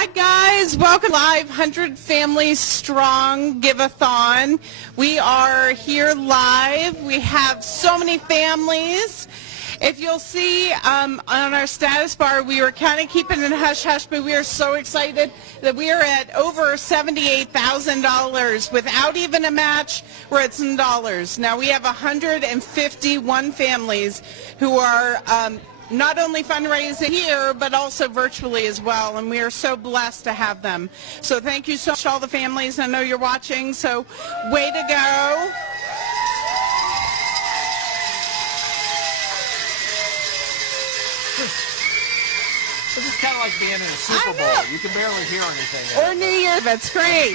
Hi guys, welcome live 100 Families Strong Give-a-thon. We are here live. We have so many families. If you'll see on our status bar, we were kind of keeping it hush-hush, but we are so excited that we are at over $78,000 without even a match. We're at some dollars. Now we have 151 families who are not only fundraising here, but also virtually as well, and we are so blessed to have them. So thank you so much to all the families. I know you're watching, so way to go. This is kind of like being in a Super Bowl. You can barely hear anything. Or New Year. That's great.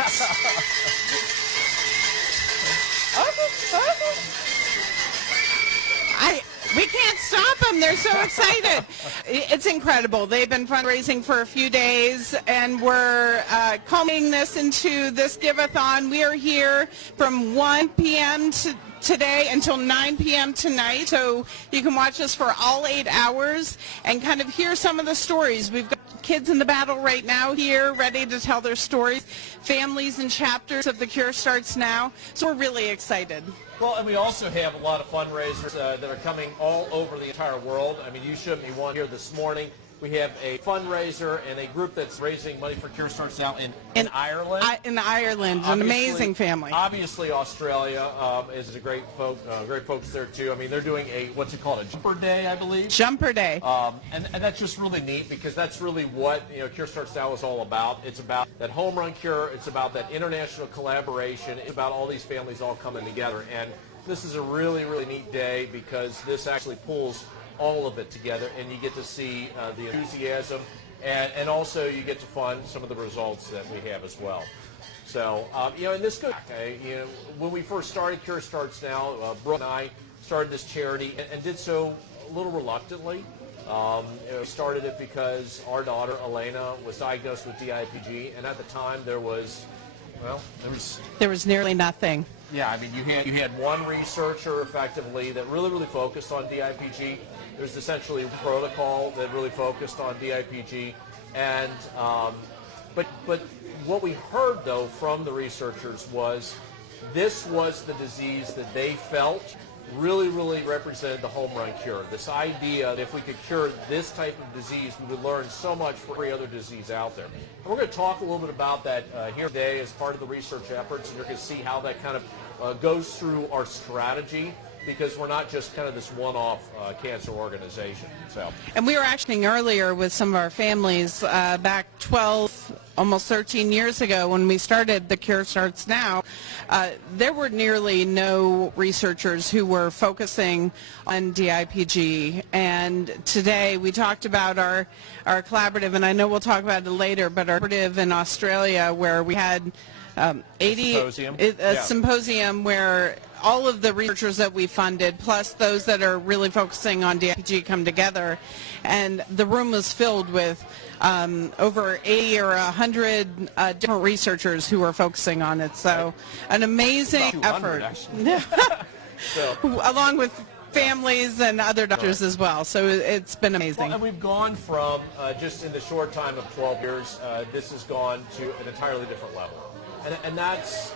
We can't stop them. They're so excited. It's incredible. They've been fundraising for a few days, and we're culminating this into this give-a-thon. We are here from 1 p.m. today until 9 p.m. tonight, so you can watch us for all 8 hours and kind of hear some of the stories. We've got kids in the battle right now here, ready to tell their stories. Families and chapters of The Cure starts now, so we're really excited. Well, and we also have a lot of fundraisers that are coming all over the entire world. I mean, you showed me one here this morning. We have a fundraiser and a group that's raising money for Cure Starts Now in Ireland. In Ireland, an amazing family. Obviously, Australia is a great folks there too. I mean, they're doing what's it called, a jumper day, I believe. Jumper day. And that's just really neat because that's really what Cure Starts Now is all about. It's about that Homerun Cure. It's about that international collaboration. It's about all these families all coming together. And this is a really, really neat day because this actually pulls all of it together, and you get to see the enthusiasm, and also you get to fund some of the results that we have as well. So, and this goes back. When we first started Cure Starts Now, Brooke and I started this charity and did so a little reluctantly. Started it because our daughter, Elena, was diagnosed with DIPG, and at the time there was nearly nothing. Yeah, I mean, you had one researcher effectively that really focused on DIPG. There's essentially a protocol that really focused on DIPG, and but what we heard though from the researchers was this was the disease that they felt really represented the Homerun Cure. This idea that if we could cure this type of disease, we would learn so much for every other disease out there. And we're going to talk a little bit about that here today as part of the research efforts, and you're going to see how that kind of goes through our strategy, because we're not just kind of this one-off cancer organization. And we were actually earlier with some of our families back 12, almost 13 years ago when we started The Cure Starts Now. There were nearly no researchers who were focusing on DIPG. And today we talked about our collaborative, and I know we'll talk about it later, but our collaborative in Australia where we had 80 symposium where all of the researchers that we funded, plus those that are really focusing on DIPG, come together, and the room was filled with over 80 or 100 different researchers who were focusing on it. So an amazing effort. Along with families and other doctors as well. So it's been amazing. Well, and we've gone from, just in the short time of 12 years, this has gone to an entirely different level. And that's,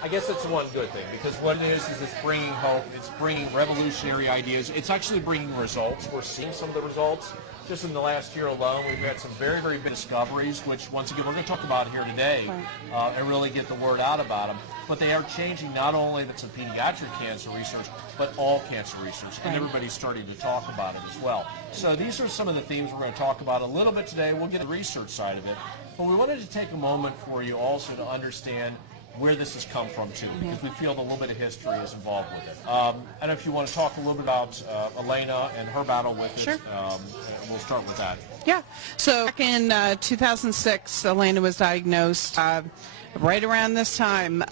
I guess that's one good thing, because what it is it's bringing hope, it's bringing revolutionary ideas, it's actually bringing results. We're seeing some of the results. Just in the last year alone, we've had some very big discoveries, which once again we're going to talk about here today, and really get the word out about them. But they are changing not only the pediatric cancer research, but all cancer research, and everybody's starting to talk about it as well. So these are some of the themes we're going to talk about a little bit today. We'll get the research side of it, but we wanted to take a moment for you also to understand where this has come from too, because we feel a little bit of history is involved with it. I don't know if you want to talk a little bit about Elena and her battle with it. We'll start with that. Yeah. So back in 2006, Elena was diagnosed. Right around this time,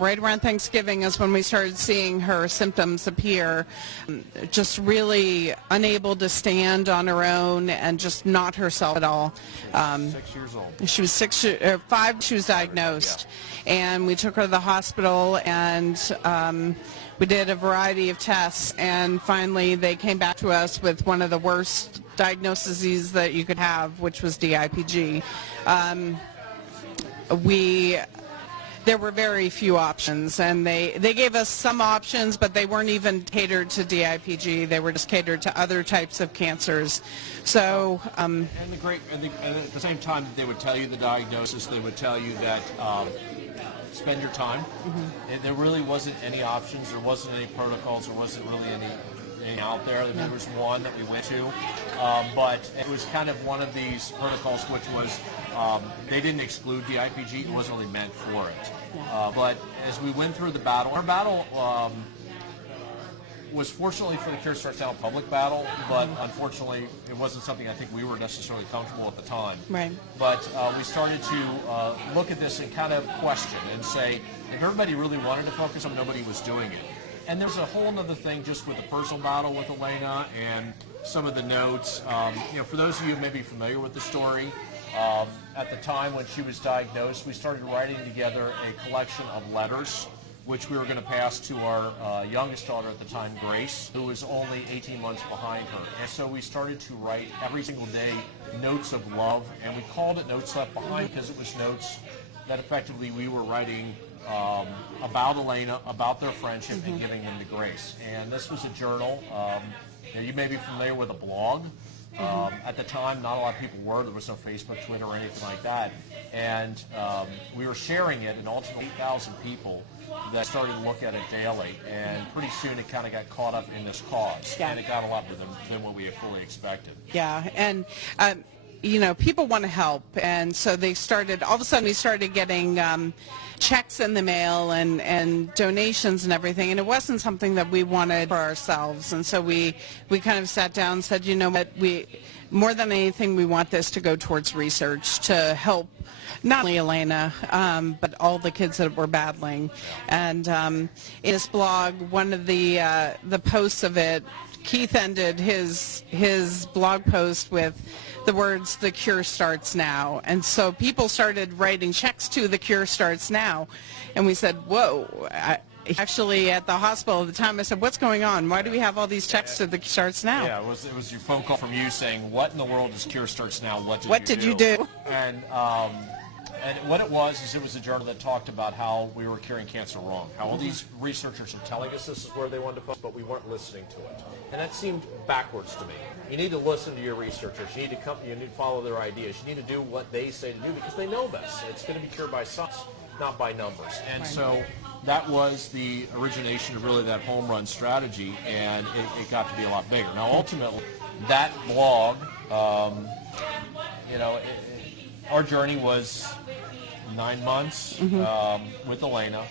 right around Thanksgiving is when we started seeing her symptoms appear, just really unable to stand on her own and just not herself at all. 6 years old. She was 5, she was diagnosed. And we took her to the hospital, and we did a variety of tests, and finally they came back to us with one of the worst diagnoses that you could have, which was DIPG. There were very few options, and they gave us some options, but they weren't even catered to DIPG. They were just catered to other types of cancers. So, and at the same time that they would tell you the diagnosis, they would tell you that spend your time. And there really wasn't any options. There wasn't any protocols. There wasn't really any out there. There was one that we went to, but it was kind of one of these protocols which was they didn't exclude DIPG. It wasn't really meant for it. But as we went through the battle, our battle was fortunately for the Cure Starts Now a public battle, but unfortunately it wasn't something I think we were necessarily comfortable at the time. Right. But we started to look at this and kind of question and say, if everybody really wanted to focus on, nobody was doing it. And there's a whole other thing just with the personal battle with Elena and some of the notes. For those of you who may be familiar with the story, at the time when she was diagnosed, we started writing together a collection of letters, which we were going to pass to our youngest daughter at the time, Grace, who was only 18 months behind her. And so we started to write every single day notes of love, and we called it Notes Left Behind because it was notes that effectively we were writing about Elena, about their friendship, and giving them to Grace. And this was a journal. You may be familiar with a blog. At the time, not a lot of people were. There was no Facebook, Twitter, or anything like that. And we were sharing it, and ultimately 8,000 people that started to look at it daily. And pretty soon it kind of got caught up in this cause. Yeah. And it got a lot better than what we had fully expected. Yeah, and people want to help, and so they started, all of a sudden we started getting checks in the mail and donations and everything, and it wasn't something that we wanted for ourselves. And so we kind of sat down and said, you know what, more than anything, we want this to go towards research to help not only Elena, but all the kids that were battling. And in this blog, one of the posts of it, Keith ended his blog post with the words, "The cure starts now." And so people started writing checks to The Cure Starts Now. And we said, whoa. Actually, at the hospital at the time, I said, what's going on? Why do we have all these checks to The Cure Starts Now? Yeah, it was your phone call from you saying, what in the world is Cure Starts Now? What did you do? And what it was a journal that talked about how we were curing cancer wrong, how all these researchers are telling us this is where they wanted to focus, but we weren't listening to it. And that seemed backwards to me. You need to listen to your researchers. You need to follow their ideas. You need to do what they say to do because they know best. It's going to be cured by science, not by numbers. And so that was the origination of really that home run strategy, and it got to be a lot bigger. Now, ultimately, that blog, our journey was 9 months with Elena.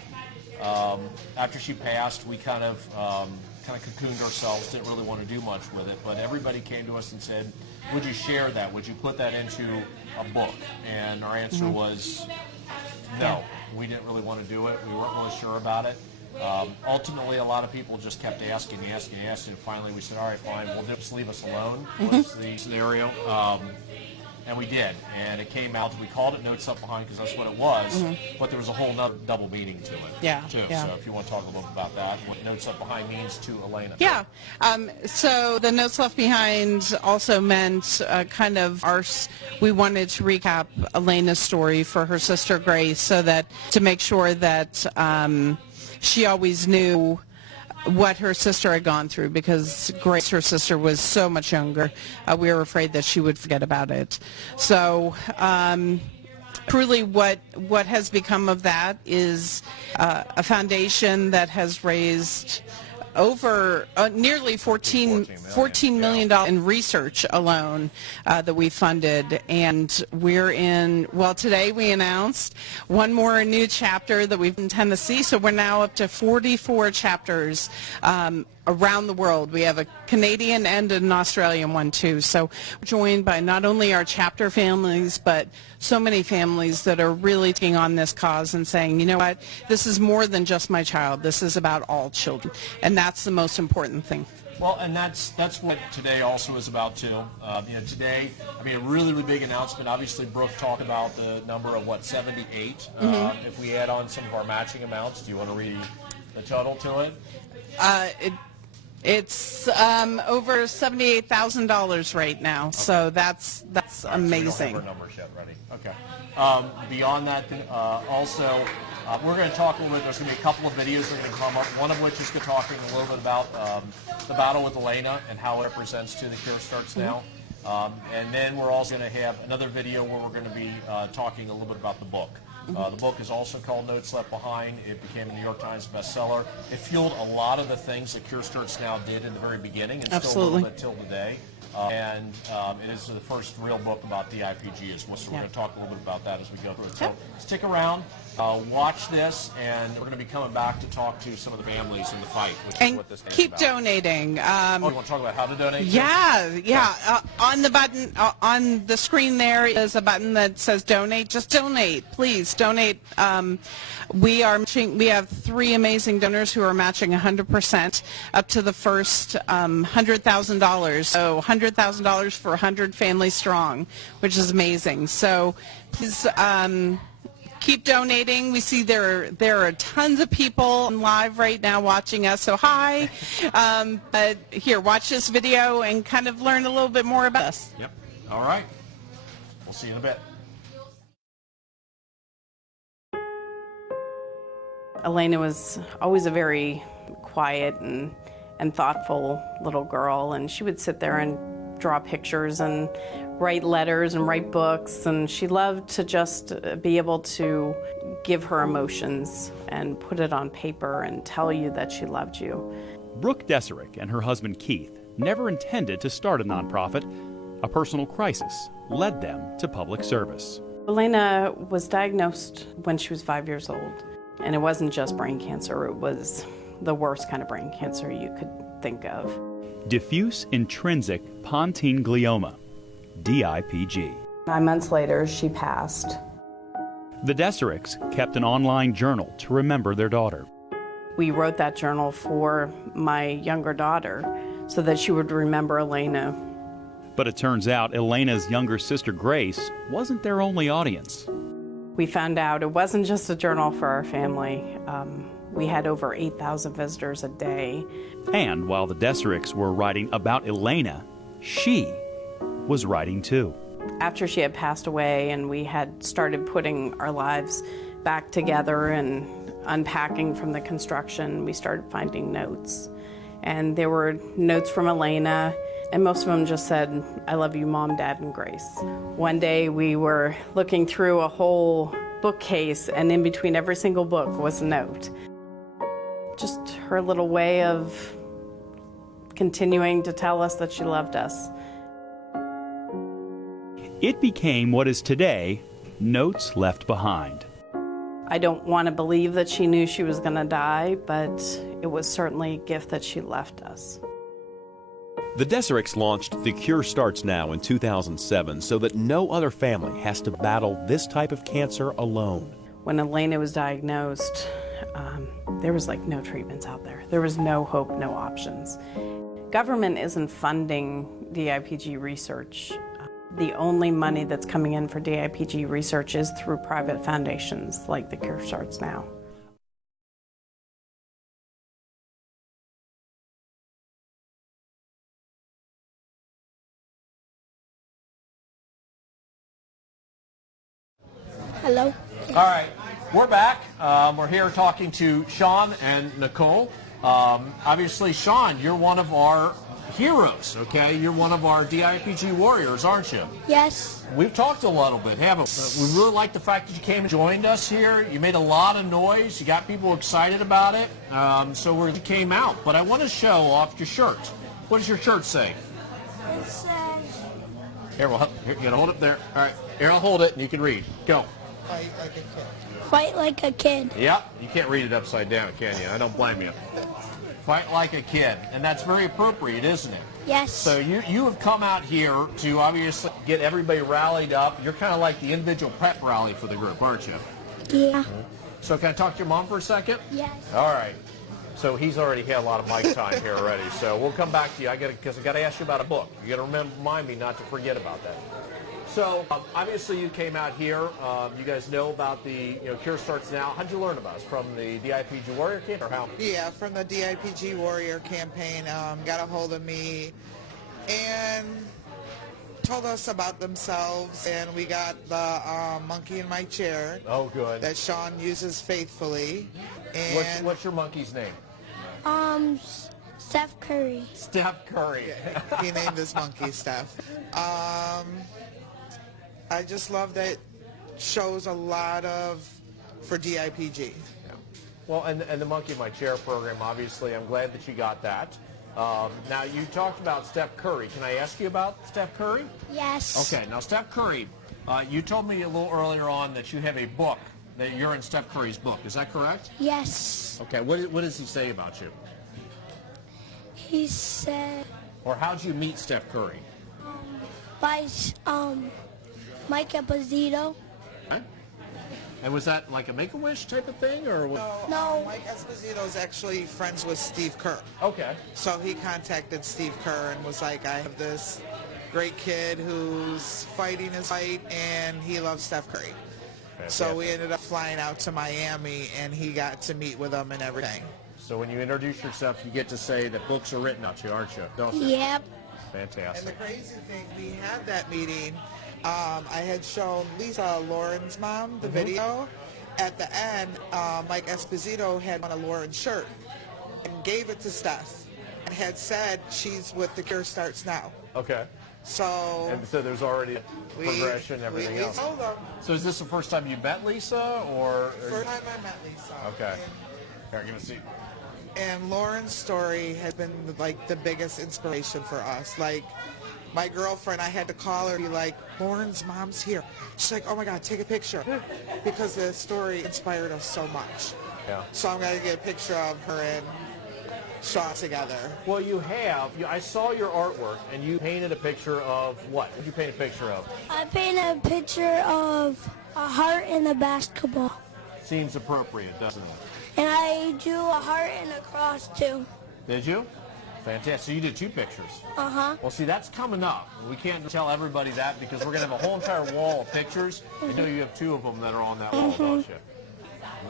After she passed, we kind of cocooned ourselves, didn't really want to do much with it, but everybody came to us and said, would you share that? Would you put that into a book? And our answer was no. We didn't really want to do it. We weren't really sure about it. Ultimately, a lot of people just kept asking, and finally we said, all right, fine, we'll just leave us alone, was the scenario. And we did, and it came out. We called it Notes Left Behind because that's what it was, but there was a whole nother double meaning to it, too. Yeah. So if you want to talk a little bit about that, what Notes Left Behind means to Elena. Yeah. So the Notes Left Behind also meant we wanted to recap Elena's story for her sister Grace, so that to make sure that she always knew what her sister had gone through, because Grace, her sister, was so much younger. We were afraid that she would forget about it. So truly what has become of that is a foundation that has raised over nearly $14 million in research alone that we funded. And we're today we announced one more new chapter that we've in Tennessee, so we're now up to 44 chapters around the world. We have a Canadian and an Australian one too. So we're joined by not only our chapter families, but so many families that are really taking on this cause and saying, you know what, this is more than just my child. This is about all children. And that's the most important thing. Well, and that's what today also is about too. Today, a really, really big announcement. Obviously, Brooke talked about the number of 78. If we add on some of our matching amounts, do you want to read the total to it? It's over $78,000 right now, okay. So that's amazing. So we don't have our numbers yet ready. Okay. Beyond that, also, we're going to talk a little bit. There's going to be a couple of videos that are going to come up. One of which is talking a little bit about the battle with Elena and how it represents to The Cure Starts Now. And then we're also going to have another video where we're going to be talking a little bit about the book. The book is also called Notes Left Behind. It became a New York Times bestseller. It fueled a lot of the things that Cure Starts Now did in the very beginning, and still a little bit till today. And it is the first real book about DIPG as well, so we're going to talk a little bit about that as we go through it. So stick around, watch this, and we're going to be coming back to talk to some of the families in the fight, which is what this thing's keep about. Donating. You want to talk about how to donate? Yeah. On the button, on the screen there is a button that says donate. Just donate, please donate. We have 3 amazing donors who are matching 100% up to the first $100,000. So $100,000 for 100 families strong, which is amazing. So please keep donating. We see there are tons of people live right now watching us. So hi. But here, watch this video and kind of learn a little bit more about us. Yep. All right. We'll see you in a bit. Elena was always a very quiet and thoughtful little girl, and she would sit there and draw pictures and write letters and write books, and she loved to just be able to give her emotions and put it on paper and tell you that she loved you. Brooke Deserick and her husband Keith never intended to start a nonprofit. A personal crisis led them to public service. Elena was diagnosed when she was 5 years old. And it wasn't just brain cancer, it was the worst kind of brain cancer you could think of. Diffuse intrinsic pontine glioma, DIPG. 9 months later, she passed. The Desericks kept an online journal to remember their daughter. We wrote that journal for my younger daughter so that she would remember Elena. But it turns out Elena's younger sister Grace wasn't their only audience. We found out it wasn't just a journal for our family. We had over 8,000 visitors a day. And while the Desericks were writing about Elena, she was writing too. After she had passed away and we had started putting our lives back together and unpacking from the construction, we started finding notes. And there were notes from Elena, and most of them just said, "I love you, Mom, Dad, and Grace." One day we were looking through a whole bookcase, and in between every single book was a note. Just her little way of continuing to tell us that she loved us. It became what is today Notes Left Behind. I don't want to believe that she knew she was going to die, but it was certainly a gift that she left us. The Desericks launched The Cure Starts Now in 2007 so that no other family has to battle this type of cancer alone. When Elena was diagnosed, there was like no treatments out there. There was no hope, no options. Government isn't funding DIPG research. The only money that's coming in for DIPG research is through private foundations like The Cure Starts Now. Hello. All right, we're back. We're here talking to Sean and Nicole. Obviously, Sean, you're one of our heroes, okay? You're one of our DIPG warriors, aren't you? Yes. We've talked a little bit, haven't we? We really like the fact that you came and joined us here. You made a lot of noise. You got people excited about it. So you came out. But I want to show off your shirt. What does your shirt say? It says... Here, you gotta hold it there. All right, here, I'll hold it and you can read. Go. Fight like a kid. Fight like a kid. Yeah, you can't read it upside down, can you? I don't blame you. Fight like a kid. And that's very appropriate, isn't it? Yes. So you have come out here to obviously get everybody rallied up. You're kind of like the individual pep rally for the group, aren't you? Yeah. So can I talk to your mom for a second? Yes. All right. So he's already had a lot of mic time here already. So we'll come back to you. Because I got to ask you about a book. You got to remind me not to forget about that. So obviously you came out here. You guys know about the Cure Starts Now. How'd you learn about us? From the DIPG Warrior Camp or how? Yeah, from the DIPG Warrior campaign. Got a hold of me and told us about themselves, and we got the monkey in my chair. Oh, good. That Sean uses faithfully. And What's your monkey's name? Steph Curry. Steph Curry. he named his monkey Steph. I just love that shows a lot for DIPG. Yeah. Well, and the Monkey in My Chair program, obviously, I'm glad that you got that. Now, you talked about Steph Curry. Can I ask you about Steph Curry? Yes. Okay, now Steph Curry, you told me a little earlier on that you have a book, that you're in Steph Curry's book. Is that correct? Yes. Okay, what does he say about you? He said Or how'd you meet Steph Curry? by Mike Esposito. Okay. And was that like a Make-A-Wish type of thing, or what? No. Mike Esposito is actually friends with Steve Kerr. Okay. So he contacted Steve Kerr and was like, I have this great kid who's fighting his fight, and he loves Steph Curry. So we ended up flying out to Miami, and he got to meet with him and everything. So when you introduce yourself, you get to say that books are written about you, aren't you? Don't you? Yep. And the Fantastic. crazy thing, we had that meeting. I had shown Lisa, Lauren's mom, the video. At the end, Mike Esposito had on a Lauren shirt and gave it to Steph and had said she's with the Cure Starts Now. Okay. So And so there's already progression and everything we else. told them. So is this the first time you met Lisa, or? First time I met Lisa. Okay. Here, give me a seat. And Lauren's story has been like the biggest inspiration for us. Like my girlfriend, I had to call her and be like, Lauren's mom's here. She's like, oh my God, take a picture. Because the story inspired us so much. Yeah. So I'm going to get a picture of her and Shaw together. Well, you have. I saw your artwork, and you painted a picture of what? What did you paint a picture of? I painted a picture of a heart and a basketball. Seems appropriate, doesn't it? And I drew a heart and a cross too. Did you? Fantastic. So you did 2 pictures. Uh-huh. Well, see, that's coming up. We can't tell everybody that because we're going to have a whole entire wall of pictures. I know you have 2 of them that are on that wall, don't you?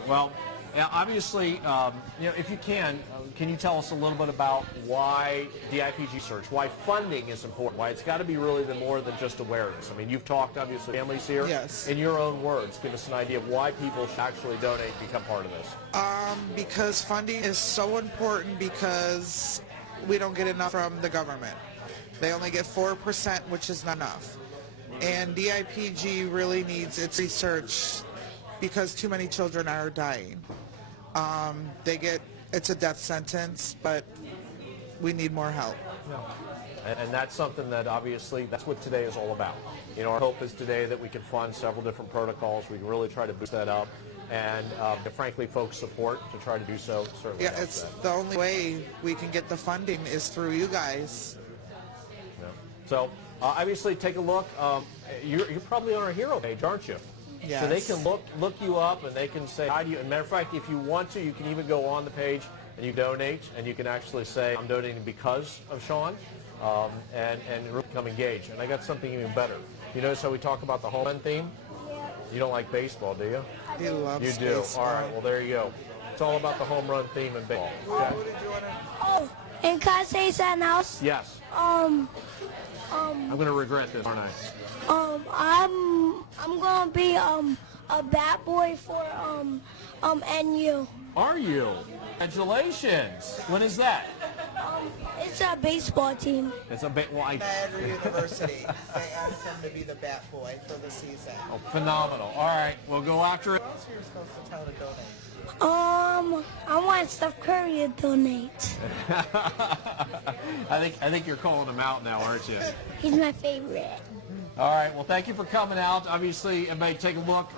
Well, obviously, if you can you tell us a little bit about why DIPG search, why funding is important, why it's got to be really more than just awareness? I mean, you've talked, obviously, families here. Yes. In your own words, give us an idea of why people should actually donate, become part of this. Because funding is so important because we don't get enough from the government. They only get 4%, which is not enough. And DIPG really needs its research because too many children are dying. It's a death sentence, but we need more help. And that's something that obviously, that's what today is all about. Our hope is today that we can fund several different protocols. We can really try to boost that up. And frankly, folks' support to try to do so certainly Yeah, helps it's that. the only way we can get the funding is through you guys. Yeah. So obviously, take a look. You're probably on our hero page, aren't you? Yes. So they can look you up and they can say hi to you. As a matter of fact, if you want to, you can even go on the page and you donate, and you can actually say, I'm donating because of Sean, and really become engaged. And I got something even better. You notice how we talk about the home run theme? You don't like baseball, do you? He loves You do. baseball. All right. Well, there you go. It's all about the home run theme in baseball. Okay? Oh, and can I say something else? Yes. Um, I'm going to regret this, aren't I? I'm gonna be a bat boy for NU. Are you? Congratulations. When is that? It's a baseball team. It's a bit. Well, Niagara University. They asked him to be the bat boy for the season. Oh, phenomenal. All right, we'll go after it. What else are you supposed to tell to donate? I want Steph Curry to donate. I think you're calling him out now, aren't you? He's my favorite. All right. Well, thank you for coming out. Obviously, everybody take a look.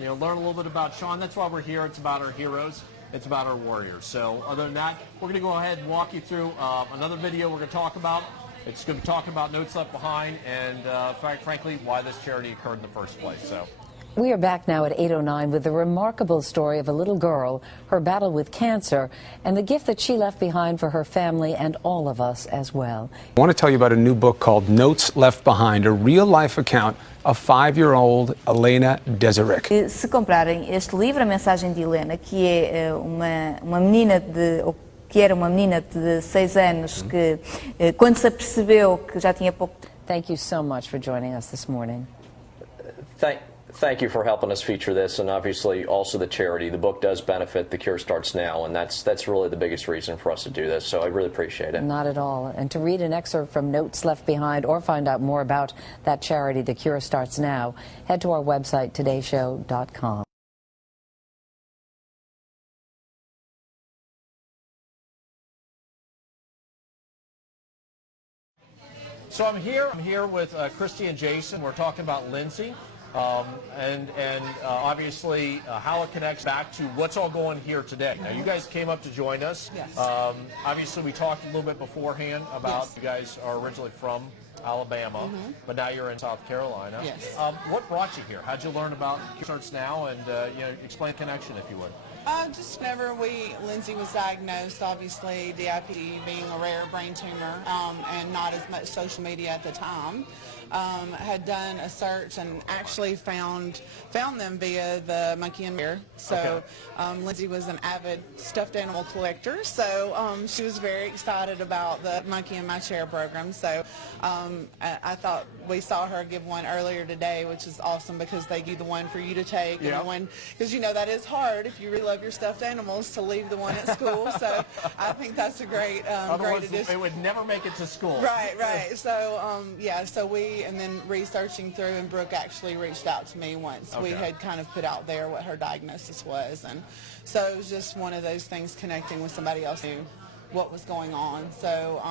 Learn a little bit about Sean. That's why we're here. It's about our heroes. It's about our warriors. So, other than that, we're going to go ahead and walk you through another video we're going to talk about. It's going to talk about Notes Left Behind and, frankly, why this charity occurred in the first place. So, We are back now at 8:09 with the remarkable story of a little girl, her battle with cancer, and the gift that she left behind for her family and all of us as well. I want to tell you about a new book called Notes Left Behind, a real-life account of 5-year-old Elena Desirek. Se comprarem este livro, A Mensagem de Helena, que é uma menina que era uma menina de 6 anos que, quando se apercebeu que já tinha pouco... Thank you so much for joining us this morning. Thank you for helping us feature this, and obviously also the charity. The book does benefit The Cure Starts Now, and that's really the biggest reason for us to do this, so I really appreciate it. Not at all. And to read an excerpt from Notes Left Behind or find out more about that charity, The Cure Starts Now, head to our website, todayshow.com. So I'm here with Christy and Jason. We're talking about Lindsay. And obviously how it connects back to what's all going here today. Now, you guys came up to join us. Yes. Obviously, we talked a little bit beforehand about you guys are originally from Alabama, but now you're in South Carolina. Yes. What brought you here? How'd you learn about Cure Starts Now? And explain the connection, if you would. Just whenever Lindsay was diagnosed, obviously DIP being a rare brain tumor and not as much social media at the time, had done a search and actually found them via the Monkey and Bear. So Lindsay was an avid stuffed animal collector, so she was very excited about the Monkey in My Chair program. So I thought we saw her give one earlier today, which is awesome because they give the one for you to take and the one, because that is hard if you really love your stuffed animals to leave the one at school. So I think that's a great addition. It would never make it to school. Right. So so we, and then researching through, and Brooke actually reached out to me once we had kind of put out there what her diagnosis was, and so it was just one of those things, connecting with somebody else who knew what was going on. So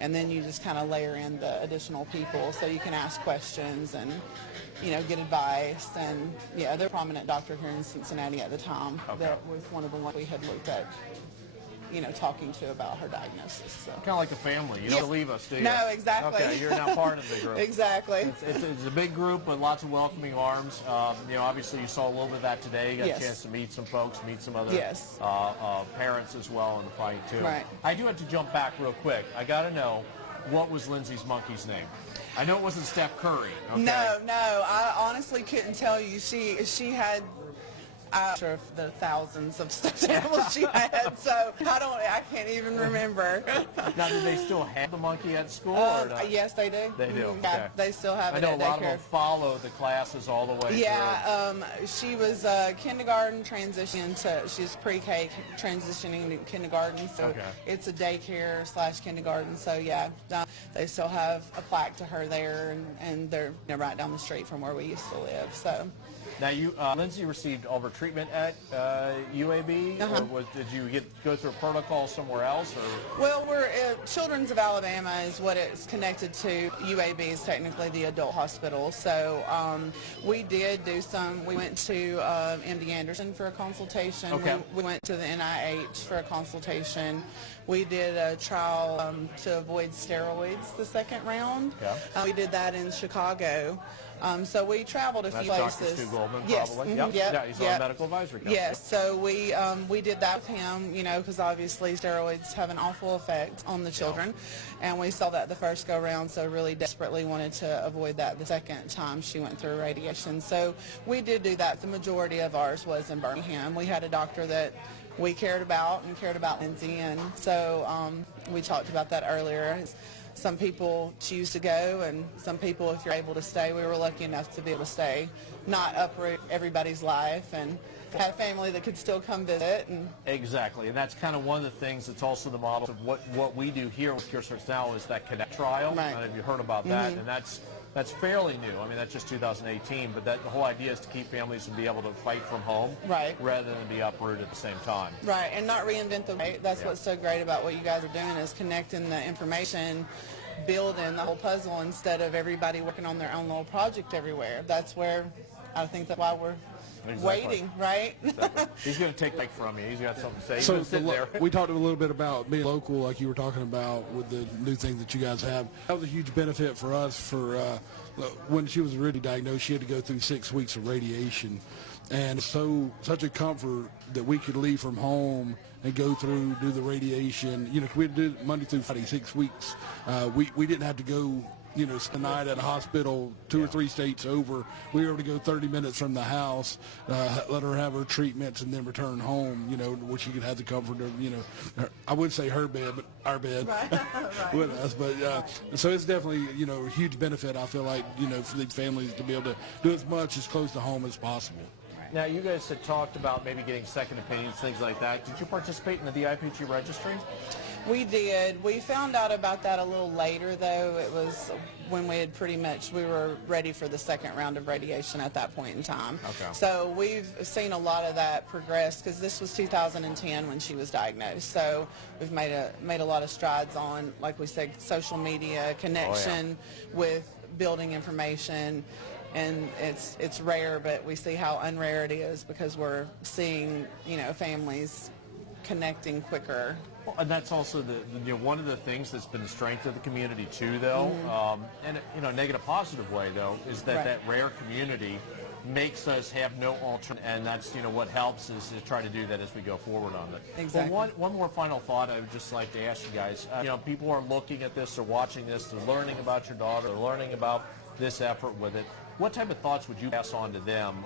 and then you just kind of layer in the additional people so you can ask questions and get advice. And there was a prominent doctor here in Cincinnati at the time that was one of the ones we had looked at talking to about her diagnosis. So. Kind of like a family. You don't leave us, do you? No, exactly. Okay, you're now part of the group. Exactly. It's a big group with lots of welcoming arms. Obviously you saw a little bit of that today. You got a chance to meet some folks, meet some other parents as well in the fight too. Right. I do have to jump back real quick. I got to know, what was Lindsay's monkey's name? I know it wasn't Steph Curry. Okay? No, I honestly couldn't tell you. She had... I'm not sure of the thousands of stuffed animals she had, so I can't even remember. Now, do they still have the monkey at school? Or not? Yes, they do. They do. Yeah, okay. they still have it at daycare. I know a lot of them follow the classes all the way through. She was kindergarten transition to, she's pre-K transitioning to kindergarten, so it's a daycare / kindergarten. So they still have a plaque to her there, and they're right down the street from where we used to live. So. Now, Lindsay received all of her treatment at UAB, or did you go through a protocol somewhere else? Or? Well, we're Children's of Alabama is what it's connected to. UAB is technically the adult hospital. So we did do some. We went to MD Anderson for a consultation. We went to the NIH for a consultation. We did a trial to avoid steroids the second round. We did that in Chicago. So we traveled a few places. Dr. Stu Goldman, yes. probably. He's on medical advisory council. Yes. So we did that with him, because obviously steroids have an awful effect on the children, and we saw that the first go round. So really desperately wanted to avoid that the second time she went through radiation. So we did do that. The majority of ours was in Birmingham. We had a doctor that we cared about and cared about Lindsay, and so we talked about that earlier. Some people choose to go, and some people, if you're able to stay, we were lucky enough to be able to stay, not uproot everybody's life, and had a family that could still come visit. And exactly, and that's kind of one of the things that's also the model of what we do here with Cure Starts Now is that Connect trial. Right. Have you heard about that? And that's fairly new. I mean, that's just 2018, but the whole idea is to keep families and be able to fight from home, rather than be uprooted at the same time. Right, and not reinvent the wheel. That's what's so great about what you guys are doing, is connecting the information, building the whole puzzle instead of everybody working on their own little project everywhere. That's where I think that's why we're Exactly. waiting, right? Exactly. He's going to take back from you. He's got something to say. He's So gonna sit there. we talked a little bit about being local, like you were talking about with the new thing that you guys have. That was a huge benefit for us. For when she was really diagnosed, she had to go through 6 weeks of radiation, and such a comfort that we could leave from home and go through, do the radiation. You know, we did it Monday through Friday, 6 weeks. We didn't have to go, you know, spend the night at a hospital 2 or 3 states over. We were able to go 30 minutes from the house, let her have her treatments, and then return home, you know, where she could have the comfort of, you know, I would say her bed, but our bed with us. But so it's definitely, you know, a huge benefit, I feel like, you know, for these families to be able to do as much as close to home as possible. Now, you guys had talked about maybe getting second opinions, things like that. Did you participate in the DIPG registry? We did. We found out about that a little later, though. It was when we were ready for the second round of radiation at that point in time. Okay. So we've seen a lot of that progress, because this was 2010 when she was diagnosed. So we've made a lot of strides on, like we said, social media connection with building information. And it's rare, but we see how unrare it is, because we're seeing, you know, families connecting quicker. Well, and that's also one of the things that's been the strength of the community too, though, and you know, negative positive way though, is that that rare community makes us have no alternate, and that's, you know, what helps is to try to do that as we go forward on it. Exactly. Well, one more final thought I would just like to ask you guys. You know, people are looking at this or watching this, they're learning about your daughter, they're learning about this effort with it. What type of thoughts would you pass on to them,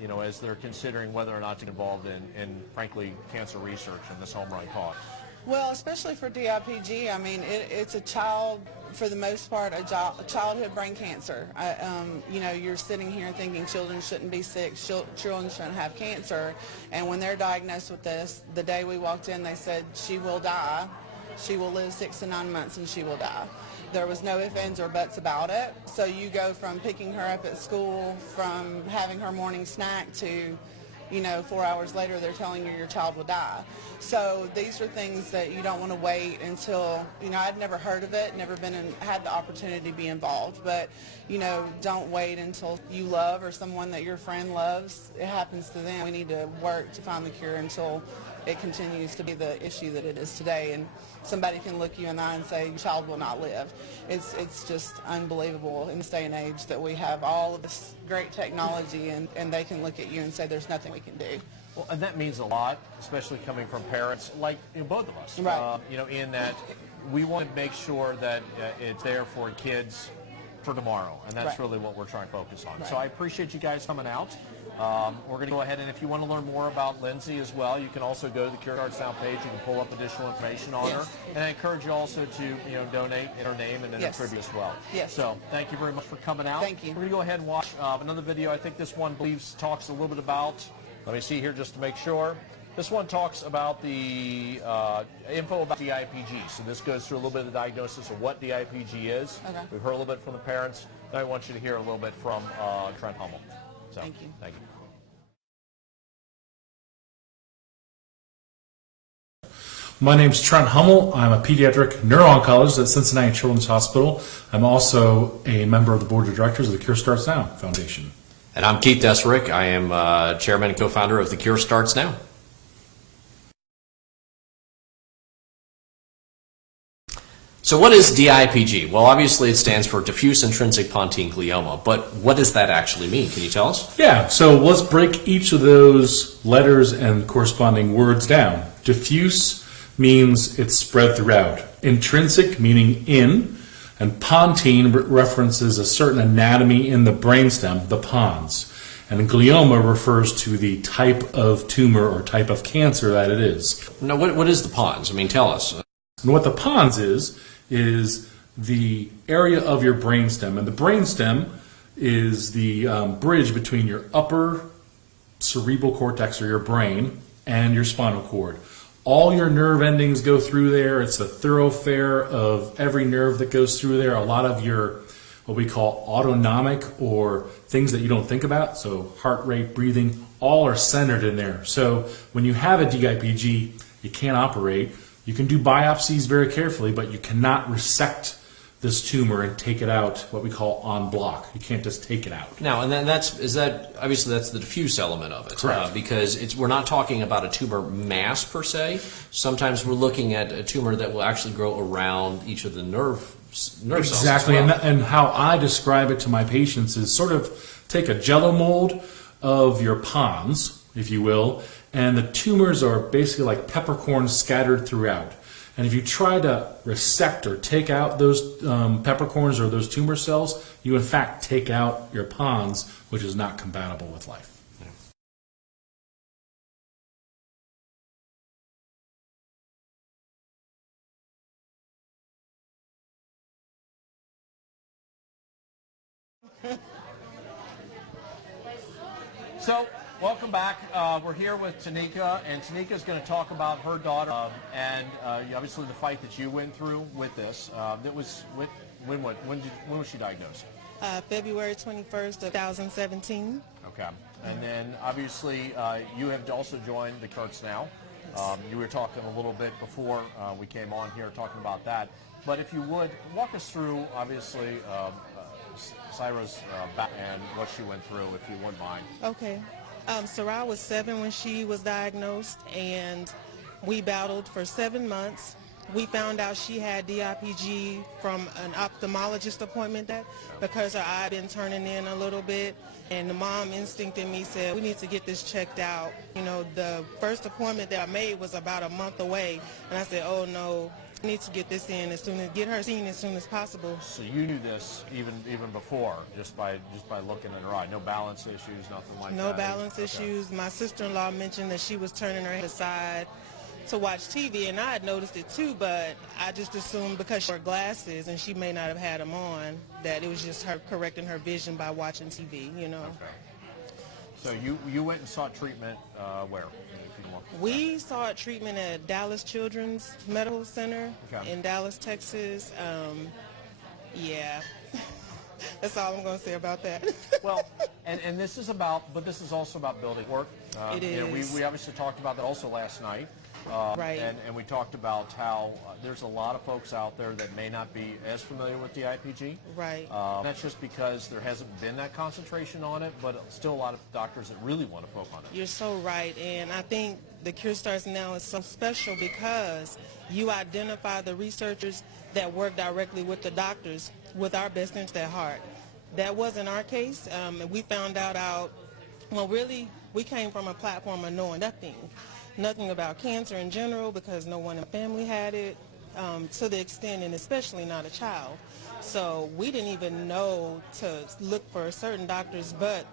you know, as they're considering whether or not to get involved in frankly, cancer research and this Homerun cause? Well, especially for DIPG, I mean, it's a child, for the most part, a childhood brain cancer. You know, you're sitting here thinking children shouldn't be sick, children shouldn't have cancer, and when they're diagnosed with this, the day we walked in, they said she will die. She will live 6 to 9 months and she will die. There was no ifs, ands, or buts about it. So you go from picking her up at school, from having her morning snack, to, you know, 4 hours later they're telling you your child will die. So these are things that you don't want to wait until, you know, I'd never heard of it, never had the opportunity to be involved, but, you know, don't wait until you love or someone that your friend loves, it happens to them. We need to work to find the cure until it continues to be the issue that it is today, and somebody can look you in the eye and say your child will not live. It's just unbelievable in this day and age that we have all of this great technology, and they can look at you and say there's nothing we can do. Well, and that means a lot, especially coming from parents like, you know, both of us. Right. You know, in that we want to make sure that it's there for kids for tomorrow, and that's really what we're trying to focus on. So I appreciate you guys coming out. We're going to go ahead, and if you want to learn more about Lindsay as well, you can also go to the Cure Starts Now page. You can pull up additional information on her. And I encourage you also to, you know, donate in her name and in a tribute as well. So thank you very much for coming out. Thank you. We're going to go ahead and watch another video. I think this one talks a little bit about, let me see here just to make sure. This one talks about the info about DIPG. So this goes through a little bit of the diagnosis of what DIPG is. Okay. We've heard a little bit from the parents. Now I want you to hear a little bit from Trent Hummel. So, thank you. Thank you. My name is Trent Hummel. I'm a pediatric neuro-oncologist at Cincinnati Children's Hospital. I'm also a member of the board of directors of the Cure Starts Now Foundation. And I'm Keith Deserick. I am chairman and co-founder of the Cure Starts Now. So what is DIPG? Well, obviously it stands for diffuse intrinsic pontine glioma, but what does that actually mean? Can you tell us? Yeah, so let's break each of those letters and corresponding words down. Diffuse means it's spread throughout. Intrinsic meaning in, and pontine references a certain anatomy in the brainstem, the pons. And glioma refers to the type of tumor or type of cancer that it is. Now, what is the pons? I mean, tell us. And what the pons is the area of your brainstem. And the brainstem is the bridge between your upper cerebral cortex, or your brain, and your spinal cord. All your nerve endings go through there. It's the thoroughfare of every nerve that goes through there. A lot of your, what we call autonomic, or things that you don't think about, so heart rate, breathing, all are centered in there. So when you have a DIPG, you can't operate. You can do biopsies very carefully, but you cannot resect this tumor and take it out, what we call en bloc. You can't just take it out. Now, and then obviously that's the diffuse element of it. Correct. Because we're not talking about a tumor mass per se. Sometimes we're looking at a tumor that will actually grow around each of the nerve cells. Exactly, as well. and how I describe it to my patients is sort of take a jello mold of your pons, if you will, and the tumors are basically like peppercorns scattered throughout. And if you try to resect or take out those peppercorns or those tumor cells, you in fact take out your pons, which is not compatible with life. So, welcome back. We're here with Tanika, and Tanika's going to talk about her daughter and obviously the fight that you went through with this. That was when was she diagnosed? February 21st of 2017. Okay, and then obviously you have also joined the Kurtz now. You were talking a little bit before we came on here talking about that. But if you would walk us through, obviously. Syra's back and what she went through, if you wouldn't mind. Okay. Sarah was 7 when she was diagnosed, and we battled for 7 months. We found out she had DIPG from an ophthalmologist appointment because her eye had been turning in a little bit, and the mom instinct in me said, we need to get this checked out. You know, the first appointment that I made was about a month away, and I said, oh no, I need to get this in get her seen as soon as possible. So you knew this even before, just by looking at her eye. No balance issues, nothing like that. No balance issues. My sister-in-law mentioned that she was turning her head aside to watch TV, and I had noticed it too, but I just assumed because she wore glasses and she may not have had them on, that it was just her correcting her vision by watching TV, you know. Okay. So you went and sought treatment where? We sought treatment at Dallas Children's Medical Center in Dallas, Texas. Yeah. That's all I'm going to say about that. Well, and this is also about building work. It is. You know, we obviously talked about that also last night. Right. And we talked about how there's a lot of folks out there that may not be as familiar with DIPG. Right. That's just because there hasn't been that concentration on it, but still a lot of doctors that really want to focus on it. You're so right, and I think the Cure Starts Now is so special because you identify the researchers that work directly with the doctors with our best interest at heart. That wasn't our case. We found out, well, really, we came from a platform of knowing nothing about cancer in general because no one in the family had it, to the extent, and especially not a child. So we didn't even know to look for certain doctors, but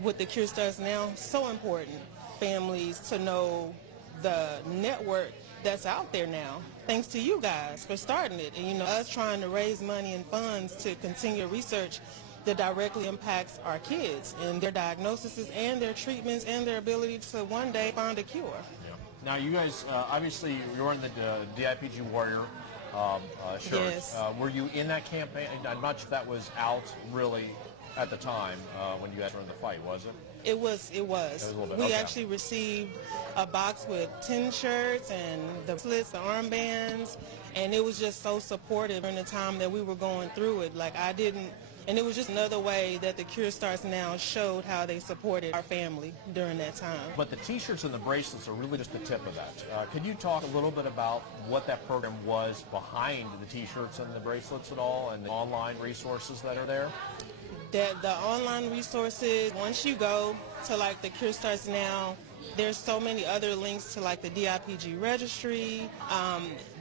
with the Cure Starts Now, so important, families to know the network that's out there now. Thanks to you guys for starting it. And, you know, us trying to raise money and funds to continue research that directly impacts our kids and their diagnoses and their treatments and their ability to one day find a cure. Yeah. Now, you guys, obviously, you're in the DIPG Warrior shirt. Yes. Were you in that campaign? I'm not sure if that was out really at the time when you guys were in the fight, was it? It was. We actually received a box with 10 shirts and the slits, the armbands, and it was just so supportive during the time that we were going through it. And it was just another way that the Cure Starts Now showed how they supported our family during that time. But the T-shirts and the bracelets are really just the tip of that. Could you talk a little bit about what that program was behind the T-shirts and the bracelets at all, and the online resources that are there? The online resources, once you go to like the Cure Starts Now, there's so many other links to like the DIPG registry.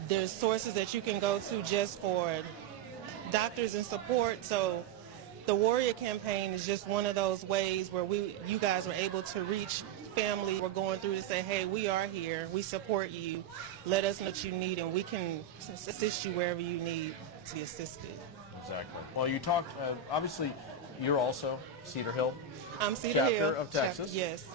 There's sources that you can go to just for doctors and support. So the Warrior campaign is just one of those ways where you guys were able to reach family we're going through to say, hey, we are here, we support you, let us know what you need, and we can assist you wherever you need to be assisted. Exactly. Well, you talked, obviously, you're also Cedar Hill. I'm Cedar Hill. Chapter of Texas. Yes.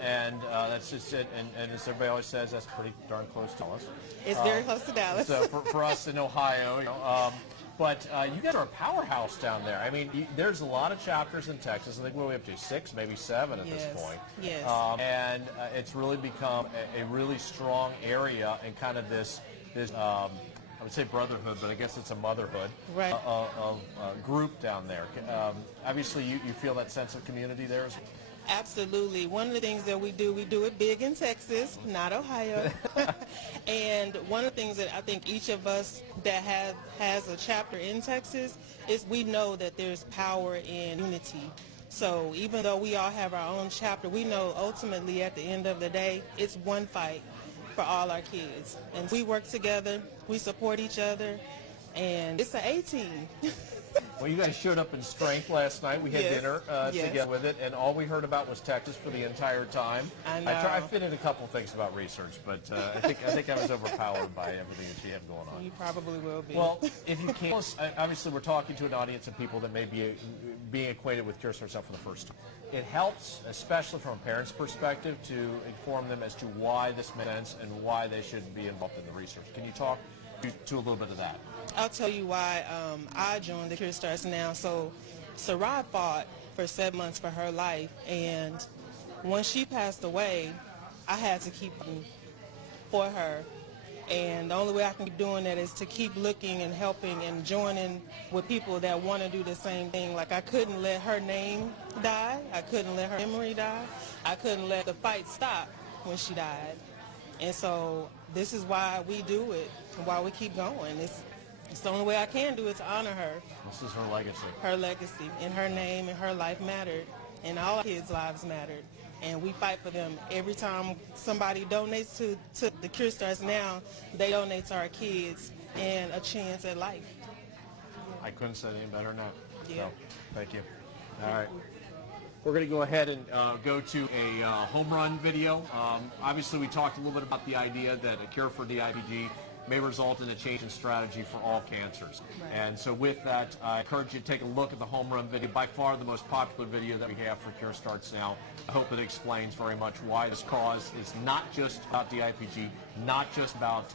And that's just it. And as everybody always says, that's pretty darn close to us. It's very close to Dallas. So for us in Ohio, you know, but you guys are a powerhouse down there. I mean, there's a lot of chapters in Texas. I think we're up to 6, maybe 7 at this point. Yes. And it's really become a really strong area and kind of this I would say brotherhood, but I guess it's a motherhood Right. of group down there. Obviously, you feel that sense of community there as well? Absolutely. One of the things that we do it big in Texas, not Ohio. And one of the things that I think each of us that has a chapter in Texas is we know that there's power in unity. So even though we all have our own chapter, we know ultimately at the end of the day, it's one fight for all our kids. And we work together, we support each other, and it's an A-team. Well, you guys showed up in strength last night. We had Yes. dinner together with it, and all we heard about was Texas for the entire time. I know. I fit in a couple things about research, but I think I was overpowered by everything that you have going on. You probably will be. Well, if you can, obviously we're talking to an audience of people that may be being acquainted with Cure Starts Now for the first time. It helps, especially from a parent's perspective, to inform them as to why this makes sense and why they should be involved in the research. Can you talk to a little bit of that? I'll tell you why I joined the Cure Starts Now. So Sarai fought for 7 months for her life, and when she passed away, I had to keep fighting for her. And the only way I can keep doing that is to keep looking and helping and joining with people that want to do the same thing. Like, I couldn't let her name die. I couldn't let her memory die. I couldn't let the fight stop when she died. And so this is why we do it, why we keep going. It's the only way I can do it, to honor her. This is her legacy. Her legacy, and her name and her life mattered, and all our kids' lives mattered. And we fight for them. Every time somebody donates to the Cure Starts Now, they donate to our kids and a chance at life. I couldn't say anything better than that. Yeah. So, thank you. All right. We're going to go ahead and go to a home run video. Obviously, we talked a little bit about the idea that a cure for DIPG may result in a change in strategy for all cancers. Right. And so with that, I encourage you to take a look at the home run video, by far the most popular video that we have for Cure Starts Now. I hope it explains very much why this cause is not just about DIPG, not just about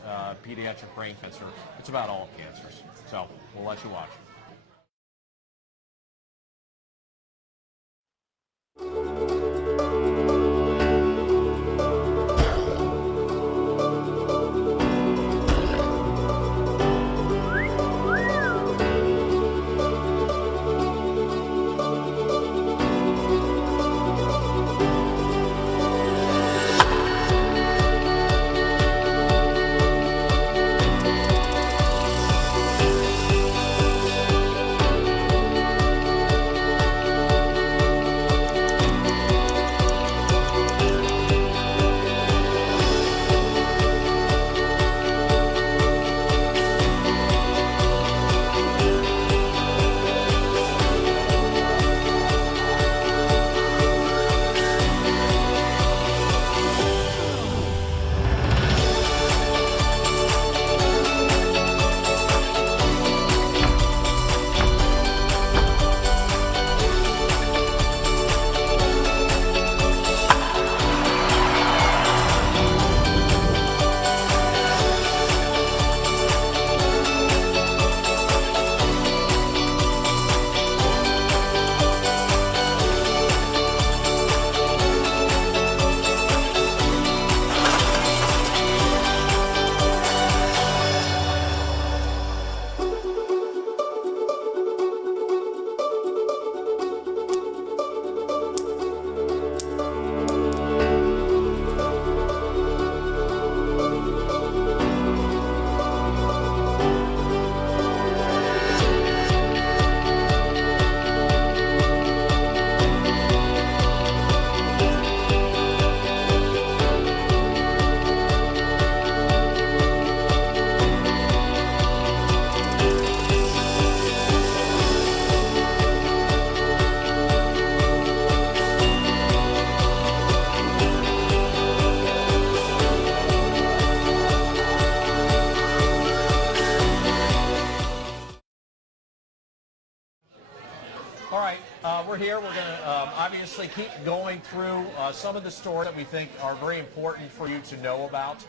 pediatric brain cancer, it's about all cancers. So we'll let you watch. All right, we're here. We're going to obviously keep going through some of the stories that we think are very important for you to know about.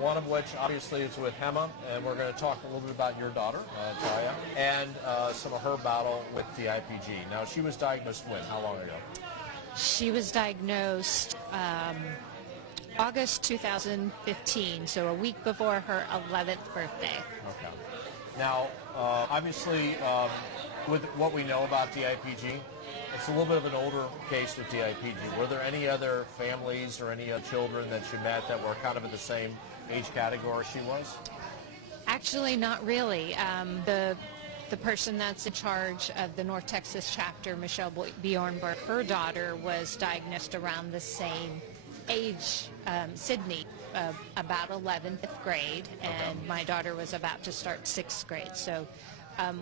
One of which, obviously, is with Hema, and we're going to talk a little bit about your daughter, Taya, and some of her battle with DIPG. Now, she was diagnosed when? How long ago? She was diagnosed August 2015, so a week before her 11th birthday. Okay. Now, obviously, with what we know about DIPG, it's a little bit of an older case with DIPG. Were there any other families or any other children that you met that were kind of in the same age category she was? Actually, not really. The person that's in charge of the North Texas chapter, Michelle Bjornberg, her daughter was diagnosed around the same age, Sydney, about 11th grade, and my daughter was about to start 6th grade. So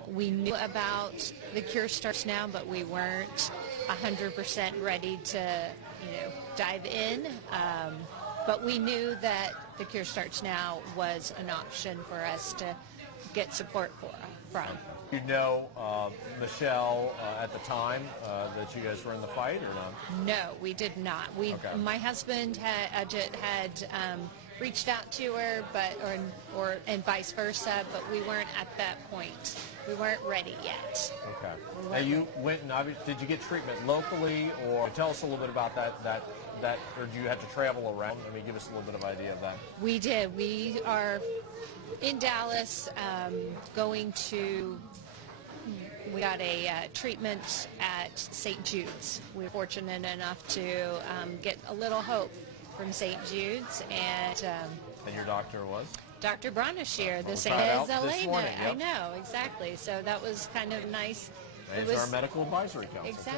we knew about the Cure Starts Now, but we weren't 100% ready to, dive in. But we knew that the Cure Starts Now was an option for us to get support from. You know Michelle at the time that you guys were in the fight, or not? No, we did not. My husband had reached out to her, and vice versa, but we weren't at that point. We weren't ready yet. Okay. Now you went and did you get treatment locally, or tell us a little bit about that, or do you have to travel around? I mean, give us a little bit of idea of that. We did. We are in Dallas, we got a treatment at St. Jude's. We were fortunate enough to get a little hope from St. Jude's, and your doctor was? Dr. Branashir, the same as Elena. I know, exactly. So that was kind of nice. He's our medical advisory council.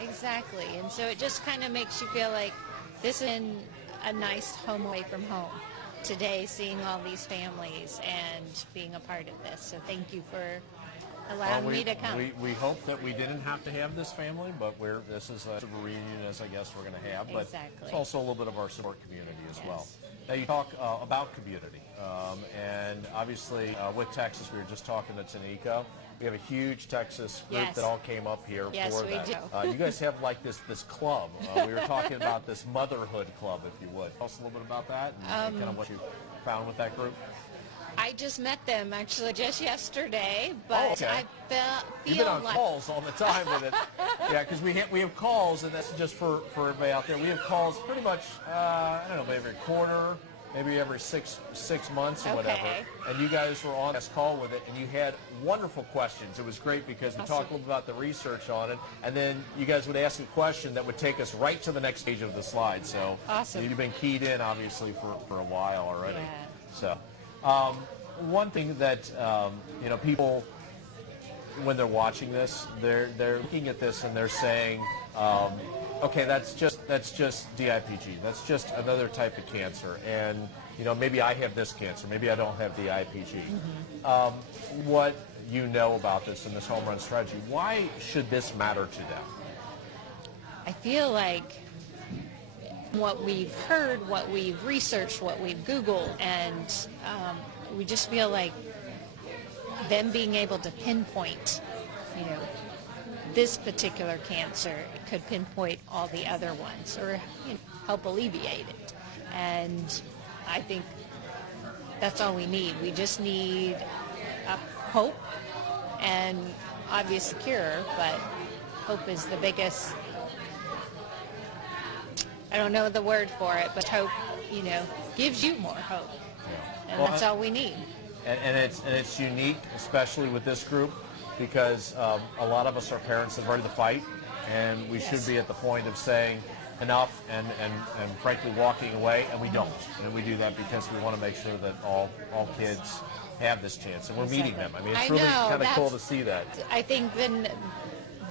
Exactly. And so it just kind of makes you feel like this is a nice home away from home today, seeing all these families and being a part of this. So thank you for allowing me to come. We hope that we didn't have to have this family, but this is a reunion, as I guess we're going to have. But it's also a little bit of our support community as well. Now you talk about community, and obviously with Texas, we were just talking to Tanika. We have a huge Texas group that all came up here for that. We do. You guys have like this club. We were talking about this motherhood club, if you would. Tell us a little bit about that and kind of what you found with that group. I just met them actually just yesterday, but I feel You've been on calls all the time with it. Yeah, because we have calls, and that's just for everybody out there. We have calls pretty much, I don't know, maybe every quarter, maybe every six months or whatever. And you guys were on this call with it, and you had wonderful questions. It was great because we talked a little about the research on it, and then you guys would ask a question that would take us right to the next page of the slide. So you've been keyed in, obviously, for a while already. So. One thing that people, when they're watching this, they're looking at this and they're saying, okay, that's just DIPG. That's just another type of cancer, and maybe I have this cancer, maybe I don't have DIPG. What you know about this and this home run strategy? Why should this matter to them? I feel like what we've heard, what we've researched, what we've Googled, and we just feel like them being able to pinpoint, this particular cancer could pinpoint all the other ones or help alleviate it. And I think that's all we need. We just need a hope and obvious cure, but hope is the biggest. I don't know the word for it, but hope, gives you more hope. And that's all we need. And it's unique, especially with this group, because a lot of us are parents that are ready to fight, and we should be at the point of saying enough and frankly walking away, and we don't. And we do that because we want to make sure that all kids have this chance, and we're meeting them. I mean, it's really kind of cool to see that. I think then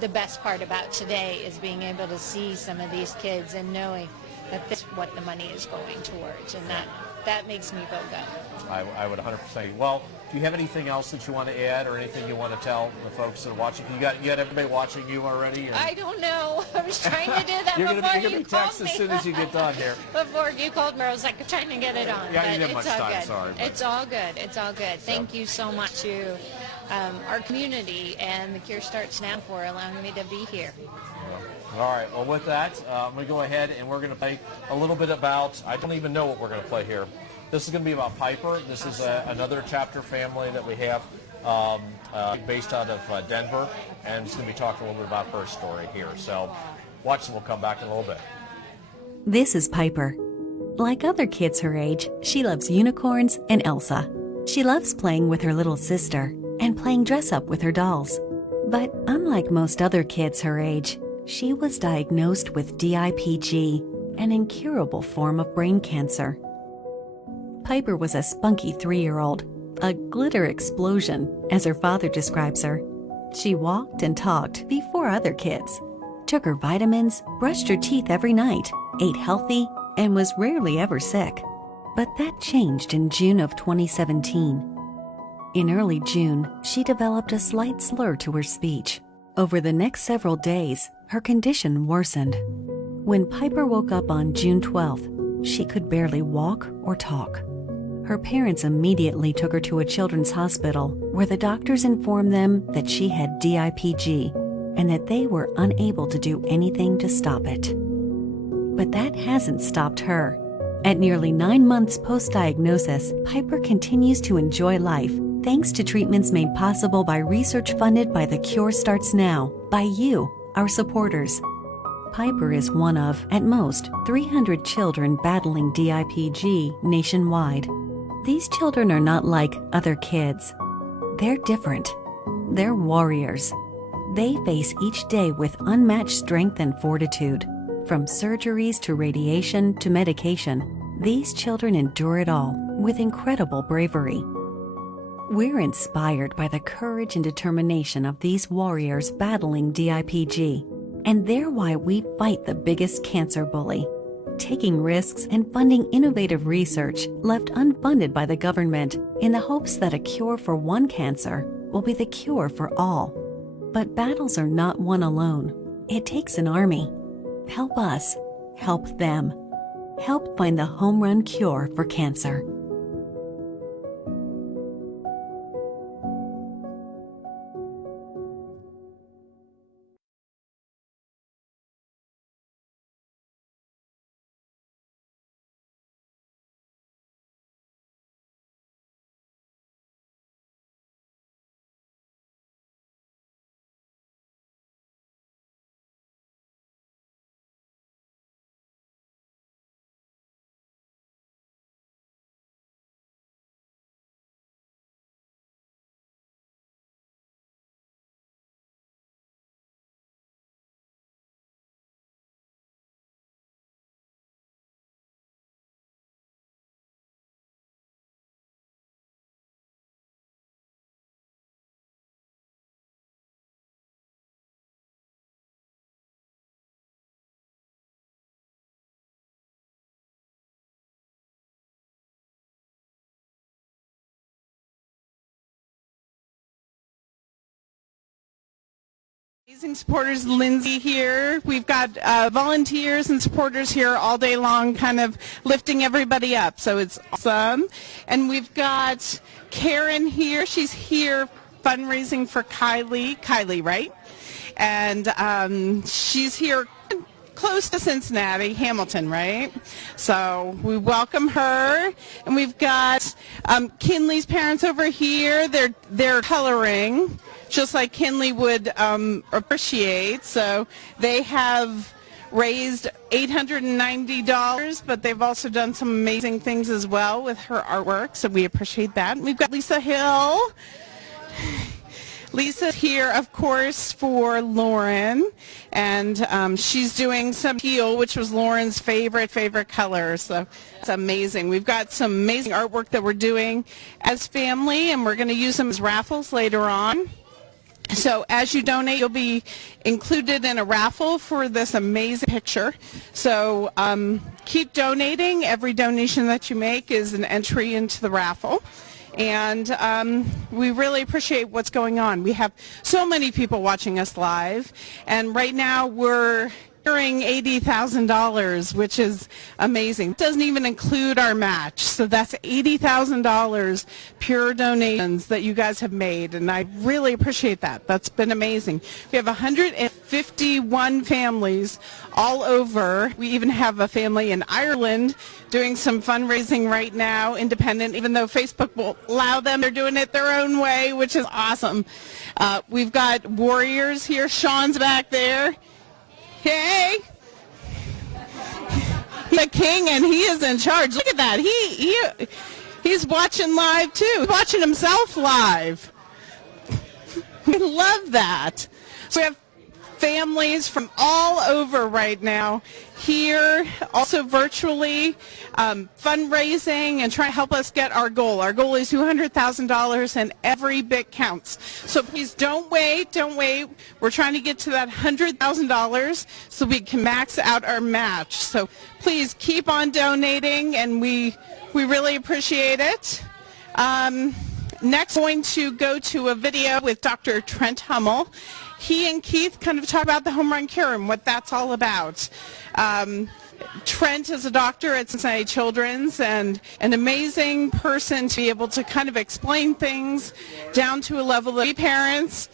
the best part about today is being able to see some of these kids and knowing that this is what the money is going towards, and that makes me feel good. I would 100%. Well, do you have anything else that you want to add, or anything you want to tell the folks that are watching? You got everybody watching you already? Or? I don't know. I was trying to do that you're before gonna you be called text me. as soon as you get done here. Before you called me, I was like trying to get it on. Yeah, but you didn't have it's much all time. good. Sorry. But. It's all good. It's all good. Thank you so much to our community and the Cure Starts Now for allowing me to be here. All right. Well, with that, I'm going to go ahead and we're going to play a little bit about. I don't even know what we're going to play here. This is going to be about Piper. This is another chapter family that we have based out of Denver, and it's going to be talking a little bit about her story here. So watch and we'll come back in a little bit. This is Piper. Like other kids her age, she loves unicorns and Elsa. She loves playing with her little sister and playing dress-up with her dolls. But unlike most other kids her age, she was diagnosed with DIPG, an incurable form of brain cancer. Piper was a spunky 3-year-old, a glitter explosion, as her father describes her. She walked and talked before other kids, took her vitamins, brushed her teeth every night, ate healthy, and was rarely ever sick. But that changed in June of 2017. In early June, she developed a slight slur to her speech. Over the next several days, her condition worsened. When Piper woke up on June 12th, she could barely walk or talk. Her parents immediately took her to a children's hospital where the doctors informed them that she had DIPG and that they were unable to do anything to stop it. But that hasn't stopped her. At nearly 9 months post-diagnosis, Piper continues to enjoy life thanks to treatments made possible by research funded by The Cure Starts Now, by you, our supporters. Piper is one of, at most, 300 children battling DIPG nationwide. These children are not like other kids. They're different. They're warriors. They face each day with unmatched strength and fortitude. From surgeries to radiation to medication, these children endure it all with incredible bravery. We're inspired by the courage and determination of these warriors battling DIPG, and they're why we fight the biggest cancer bully, taking risks and funding innovative research left unfunded by the government in the hopes that a cure for one cancer will be the cure for all. But battles are not won alone. It takes an army. Help us. Help them. Help find the Homerun Cure for cancer. Amazing supporters, Lindsay here. We've got volunteers and supporters here all day long kind of lifting everybody up, so it's awesome. And we've got Karen here. She's here fundraising for Kylie, right? And she's here close to Cincinnati, Hamilton, right? So we welcome her. And we've got Kinley's parents over here. They're coloring, just like Kinley would appreciate. So they have raised $890, but they've also done some amazing things as well with her artwork, so we appreciate that. We've got Lisa Hill. Lisa's here, of course, for Lauren, and she's doing some teal, which was Lauren's favorite color, so it's amazing. We've got some amazing artwork that we're doing as family, and we're going to use them as raffles later on. So as you donate, you'll be included in a raffle for this amazing picture. So keep donating. Every donation that you make is an entry into the raffle. And we really appreciate what's going on. We have so many people watching us live. And right now we're nearing $80,000, which is amazing. It doesn't even include our match. So that's $80,000 pure donations that you guys have made, and I really appreciate that. That's been amazing. We have 151 families all over. We even have a family in Ireland doing some fundraising right now, independent, even though Facebook will allow them. They're doing it their own way, which is awesome. We've got warriors here. Sean's back there. Hey! the king and he is in charge. Look at that. He's watching live too. He's watching himself live. We love that. So we have families from all over right now here, also virtually, fundraising and trying to help us get our goal. Our goal is $200,000 and every bit counts. So please don't wait, don't wait. We're trying to get to that $100,000 so we can max out our match. So please keep on donating, and we really appreciate it. Next, going to go to a video with Dr. Trent Hummel. He and Keith kind of talk about the Homerun Cure and what that's all about. Trent is a doctor at Cincinnati Children's and an amazing person to be able to kind of explain things down to a level that we parents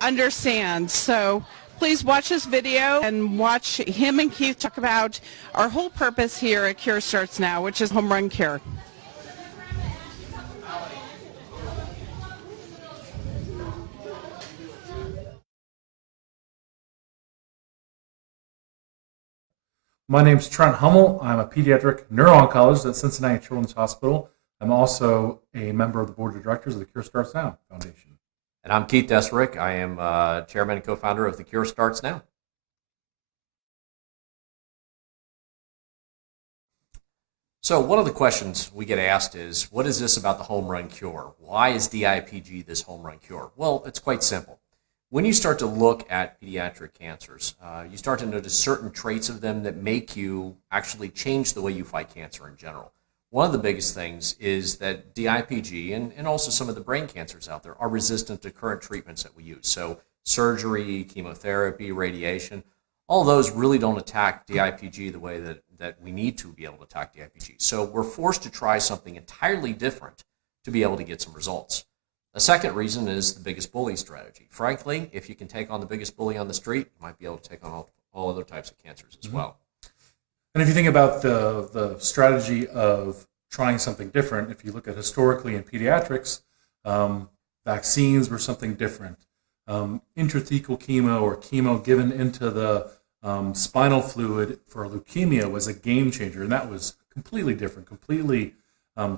understand. So please watch this video and watch him and Keith talk about our whole purpose here at Cure Starts Now, which is Homerun Cure. My name's Trent Hummel. I'm a pediatric neuro-oncologist at Cincinnati Children's Hospital. I'm also a member of the board of directors of the Cure Starts Now Foundation. And I'm Keith Deserick. I am chairman and co-founder of the Cure Starts Now. So one of the questions we get asked is, what is this about the Homerun Cure? Why is DIPG this Homerun Cure? Well, it's quite simple. When you start to look at pediatric cancers, you start to notice certain traits of them that make you actually change the way you fight cancer in general. One of the biggest things is that DIPG and also some of the brain cancers out there are resistant to current treatments that we use. So surgery, chemotherapy, radiation, all those really don't attack DIPG the way that we need to be able to attack DIPG. So we're forced to try something entirely different to be able to get some results. The second reason is the biggest bully strategy. Frankly, if you can take on the biggest bully on the street, you might be able to take on all other types of cancers as well. And if you think about the strategy of trying something different, if you look at historically in pediatrics, vaccines were something different. Intrathecal chemo or chemo given into the spinal fluid for leukemia was a game changer, and that was completely different, completely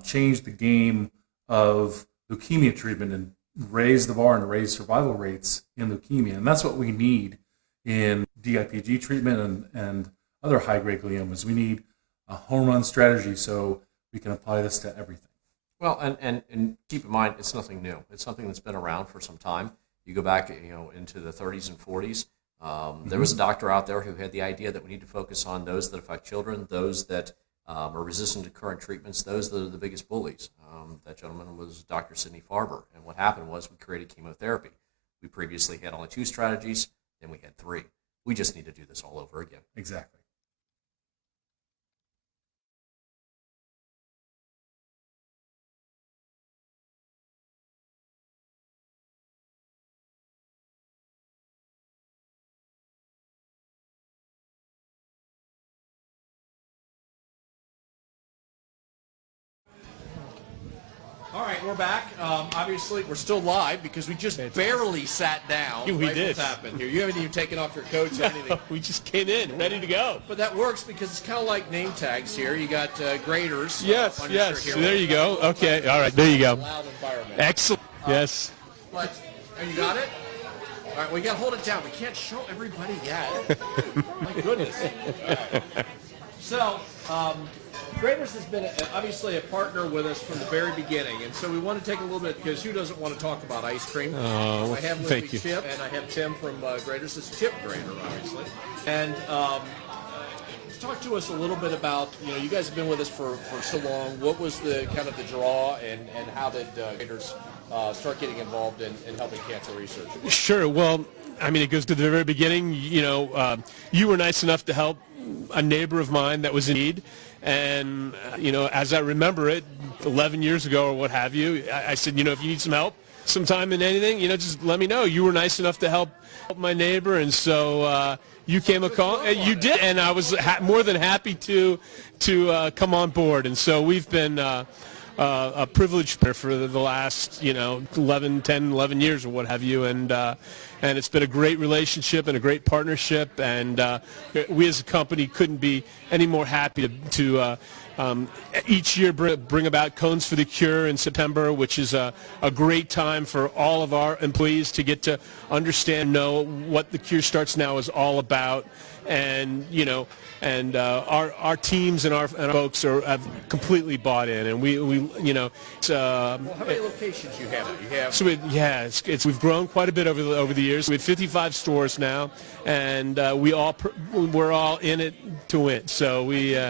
changed the game of leukemia treatment and raise the bar and raise survival rates in leukemia. And that's what we need in DIPG treatment and other high-grade gliomas. We need a home run strategy so we can apply this to everything. Well, and keep in mind, it's nothing new. It's something that's been around for some time. You go back, into the 30s and 40s. There was a doctor out there who had the idea that we need to focus on those that affect children, those that are resistant to current treatments, those that are the biggest bullies. That gentleman was Dr. Sidney Farber. And what happened was we created chemotherapy. We previously had only 2 strategies, then we had 3. We just need to do this all over again. Exactly. All right, we're back. Obviously, we're still live because we just barely sat down. We did. What's happened here? You haven't even taken off your coats or anything. We just came in, ready to go. But that works because it's kind of like name tags here. You got graders. Yes, on your yes. shirt here. There you go. Okay, all right, there you go. Loud environment. Excellent. Yes. But, you got it? All right, we got to hold it down. We can't show everybody yet. My goodness. All right. So, Graders has been obviously a partner with us from the very beginning, and so we want to take a little bit, because who doesn't want to talk about ice cream? Oh, I have with thank me you. Chip, and I have Tim from Graders. This is Chip Grader, obviously. And talk to us a little bit about, you guys have been with us for so long. What was the kind of the draw, and how did Graders start getting involved in helping cancer research? Sure. Well, I mean, it goes to the very beginning. You were nice enough to help a neighbor of mine that was in need. And, as I remember it, 11 years ago or what have you, I said, if you need some help sometime in anything, just let me know. You were nice enough to help my neighbor, and so you came a call. You did, and I was more than happy to come on board. And so we've been a privilege for the last 11 years or what have you, and it's been a great relationship and a great partnership, and we as a company couldn't be any more happy to each year bring about Cones for the Cure in September, which is a great time for all of our employees to get to understand and know what the Cure Starts Now is all about. And our teams and our folks have completely bought in, and we it's, Well, how many locations you have? we've grown quite a bit over the years. We have 55 stores now, and we're all in it to win. So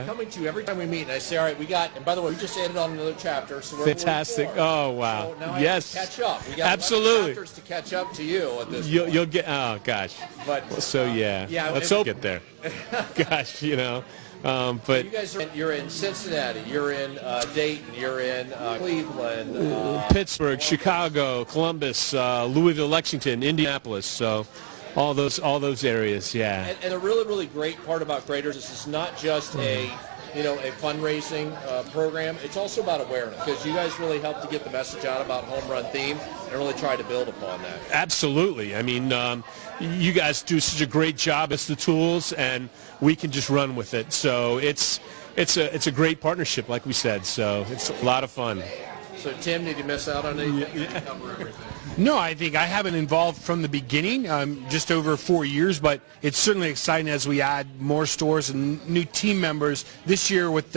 coming to you every time we meet, and I say, all right, we got, and by the way, we just added on another chapter, so we're fantastic. Oh wow! So now I yes, have to catch up. We got absolutely. chapters to catch up to you at this point. You'll get. Oh gosh. But so yeah. Let's hope get there. Gosh, but you guys you're in Cincinnati, you're in Dayton, you're in Cleveland, Pittsburgh, Chicago, Columbus, Louisville, Lexington, Indianapolis. So all those areas, yeah. And a really, really great part about Graders is it's not just a fundraising program. It's also about awareness, because you guys really help to get the message out about Home Run Theme and really try to build upon that. Absolutely. I mean, you guys do such a great job as the tools, and we can just run with it. So it's a great partnership, like we said. So it's a lot of fun. So Tim, did you miss out on anything? No, I think I haven't involved from the beginning, just over 4 years, but it's certainly exciting as we add more stores and new team members. This year with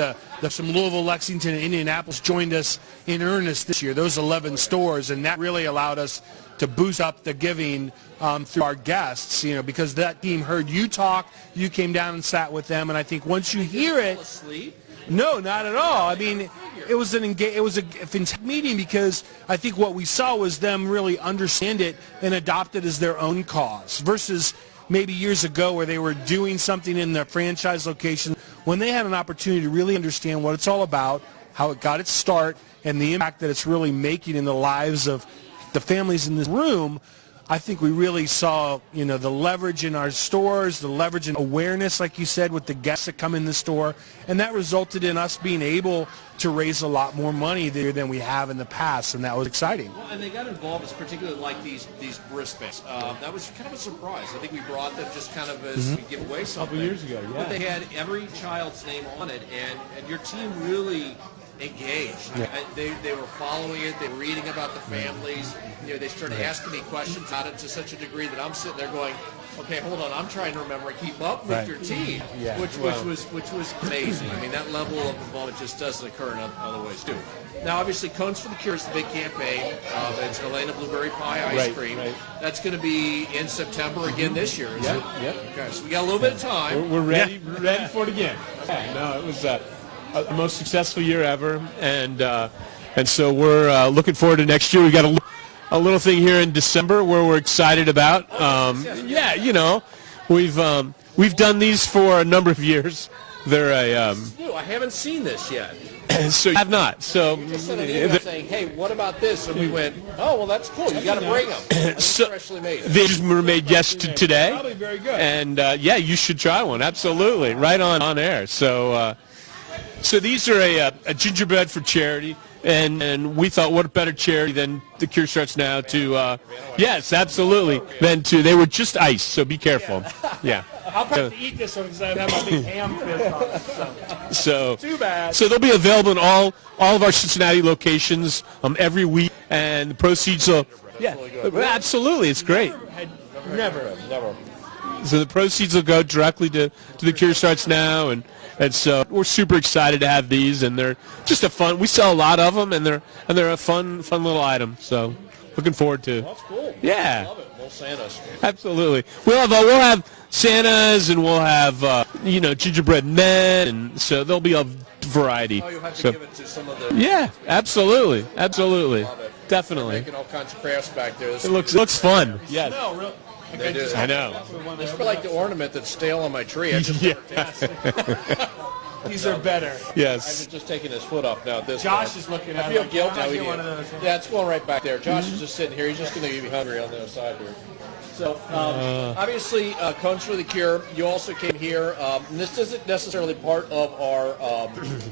some Louisville, Lexington, and Indianapolis joined us in earnest this year, those 11 stores, and that really allowed us to boost up the giving through our guests, because that team heard you talk, you came down and sat with them, and I think once you hear it... No, not at all. I mean, it was a fantastic meeting, because I think what we saw was them really understand it and adopt it as their own cause, versus maybe years ago where they were doing something in their franchise location, when they had an opportunity to really understand what it's all about, how it got its start, and the impact that it's really making in the lives of the families in this room. I think we really saw, the leverage in our stores, the leverage in awareness, like you said, with the guests that come in the store, and that resulted in us being able to raise a lot more money there than we have in the past, and that was exciting. Well, and they got involved, particularly like these wristbands. That was kind of a surprise. I think we brought them just kind of as we give away something. A couple years ago, yeah. But they had every child's name on it, and your team really engaged. Yeah. They were following it. They were reading about the families. They started asking me questions about it to such a degree that I'm sitting there going, okay, hold on, I'm trying to remember and keep up with your team, which was amazing. I mean, that level of involvement just doesn't occur in other ways too. Now, obviously, Cones for the Cure is the big campaign. It's Elena Blueberry Pie Ice Cream. Right. That's going to be in September again this year, is it? Yep. Okay, so we got a little bit of time. We're ready. We're ready for it again. No, it was the most successful year ever, and so we're looking forward to next year. We got a little thing here in December where we're excited about. We've done these for a number of years. They're I haven't seen this yet. So you have not. So you just sent an email saying, "Hey, what about this?" And we went, "Oh, well, that's cool. You got to bring them." So freshly made. They just were made today. Probably very good. And you should try one. Absolutely, right on air. So these are a gingerbread for charity. And we thought, what a better charity than the Cure Starts Now to, yes, absolutely, they were just ice, so be careful. Yeah. I'll probably eat this one because I have my big ham fist on it. So too bad. So they'll be available in all of our Cincinnati locations every week, and the proceeds will, absolutely, it's great. Never. So the proceeds will go directly to the Cure Starts Now, and so we're super excited to have these, and they're just a fun. We sell a lot of them, and they're a fun little item. So looking forward to. That's cool. Yeah. I love it. Little Santas. Absolutely. We'll have Santas, and we'll have gingerbread men, and so there'll be a variety. Oh, you'll have to give it to some of the. Yeah, absolutely, definitely. Making all kinds of crafts back there. It looks fun. Yes. No, really. They do. I know. It's like the ornament that's stale on my tree. I just never tasted. These are better. Yes. I'm just taking his foot off now at this Josh point. is looking at I feel it. guilty. I'll get one of those. Yeah, it's going right back there. Josh is just sitting here. He's just going to get me hungry on the other side here. So obviously, Cones for the Cure, you also came here. And this isn't necessarily part of our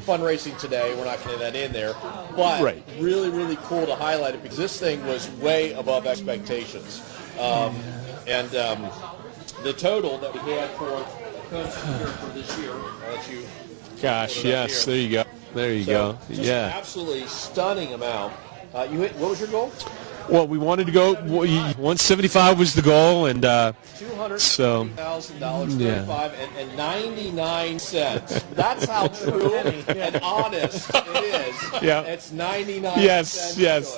fundraising today. We're not getting that in there. But really, really cool to highlight it because this thing was way above expectations. And the total that we had for Cones for the Cure for this year, I'll let you... Gosh, yes, there you go. There you go. Just an absolutely stunning amount. What was your goal? Well, we wanted to go. 175 was the goal, and so $230,000, and 99 cents. That's how true and honest it is. Yeah. It's 99 cents. Yes.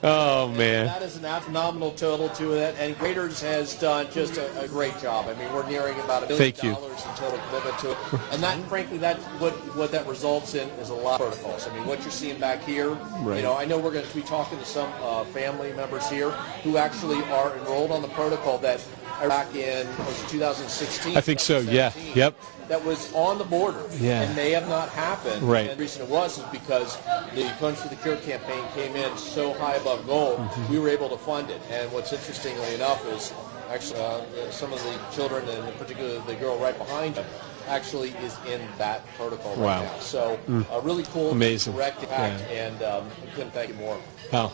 Oh, man. That is a phenomenal total to it, and Graders has done just a great job. I mean, we're nearing about $1 million in total commitment to it, and that, frankly, that's what that results in is a lot of protocols. I mean, what you're seeing back here, you know, I know we're going to be talking to some family members here who actually are enrolled on the protocol that are back in 2016. I think so. Yeah. Yep. That was on the border Yeah. and may have not happened. Right. And the reason it was is because the Cones for the Cure campaign came in so high above goal, we were able to fund it. And what's interestingly enough is actually some of the children, and in particular the girl right behind you, actually is in that protocol right now. So really cool, amazing, direct impact, and we couldn't thank you more. Oh,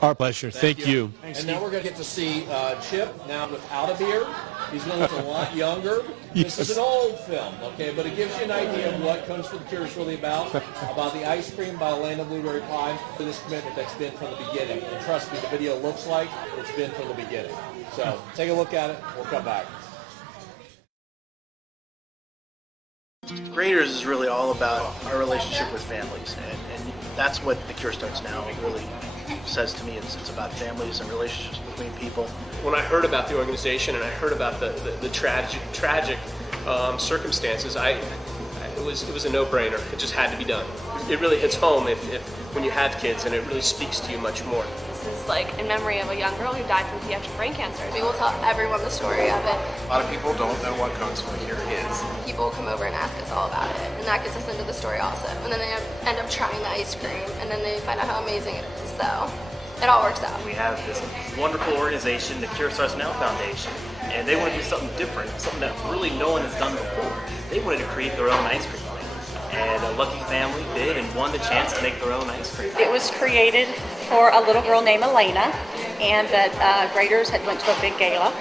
our pleasure. Thank you. And now we're going to get to see Chip now without a beard. He's going to look a lot younger. This is an old film, okay, but it gives you an idea of what Cones for the Cure is really about the ice cream, about Elena Blueberry Pie, for this commitment that's been from the beginning. And trust me, the video looks like it's been from the beginning. So take a look at it. We'll come back. Graders is really all about our relationship with families, and that's what the Cure Starts Now really says to me. It's about families and relationships between people. When I heard about the organization and I heard about the tragic circumstances, it was a no-brainer. It just had to be done. It really hits home if when you have kids, and it really speaks to you much more. This is like in memory of a young girl who died from pediatric brain cancer. We will tell everyone the story of it. A lot of people don't know what Cones for the Cure is. People will come over and ask us all about it, and that gets us into the story also. And then they end up trying the ice cream, and then they find out how amazing it is. So it all works out. We have this wonderful organization, the Cure Starts Now Foundation, and they want to do something different, something that really no one has done before. They wanted to create their own ice cream line, and a lucky family did and won the chance to make their own ice cream. It was created for a little girl named Elena, and that Graders had went to a big gala,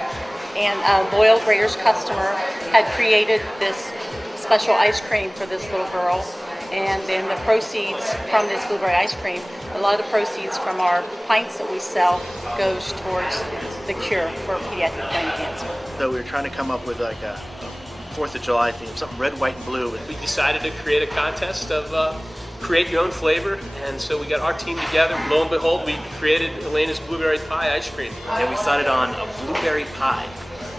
and a loyal Graders customer had created this special ice cream for this little girl, and then the proceeds from this blueberry ice cream, a lot of the proceeds from our pints that we sell goes towards the cure for pediatric brain cancer. So we were trying to come up with like a 4th of July theme, something red, white, and blue. We decided to create a contest of create your own flavor, and so we got our team together. Lo and behold, we created Elena's Blueberry Pie ice cream. And we decided on a blueberry pie,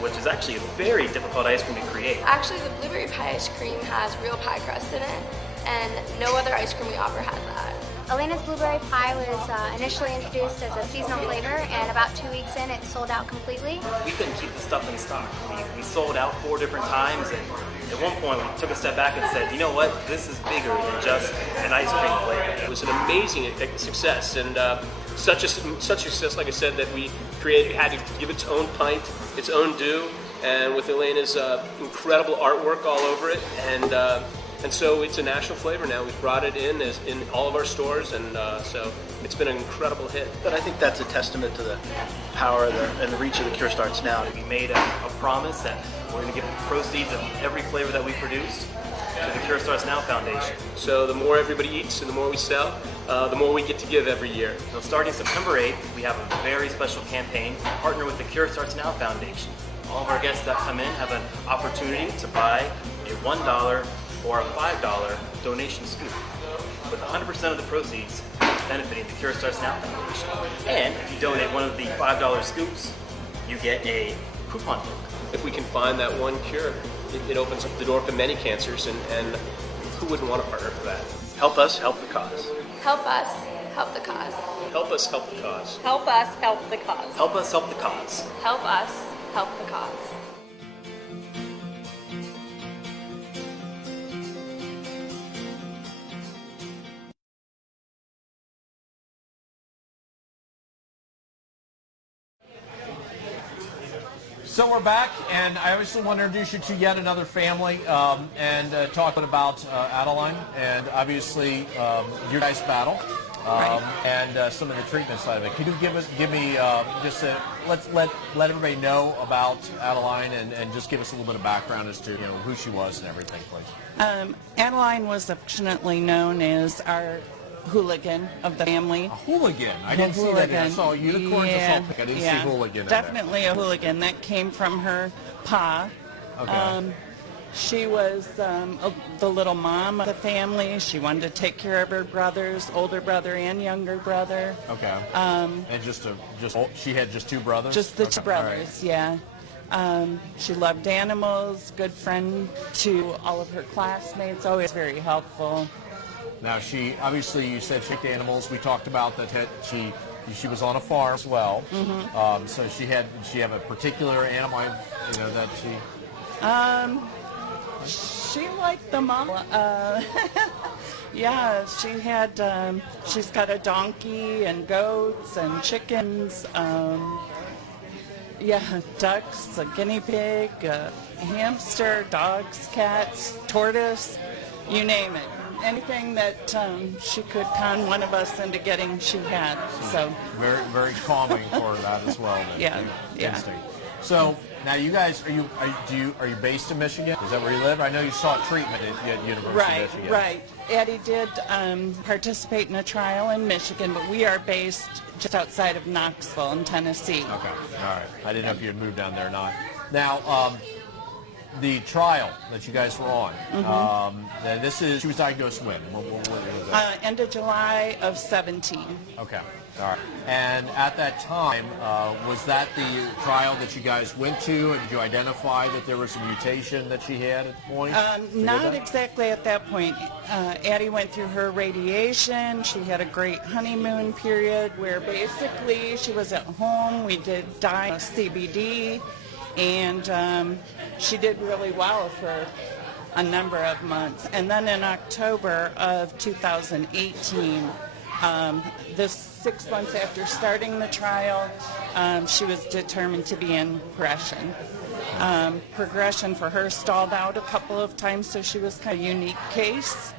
which is actually a very difficult ice cream to create. Actually, the blueberry pie ice cream has real pie crust in it, and no other ice cream we offer has that. Elena's Blueberry Pie was initially introduced as a seasonal flavor, and about 2 weeks in, it sold out completely. We couldn't keep the stuff in stock. We sold out 4 different times, and at one point we took a step back and said, you know what, this is bigger than just an ice cream flavor. It was an amazing success, and such success, like I said, that we created, had to give its own pint, its own due, and with Elena's incredible artwork all over it, and so it's a national flavor now. We've brought it in all of our stores, and so it's been an incredible hit. But I think that's a testament to the power and the reach of the Cure Starts Now. We made a promise that we're going to give the proceeds of every flavor that we produce to the Cure Starts Now Foundation. So the more everybody eats and the more we sell, the more we get to give every year. So starting September 8th, we have a very special campaign, partner with the Cure Starts Now Foundation. All of our guests that come in have an opportunity to buy a $1 or a $5 donation scoop, with 100% of the proceeds benefiting the Cure Starts Now Foundation. And if you donate one of the $5 scoops, you get a coupon book. If we can find that one cure, it opens up the door to many cancers, and who wouldn't want to partner for that? Help us help the cause. Help us help the cause. Help us help the cause. Help us help the cause. Help us help the cause. Help us help the cause. So we're back, and I obviously want to introduce you to yet another family and talk about Adeline and obviously your guys' battle and some of the treatment side of it. Can you give me just let everybody know about Adeline and just give us a little bit of background as to who she was and everything, please. Adeline was affectionately known as our hooligan of the family. A hooligan? I didn't see that. I saw unicorns. Yeah, I didn't see hooligan. Definitely a hooligan. That came from her pa. Okay. She was the little mom of the family. She wanted to take care of her brothers, older brother and younger brother. Okay. And she had just two brothers? Just the two brothers, yeah. She loved animals, good friend to all of her classmates, always very helpful. Now, obviously you said she liked animals. We talked about that she was on a farm as well. Mm-hmm. So did she have a particular animal that she... She liked them all. Yeah, she's got a donkey and goats and chickens. Ducks, a guinea pig, a hamster, dogs, cats, tortoise, you name it. Anything that she could con one of us into getting, she had. So very, very calming for that as well. Yeah. Instinct. So now you guys, are you based in Michigan? Is that where you live? I know you sought treatment at University of Michigan. Right. Addie did participate in a trial in Michigan, but we are based just outside of Knoxville in Tennessee. Okay. All right. I didn't know if you had moved down there or not. Now, the trial that you guys were on, she was diagnosed when? What was that? End of July of 17. Okay. All right. And at that time, was that the trial that you guys went to, and did you identify that there was a mutation that she had at the point? Not exactly at that point. Addie went through her radiation. She had a great honeymoon period where basically she was at home. We did CBD, and she did really well for a number of months. And then in October of 2018, this 6 months after starting the trial, she was determined to be in progression. Progression for her stalled out a couple of times, so she was kind of a unique case.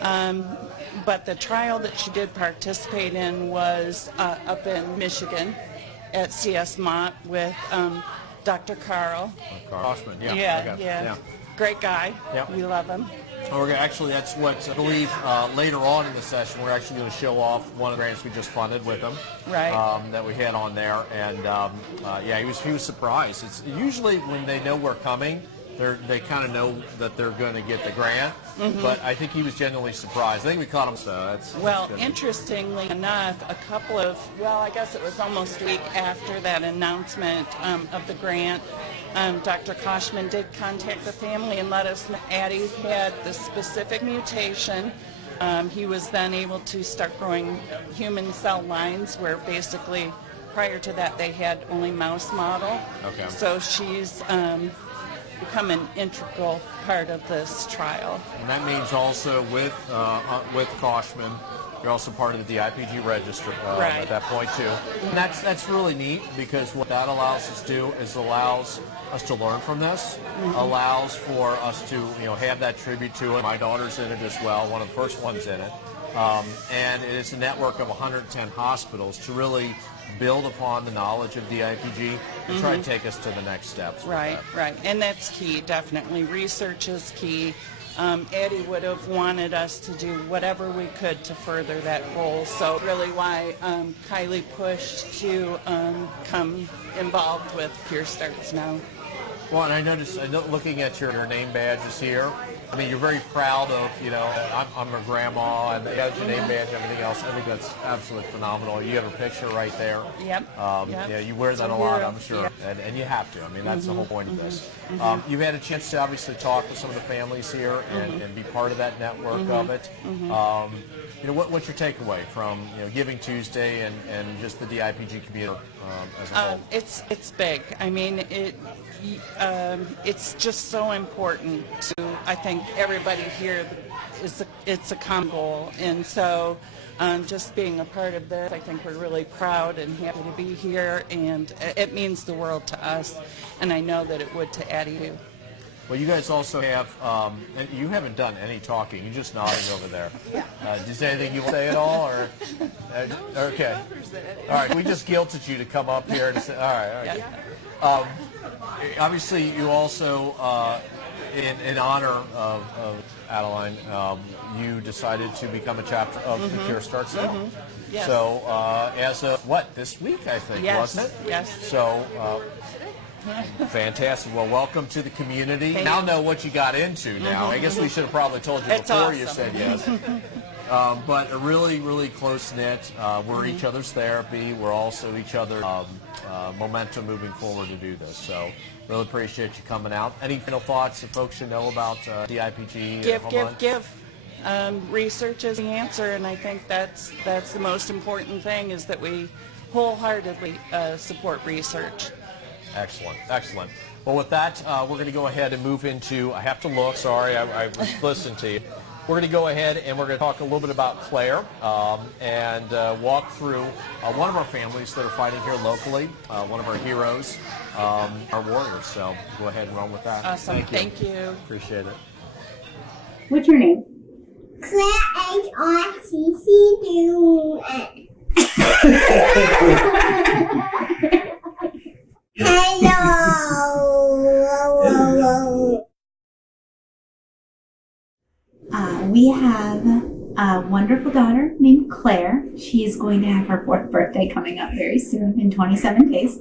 But the trial that she did participate in was up in Michigan at CS Mott with Dr. Carl. Hoffman, Yeah. Great guy. Yep. We love him. Actually, that's what I believe later on in the session, we're actually going to show off one of the grants we just funded with him. Right. That we had on there. And, he was surprised. It's usually when they know we're coming, they kind of know that they're going to get the grant. Mm-hmm. But I think he was genuinely surprised. I think we caught him, so that's good. Interestingly enough, I guess it was almost a week after that announcement of the grant, Dr. Koshman did contact the family and let us know Addie had the specific mutation. He was then able to start growing human cell lines where basically prior to that they had only mouse model. Okay. So she's become an integral part of this trial. And that means also with Koshman, you're also part of the DIPG register at that point too. And that's really neat, because what that allows us to do is allows us to learn from this, allows for us to have that tribute to it. My daughter's in it as well, one of the first ones in it. And it is a network of 110 hospitals to really build upon the knowledge of DIPG and try to take us to the next steps. Right. And that's key, definitely. Research is key. Addie would have wanted us to do whatever we could to further that goal. So really why Kylie pushed to come involved with Pure Starts now. Well, and I noticed, looking at your name badges here, I mean, you're very proud of, I'm her grandma, and that's your name badge and everything else. I think that's absolutely phenomenal. You have a picture right there. Yep. Yeah, you wear that a lot, I'm sure. Yep. And you have to. I mean, that's the whole point of this. You've had a chance to obviously talk with some of the families here and be part of that network of it. What's your takeaway from Giving Tuesday and just the DIPG community as a whole? It's big. I mean, it's just so important to, I think, everybody here. It's a common goal, and so just being a part of this. I think we're really proud and happy to be here, and it means the world to us, and I know that it would to Addie too. Well, you guys also have, and you haven't done any talking. You're just nodding over there. Is there anything you want to say at all? Or okay. All right. We just guilted you to come up here and say, all right. Obviously, you also, in honor of Adeline, you decided to become a chapter of The Cure Starts Now. Yes. So, as of this week, I think, wasn't it? Yes. So, fantastic. Well, welcome to the community. Now know what you got into now. I guess we should have probably told you before you said yes. But a really, really close-knit. We're each other's therapy. We're also each other's momentum moving forward to do this. So really appreciate you coming out. Any final thoughts that folks should know about DIPG? Give. Research is the answer, and I think that's the most important thing, is that we wholeheartedly support research. Excellent. Well, with that, we're going to go ahead and move into, I have to look, sorry, I was listening to you. We're going to go ahead and we're going to talk a little bit about Claire and walk through one of our families that are fighting here locally, one of our heroes, our warriors. So go ahead and run with that. Awesome. Thank you. Appreciate it. What's your name? Claire HRCCUN. Hello. We have a wonderful daughter named Claire. She's going to have her 4th birthday coming up very soon, in 27 days.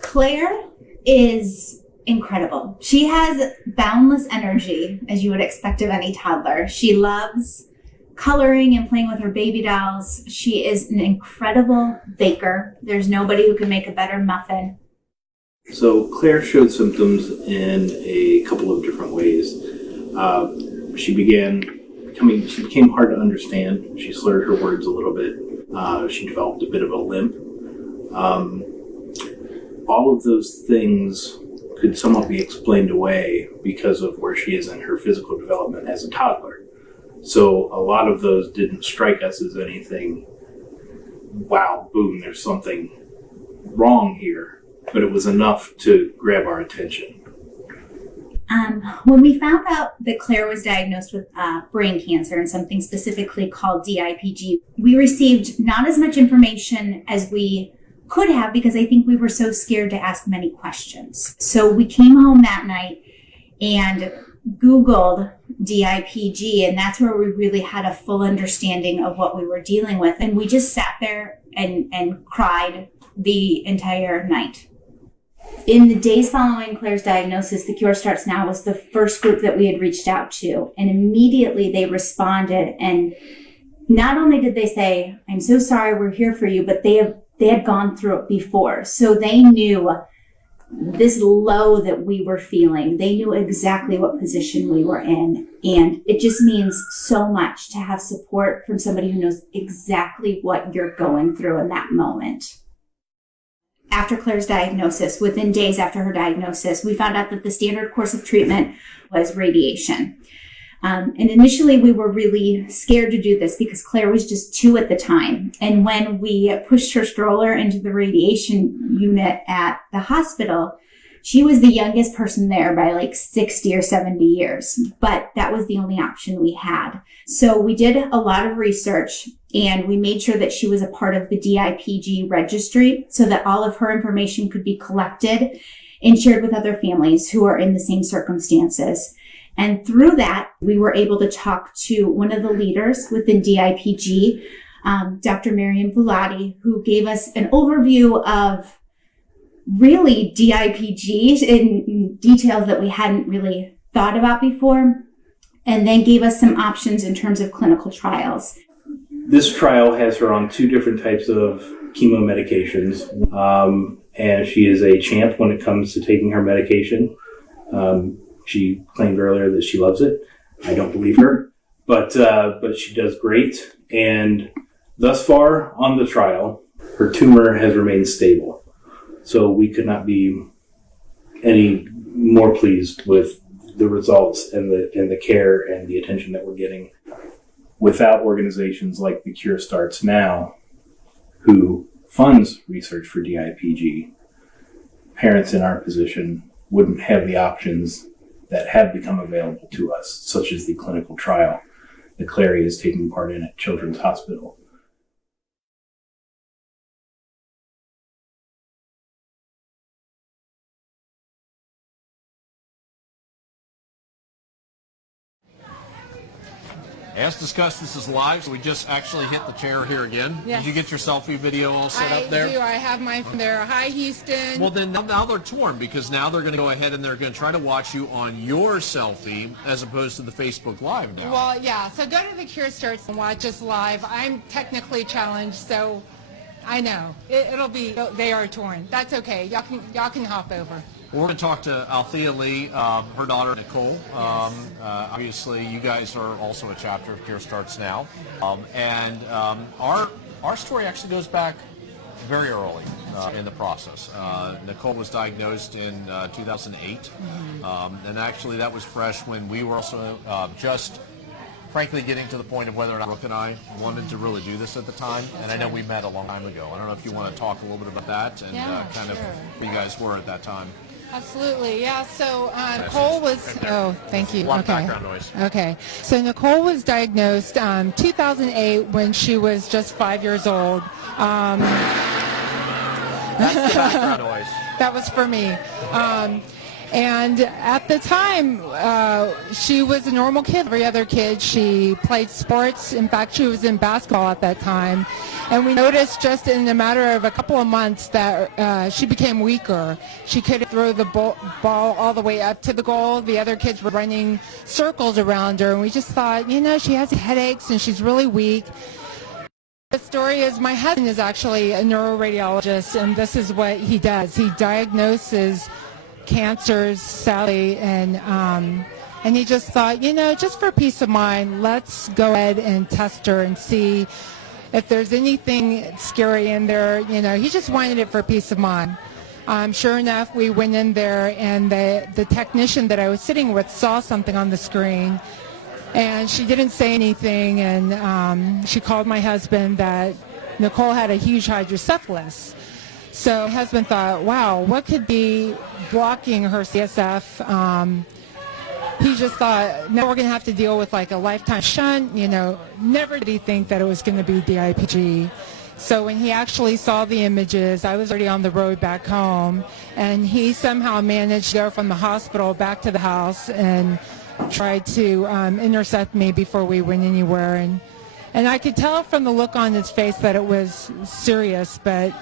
Claire is incredible. She has boundless energy, as you would expect of any toddler. She loves coloring and playing with her baby dolls. She is an incredible baker. There's nobody who can make a better muffin. So Claire showed symptoms in a couple of different ways. She became hard to understand. She slurred her words a little bit. She developed a bit of a limp. All of those things could somewhat be explained away because of where she is in her physical development as a toddler. So a lot of those didn't strike us as anything, wow, boom, there's something wrong here. But it was enough to grab our attention. When we found out that Claire was diagnosed with brain cancer and something specifically called DIPG, we received not as much information as we could have, because I think we were so scared to ask many questions. So we came home that night and Googled DIPG, and that's where we really had a full understanding of what we were dealing with. And we just sat there and cried the entire night. In the days following Claire's diagnosis, The Cure Starts Now was the first group that we had reached out to, and immediately they responded. And not only did they say, "I'm so sorry, we're here for you," but they had gone through it before. So they knew this low that we were feeling. They knew exactly what position we were in. And it just means so much to have support from somebody who knows exactly what you're going through in that moment. After Claire's diagnosis, within days after her diagnosis, we found out that the standard course of treatment was radiation. And initially we were really scared to do this because Claire was just 2 at the time. And when we pushed her stroller into the radiation unit at the hospital, she was the youngest person there by like 60 or 70 years. But that was the only option we had. So we did a lot of research and we made sure that she was a part of the DIPG registry so that all of her information could be collected and shared with other families who are in the same circumstances. And through that, we were able to talk to one of the leaders within DIPG, Dr. Mariam Vulati, who gave us an overview of really DIPG in details that we hadn't really thought about before, and then gave us some options in terms of clinical trials. This trial has her on 2 different types of chemo medications, and she is a champ when it comes to taking her medication. She claimed earlier that she loves it. I don't believe her, but she does great. And thus far on the trial, her tumor has remained stable. So we could not be any more pleased with the results and the care and the attention that we're getting. without organizations like The Cure Starts Now, who funds research for DIPG, parents in our position wouldn't have the options that have become available to us, such as the clinical trial that Clary is taking part in at Children's Hospital. As discussed, this is live, so we just actually hit the chair here again. Yes. Did you get your selfie video all set up there? I do. I have mine from there. Hi, Houston. Well, then now they're torn, because now they're going to go ahead and they're going to try to watch you on your selfie as opposed to the Facebook Live now. Well, yeah. So go to the Cure Starts and watch us live. I'm technically challenged, so I know it'll be. They are torn. That's okay. Y'all can hop over. We're going to talk to Althea Lee, her daughter Nicole. Obviously, you guys are also a chapter of Cure Starts Now, our story actually goes back very early in the process. Nicole was diagnosed in 2008, and actually that was fresh when we were also just frankly getting to the point of whether or not Brooke and I wanted to really do this at the time. And I know we met a long time ago. I don't know if you want to talk a little bit about that and kind of where you guys were at that time. Absolutely, yeah. So Nicole was. Oh, thank you. A lot of Okay. background noise. Okay. So Nicole was diagnosed 2008 when she was just 5 years old. That's the background noise. That was for me. And at the time, she was a normal kid, every other kid. She played sports. In fact, she was in basketball at that time. And we noticed just in a matter of a couple of months that she became weaker. She couldn't throw the ball all the way up to the goal. The other kids were running circles around her. And we just thought, she has headaches and she's really weak. The story is my husband is actually a neuroradiologist, and this is what he does. He diagnoses cancers, Sally, and he just thought, just for peace of mind, let's go ahead and test her and see if there's anything scary in there. He just wanted it for peace of mind. Sure enough, we went in there, and the technician that I was sitting with saw something on the screen, and she didn't say anything, and she called my husband that Nicole had a huge hydrocephalus. So my husband thought, wow, what could be blocking her CSF? He just thought, now we're going to have to deal with like a lifetime shunt. Never did he think that it was going to be DIPG. So when he actually saw the images, I was already on the road back home, and he somehow managed to go from the hospital back to the house and tried to intercept me before we went anywhere. And I could tell from the look on his face that it was serious, but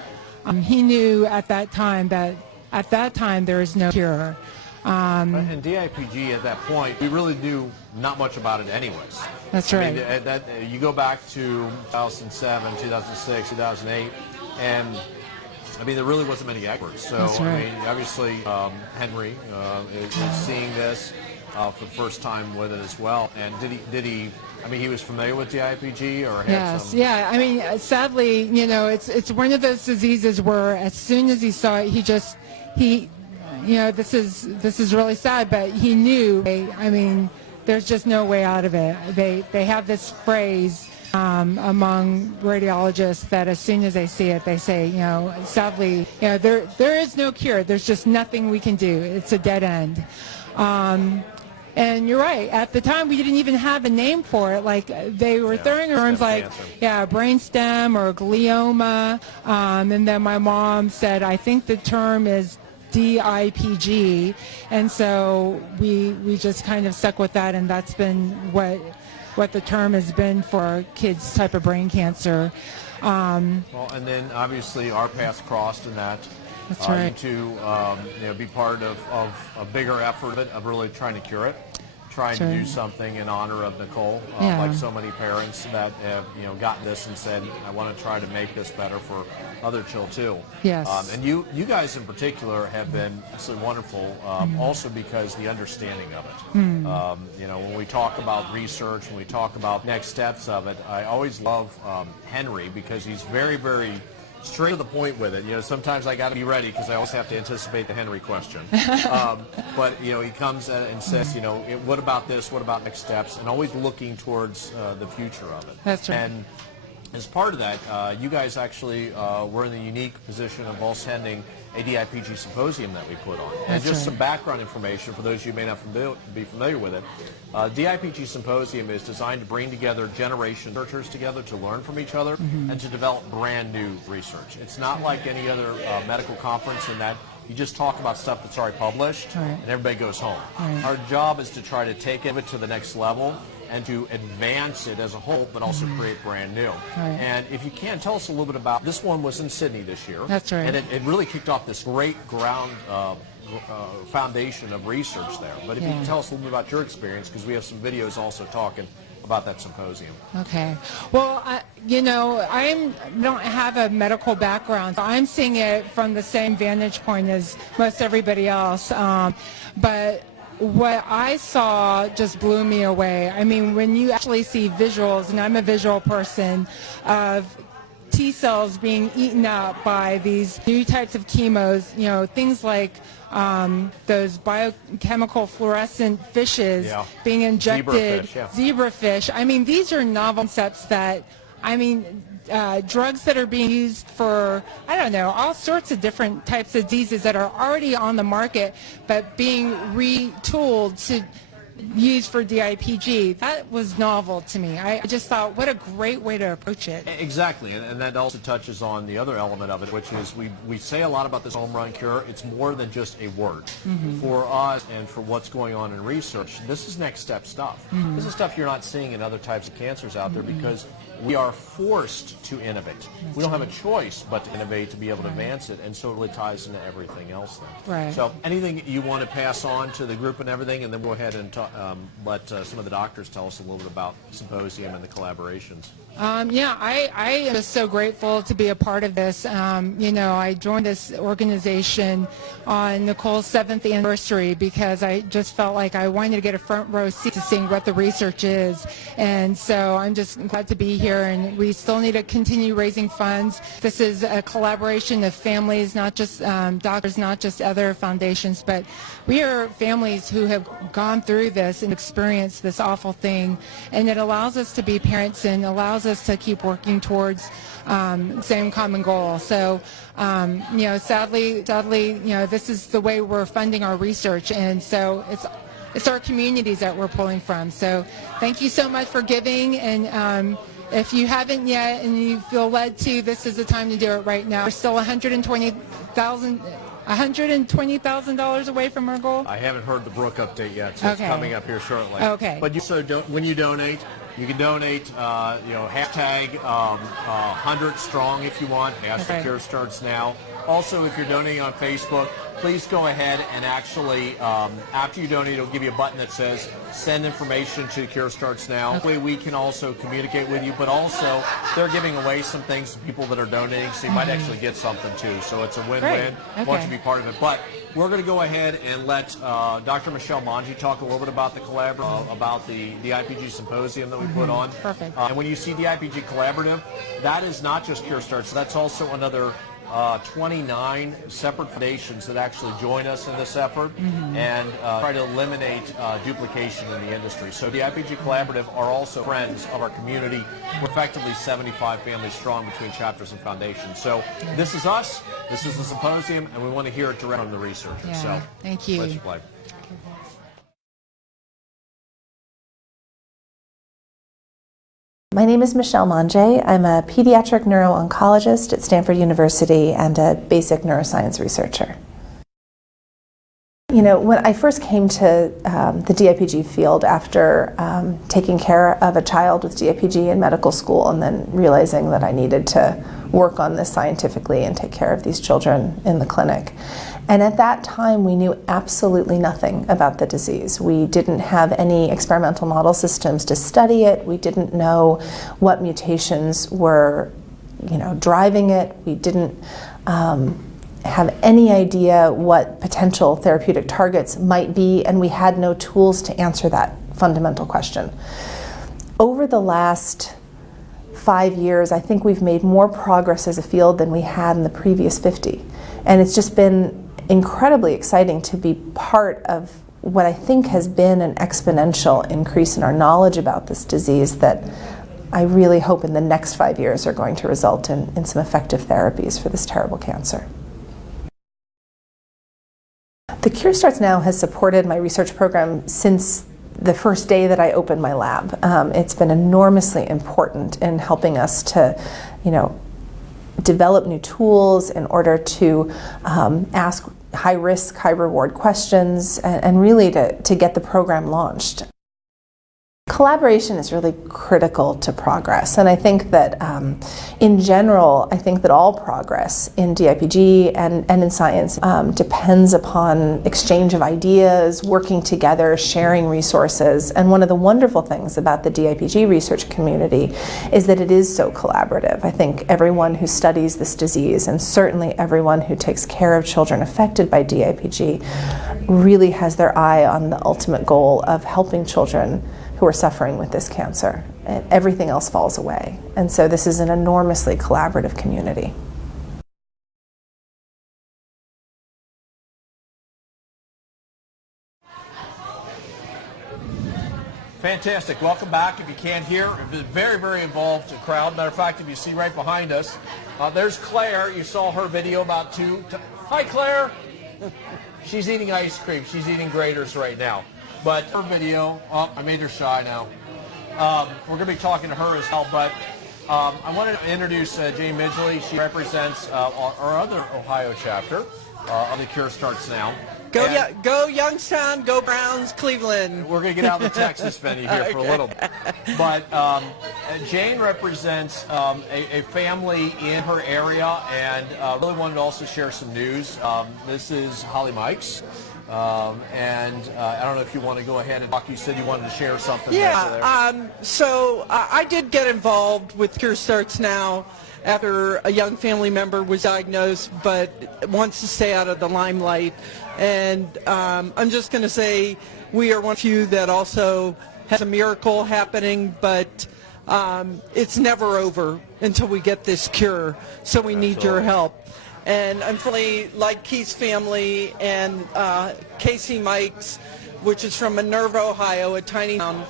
he knew at that time there is no cure. And DIPG at that point, we really knew not much about it anyways. That's right. You go back to 2007, 2006, 2008, and there really wasn't many experts. So That's right. Obviously Henry is seeing this for the first time with it as well. And did he? He was familiar with DIPG, or had Yes, some... yeah. Sadly, it's one of those diseases where as soon as he saw it, this is really sad, but he knew. There's just no way out of it. They have this phrase among radiologists that as soon as they see it, they say, sadly, there is no cure. There's just nothing we can do. It's a dead end. And you're right. At the time, we didn't even have a name for it. Like they were throwing terms like, brainstem or glioma. And then my mom said, I think the term is DIPG. And so we just kind of stuck with that, and that's been what the term has been for kids' type of brain cancer. And then obviously our paths crossed in that. That's right. To be part of a bigger effort of really trying to cure it, trying to do something in honor of Nicole, like so many parents that have gotten this and said, I want to try to make this better for other children too. Yes. And you guys in particular have been absolutely wonderful, also because the understanding of it. When we talk about research, when we talk about next steps of it, I always love Henry because he's very, very straight to the point with it. Sometimes I got to be ready because I always have to anticipate the Henry question. But he comes and says, what about this? What about next steps? And always looking towards the future of it. That's right. And as part of that, you guys actually were in the unique position of also attending a DIPG symposium that we put on. And just some background information for those of you who may not be familiar with it. DIPG symposium is designed to bring together generation researchers together to learn from each other and to develop brand new research. It's not like any other medical conference in that you just talk about stuff that's already published and everybody goes home. Our job is to try to take it to the next level and to advance it as a whole, but also create brand new. And if you can, tell us a little bit about, this one was in Sydney this year. That's right. And it really kicked off this great ground foundation of research there. But if you can tell us a little bit about your experience, because we have some videos also talking about that symposium. Okay. Well, I don't have a medical background, so I'm seeing it from the same vantage point as most everybody else. But what I saw just blew me away. I mean, when you actually see visuals, and I'm a visual person, of T cells being eaten up by these new types of chemos, things like those biochemical fluorescent fishes being injected, zebrafish. I mean, these are novel concepts that, drugs that are being used for, all sorts of different types of diseases that are already on the market, but being retooled to use for DIPG. That was novel to me. I just thought, what a great way to approach it. Exactly, and that also touches on the other element of it, which is we say a lot about this home run cure. It's more than just a word. For us and for what's going on in research, this is next step stuff. This is stuff you're not seeing in other types of cancers out there because we are forced to innovate. We don't have a choice but to innovate to be able to advance it, and so it really ties into everything else then. Right. So anything you want to pass on to the group and everything, and then go ahead and let some of the doctors tell us a little bit about the symposium and the collaborations. I am just so grateful to be a part of this. I joined this organization on Nicole's 7th anniversary because I just felt like I wanted to get a front row seat to seeing what the research is. And so I'm just glad to be here, and we still need to continue raising funds. This is a collaboration of families, not just doctors, not just other foundations, but we are families who have gone through this and experienced this awful thing, and it allows us to be parents and allows us to keep working towards same common goal. So, sadly, this is the way we're funding our research, and so it's our communities that we're pulling from. So, thank you so much for giving, and if you haven't yet and you feel led to, this is the time to do it right now. We're still $120,000 away from our goal. I haven't heard the Brooke update yet, so it's coming up here shortly. Okay. But when you donate, you can donate, hashtag 100 strong if you want. Hashtag Cure Starts Now. Also, if you're donating on Facebook, please go ahead and actually, after you donate, it'll give you a button that says send information to Cure Starts Now. That way we can also communicate with you, but also they're giving away some things to people that are donating, so you might actually get something too. So it's a win-win. Want you to be part of it. But we're going to go ahead and let Dr. Michelle Manji talk a little bit about the about the DIPG symposium that we put on. Perfect. And when you see DIPG Collaborative, that is not just Cure Starts. That's also another 29 separate foundations that actually join us in this effort and try to eliminate duplication in the industry. So the IPG Collaborative are also friends of our community. We're effectively 75 families strong between chapters and foundations. So this is us, this is the symposium, and we want to hear it direct from the researchers. Yeah, so thank you. Let you play. My name is Michelle Mange. I'm a pediatric neuro-oncologist at Stanford University and a basic neuroscience researcher. When I first came to the DIPG field after taking care of a child with DIPG in medical school and then realizing that I needed to work on this scientifically and take care of these children in the clinic. And at that time, we knew absolutely nothing about the disease. We didn't have any experimental model systems to study it. We didn't know what mutations were, driving it. We didn't have any idea what potential therapeutic targets might be, and we had no tools to answer that fundamental question. Over the last 5 years, I think we've made more progress as a field than we had in the previous 50. And it's just been incredibly exciting to be part of what I think has been an exponential increase in our knowledge about this disease that I really hope in the next 5 years are going to result in some effective therapies for this terrible cancer. The Cure Starts Now has supported my research program since the first day that I opened my lab. It's been enormously important in helping us to, develop new tools in order to ask high-risk, high-reward questions and really to get the program launched. Collaboration is really critical to progress, and I think that in general, I think that all progress in DIPG and in science depends upon exchange of ideas, working together, sharing resources, and one of the wonderful things about the DIPG research community is that it is so collaborative. I think everyone who studies this disease, and certainly everyone who takes care of children affected by DIPG, really has their eye on the ultimate goal of helping children who are suffering with this cancer. And everything else falls away. And so this is an enormously collaborative community. Fantastic. Welcome back. If you can't hear, a very, very involved crowd. Matter of fact, if you see right behind us, there's Claire. You saw her video about Hi, Claire. She's eating ice cream. She's eating graters right now. But her video, I made her shy now. We're going to be talking to her as well, but I wanted to introduce Jane Midgley. She represents our other Ohio chapter of the Cure Starts Now. Go Youngstown, go Browns, Cleveland. We're going to get out of the Texas venue here for a little bit. But Jane represents a family in her area and really wanted to also share some news. This is Holly Mikes. I don't know if you want to go ahead and talk. You said you wanted to share something. Yeah, so I did get involved with Cure Starts Now after a young family member was diagnosed but wants to stay out of the limelight. And I'm just going to say we are one of the few that also has a miracle happening, but it's never over until we get this cure. So we need your help. And unfortunately, like Keith's family and Casey Mikes, which is from Minerva, Ohio, a tiny town,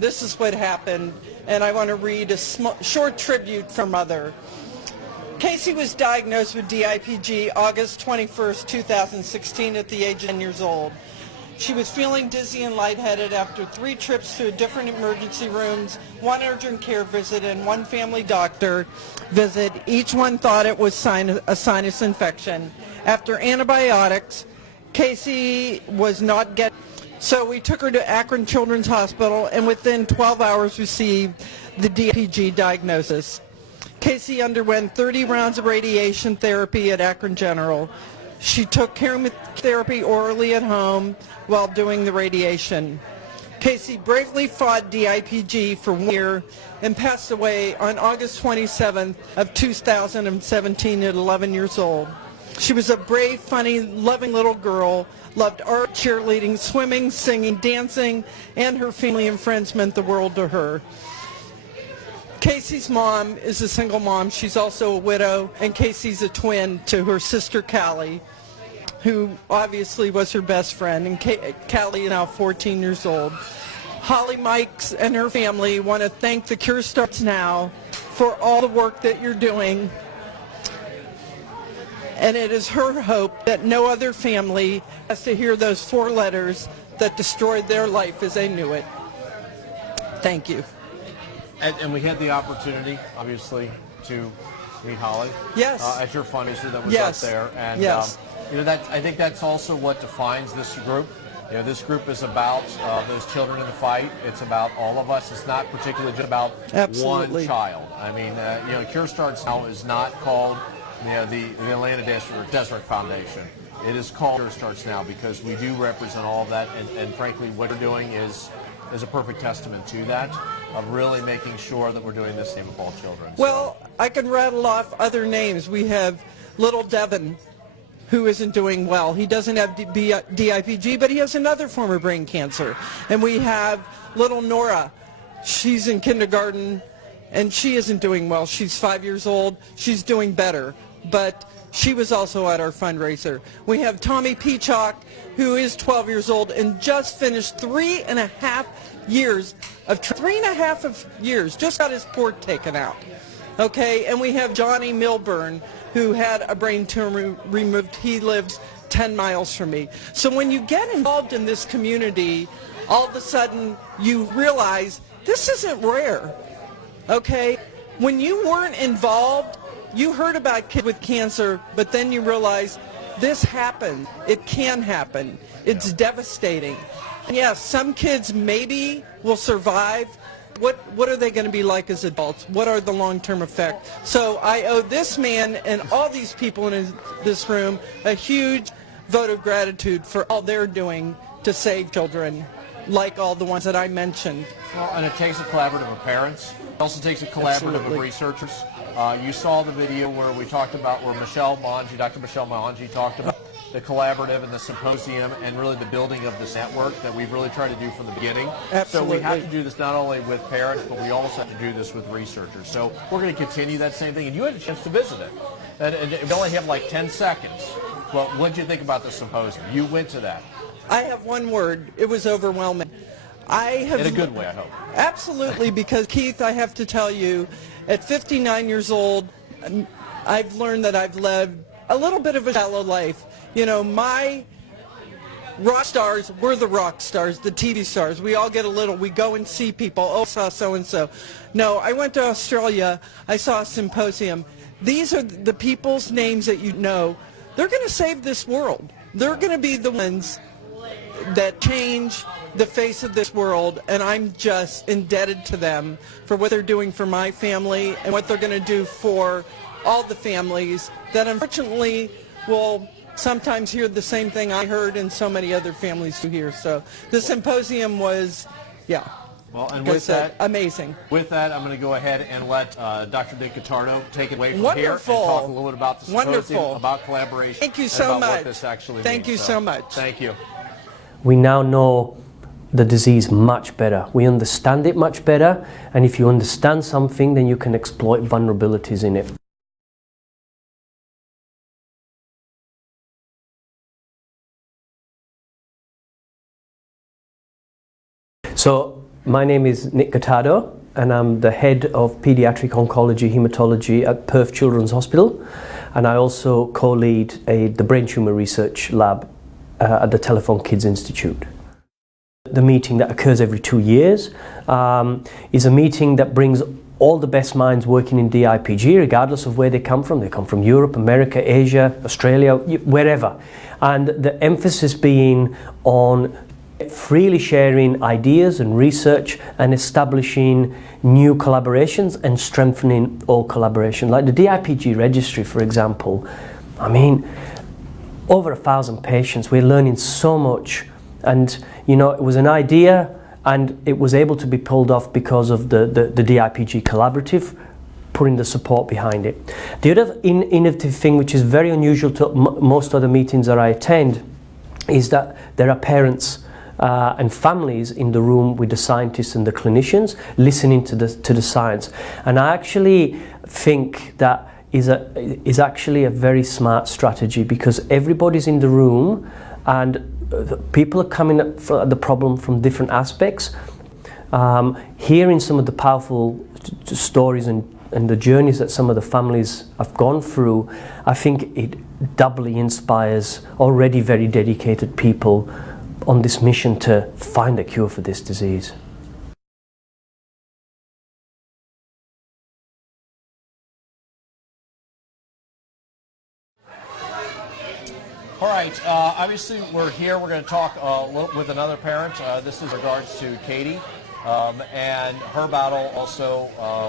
this is what happened. And I want to read a short tribute from Mother. Casey was diagnosed with DIPG August 21st, 2016 at the age of 10 years old. She was feeling dizzy and lightheaded after 3 trips to different emergency rooms, 1 urgent care visit, and 1 family doctor visit. Each one thought it was a sinus infection. After antibiotics, Casey was not getting, so we took her to Akron Children's Hospital and within 12 hours received the DIPG diagnosis. Casey underwent 30 rounds of radiation therapy at Akron General. She took chemotherapy orally at home while doing the radiation. Casey bravely fought DIPG for 1 year and passed away on August 27th of 2017 at 11 years old. She was a brave, funny, loving little girl, loved art, cheerleading, swimming, singing, dancing, and her family and friends meant the world to her. Casey's mom is a single mom. She's also a widow, and Casey's a twin to her sister Callie, who obviously was her best friend, and Callie is now 14 years old. Holly Mikes and her family want to thank the Cure Starts Now for all the work that you're doing, and it is her hope that no other family has to hear those 4 letters that destroyed their life as they knew it. Thank you. And we had the opportunity, obviously, to meet Holly. Yes. As your fundraiser that was up there. And, yes. I think that's also what defines this group. This group is about those children in the fight. It's about all of us. It's not particularly just about one child. I mean, Cure Starts Now is not called the Atlanta Desert Foundation. It is called Cure Starts Now because we do represent all of that. And frankly, what we're doing is a perfect testament to that, of really making sure that we're doing this same with all children. Well, I can rattle off other names. We have little Devin, who isn't doing well. He doesn't have DIPG, but he has another form of brain cancer. And we have little Nora. She's in kindergarten, and she isn't doing well. She's 5 years old. She's doing better, but she was also at our fundraiser. We have Tommy Peacock, who is 12 years old and just finished 3.5 years of 3.5 years, just got his port taken out. Okay, and we have Johnny Milburn, who had a brain tumor removed. He lives 10 miles from me. So when you get involved in this community, all of a sudden you realize this isn't rare. Okay, when you weren't involved, you heard about kids with cancer, but then you realize this happened. It can happen. It's devastating. And yes, some kids maybe will survive. What are they going to be like as adults? What are the long-term effects? So I owe this man and all these people in this room a huge vote of gratitude for all they're doing to save children, like all the ones that I mentioned. Well, and it takes a collaborative of parents. It also takes a collaborative of researchers. You saw the video where we talked about where Dr. Michelle Manji talked about the collaborative and the symposium and really the building of this network that we've really tried to do from the beginning. Absolutely. So we have to do this not only with parents, but we also have to do this with researchers. So we're going to continue that same thing, and you had a chance to visit it. And we only have like 10 seconds. Well, what did you think about the symposium? You went to that. I have one word. It was overwhelming. In a good way, I hope. Absolutely, because Keith, I have to tell you, at 59 years old, I've learned that I've lived a little bit of a shallow life. You know, my rock stars, we're the rock stars, the TV stars. We all get a little, we go and see people, oh, I saw so-and-so. No, I went to Australia, I saw a symposium. These are the people's names that you know. They're going to save this world. They're going to be the ones that change the face of this world, and I'm just indebted to them for what they're doing for my family and what they're going to do for all the families that unfortunately will sometimes hear the same thing I heard and so many other families do here. So the symposium was, yeah. Well, and with that, amazing. With that, I'm going to go ahead and let Dr. Dick Cottardo take it away from Wonderful. here and talk a little bit about the symposium, Wonderful. about collaboration, Thank you and so about much. what this actually Thank means. you so much. Thank you. We now know the disease much better. We understand it much better, and if you understand something, then you can exploit vulnerabilities in it. So, my name is Nick Cottardo, and I'm the head of Pediatric Oncology Hematology at Perth Children's Hospital, and I also co-lead the Brain Tumour Research Lab at the Telephone Kids Institute. The meeting that occurs every 2 years is a meeting that brings all the best minds working in DIPG, regardless of where they come from. They come from Europe, America, Asia, Australia, wherever. And the emphasis being on freely sharing ideas and research and establishing new collaborations and strengthening all collaboration. Like the DIPG registry, for example, I mean, over 1,000 patients, we're learning so much. And, you know, it was an idea and it was able to be pulled off because of the DIPG collaborative, putting the support behind it. The other innovative thing, which is very unusual to most other meetings that I attend, is that there are parents and families in the room with the scientists and the clinicians listening to the science. And I actually think that is actually a very smart strategy, because everybody's in the room and people are coming at the problem from different aspects. Hearing some of the powerful stories and the journeys that some of the families have gone through, I think it doubly inspires already very dedicated people on this mission to find a cure for this disease. All right, obviously we're here. We're going to talk with another parent. This is in regards to Katie and her battle also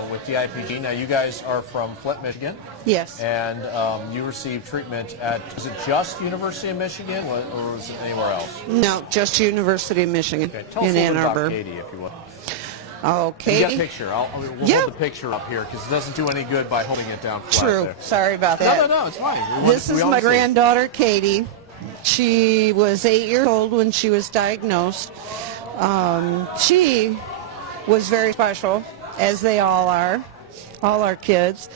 with DIPG. Now, you guys are from Flint, Michigan. Yes. And you received treatment at, is it just University of Michigan or was it anywhere else? No, just University of Michigan in Ann Arbor. About Katie, if you will. Oh, Katie. You got a picture. We'll hold the picture up here because it doesn't do any good by holding it down flat. True. There. Sorry about that. No, it's fine. This is my granddaughter, Katie. She was 8 years old when she was diagnosed. She was very special, as they all are. all our kids.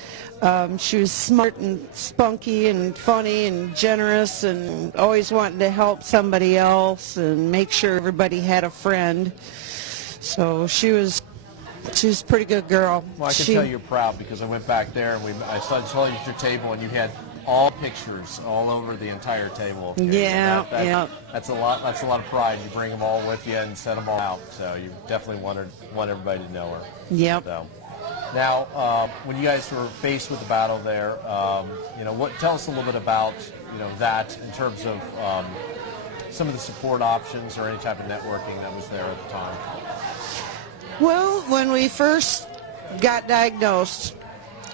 She was smart and spunky and funny and generous and always wanting to help somebody else and make sure everybody had a friend. So she was a pretty good girl. Well, I can tell you're proud because I went back there and I saw you at your table and you had all pictures all over the entire table. Yeah, yeah. That's a lot. That's a lot of pride. You bring them all with you and set them all out. So you definitely want everybody to know her. Yep. So, now, when you guys were faced with the battle there, tell us a little bit about that in terms of some of the support options or any type of networking that was there at the time. Well, when we first got diagnosed,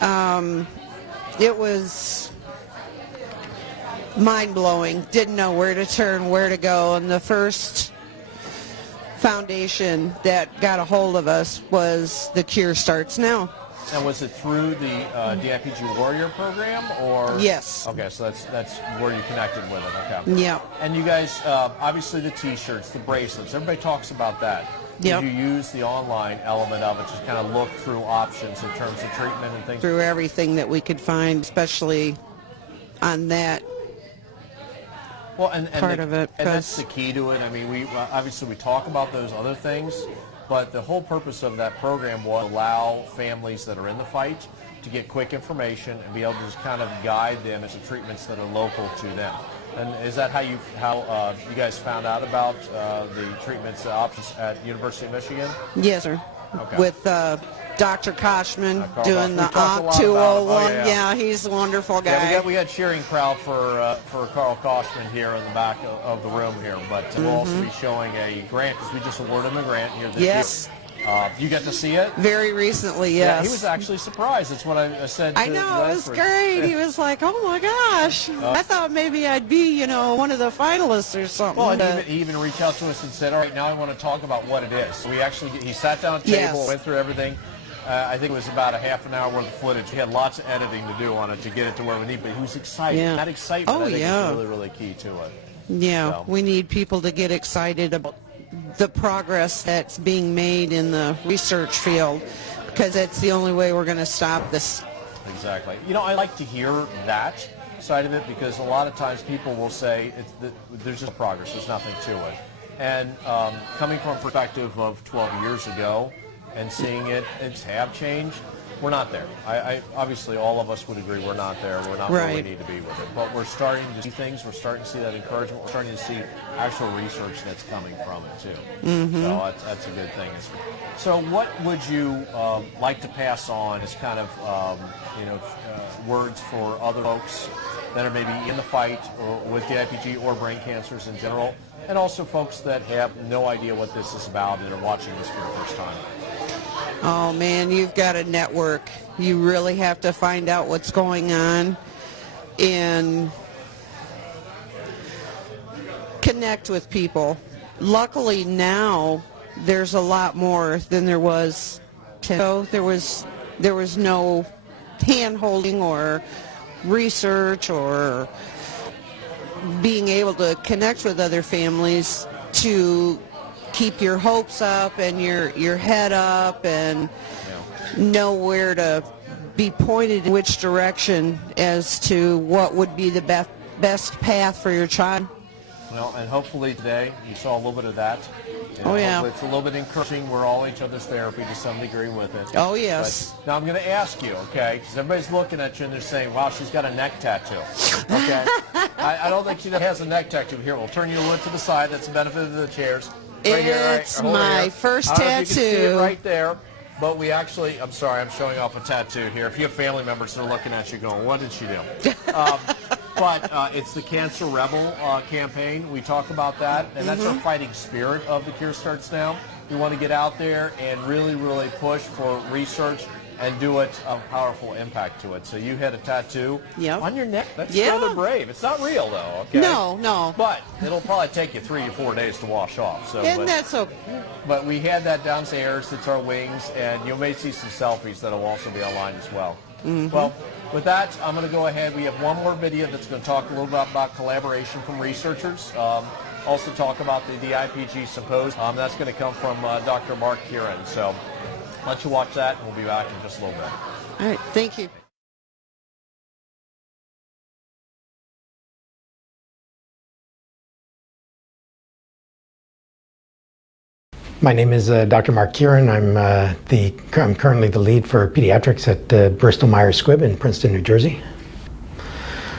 it was mind-blowing. Didn't know where to turn, where to go, and the first foundation that got a hold of us was the Cure Starts Now. And was it through the DIPG Warrior program, or? Yes. Okay, so that's where you connected with it. Okay. Yeah. And you guys, obviously the T-shirts, the bracelets, everybody talks about that. Yep. Did you use the online element of it to kind of look through options in terms of treatment and things? Through everything that we could find, especially on that part of it. And that's the key to it. I mean, we talk about those other things, but the whole purpose of that program was to allow families that are in the fight to get quick information and be able to just kind of guide them as to treatments that are local to them. And is that how you guys found out about the treatments options at University of Michigan? Yes, sir. Okay. With Dr. Koshman doing the OPT 201. Yeah, he's a wonderful guy. Yeah, we had cheering crowd for Carl Koshman here in the back of the room here, but we'll also be showing a grant because we just awarded him a grant here this year. You got to see it? Very recently, yes. Yeah, he was actually surprised. That's what I said. I know, it was great. He was like, "Oh my gosh!" I thought maybe I'd be, one of the finalists or something. Well, and he even reached out to us and said, "All right, now I want to talk about what it is." He sat down at the table, went through everything. I think it was about a half an hour worth of footage. He had lots of editing to do on it to get it to where we need, but he was excited. Yeah. That excitement, I think, is really, really key to it. Yeah, we need people to get excited about the progress that's being made in the research field, because that's the only way we're going to stop this. Exactly. I like to hear that side of it because a lot of times people will say there's just progress, there's nothing to it. And coming from a perspective of 12 years ago and seeing it's have changed, we're not there. I obviously, all of us would agree we're not there. We're not where we need to be with it. But we're starting to see things. We're starting to see that encouragement. We're starting to see actual research that's coming from it, too. Mm-hmm. So that's a good thing. So what would you like to pass on as kind of, words for other folks that are maybe in the fight or with DIPG or brain cancers in general, and also folks that have no idea what this is about and are watching this for the first time? Oh man, you've got a network. You really have to find out what's going on and connect with people. Luckily now there's a lot more than there was 10 ago. There was no hand-holding or research or being able to connect with other families to keep your hopes up and your head up and know where to be pointed in which direction as to what would be the best path for your child. Well, and hopefully today you saw a little bit of that. It's a little bit encouraging. We're all each other's therapy to some degree with it. Oh, yes. But now I'm going to ask you, okay, because everybody's looking at you and they're saying, wow, she's got a neck tattoo. Okay? I don't think she has a neck tattoo. Here, we'll turn you a little to the side. That's the benefit of the chairs. Right it's my first tattoo. I don't know if you can see it right there, but we actually, I'm sorry, I'm showing off a tattoo here. If you have family members that are looking at you going, what did she do? But it's the Cancer Rebel campaign. We talk about that, and that's our fighting spirit of the Cure Starts Now. We want to get out there and really, really push for research and do it a powerful impact to it. So you had a tattoo on your neck. That's rather brave. It's not real, though, okay? No. But it'll probably take you 3 to 4 days to wash off. That's okay. But we had that downstairs. It's our wings, and you may see some selfies that will also be online as well. Well, with that, I'm going to go ahead. We have one more video that's going to talk a little bit about collaboration from researchers. Also talk about the DIPG Symposium. That's going to come from Dr. Mark Kieran. So let you watch that, and we'll be back in just a little bit. All right, thank you. My name is Dr. Mark Cure. I'm currently the lead for pediatrics at Bristol Myers Squibb in Princeton, New Jersey.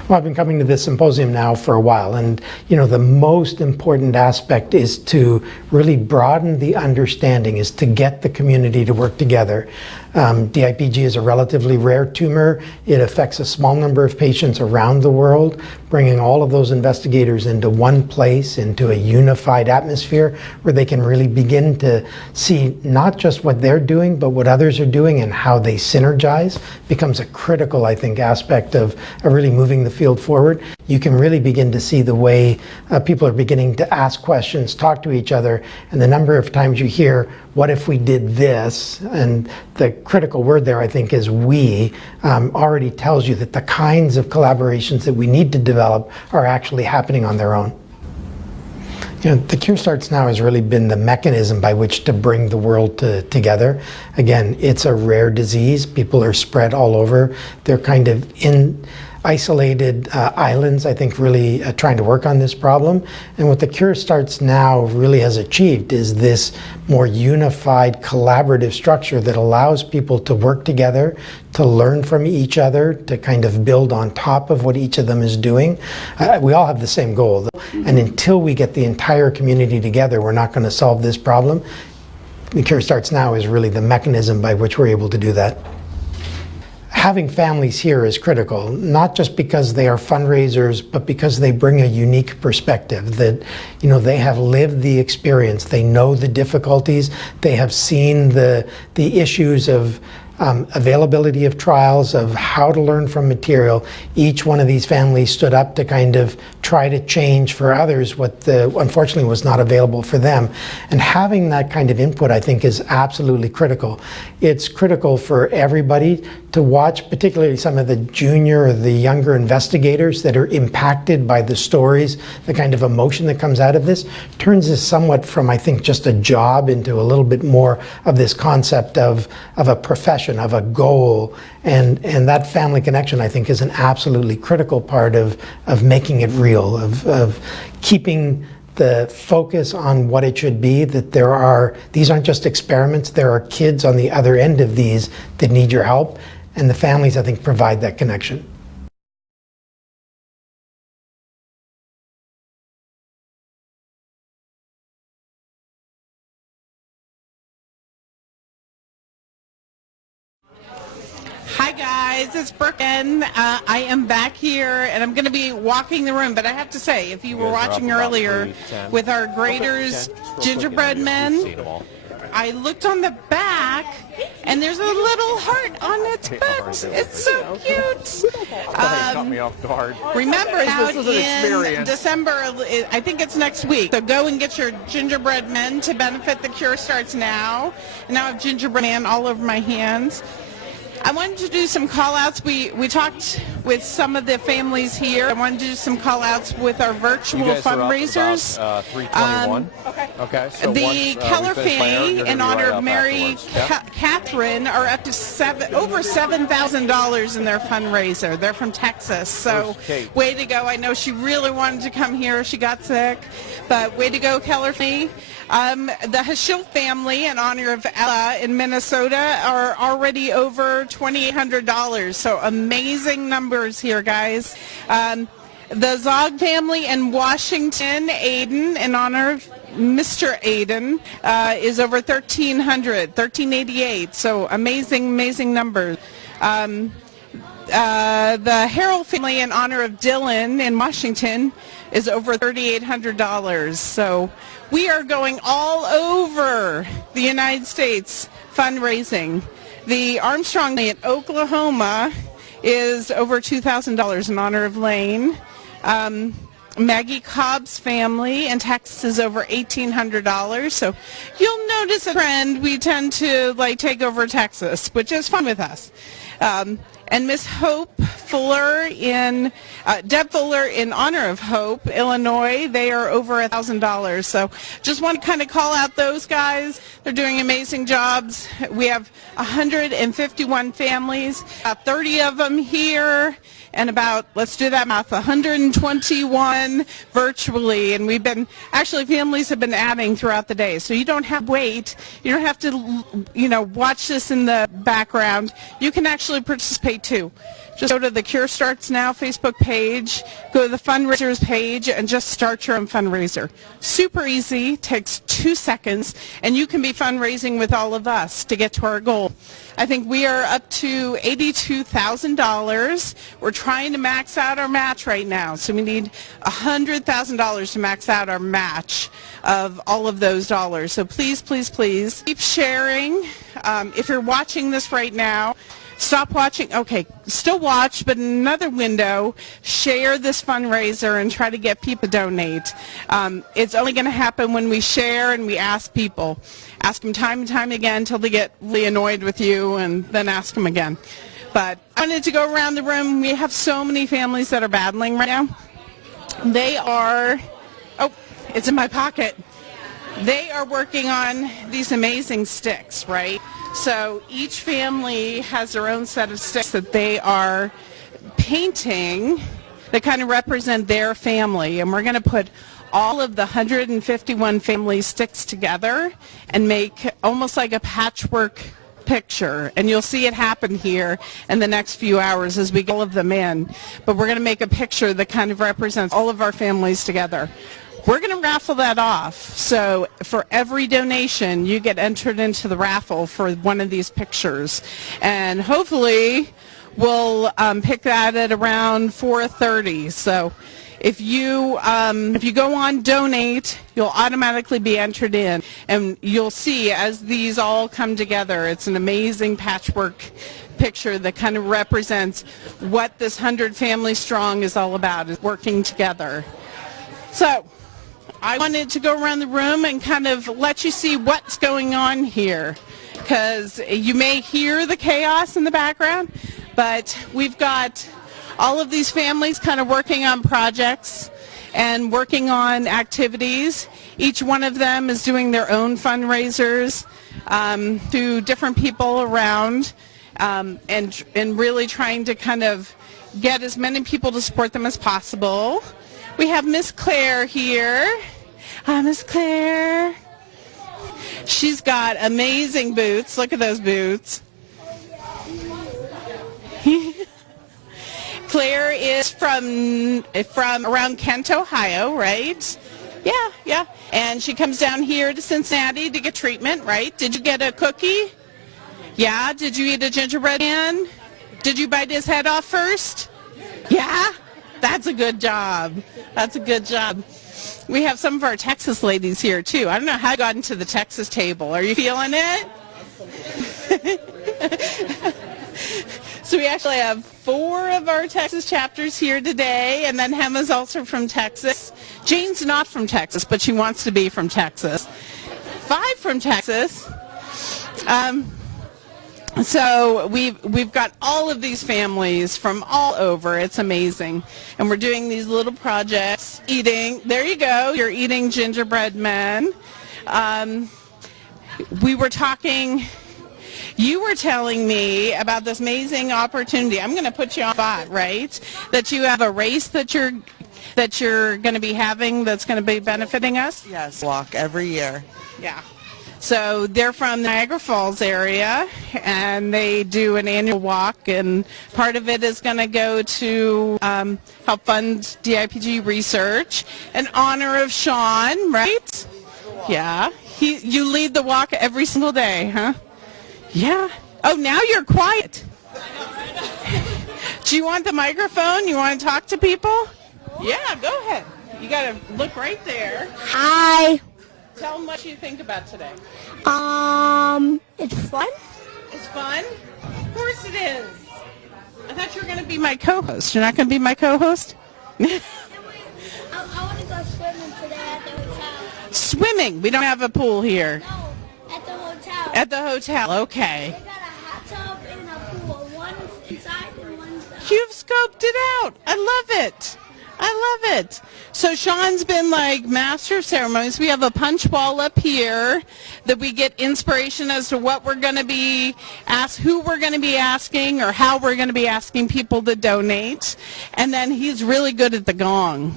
Well, I've been coming to this symposium now for a while, and the most important aspect is to really broaden the understanding, is to get the community to work together. DIPG is a relatively rare tumor. It affects a small number of patients around the world. Bringing all of those investigators into one place, into a unified atmosphere where they can really begin to see not just what they're doing, but what others are doing and how they synergize, becomes a critical, I think, aspect of really moving the field forward. You can really begin to see the way people are beginning to ask questions, talk to each other, and the number of times you hear, what if we did this? And the critical word there, I think, is we, already tells you that the kinds of collaborations that we need to develop are actually happening on their own. The Cure Starts Now has really been the mechanism by which to bring the world together. Again, it's a rare disease. People are spread all over. They're kind of in isolated islands, I think, really trying to work on this problem. And what the Cure Starts Now really has achieved is this more unified, collaborative structure that allows people to work together, to learn from each other, to kind of build on top of what each of them is doing. We all have the same goal. And until we get the entire community together, we're not going to solve this problem. The Cure Starts Now is really the mechanism by which we're able to do that. Having families here is critical, not just because they are fundraisers, but because they bring a unique perspective that, they have lived the experience, they know the difficulties, they have seen the issues of availability of trials, of how to learn from material. Each one of these families stood up to kind of try to change for others what unfortunately was not available for them. And having that kind of input, I think, is absolutely critical. It's critical for everybody to watch, particularly some of the junior or the younger investigators that are impacted by the stories, the kind of emotion that comes out of this, turns this somewhat from, I think, just a job into a little bit more of this concept of a profession, of a goal. And that family connection, I think, is an absolutely critical part of making it real, of keeping the focus on what it should be, that these aren't just experiments, there are kids on the other end of these that need your help. And the families, I think, provide that connection. Hi guys, it's Brooklyn. I am back here and I'm going to be walking the room, but I have to say, if you were watching earlier with our graders gingerbread men, I looked on the back and there's a little heart on its butt. It's so cute. Caught me off guard. Remember, out in December, I think it's next week. So go and get your gingerbread men to benefit the Cure Starts Now. And now I have gingerbread man all over my hands. I wanted to do some call-outs. We talked with some of the families here. I wanted to do some call-outs with our virtual fundraisers. About, 321. Okay. So the Keller family, in honor of Mary Catherine, are up to over $7,000 in their fundraiser. They're from Texas, so way to go. I know she really wanted to come here. She got sick, but way to go, Keller family. The Hashil family, in honor of Ella in Minnesota, are already over $2,800. So amazing numbers here, guys. The Zog family in Washington, Aiden, in honor of Mr. Aiden, is over $1,388. So amazing numbers. The Harrell family, in honor of Dylan in Washington, is over $3,800. So we are going all over the United States fundraising. The Armstrong family in Oklahoma is over $2,000 in honor of Lane. Maggie Cobb's family in Texas is over $1,800. So you'll notice a trend. We tend to take over Texas, which is fun with us. And Miss Hope Fuller Deb Fuller in honor of Hope, Illinois, they are over $1,000. So just want to kind of call out those guys. They're doing amazing jobs. We have 151 families, about 30 of them here, and about, let's do that math, 121 virtually. And families have been adding throughout the day. So you don't have to wait. You don't have to, watch this in the background. You can actually participate too. Just go to the Cure Starts Now Facebook page, go to the fundraisers page, and just start your own fundraiser. Super easy, takes 2 seconds, and you can be fundraising with all of us to get to our goal. I think we are up to $82,000. We're trying to max out our match right now, so we need $100,000 to max out our match of all of those dollars. So please, please, please keep sharing. If you're watching this right now, stop watching. Okay, still watch, but in another window, share this fundraiser and try to get people to donate. It's only going to happen when we share and we ask people. Ask them time and time again until they get really annoyed with you, and then ask them again. But I wanted to go around the room. We have so many families that are battling right now. They are, it's in my pocket. They are working on these amazing sticks, right? So each family has their own set of sticks that they are painting that kind of represent their family. And we're going to put all of the 151 family sticks together and make almost like a patchwork picture. And you'll see it happen here in the next few hours as we get all of them in. But we're going to make a picture that kind of represents all of our families together. We're going to raffle that off. So for every donation, you get entered into the raffle for one of these pictures. And hopefully, we'll pick that at around 4:30. So if you go on donate, you'll automatically be entered in. And you'll see as these all come together, it's an amazing patchwork picture that kind of represents what this 100 Family Strong is all about, is working together. So I wanted to go around the room and kind of let you see what's going on here, because you may hear the chaos in the background, but we've got all of these families kind of working on projects and working on activities. Each one of them is doing their own fundraisers through different people around, and really trying to kind of get as many people to support them as possible. We have Miss Claire here. Hi, Miss Claire. She's got amazing boots. Look at those boots. Claire is from around Kent, Ohio, right? Yeah. And she comes down here to Cincinnati to get treatment, right? Did you get a cookie? Yeah. Did you eat a gingerbread man? Did you bite his head off first? Yeah. That's a good job. That's a good job. We have some of our Texas ladies here, too. I don't know how I got into the Texas table. Are you feeling it? So we actually have 4 of our Texas chapters here today, and then Hema's also from Texas. Jane's not from Texas, but she wants to be from Texas. 5 from Texas. So we've got all of these families from all over. It's amazing. And we're doing these little projects, eating. There you go. You're eating gingerbread men. We were talking, you were telling me about this amazing opportunity. I'm going to put you on spot, right? That you have a race that you're going to be having that's going to be benefiting us? Yes, walk every year. Yeah. So they're from the Niagara Falls area, and they do an annual walk, and part of it is going to go to help fund DIPG research in honor of Sean, right? Yeah. You lead the walk every single day, huh? Yeah. Oh, now you're quiet. Do you want the microphone? You want to talk to people? Yeah, go ahead. You got to look right there. Hi. Tell them what you think about today. It's fun. It's fun? Of course it is. I thought you were going to be my co-host. You're not going to be my co-host? I want to go swimming today at the hotel. Swimming? We don't have a pool here. No, at the hotel. At the hotel, okay. They got a hot tub and a pool. One inside and You've scoped it out. I love it. I love it. So Sean's been like master of ceremonies. We have a punch wall up here that we get inspiration as to what we're going to be asked, who we're going to be asking, or how we're going to be asking people to donate. And then he's really good at the gong.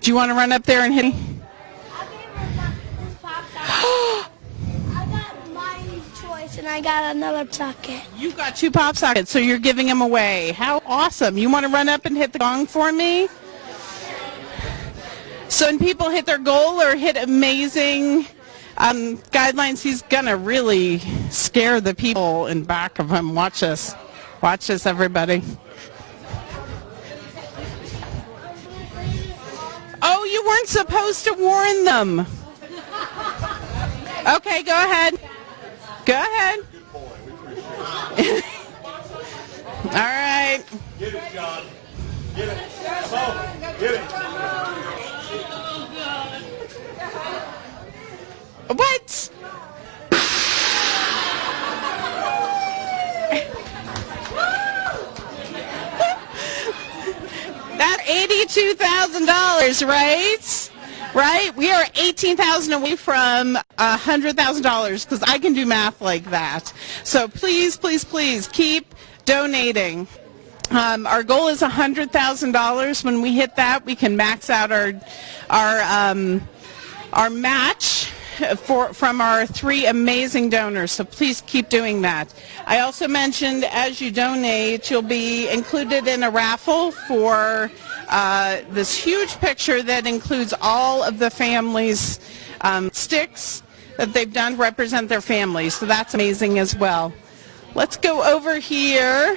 Do you want to run up there and hit him? I got my choice and I got another socket. You got 2 pop sockets, so you're giving them away. How awesome. You want to run up and hit the gong for me? So when people hit their goal or hit amazing guidelines, he's going to really scare the people in back of him. Watch this. Watch this, everybody. Oh, you weren't supposed to warn them. Okay, go ahead. Go ahead. All right. Get it, John. Get it. So, get it. What? That's $82,000, right? Right? We are $18,000 away from $100,000 because I can do math like that. So please, please, please keep donating. Our goal is $100,000. When we hit that, we can max out our match from our 3 amazing donors, so please keep doing that. I also mentioned as you donate, you'll be included in a raffle for this huge picture that includes all of the families' sticks that they've done to represent their families, so that's amazing as well. Let's go over here,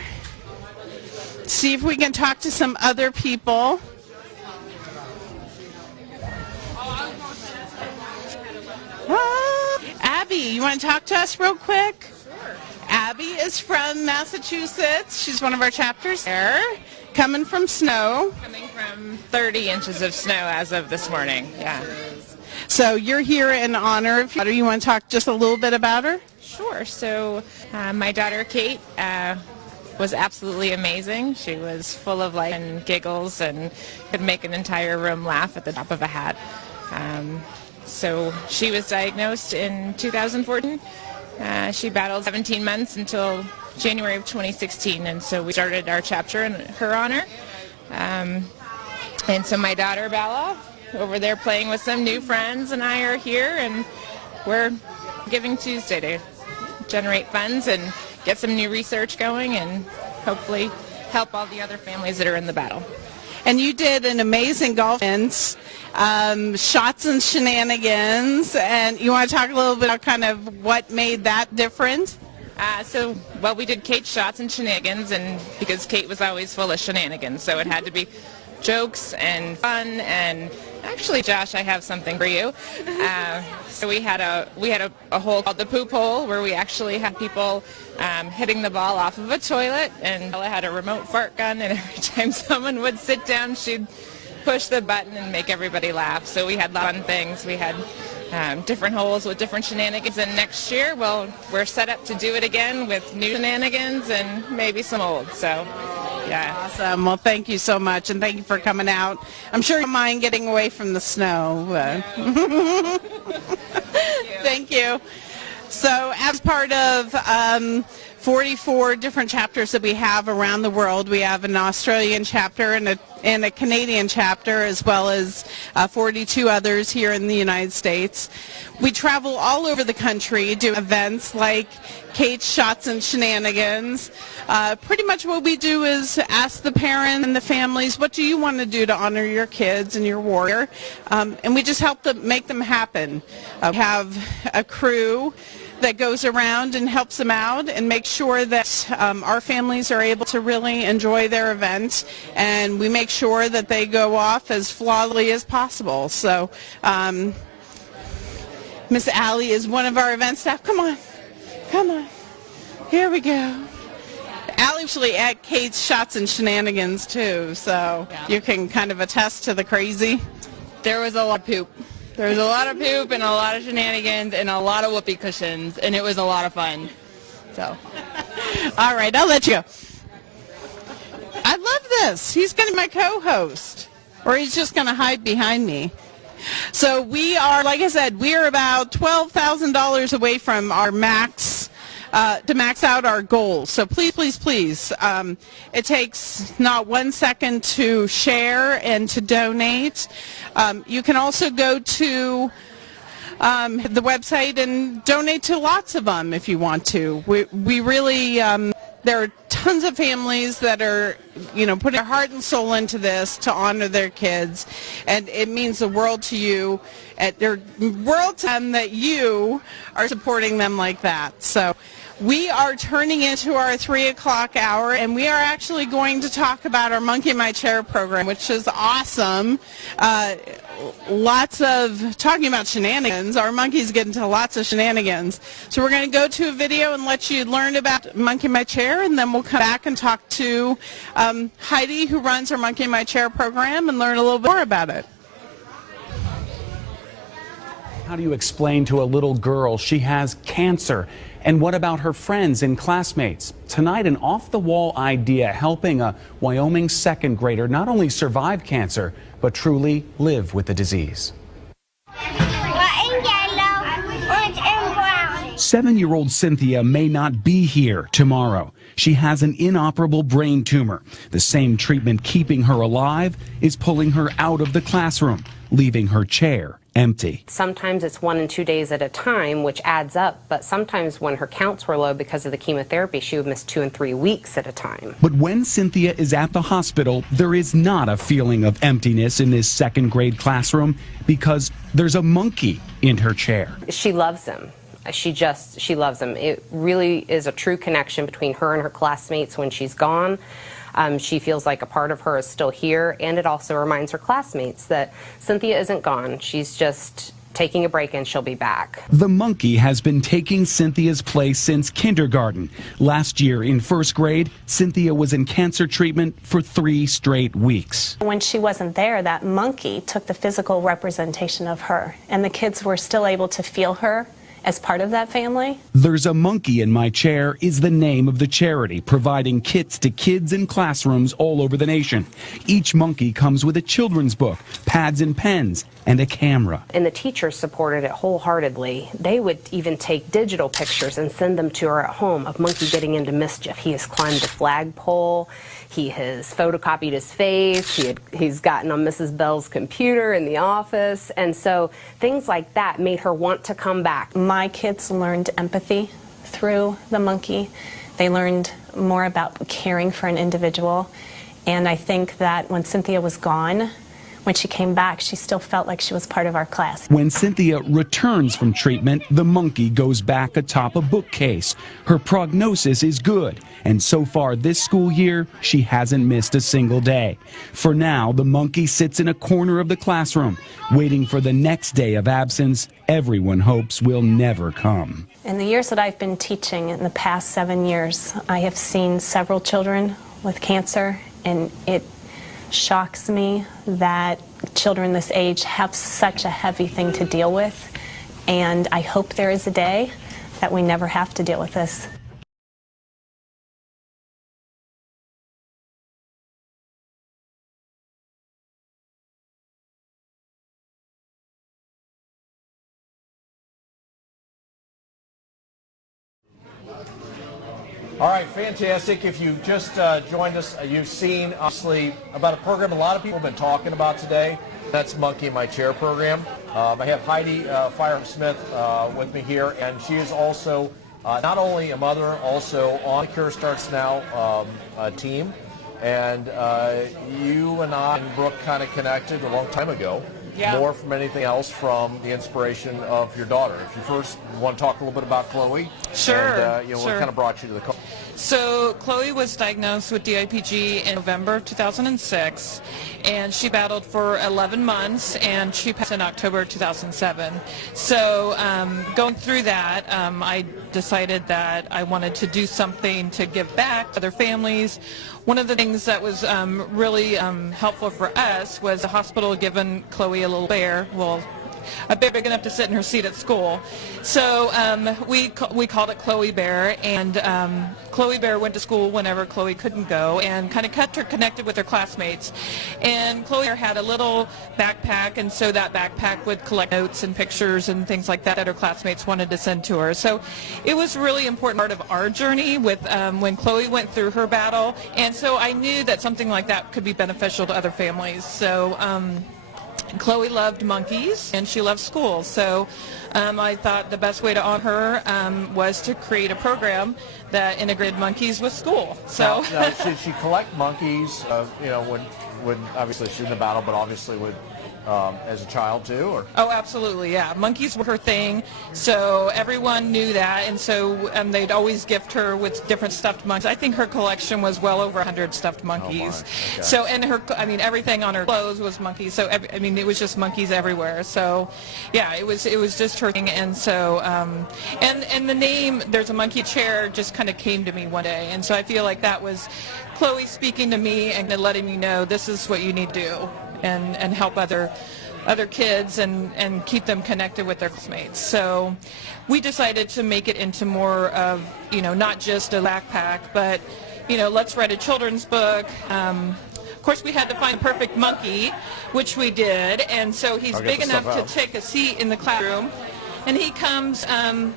see if we can talk to some other people. Abby, you want to talk to us real quick? Sure. Abby is from Massachusetts. She's one of our chapters there, coming from snow. Coming from 30 inches of snow as of this morning, yeah. So you're here in honor of your daughter. You want to talk just a little bit about her? Sure. So my daughter Kate was absolutely amazing. She was full of life and giggles and could make an entire room laugh at the top of a hat. So she was diagnosed in 2014. She battled 17 months until January of 2016, and so we started our chapter in her honor. And so my daughter Bella, over there playing with some new friends, and I are here, and we're Giving Tuesday to generate funds and get some new research going and hopefully help all the other families that are in the battle. And you did an amazing golf event, shots and shenanigans, and you want to talk a little bit about kind of what made that different? We did Kate's shots and shenanigans, and because Kate was always full of shenanigans, so it had to be jokes and fun. And actually, Josh, I have something for you. So we had a hole called the poop hole, where we actually had people hitting the ball off of a toilet, and Ella had a remote fart gun, and every time someone would sit down, she'd push the button and make everybody laugh. So we had fun things. We had different holes with different shenanigans, and next year, well, we're set up to do it again with new shenanigans and maybe some old. So. Yeah. Awesome. Well, thank you so much, and thank you for coming out. I'm sure you don't mind getting away from the snow. Thank you. So as part of 44 different chapters that we have around the world, we have an Australian chapter and a Canadian chapter, as well as 42 others here in the United States. We travel all over the country, do events like Kate's Shots and Shenanigans. Pretty much what we do is ask the parents and the families, what do you want to do to honor your kids and your warrior? And we just help them make them happen. We have a crew that goes around and helps them out and makes sure that our families are able to really enjoy their event, and we make sure that they go off as flawlessly as possible. So Miss Allie is one of our event staff. Come on. Come on. Here we go. Allie actually at Kate's Shots and Shenanigans too, so you can kind of attest to the crazy. There was a lot of poop. There was a lot of poop and a lot of shenanigans and a lot of whoopee cushions, and it was a lot of fun. So. All right, I'll let you go. I love this. He's going to be my co-host, or he's just going to hide behind me. So we are, like I said, we are about $12,000 away from our max, to max out our goals. So please, please, please, it takes not 1 second to share and to donate. You can also go to the website and donate to lots of them if you want to. We really, there are tons of families that are, putting their heart and soul into this to honor their kids, and it means the world to you, their world to them that you are supporting them like that. So we are turning into our 3 o'clock hour, and we are actually going to talk about our Monkey in My Chair program, which is awesome. Lots of talking about shenanigans. Our monkeys get into lots of shenanigans. So we're going to go to a video and let you learn about Monkey in My Chair, and then we'll come back and talk to Heidi, who runs our Monkey in My Chair program, and learn a little bit more about it. How do you explain to a little girl she has cancer? And what about her friends and classmates? Tonight, an off-the-wall idea helping a Wyoming second grader not only survive cancer, but truly live with the disease. 7-year-old Cynthia may not be here tomorrow. She has an inoperable brain tumor. The same treatment keeping her alive is pulling her out of the classroom, leaving her chair empty. Sometimes it's 1 and 2 days at a time, which adds up, but sometimes when her counts were low because of the chemotherapy, she would miss 2 and 3 weeks at a time. But when Cynthia is at the hospital, there is not a feeling of emptiness in this second grade classroom because there's a monkey in her chair. She loves him. She loves him. It really is a true connection between her and her classmates when she's gone. She feels like a part of her is still here, and it also reminds her classmates that Cynthia isn't gone. She's just taking a break and she'll be back. The monkey has been taking Cynthia's place since kindergarten. Last year in first grade, Cynthia was in cancer treatment for 3 straight weeks. When she wasn't there, that monkey took the physical representation of her, and the kids were still able to feel her as part of that family. There's a Monkey in My Chair is the name of the charity providing kits to kids in classrooms all over the nation. Each monkey comes with a children's book, pads and pens, and a camera. And the teachers supported it wholeheartedly. They would even take digital pictures and send them to her at home of Monkey getting into mischief. He has climbed a flagpole. He has photocopied his face. He's gotten on Mrs. Bell's computer in the office. And so things like that made her want to come back. My kids learned empathy through the monkey. They learned more about caring for an individual. And I think that when Cynthia was gone, when she came back, she still felt like she was part of our class. When Cynthia returns from treatment, the monkey goes back atop a bookcase. Her prognosis is good, and so far this school year, she hasn't missed a single day. For now, the monkey sits in a corner of the classroom, waiting for the next day of absence everyone hopes will never come. In the years that I've been teaching, in the past 7 years, I have seen several children with cancer, and it shocks me that children this age have such a heavy thing to deal with, and I hope there is a day that we never have to deal with this. All right, fantastic. If you've just joined us, you've seen, obviously, about a program a lot of people have been talking about today. That's Monkey in My Chair program. I have Heidi Fire-Smith with me here, and she is also not only a mother, also on the Cure Starts Now team. And you and I and Brooke kind of connected a long time ago. Yeah. More from anything else from the inspiration of your daughter. If you first want to talk a little bit about Chloe. Sure. And, sure. what kind of brought you to the call? So Chloe was diagnosed with DIPG in November 2006, and she battled for 11 months, and she passed in October 2007. So going through that, I decided that I wanted to do something to give back to other families. One of the things that was really helpful for us was the hospital giving Chloe a little bear. Well, big enough to sit in her seat at school. So we called it Chloe Bear, and Chloe Bear went to school whenever Chloe couldn't go, and kind of kept her connected with her classmates. And Chloe Bear had a little backpack, and so that backpack would collect notes and pictures and things like that her classmates wanted to send to her. So it was really important part of our journey with when Chloe went through her battle, and so I knew that something like that could be beneficial to other families. So Chloe loved monkeys and she loved school, so I thought the best way to honor her was to create a program that integrated monkeys with school. So now, should she collect monkeys, when obviously she's in the battle, but obviously would as a child too? Or? Oh, absolutely, yeah. Monkeys were her thing, so everyone knew that, and so they'd always gift her with different stuffed monkeys. I think her collection was well over 100 stuffed monkeys. Oh, okay. So, and everything on her clothes was monkeys. So, it was just monkeys everywhere. So, yeah, it was just her thing, and so, and the name, There's a Monkey Chair, just kind of came to me one day, and so I feel like that was Chloe speaking to me and letting me know this is what you need to do. And help other kids and keep them connected with their classmates. So we decided to make it into more of, not just a backpack, but, let's write a children's book. Of course, we had to find the perfect monkey, which we did, and so he's big enough to take a seat in the classroom, and he comes we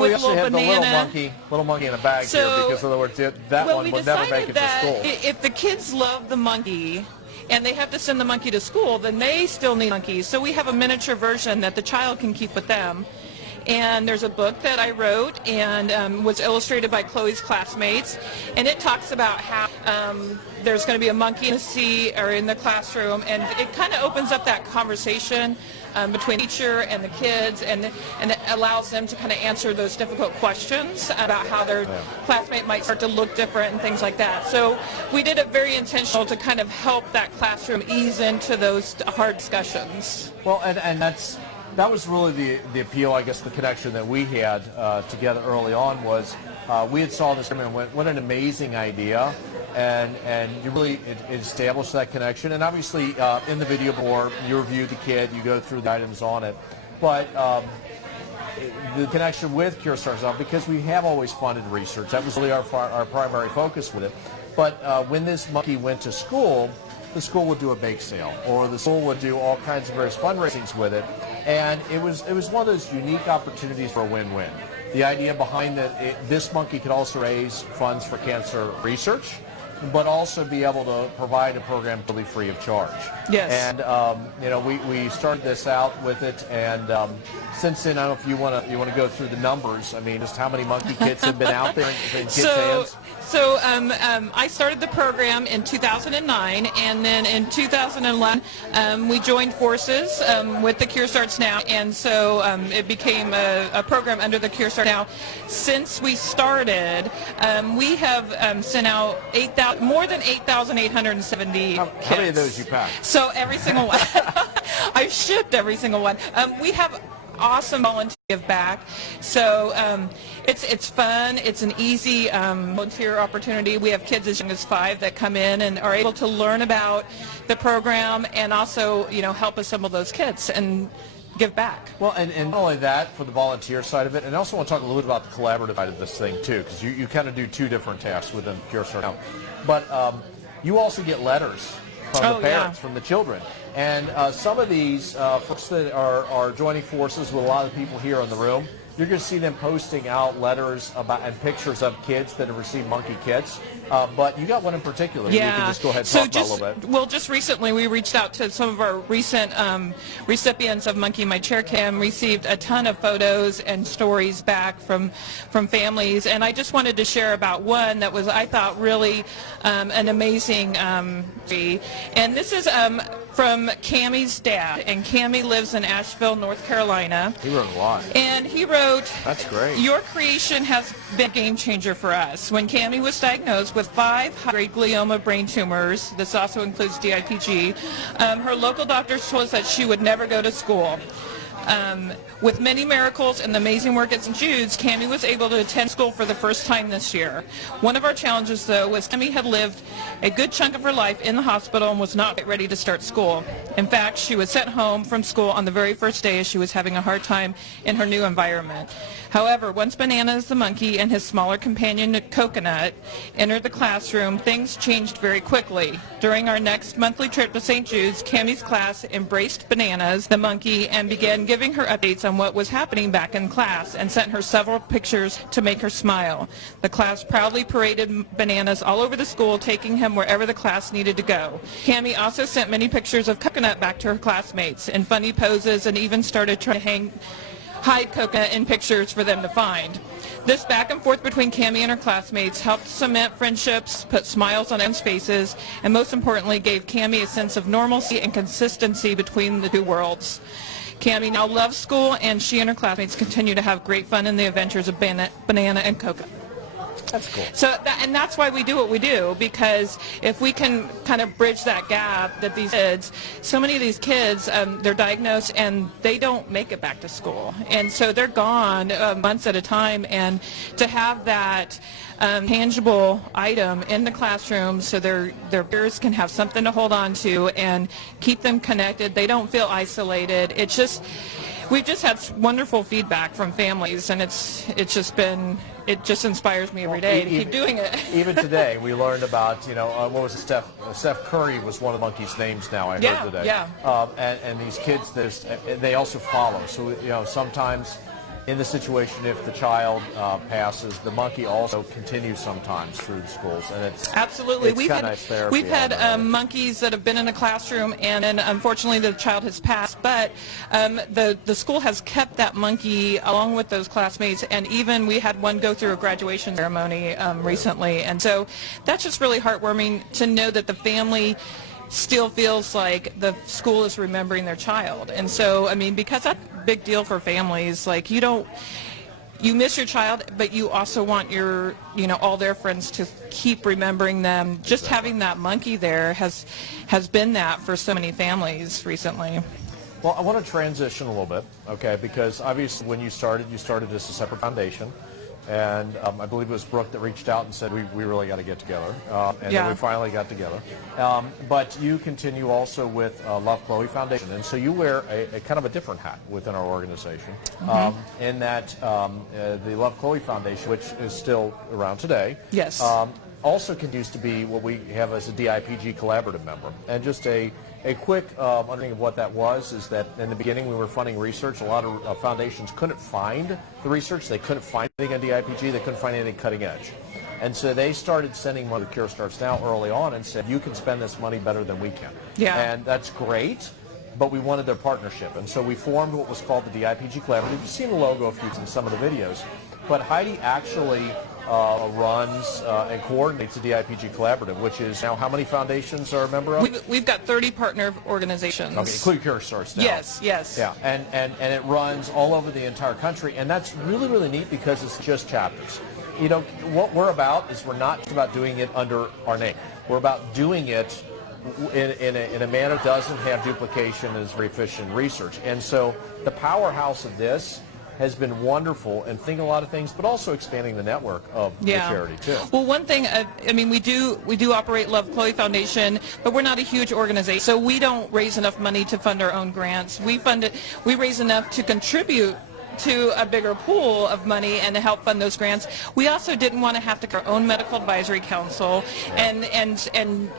with a also little have banana. the little monkey in a bag here, because in other words, that one would never make it to school. If the kids love the monkey, and they have to send the monkey to school, then they still need monkeys. So we have a miniature version that the child can keep with them. And there's a book that I wrote and was illustrated by Chloe's classmates. And it talks about how there's going to be a monkey in the seat or in the classroom. And it kind of opens up that conversation between the teacher and the kids, and it allows them to kind of answer those difficult questions about how their classmate might start to look different and things like that. So we did it very intentional to kind of help that classroom ease into those hard discussions. Well, and that was really the appeal, I guess, the connection that we had together early on was we had saw this and went, what an amazing idea. And you really established that connection. And obviously, in the video board, you review the kit, you go through the items on it. But the connection with Cure Starts Now, because we have always funded research, that was really our primary focus with it. But when this monkey went to school, the school would do a bake sale, or the school would do all kinds of various fundraisings with it. And it was one of those unique opportunities for a win-win. The idea behind this monkey could also raise funds for cancer research, but also be able to provide a program totally free of charge. Yes. And we started this out with it, and since then, I don't know if you want to go through the numbers. I mean, just how many monkey kits have been out there in kids' hands? So I started the program in 2009, and then in 2011 we joined forces with the Cure Starts Now, and so it became a program under the Cure Starts Now. Since we started, we have sent out more than 8,870 kits. How many of those you packed? So every single one. I've shipped every single one. We have awesome volunteer give back. So it's fun. It's an easy volunteer opportunity. We have kids as young as 5 that come in and are able to learn about the program and also help assemble those kits and give back. Well, and not only that, for the volunteer side of it, and I also want to talk a little bit about the collaborative side of this thing too, because you kind of do 2 different tasks within Cure Starts Now. But you also get letters from the parents, from the children. And some of these folks that are joining forces with a lot of people here in the room, you're going to see them posting out letters about and pictures of kids that have received monkey kits. But you got one in particular. Yeah. You can just go ahead and talk about a little bit. Well, just recently we reached out to some of our recent recipients of Monkey in My Chair Cam, received a ton of photos and stories back from families, and I just wanted to share about one that was, I thought, really an amazing story. And this is from Cammie's dad, and Cammie lives in Asheville, North Carolina. He wrote a lot. And he wrote, "That's great. Your creation has been a game changer for us. When Cammie was diagnosed with 5 high-grade glioma brain tumors, this also includes DIPG, her local doctors told us that she would never go to school. With many miracles and the amazing work at St. Jude's, Cammie was able to attend school for the first time this year. One of our challenges, though, was Cammie had lived a good chunk of her life in the hospital and was not ready to start school. In fact, she was sent home from school on the very first day as she was having a hard time in her new environment. However, once Bananas the monkey and his smaller companion Coconut entered the classroom, things changed very quickly. During our next monthly trip to St. Jude's, Cammie's class embraced Bananas the monkey and began giving her updates on what was happening back in class and sent her several pictures to make her smile. The class proudly paraded Bananas all over the school, taking him wherever the class needed to go. Cammie also sent many pictures of Coconut back to her classmates in funny poses and even started trying to hide Coconut in pictures for them to find. This back and forth between Cammie and her classmates helped cement friendships, put smiles on everyone's faces, and most importantly gave Cammie a sense of normalcy and consistency between the two worlds. Cammie now loves school, and she and her classmates continue to have great fun in the adventures of Banana and Coconut. That's cool. So, and that's why we do what we do, because if we can kind of bridge that gap that these kids, so many of these kids, they're diagnosed and they don't make it back to school. And so they're gone months at a time, and to have that tangible item in the classroom so their peers can have something to hold on to and keep them connected. They don't feel isolated. It's just, we've just had wonderful feedback from families, and it just inspires me every day to keep doing it. Even today, we learned about, what was it, Steph Curry was one of the monkeys' names now, I heard today. Yeah. And these kids, they also follow. So, sometimes in the situation, if the child passes, the monkey also continues sometimes through the schools, and it's absolutely. It's nice therapy. We've had monkeys that have been in a classroom, and unfortunately the child has passed. But the school has kept that monkey along with those classmates, and even we had one go through a graduation ceremony recently, and so that's just really heartwarming to know that the family still feels like the school is remembering their child. And so, because that's a big deal for families, like you miss your child, but you also want your, all their friends to keep remembering them. Just having that monkey there has been that for so many families recently. Well, I want to transition a little bit, okay, because obviously when you started as a separate foundation. And I believe it was Brooke that reached out and said, we really got to get together. And then we finally got together. But you continue also with Love Chloe Foundation. And so you wear a kind of a different hat within our organization. In that the Love Chloe Foundation, which is still around today, yes, also continues to be what we have as a DIPG collaborative member. And just a quick understanding of what that was is that in the beginning we were funding research. A lot of foundations couldn't find the research. They couldn't find anything on DIPG. They couldn't find anything cutting edge. And so they started sending money to Cure Starts Now early on and said, you can spend this money better than we can. Yeah. And that's great, but we wanted their partnership. And so we formed what was called the DIPG Collaborative. You've seen the logo a few times in some of the videos. But Heidi actually runs and coordinates the DIPG Collaborative, which is now how many foundations are a member of? We've got 30 partner organizations. Okay, including Cure Starts Now. Yes, yes. Yeah, and it runs all over the entire country, and that's really, really neat because it's just chapters. What we're about is we're not just about doing it under our name. We're about doing it in a manner that doesn't have duplication and is very efficient research. And so the powerhouse of this has been wonderful and thinking a lot of things, but also expanding the network of the charity too. Well, one thing, we do operate Love Chloe Foundation, but we're not a huge organization, so we don't raise enough money to fund our own grants. We raise enough to contribute to a bigger pool of money and to help fund those grants. We also didn't want to have to our own medical advisory council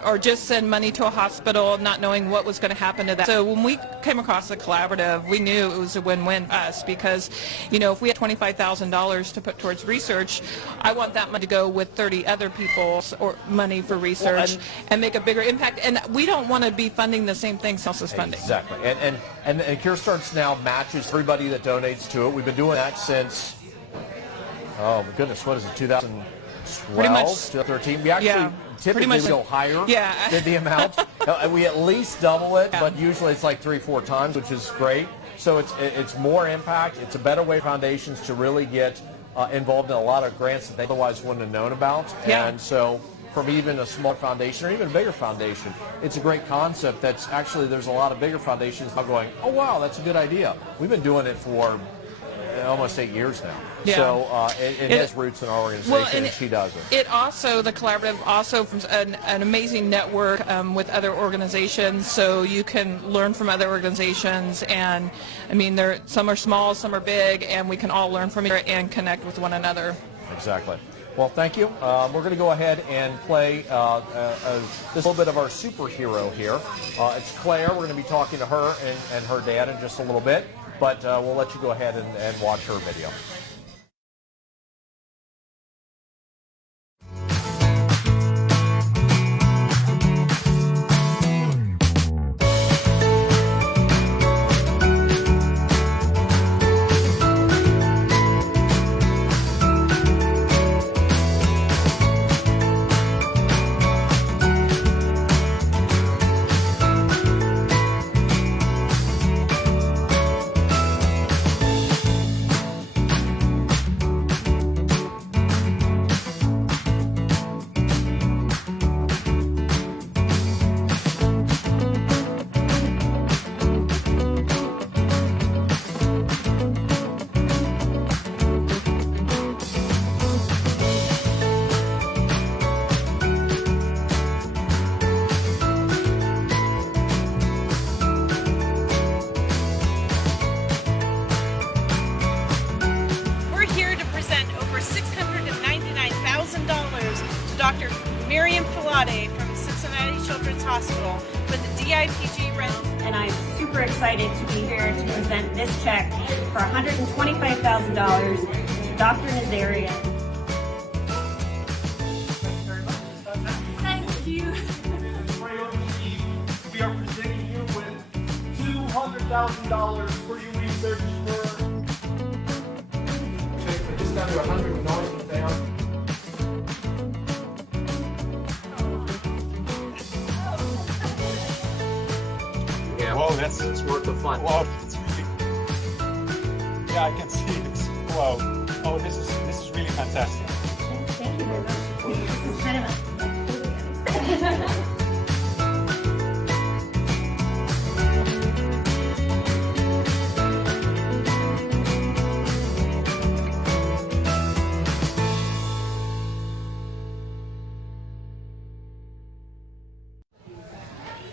or just send money to a hospital not knowing what was going to happen to that. So when we came across the collaborative, we knew it was a win-win for us because, if we had $25,000 to put towards research, I want that money to go with 30 other people's money for research and make a bigger impact. And we don't want to be funding the same thing someone else is funding. Exactly. And Cure Starts Now matches everybody that donates to it. We've been doing that since, oh my goodness, what is it, 2012, 2013? We actually typically go higher than the amount. We at least double it, but usually it's like 3-4 times, which is great. So it's more impact. It's a better way for foundations to really get involved in a lot of grants that they otherwise wouldn't have known about. And so from even a small foundation or even a bigger foundation. It's a great concept that's actually, there's a lot of bigger foundations now going, oh wow, that's a good idea. We've been doing it for almost 8 years now. Yeah. So it has roots in our organization, and she doesn't. It also, the collaborative also forms an amazing network with other organizations, so you can learn from other organizations, and I mean, some are small, some are big, and we can all learn from each other and connect with one another. Exactly. Well, thank you. We're going to go ahead and play this little bit of our superhero here. It's Claire. We're going to be talking to her and her dad in just a little bit, but we'll let you go ahead and watch her video. From Cincinnati Children's Hospital for the DIPG rent. And I'm super excited to be here to present this check for $125,000 to Dr. Nazarian. Thank you. We are presenting you with $200,000 for your research for. It's down to $190,000. Whoa, it's worth the fun. Whoa, it's really. Yeah, I can see it. Whoa. Oh, this is really fantastic. Thank you very much. This is kind of a.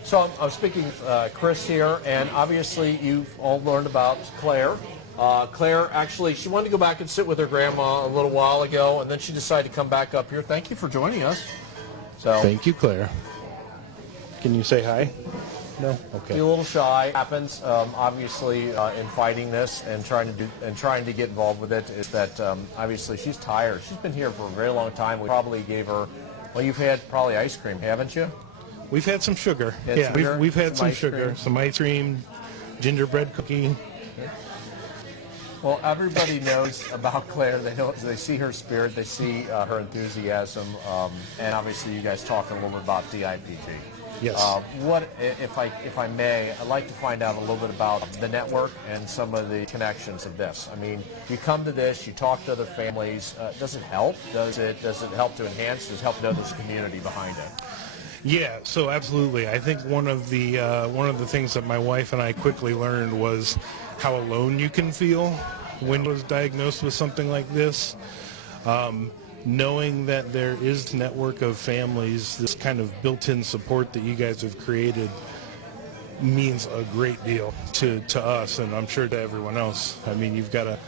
So I'm speaking with Chris here, and obviously you've all learned about Claire. Claire, actually, she wanted to go back and sit with her grandma a little while ago, and then she decided to come back up here. Thank you for joining us. So thank you, Claire. Can you say hi? No? Okay. Be a little shy. Happens, obviously, in fighting this and trying to get involved with it. Is that obviously she's tired. She's been here for a very long time. We probably gave her. Well, you've had probably ice cream, haven't you? We've had some sugar. Yeah, we've had some sugar, some ice cream, gingerbread cookie. Well, everybody knows about Claire. They see her spirit, they see her enthusiasm, and obviously you guys talk a little bit about DIPG. Yes. What, if I may, I'd like to find out a little bit about the network and some of the connections of this. I mean, you come to this, you talk to other families. Does it help? Does it help to enhance? Does it help to know this community behind it? Yeah, so absolutely. I think one of the things that my wife and I quickly learned was how alone you can feel when I was diagnosed with something like this. Knowing that there is a network of families, this kind of built-in support that you guys have created means a great deal to us, and I'm sure to everyone else. I mean, you've got a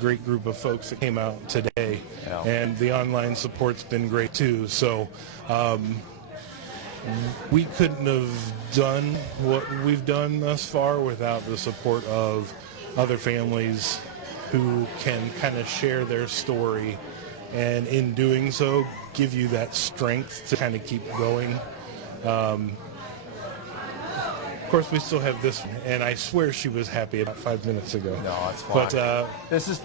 great group of folks that came out today, and the online support's been great too. So we couldn't have done what we've done thus far without the support of other families who can kind of share their story, and in doing so give you that strength to kind of keep going. Of course, we still have this one, and I swear she was happy about 5 minutes ago. No, that's fine. But this is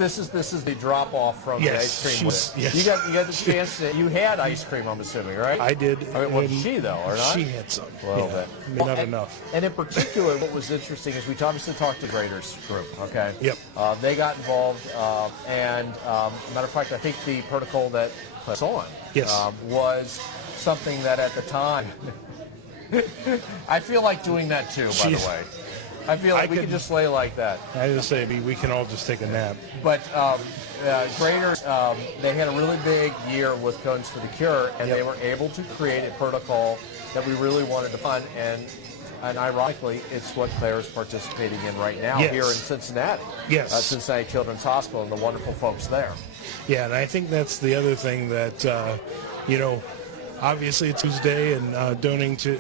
the drop off from the ice cream. Yes. You got the chance to. You had ice cream, I'm assuming, right? I did. I mean, well, she though, or not? She had some. A little bit. Not enough. And in particular, what was interesting is we obviously talked to the Graders group. Okay. Yep. They got involved, and matter of fact, I think the protocol that was on yes. Was something that at the time, I feel like doing that too, by the way. I feel like we could just lay like that. I just say we can all just take a nap. But Graders, they had a really big year with Cones for the Cure, and they were able to create a protocol that we really wanted to fund, and ironically, it's what Claire's participating in right now here in Cincinnati. Yes. Cincinnati Children's Hospital and the wonderful folks there. Yeah, and I think that's the other thing that, obviously it's Tuesday, and donating to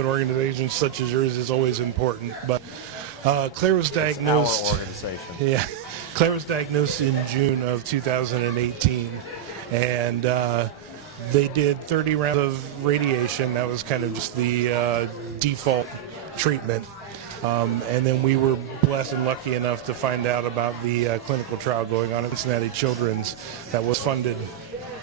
an organization such as yours is always important. But Claire was diagnosed. It's our organization. Yeah, Claire was diagnosed in June of 2018, and they did 30 rounds of radiation. That was kind of just the default treatment. And then we were blessed and lucky enough to find out about the clinical trial going on at Cincinnati Children's that was funded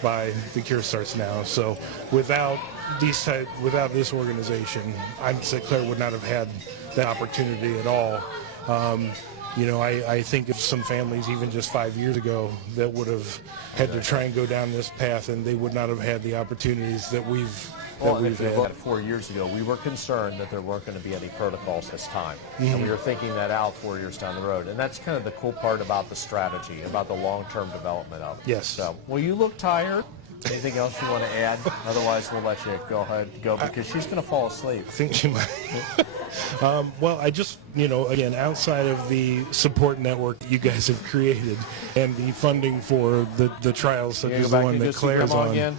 by The Cure Starts Now. So without this organization, I'd say Claire would not have had that opportunity at all. I think of some families even just 5 years ago that would have had to try and go down this path, and they would not have had the opportunities that we've had. 4 years ago, we were concerned that there weren't going to be any protocols this time. And we were thinking that out 4 years down the road. And that's kind of the cool part about the strategy, about the long-term development of it. Yes. So, well, you look tired. Anything else you want to add? Otherwise, we'll let you go ahead and go because she's going to fall asleep. I think she might. Well, I just, again, outside of the support network you guys have created and the funding for the trials such as the one that Claire's on. Again?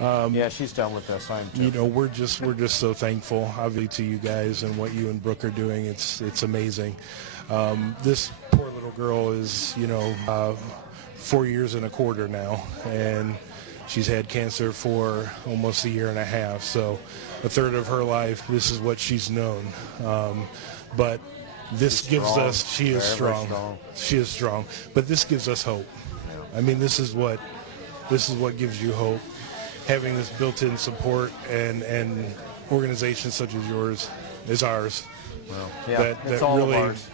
Yeah, she's done with us. I'm too. We're just so thankful, obviously, to you guys and what you and Brooke are doing. It's amazing. This poor little girl is, 4 years and a quarter now, and she's had cancer for almost a year and a half. So a third of her life, this is what she's known. But this gives us, she is strong. She is strong. But this gives us hope. I mean, this is what gives you hope. Having this built-in support and organizations such as yours is ours. Well, yeah, it's all of ours.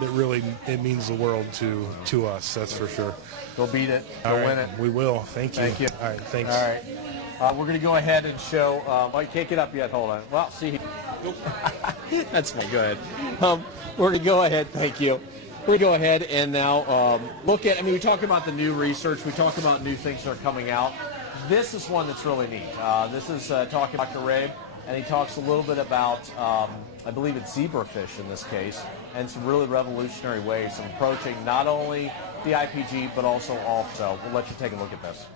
Really, it means the world to us. That's for sure. Go beat it. Go win it. We will. Thank you. Thank you. All right. Thanks. All right. We're going to go ahead and show. I can't get up yet. Hold on. Well, see. That's fine. Go ahead. We're going to go ahead. Thank you. We're going to go ahead and now look at. we talk about the new research. We talk about new things that are coming out. This is one that's really neat. This is talking about Dr. Rabe, and he talks a little bit about, I believe it's zebrafish in this case, and some really revolutionary ways of approaching not only the IPG, but also off. So we'll let you take a look at this.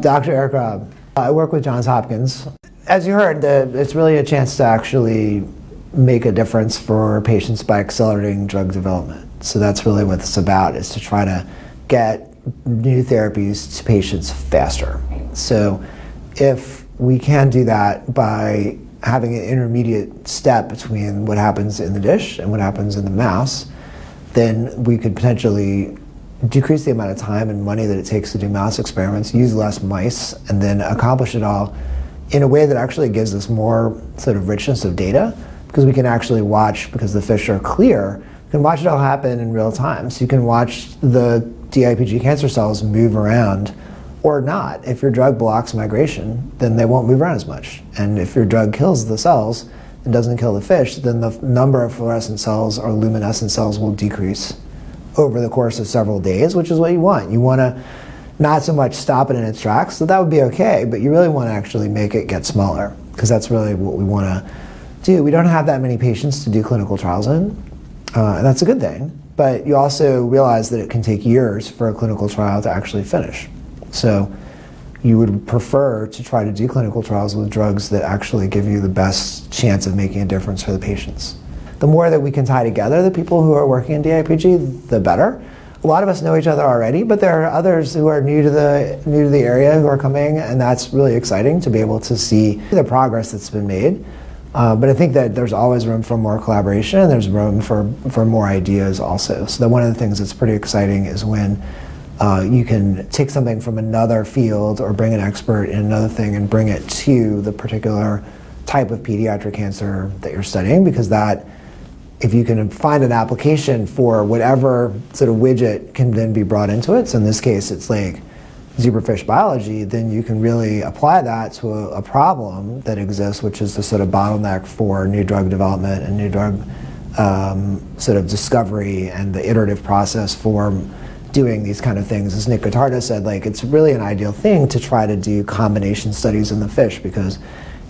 Dr. Eric Robb. I work with Johns Hopkins. As you heard, it's really a chance to actually make a difference for patients by accelerating drug development. So that's really what it's about, is to try to get new therapies to patients faster. So if we can do that by having an intermediate step between what happens in the dish and what happens in the mouse, then we could potentially decrease the amount of time and money that it takes to do mouse experiments, use less mice, and then accomplish it all in a way that actually gives us more sort of richness of data, because we can actually watch, because the fish are clear, you can watch it all happen in real time. So you can watch the DIPG cancer cells move around or not. If your drug blocks migration, then they won't move around as much. And if your drug kills the cells and doesn't kill the fish, then the number of fluorescent cells or luminescent cells will decrease over the course of several days, which is what you want. You want to not so much stop it in its tracks, so that would be okay, but you really want to actually make it get smaller, because that's really what we want to do. We don't have that many patients to do clinical trials in, and that's a good thing, but you also realize that it can take years for a clinical trial to actually finish. So you would prefer to try to do clinical trials with drugs that actually give you the best chance of making a difference for the patients. The more that we can tie together the people who are working in DIPG, the better. A lot of us know each other already, but there are others who are new to the area who are coming, and that's really exciting to be able to see the progress that's been made. But I think that there's always room for more collaboration, and there's room for more ideas also. So one of the things that's pretty exciting is when you can take something from another field or bring an expert in another thing and bring it to the particular type of pediatric cancer that you're studying, because that if you can find an application for whatever sort of widget can then be brought into it, so in this case it's like zebrafish biology, then you can really apply that to a problem that exists, which is the sort of bottleneck for new drug development and new drug sort of discovery and the iterative process for doing these kind of things. As Nick Gottardo said, like, it's really an ideal thing to try to do combination studies in the fish, because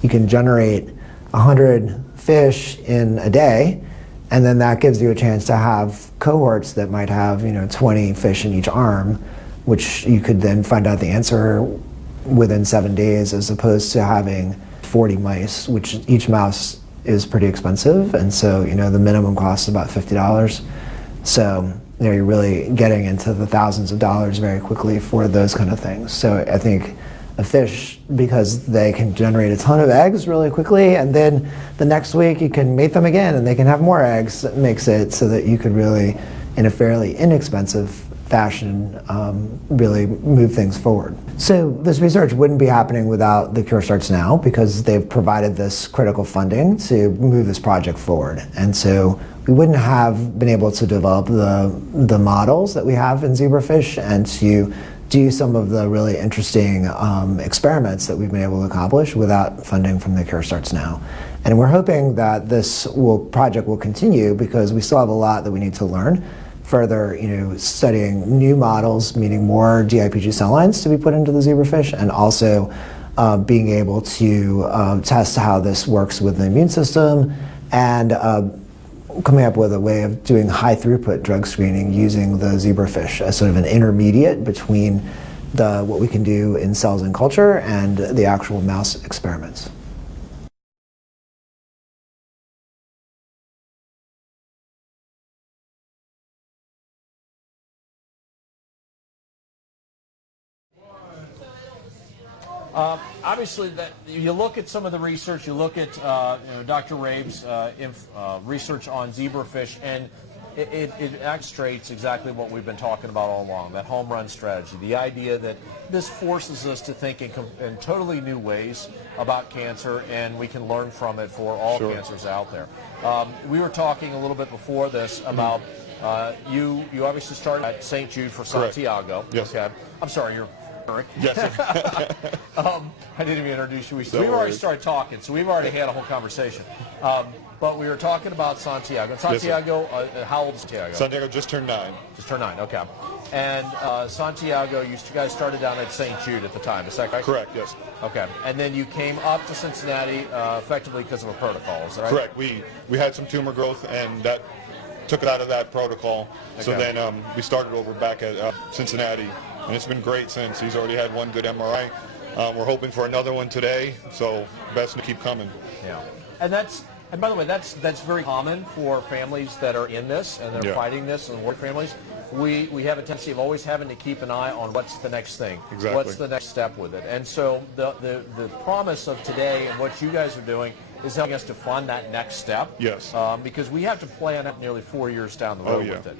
you can generate 100 fish in a day, and then that gives you a chance to have cohorts that might have 20 fish in each arm, which you could then find out the answer within 7 days, as opposed to having 40 mice, which each mouse is pretty expensive, and so the minimum cost is about $50. So you're really getting into the thousands of dollars very quickly for those kind of things. So I think a fish, because they can generate a ton of eggs really quickly, and then the next week you can mate them again and they can have more eggs, that makes it so that you could really, in a fairly inexpensive fashion, really move things forward. So this research wouldn't be happening without the Cure Starts Now, because they've provided this critical funding to move this project forward. And so we wouldn't have been able to develop the models that we have in zebrafish and to do some of the really interesting experiments that we've been able to accomplish without funding from the Cure Starts Now. And we're hoping that this project will continue, because we still have a lot that we need to learn. Further, studying new models, meaning more DIPG cell lines to be put into the zebrafish, and also being able to test how this works with the immune system, and coming up with a way of doing high throughput drug screening using the zebrafish as sort of an intermediate between what we can do in cells in culture and the actual mouse experiments. Obviously, that you look at some of the research, you look at Dr. Rabe's research on zebrafish, and it illustrates exactly what we've been talking about all along, that home run strategy, the idea that this forces us to think in totally new ways about cancer, and we can learn from it for all cancers out there. We were talking a little bit before this about you obviously started at St. Jude for Santiago. Yes. Okay. I'm sorry, you're Yes. I didn't even introduce you. We've already started talking, so we've already had a whole conversation. But we were talking about Santiago. Santiago, how old is Santiago? Santiago just turned 9. Just turned 9, okay. And Santiago, you guys started down at St. Jude at the time, is that correct? Correct, yes. Okay. And then you came up to Cincinnati effectively because of a protocol, is that right? Correct. We had some tumor growth, and that took it out of that protocol. Okay. So then we started over back at Cincinnati. And it's been great since. He's already had one good MRI. We're hoping for another one today, so best to keep coming. Yeah, and by the way, that's very common for families that are in this and they're fighting this, and work families. We have a tendency of always having to keep an eye on what's the next thing, what's the next step with it. And so the promise of today and what you guys are doing is helping us to fund that next step. Yes. Because we have to plan it nearly 4 years down the road with it.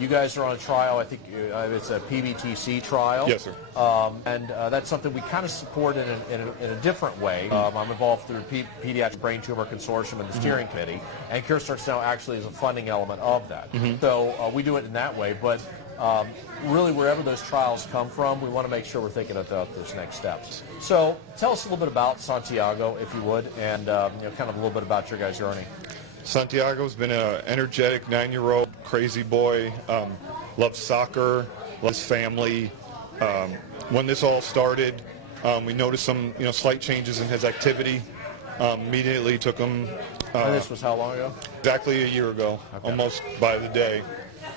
You guys are on a trial, I think it's a PBTC trial. Yes, sir. And that's something we kind of support in a different way. I'm involved through Pediatric Brain Tumor Consortium and the steering committee, and Cure Starts Now actually is a funding element of that. So we do it in that way, but really wherever those trials come from, we want to make sure we're thinking about those next steps. So tell us a little bit about Santiago, if you would, and kind of a little bit about your guys' journey. Santiago's been an energetic 9-year-old, crazy boy, loves soccer, loves family. When this all started, we noticed some slight changes in his activity. Immediately took him. And this was how long ago? Exactly a year ago, almost by the day.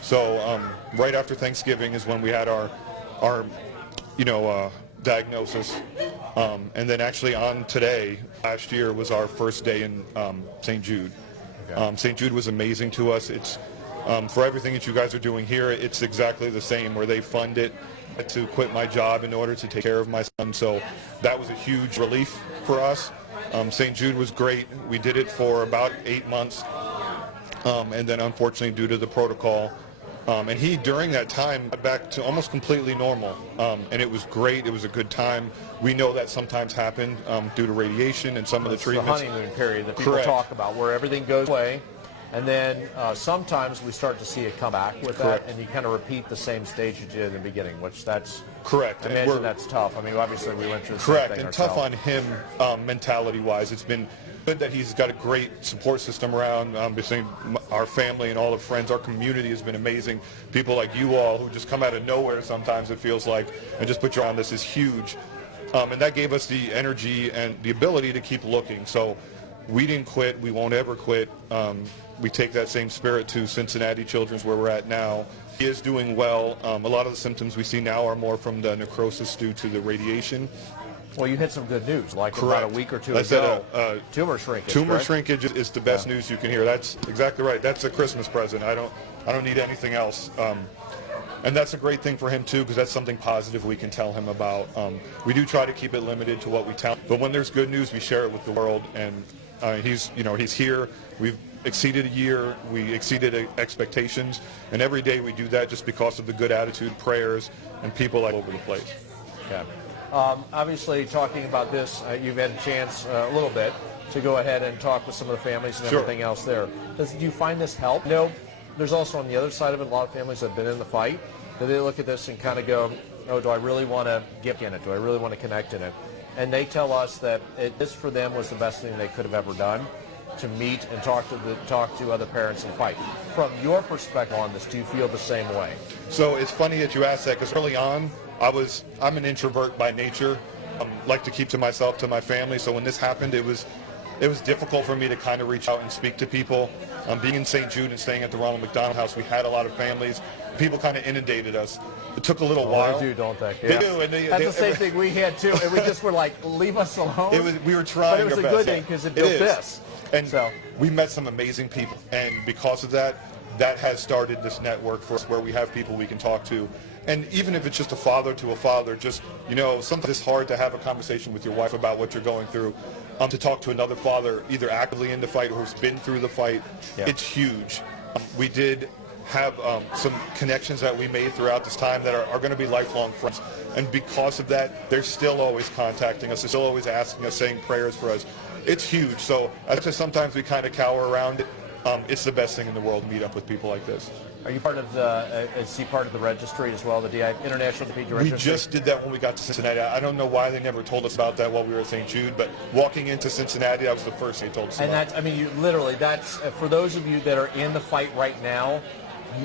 So right after Thanksgiving is when we had our diagnosis, and then actually on today, last year was our first day in St. Jude. St. Jude was amazing to us. It's for everything that you guys are doing here, it's exactly the same, where they fund it to quit my job in order to take care of my son. So that was a huge relief for us. St. Jude was great. We did it for about 8 months, and then unfortunately due to the protocol, and he during that time got back to almost completely normal, and it was great. It was a good time. We know that sometimes happened due to radiation and some of the treatments. The honeymoon period that people talk about, where everything goes away And then sometimes we start to see it come back with Correct. that, and you kind of repeat the same stage you did in the beginning, which that's correct. I imagine that's tough. I mean, obviously we went through the correct same thing and tough ourselves. on him mentality-wise. It's been good that he's got a great support system around. Between our family and all the friends, our community has been amazing. People like you all who just come out of nowhere sometimes, it feels like, and just put you on this is huge. And that gave us the energy and the ability to keep looking. So we didn't quit. We won't ever quit. We take that same spirit to Cincinnati Children's, where we're at now. He is doing well. A lot of the symptoms we see now are more from the necrosis due to the radiation. Well, you hit some good news, like Correct. about a week or two That's ago. tumor shrinkage is the best news you can hear. That's exactly right. That's a Christmas present. I don't need anything else. And that's a great thing for him too, because that's something positive we can tell him about. We do try to keep it limited to what we tell him, but when there's good news, we share it with the world. And he's here. We've exceeded a year. We exceeded expectations, and every day we do that just because of the good attitude, prayers, and people all over the place. Yeah. Obviously, talking about this, you've had a chance a little bit to go ahead and talk with some of the families and Sure. everything else there. Do you find this help? No. There's also on the other side of it, a lot of families have been in the fight. Do they look at this and kind of go, oh, do I really want to get in it? Do I really want to connect in it? And they tell us that this for them was the best thing they could have ever done, to meet and talk to other parents and fight. From your perspective on this, do you feel the same way? So it's funny that you asked that, because early on, I'm an introvert by nature. Like to keep to myself, to my family. So when this happened, it was difficult for me to kind of reach out and speak to people. Being in St. Jude and staying at the Ronald McDonald House, we had a lot of families. People kind of inundated us. It took a little while. They do, don't they? They Yeah. do. And That's the same thing we had too, and we just were like, leave us alone. We were trying. But it was our a best. good thing because it built this. And so we met some amazing people, and because of that, that has started this network for us where we have people we can talk to. And even if it's just a father to a father, just, sometimes it's hard to have a conversation with your wife about what you're going through. To talk to another father, either actively in the fight or who's been through the fight, it's huge. We did have some connections that we made throughout this time that are going to be lifelong friends. And because of that, they're still always contacting us. They're still always asking us, saying prayers for us. It's huge. So sometimes we kind of cower around it. It's the best thing in the world to meet up with people like this. Are you part of the registry as well, the International DIPG Registry? We just did that when we got to Cincinnati. I don't know why they never told us about that while we were at St. Jude, but walking into Cincinnati, that was the first thing they told us and about. That's for those of you that are in the fight right now,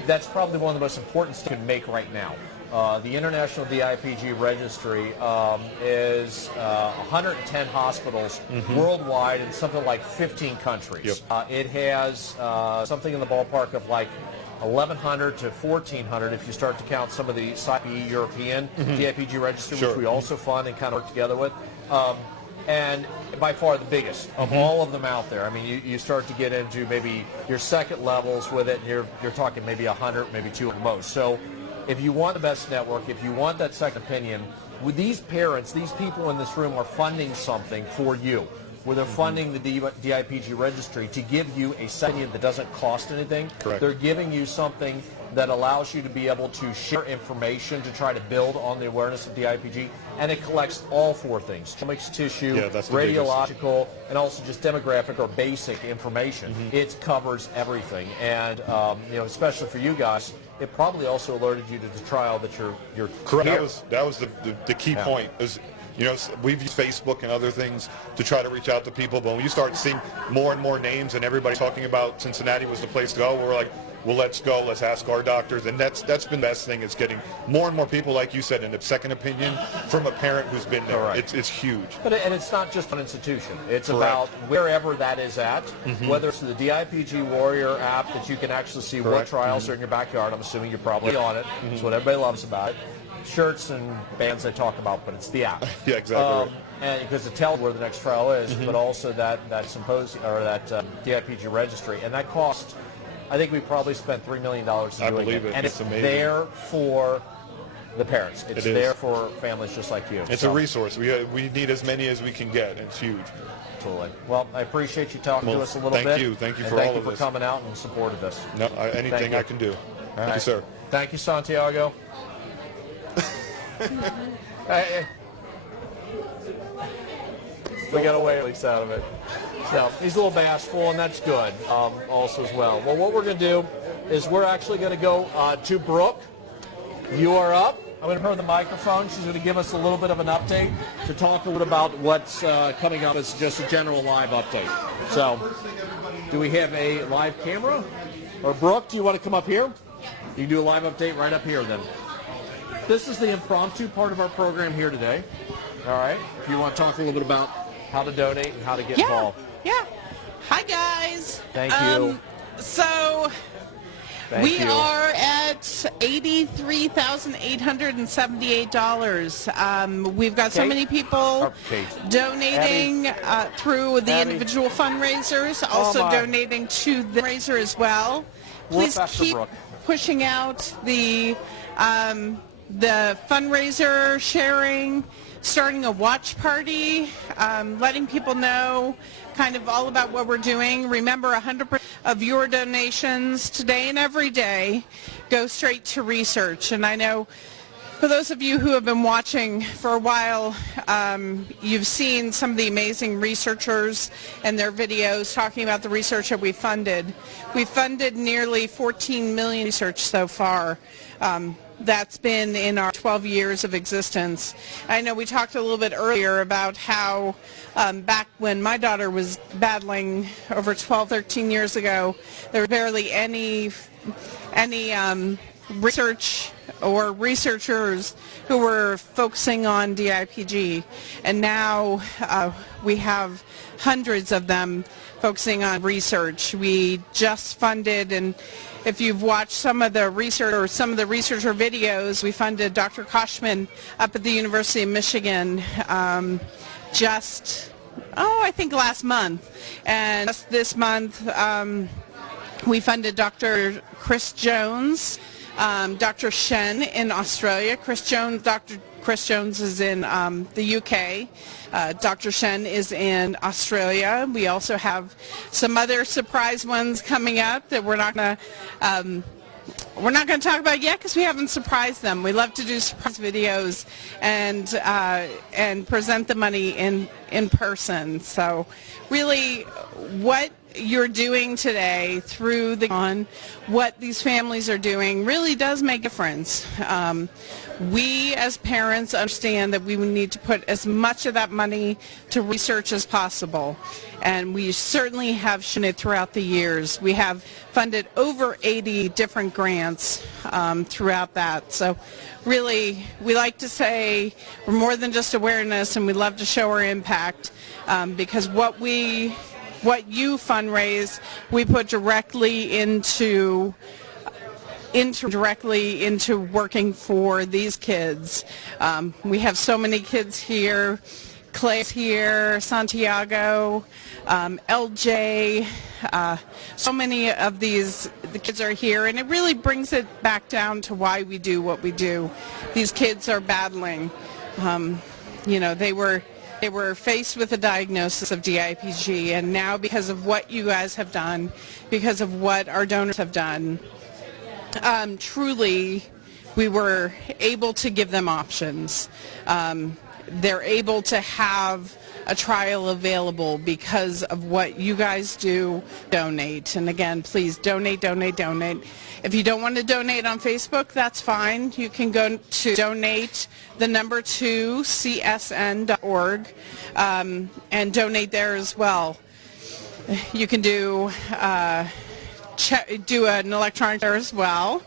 that's probably one of the most important steps you can make right now. The International DIPG Registry is 110 hospitals worldwide in something like 15 countries. Yep. It has something in the ballpark of like 1,100 to 1,400 if you start to count some of the European DIPG Registry, which we also fund and kind of work together with. And by far the biggest of all of them out there. I mean, you start to get into maybe your second levels with it, and you're talking maybe 100, maybe 200 at most. So if you want the best network, if you want that second opinion, with these parents, these people in this room are funding something for you, where they're funding the DIPG registry to give you a second opinion that doesn't cost anything. Correct. They're giving you something that allows you to be able to share information to try to build on the awareness of DIPG, and it collects all four things: genomics, tissue, radiological, and also just demographic or basic information. It covers everything, and especially for you guys, it probably also alerted you to the trial that you're correct. Here. That was the key point. Is we've used Facebook and other things to try to reach out to people, but when you start seeing more and more names and everybody talking about Cincinnati was the place to go, we're like, well, let's go. Let's ask our doctors, and that's been the best thing. It's getting more and more people, like you said, in a second opinion from a parent who's been there. Correct. It's huge. And it's not just an institution. It's about wherever that is at, whether it's the DIPG Warrior app that you can actually see what trials are in your backyard. I'm assuming you're probably on it. It's what everybody loves about it. Shirts and bands they talk about, but it's the app. Yeah, exactly. And because it tells where the next trial is, but also that symposium or that DIPG registry, and that costs. I think we probably spent $3 million doing it. And it's amazing. there for the parents. It's there for families just like you. It's a resource. We need as many as we can get. It's huge. Absolutely. Well, I appreciate you talking to us a little bit. Thank you. Thank you for all of this. Thank you for coming out and supporting this. No, anything I can do. Thank you, sir. Thank you, Santiago. We got away at least out of it. So he's a little bashful, and that's good also as well. Well, what we're going to do is we're actually going to go to Brooke. You are up. I'm going to turn the microphone. She's going to give us a little bit of an update to talk a little about what's coming up as just a general live update. So, do we have a live camera? Or Brooke, do you want to come up here? You can do a live update right up here then. This is the impromptu part of our program here today. All right. If you want to talk a little bit about how to donate and how to get involved. Yeah. Hi, guys. Thank you. So, we are at $83,878. We've got so many people donating through the individual fundraisers, also donating to the fundraiser as well. Please keep pushing out the fundraiser, sharing, starting a watch party, letting people know kind of all about what we're doing. Remember, 100% of your donations today and every day go straight to research. And I know for those of you who have been watching for a while, you've seen some of the amazing researchers and their videos talking about the research that we funded. We funded nearly 14 million research so far. That's been in our 12 years of existence. I know we talked a little bit earlier about how back when my daughter was battling over 12, 13 years ago, there was barely any research or researchers who were focusing on DIPG. And now we have hundreds of them focusing on research. We just funded, and if you've watched some of the researcher videos, we funded Dr. Koshman up at the University of Michigan I think last month. And just this month, we funded Dr. Chris Jones, Dr. Shen in Australia. Dr. Chris Jones is in the UK. Dr. Shen is in Australia. We also have some other surprise ones coming up that we're not going to talk about yet because we haven't surprised them. We love to do surprise videos and present the money in person. So really, what you're doing today through what these families are doing really does make a difference. We as parents understand that we need to put as much of that money to research as possible, and we certainly have shown it throughout the years. We have funded over 80 different grants throughout that. So really, we like to say we're more than just awareness, and we love to show our impact because what you fundraise, we put directly into working for these kids. We have so many kids here. Clay's here, Santiago, LJ, so many of the kids are here, and it really brings it back down to why we do what we do. These kids are battling. They were faced with a diagnosis of DIPG, and now because of what you guys have done, because of what our donors have done, truly we were able to give them options. They're able to have a trial available because of what you guys do. Donate. And again, please donate, donate, donate. If you don't want to donate on Facebook, that's fine. You can go to donate2csn.org and donate there as well. You can do an electronic there as well.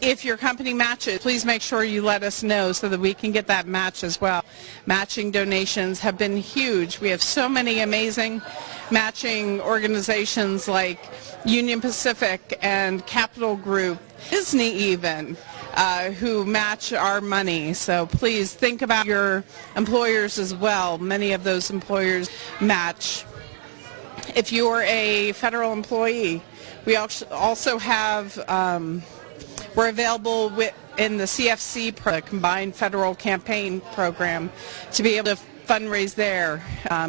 If your company matches, please make sure you let us know so that we can get that match as well. Matching donations have been huge. We have so many amazing matching organizations like Union Pacific and Capital Group, Disney even, who match our money. So please think about your employers as well. Many of those employers match. If you're a federal employee, we also have, we're available in the CFC, the Combined Federal Campaign Program, to be able to fundraise there,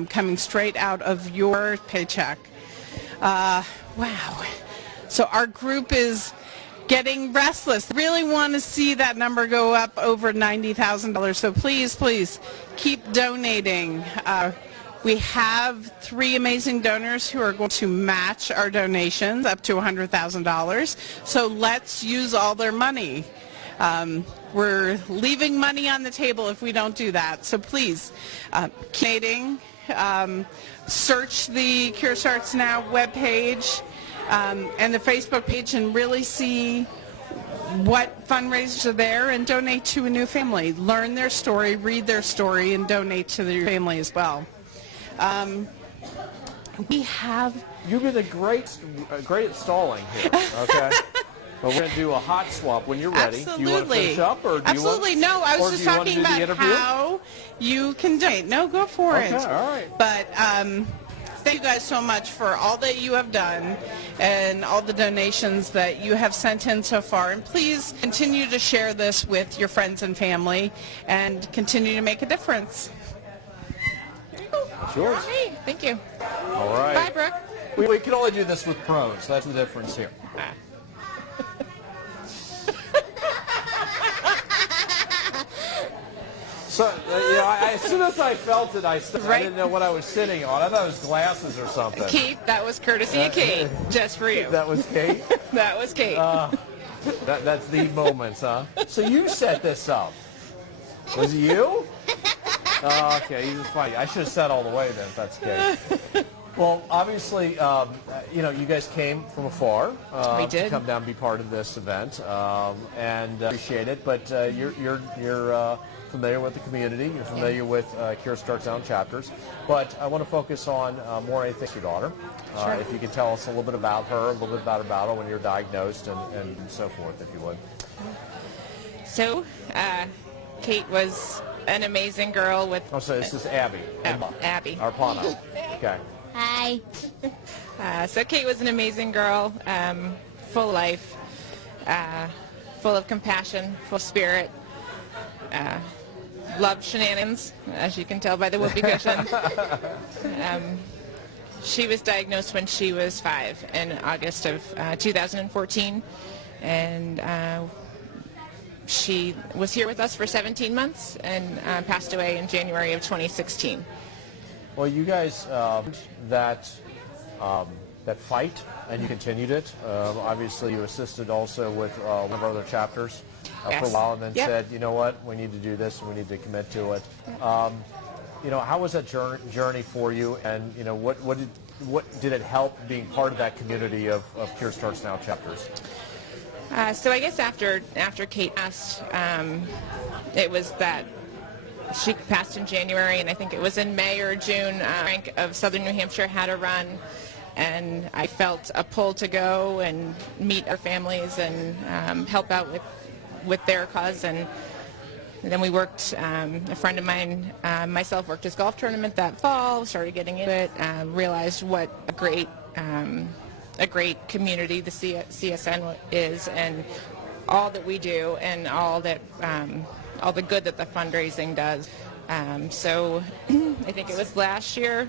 coming straight out of your paycheck. Wow. So our group is getting restless. Really want to see that number go up over $90,000. So please, please keep donating. We have 3 amazing donors who are going to match our donations up to $100,000. So let's use all their money. We're leaving money on the table if we don't do that. So please, keep donating. Search the Cure Starts Now webpage and the Facebook page and really see what fundraisers are there and donate to a new family. Learn their story, read their story, and donate to their family as well. We have... You've been great at stalling here, okay? But we're going to do a hot swap when you're ready. Absolutely. Do you want to finish up? Or do Absolutely. You want, no, I was just talking about how you can donate. No, go for it. Okay, all right. But thank you guys so much for all that you have done and all the donations that you have sent in so far. And please continue to share this with your friends and family and continue to make a difference. Sure. Hey, thank you. All right. Bye, Brooke. We can only do this with pros. That's the difference here. So, as soon as I felt it, I didn't know what I was sitting on. I thought it was glasses or something. Kate, that was courtesy of Kate, just for you. That was Kate? That was Kate. That's the moments, huh? So you set this up. Was it you? Oh, okay, he was funny. I should have sat all the way then, if that's the case. Well, obviously, you guys came from afar we did. to come down and be part of this event, and appreciate it. But you're familiar with the community. You're familiar with Cure Starts Now chapters. But I want to focus on more, I think, your daughter. Sure. If you could tell us a little bit about her, a little bit about her battle when you're diagnosed, and so forth, if you would. So, Kate was an amazing girl with... Oh, so this is Abby. Abby. Arpana. Okay. Hi. So Kate was an amazing girl, full of life, full of compassion, full of spirit, loved shenanigans, as you can tell by the whoopee cushion. She was diagnosed when she was 5 in August of 2014, and she was here with us for 17 months and passed away in January of 2016. Well, you guys, that fight, and you continued it. Obviously, you assisted also with one of our other chapters for a while, and then said, you know what, we need to do this, and we need to commit to it. How was that journey for you, and what did it help being part of that community of Cure Starts Now chapters? So I guess after Kate passed, it was that she passed in January, and I think it was in May or June, Frank of Southern New Hampshire had a run, and I felt a pull to go and meet our families and help out with their cause. And then we worked, a friend of mine, myself, worked his golf tournament that fall, started getting into it, realized what a great community the CSN is, and all that we do, and all the good that the fundraising does. So I think it was last year,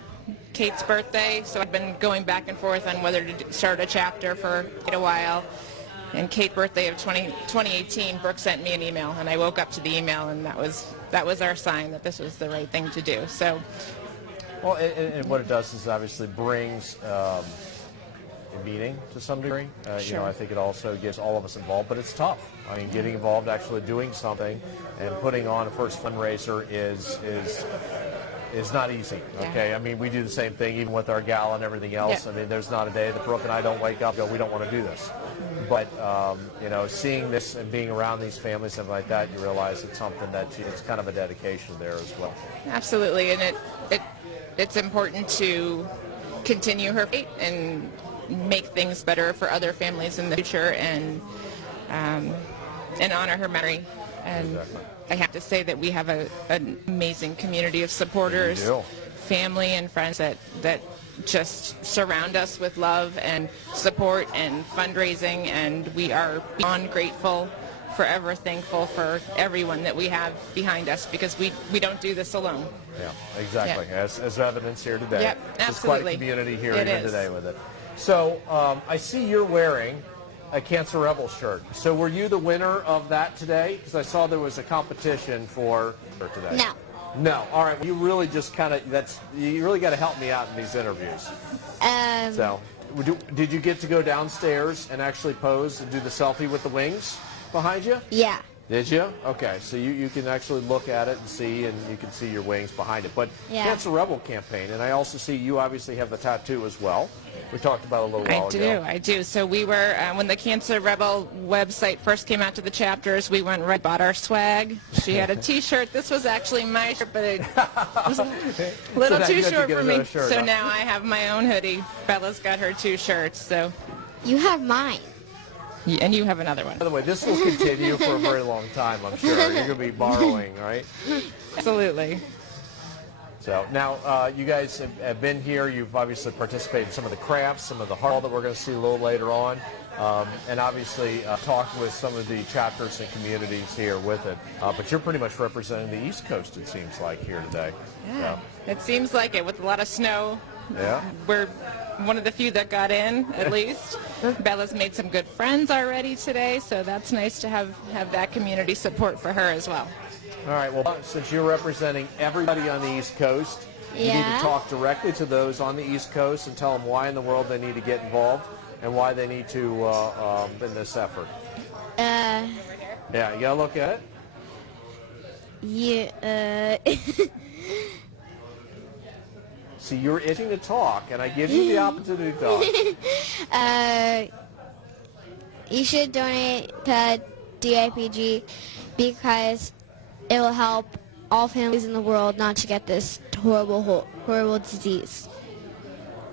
Kate's birthday, so I've been going back and forth on whether to start a chapter for quite a while. And Kate's birthday of 2018, Brooke sent me an email, and I woke up to the email, and that was our sign that this was the right thing to do. So, well, and what it does is obviously brings a meaning to some degree. Sure. I think it also gets all of us involved, but it's tough. I mean, getting involved, actually doing something, and putting on a first fundraiser is not easy. Okay, I mean, we do the same thing even with our gala and everything else. Yeah. I mean, there's not a day that Brooke and I don't wake up and go, we don't want to do this. But seeing this and being around these families and like that, you realize it's something that it's kind of a dedication there as well. Absolutely, and it's important to continue her fate and make things better for other families in the future, and honor her memory. And exactly. I have to say that we have an amazing community of supporters, family and friends that just surround us with love and support and fundraising, and we are beyond grateful, forever thankful for everyone that we have behind us, because we don't do this alone. Yeah, exactly. Yeah. As evidence here today. Yep, There's quite a absolutely. community here It even is. today with it. So I see you're wearing a Cancer Rebel shirt. So were you the winner of that today? Because I saw there was a competition for today. No. No. All right. Well, you really just kind of you really got to help me out in these interviews. So, did you get to go downstairs and actually pose and do the selfie with the wings behind you? Yeah. Did you? Okay, so you can actually look at it and see, and you can see your wings behind it. But Yeah. Cancer Rebel campaign, and I also see you obviously have the tattoo as well. We talked about it a little while ago. I do. So we were, when the Cancer Rebel website first came out to the chapters, we went right bought our swag. She had a T-shirt. This was actually my shirt, but it was a little now too you have to short get for me. another shirt, So huh? now I have my own hoodie. Bella's got her 2 shirts. So, You have mine. and you have another one. By the way, this will continue for a very long time, I'm sure. You're going to be borrowing, right? Absolutely. So now you guys have been here. You've obviously participated in some of the crafts, some of the hall that we're going to see a little later on, and obviously talked with some of the chapters and communities here with it. But you're pretty much representing the East Coast, it seems like, here today. Yeah. It seems like it with a lot of snow. Yeah. We're one of the few that got in, at least. Bella's made some good friends already today, so that's nice to have that community support for her as well. All right, well, since you're representing everybody on the East Coast, you need Yeah. to talk directly to those on the East Coast and tell them why in the world they need to get involved and why they need to in this effort. Yeah, you got to look at it. See, you're itching to talk, and I give you the opportunity to talk. You should donate to DIPG because it will help all families in the world not to get this horrible disease.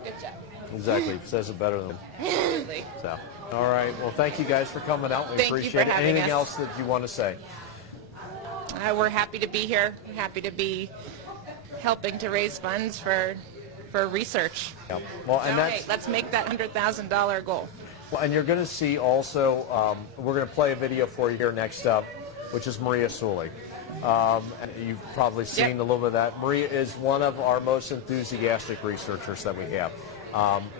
Good job. Exactly. Says it better than me. So, all right. Well, thank you guys for coming out. We Thank you appreciate for it. having Anything else us. that you want to say? We're happy to be here. We're happy to be helping to raise funds for research. Yeah. Well, and All that's, right, let's make that $100,000 goal. well, and you're going to see also, we're going to play a video for you here next up, which is Maria Sully. And you've probably seen a little bit of that. Maria is one of our most enthusiastic researchers that we have.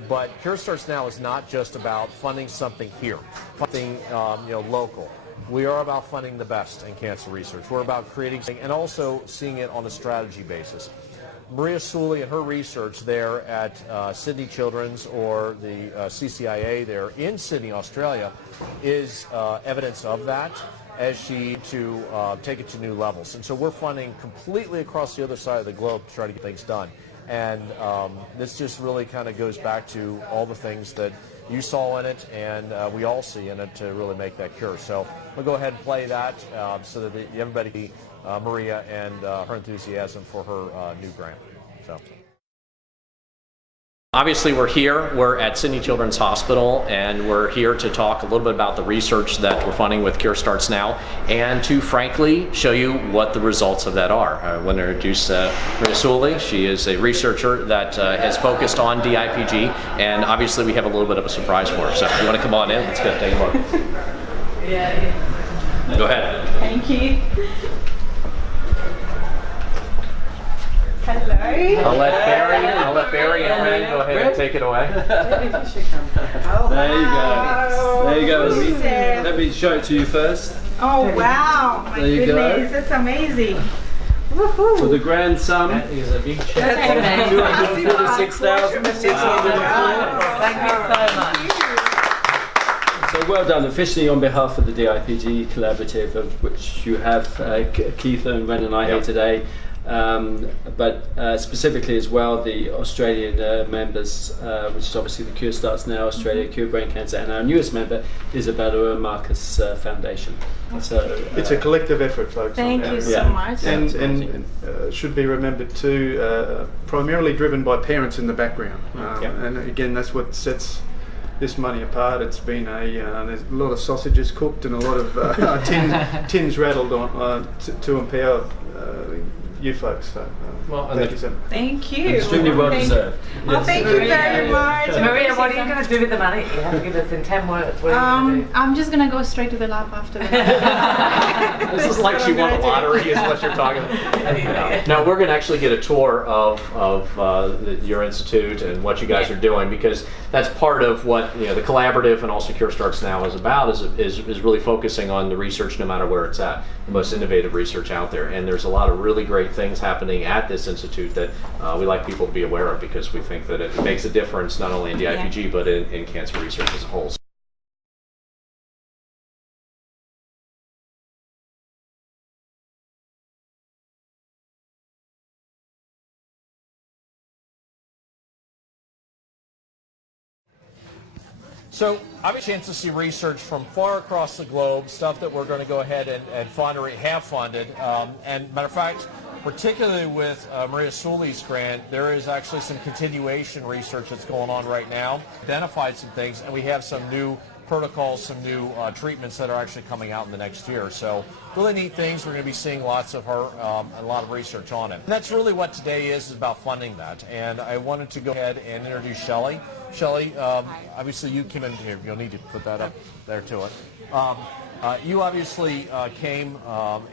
But Cure Starts Now is not just about funding something here, funding local. We are about funding the best in cancer research. We're about creating and also seeing it on a strategy basis. Maria Sully and her research there at Sydney Children's or the CCIA there in Sydney, Australia, is evidence of that as she to take it to new levels. And so we're funding completely across the other side of the globe to try to get things done. And this just really kind of goes back to all the things that you saw in it and we all see in it to really make that cure. So we'll go ahead and play that so that everybody can see Maria and her enthusiasm for her new grant. So. Obviously we're at Sydney Children's Hospital, and we're here to talk a little bit about the research that we're funding with Cure Starts Now, and to frankly show you what the results of that are. I want to introduce Maria Sully. She is a researcher that has focused on DIPG, and obviously we have a little bit of a surprise for her. So if you want to come on in, let's go take a look. Go ahead. Thank you. Hello. I'll let Barry and Ren go ahead and take it away. There you go. There you go. Let me show it to you first. Oh wow! My There you goodness, go. that's amazing. For the grand sum, That is a big check. $246,604. Thank you so much. So well done, officially on behalf of the DIPG Collaborative, of which you have Keith and Ren and I here today. But specifically as well the Australian members, which is obviously the Cure Starts Now Australia Cure Brain Cancer, and our newest member, Isabella Marcus Foundation. So it's a collective effort, folks. Thank you so much. And should be remembered too, primarily driven by parents in the background. And again, that's what sets this money apart. It's been there's a lot of sausages cooked and a lot of tins rattled on, to empower you folks. So, Well, thank you so much. Thank you. Extremely well deserved. Well, thank you very much. Maria, what are you going to do with the money? You have to give us in 10 words. What are you going to do? I'm just going to go straight to the lab after that. This is like she won a lottery is what you're talking about. No, we're going to actually get a tour of your institute and what you guys are doing, because that's part of what the collaborative and also Cure Starts Now is about, is really focusing on the research no matter where it's at, the most innovative research out there. And there's a lot of really great things happening at this institute that we like people to be aware of, because we think that it makes a difference not only in DIPG but in cancer research as a whole. So I've had a chance to see research from far across the globe, stuff that we're going to go ahead and fund or have funded. And matter of fact, particularly with Maria Sully's grant, there is actually some continuation research that's going on right now. Identified some things, and we have some new protocols, some new treatments that are actually coming out in the next year. So really neat things. We're going to be seeing lots of a lot of research on it. And that's really what today is about funding that. And I wanted to go ahead and introduce Shelley. Shelley, obviously you came in here. You'll need to put that up there to it. You obviously came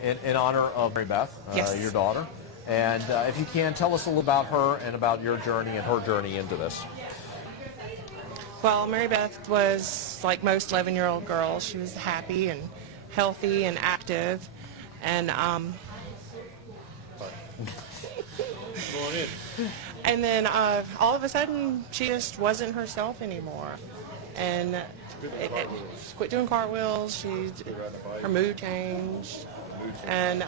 in honor of Mary Beth, your daughter. And if you can, tell us a little about her and about your journey and her journey into this. Well, Mary Beth was like most 11-year-old girls. She was happy and healthy and active. And and then all of a sudden, she just wasn't herself anymore. And she quit doing cartwheels. Her mood changed. And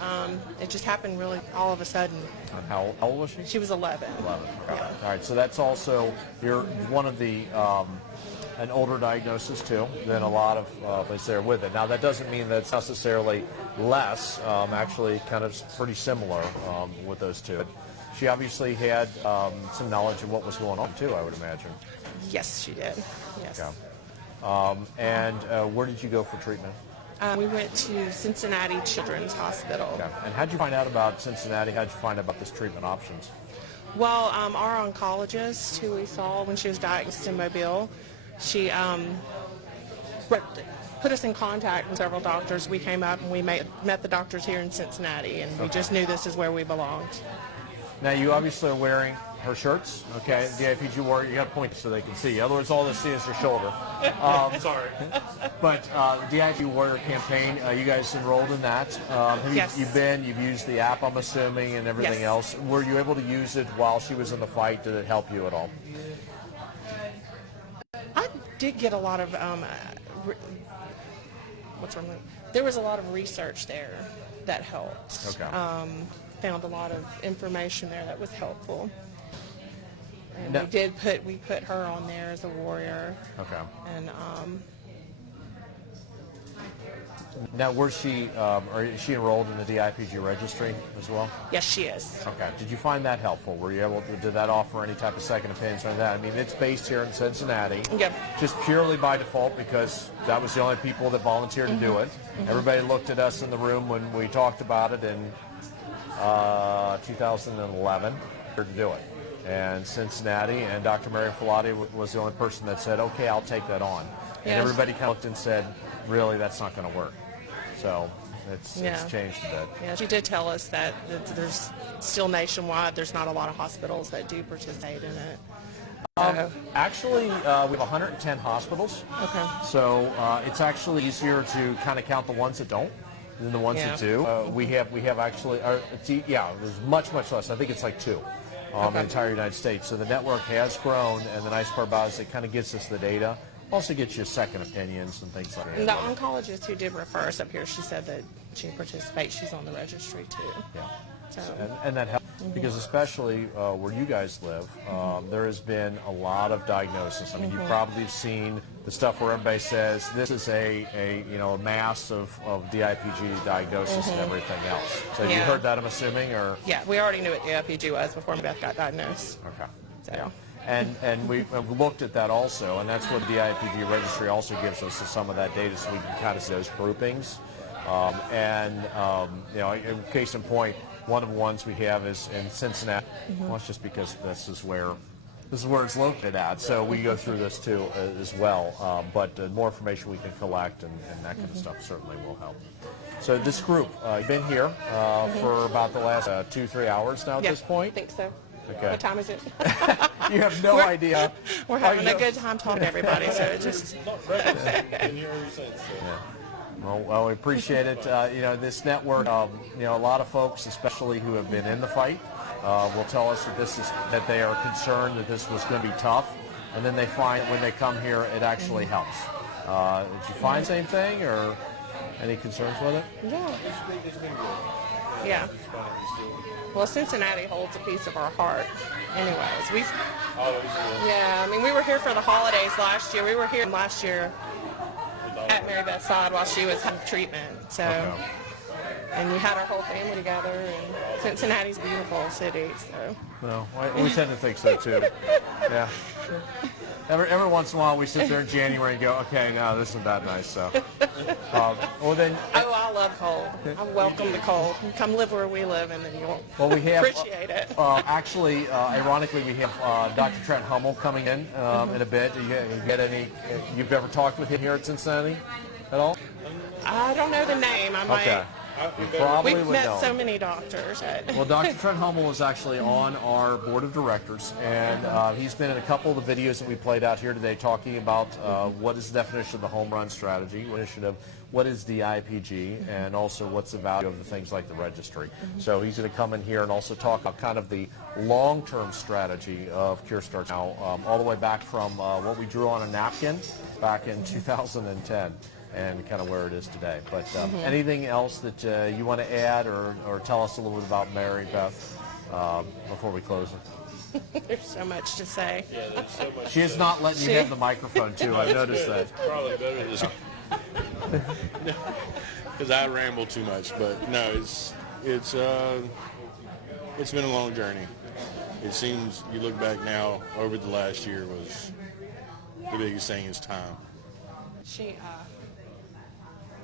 it just happened really all of a sudden. How old was she? She was 11. 11. Okay. Yeah. All right. So that's also, you're one of the, an older diagnosis too than a lot of us there with it. Now that doesn't mean that it's necessarily less. Actually, kind of pretty similar with those two. She obviously had some knowledge of what was going on too, I would imagine. Yes, she did. Yes. Okay. And where did you go for treatment? We went to Cincinnati Children's Hospital. Okay. And how did you find out about Cincinnati? How did you find out about this treatment options? Well, our oncologist, who we saw when she was diagnosed in Mobile, she put us in contact with several doctors. We came up and we met the doctors here in Cincinnati, and we just knew this is where we belonged. Now, you obviously are wearing her shirts, okay? The DIPG warrior, you got to point so they can see. Otherwise, all they see is her shoulder. Sorry. But the DIPG warrior campaign, you guys enrolled in that. Yes. You've used the app, I'm assuming, and everything Yes. else. Were you able to use it while she was in the fight? Did it help you at all? I did get a lot of, there was a lot of research there that helped. Okay. Found a lot of information there that was helpful. And No. we put her on there as a warrior. Okay. And Now, was she, or is she enrolled in the DIPG registry as well? yes, she is. Okay. Did you find that helpful? Were you able to, did that offer any type of second opinions or that? I mean, it's based here in Cincinnati. Yeah. Just purely by default because that was the only people that volunteered to do it. Everybody looked at us in the room when we talked about it in 2011 to do it. And Cincinnati and Dr. Mary Filati was the only person that said, okay, I'll take that on. And Yes. everybody kind of looked and said, really, that's not going to work. So it's Yeah. changed a bit. Yeah, she did tell us that there's still nationwide, there's not a lot of hospitals that do participate in it. Actually, we have 110 hospitals. Okay. So it's actually easier to kind of count the ones that don't than the ones that do. We have actually, there's much less. I think it's like 2 in the entire United States. So the network has grown, and the nice part about it is it kind of gives us the data. Also gets you second opinions and things like that. And the oncologist who did refer us up here, she said that she participates. She's on the registry too. Yeah. So. And that helps because especially where you guys live, there has been a lot of diagnosis. I mean, you've probably seen the stuff where everybody says this is a mass of DIPG diagnosis and everything else. So you heard that, I'm assuming, or? Yeah, we already knew what DIPG was before Beth got diagnosed. Okay. So. And we've looked at that also, and that's what the DIPG registry also gives us is some of that data, so we can kind of see those groupings. Case in point, One of the ones we have is in Cincinnati. Well, it's just because this is where it's located at. So we go through this too as well. But more information we can collect and that kind of stuff certainly will help. So this group, you've been here for about the last 2-3 hours now at this point? I think so. Okay. What time is it? You have no idea. We're having a good time talking to everybody, so it just... Well, we appreciate it. This network, a lot of folks, especially who have been in the fight, will tell us that they are concerned that this was going to be tough, and then they find that when they come here, it actually helps. Did you find the same thing, or any concerns with it? Yeah. Yeah. Well, Cincinnati holds a piece of our heart. Anyways, yeah, I mean, we were here for the holidays last year. We were here last year at Mary Beth's side while she was having treatment. So, and we had our whole family together. And Cincinnati's a beautiful city. So. Well, we tend to think so too. Yeah. Every once in a while, we sit there in January and go, okay, no, this isn't that nice. So, well then. I love cold. I welcome the cold. Come live where we live, and then you'll appreciate it. Actually, ironically, we have Dr. Trent Hummel coming in a bit. You've ever talked with him here at Cincinnati at all? I don't know the name. I might. Okay. You probably We've would met know. so many doctors. Well, Dr. Trent Hummel is actually on our board of directors, and he's been in a couple of the videos that we played out here today talking about what is the definition of the home run strategy, what is DIPG, and also what's the value of the things like the registry. So he's going to come in here and also talk about kind of the long-term strategy of Cure Starts Now, all the way back from what we drew on a napkin back in 2010. And kind of where it is today. But anything else that you want to add or tell us a little bit about Mary Beth before we close it? There's so much to say. Yeah, there's so much. She is not letting you have the microphone, too. I noticed that. It's probably better this because I ramble too much. But no, it's been a long journey. It seems you look back now over the last year was the biggest thing is time.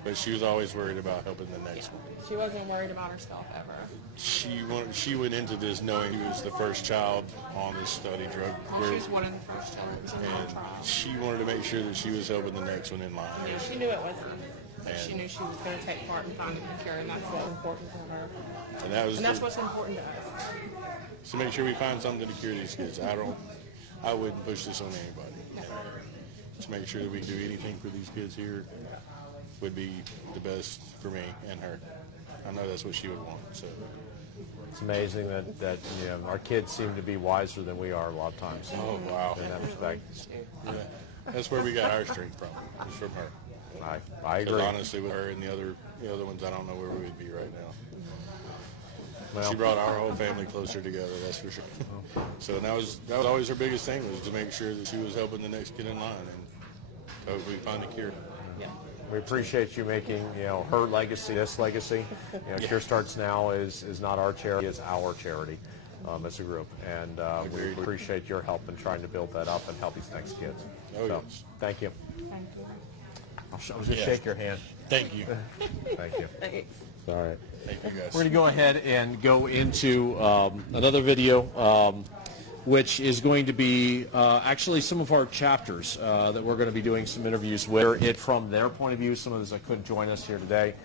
But she was always worried about helping the next one. She wasn't worried about herself ever. She went into this knowing she was the first child on this study drug. She was one of the first children in the trial. She wanted to make sure that she was helping the next one in line. Yeah, she knew it wasn't. But she knew she was going to take part in finding the cure, and that's what's important to her. And that's what's important to us. To make sure we find something to cure these kids. I wouldn't push this on anybody. No. To make sure that we can do anything for these kids here would be the best for me and her. I know that's what she would want. So it's amazing that our kids seem to be wiser than we are a lot of times. Oh wow! In that respect, yeah, that's where we got our strength from. Is from her. I agree. Honestly, with her and the other ones, I don't know where we would be right now. Well, she brought our whole family closer together. That's for sure. So that was always her biggest thing, was to make sure that she was helping the next kid in line, and hope we find a cure. Yeah. We appreciate you making, her legacy, this legacy. Cure Starts Now is not our charity, it's our charity as a group. And we appreciate your help in trying to build that up and help these next kids. Yes. Thank you. Thank you. I'll just shake your hand. Thank you. Thank you. Thanks. All right. Thank you, guys. We're going to go ahead and go into another video, which is going to be actually some of our chapters that we're going to be doing some interviews with it from their point of view. Some of those that couldn't join us here today.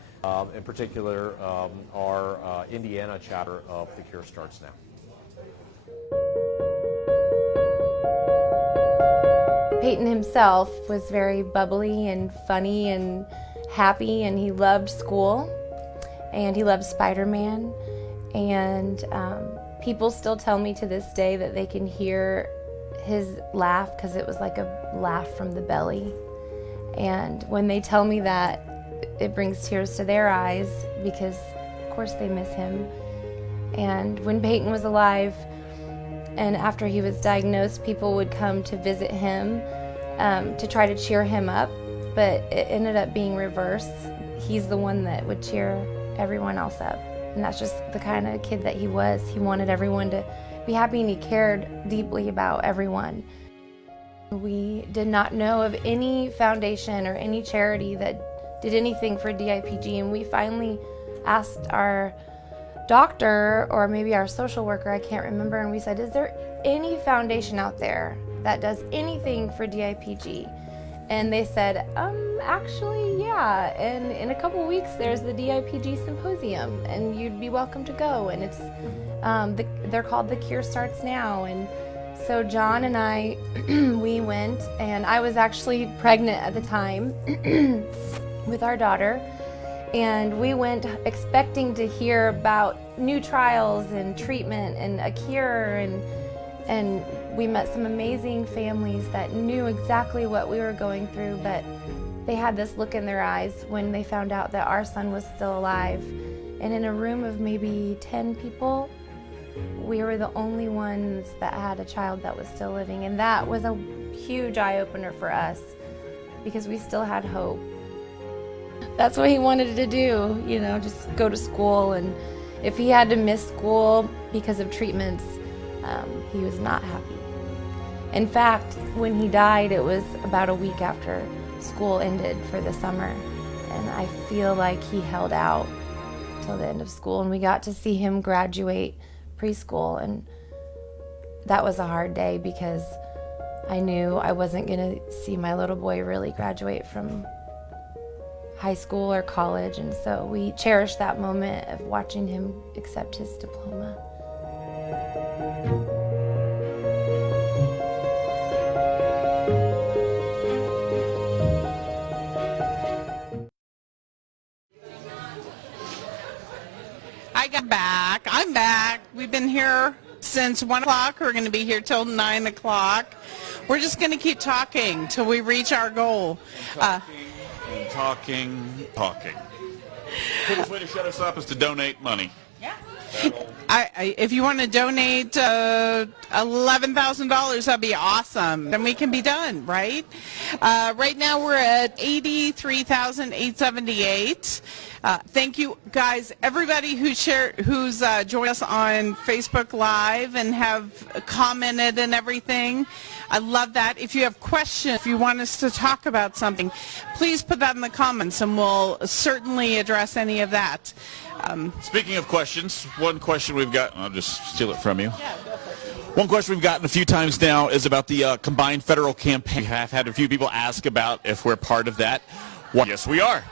In particular, our Indiana chapter of The Cure Starts Now. Peyton himself was very bubbly and funny and happy, and he loved school, and he loved Spider-Man, and people still tell me to this day that they can hear his laugh because it was like a laugh from the belly. And when they tell me that, it brings tears to their eyes because, of course, they miss him. And when Peyton was alive and after he was diagnosed, people would come to visit him to try to cheer him up, but it ended up being reverse. He's the one that would cheer everyone else up. And that's just the kind of kid that he was. He wanted everyone to be happy, and he cared deeply about everyone. We did not know of any foundation or any charity that did anything for DIPG, and we finally asked our doctor or maybe our social worker, I can't remember, and we said, is there any foundation out there that does anything for DIPG? And they said, actually, yeah, and in a couple weeks there's the DIPG Symposium, and you'd be welcome to go, and it's they're called The Cure Starts Now. And so John and I, we went, and I was actually pregnant at the time with our daughter, and we went expecting to hear about new trials and treatment and a cure, and we met some amazing families that knew exactly what we were going through, but they had this look in their eyes when they found out that our son was still alive. And in a room of maybe 10 people, we were the only ones that had a child that was still living. And that was a huge eye-opener for us because we still had hope. That's what he wanted to do, you know, just go to school. And if he had to miss school because of treatments, he was not happy. In fact, when he died, it was about a week after school ended for the summer. And I feel like he held out till the end of school, and we got to see him graduate preschool. And that was a hard day because I knew I wasn't going to see my little boy really graduate from high school or college. And so we cherished that moment of watching him accept his diploma. I'm back. We've been here since 1 o'clock. We're going to be here till 9 o'clock. We're just going to keep talking till we reach our goal. Talking. Quickest way to shut us up is to donate money. If you want to donate $11,000, that'd be awesome. Then we can be done, right? Right now we're at $83,878. Thank you, guys. Everybody who's joined us on Facebook Live and have commented and everything. I love that. If you have questions, if you want us to talk about something, please put that in the comments, and we'll certainly address any of that. Speaking of questions, one question we've got, I'll just steal it from you. One question we've gotten a few times now is about the combined federal campaign. We have had a few people ask about if we're part of that. Well, yes, we are.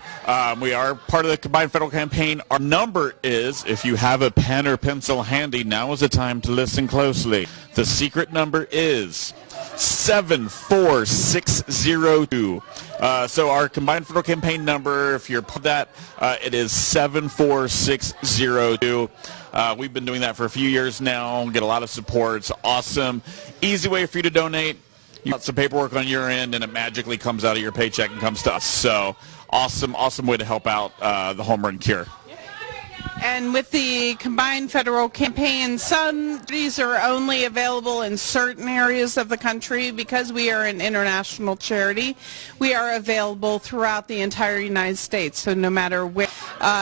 We are part of the combined federal campaign. Our number is, if you have a pen or pencil handy, now is the time to listen closely. The secret number is 74602. So our combined federal campaign number, if you're part of that, it is 74602. We've been doing that for a few years now. Get a lot of support. It's awesome. Easy way for you to donate. You got some paperwork on your end, and it magically comes out of your paycheck and comes to us. So awesome way to help out the Homerun Cure. And with the combined federal campaign, some these are only available in certain areas of the country. Because we are an international charity, we are available throughout the entire United States. So no matter where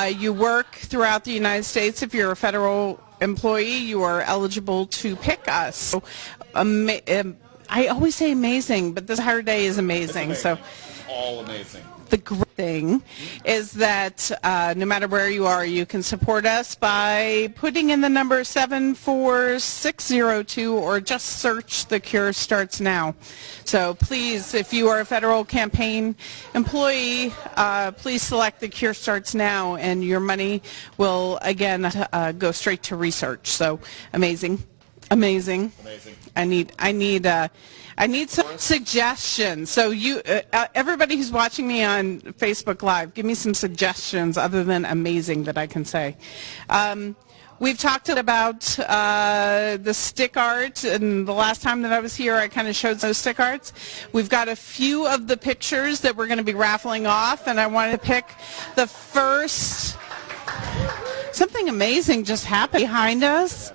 you work throughout the United States, if you're a federal employee, you are eligible to pick us. So, I always say amazing, but this entire day is amazing. So all amazing. The great thing is that no matter where you are, you can support us by putting in the number 74602 or just search The Cure Starts Now. So please, if you are a federal campaign employee, please select The Cure Starts Now, and your money will, again, go straight to research. So amazing. I need some suggestions. So you, everybody who's watching me on Facebook Live, give me some suggestions other than amazing that I can say. We've talked about the stick art, and the last time that I was here, I kind of showed those stick arts. We've got a few of the pictures that we're going to be raffling off, and I wanted to pick the first. Something amazing just happened behind us.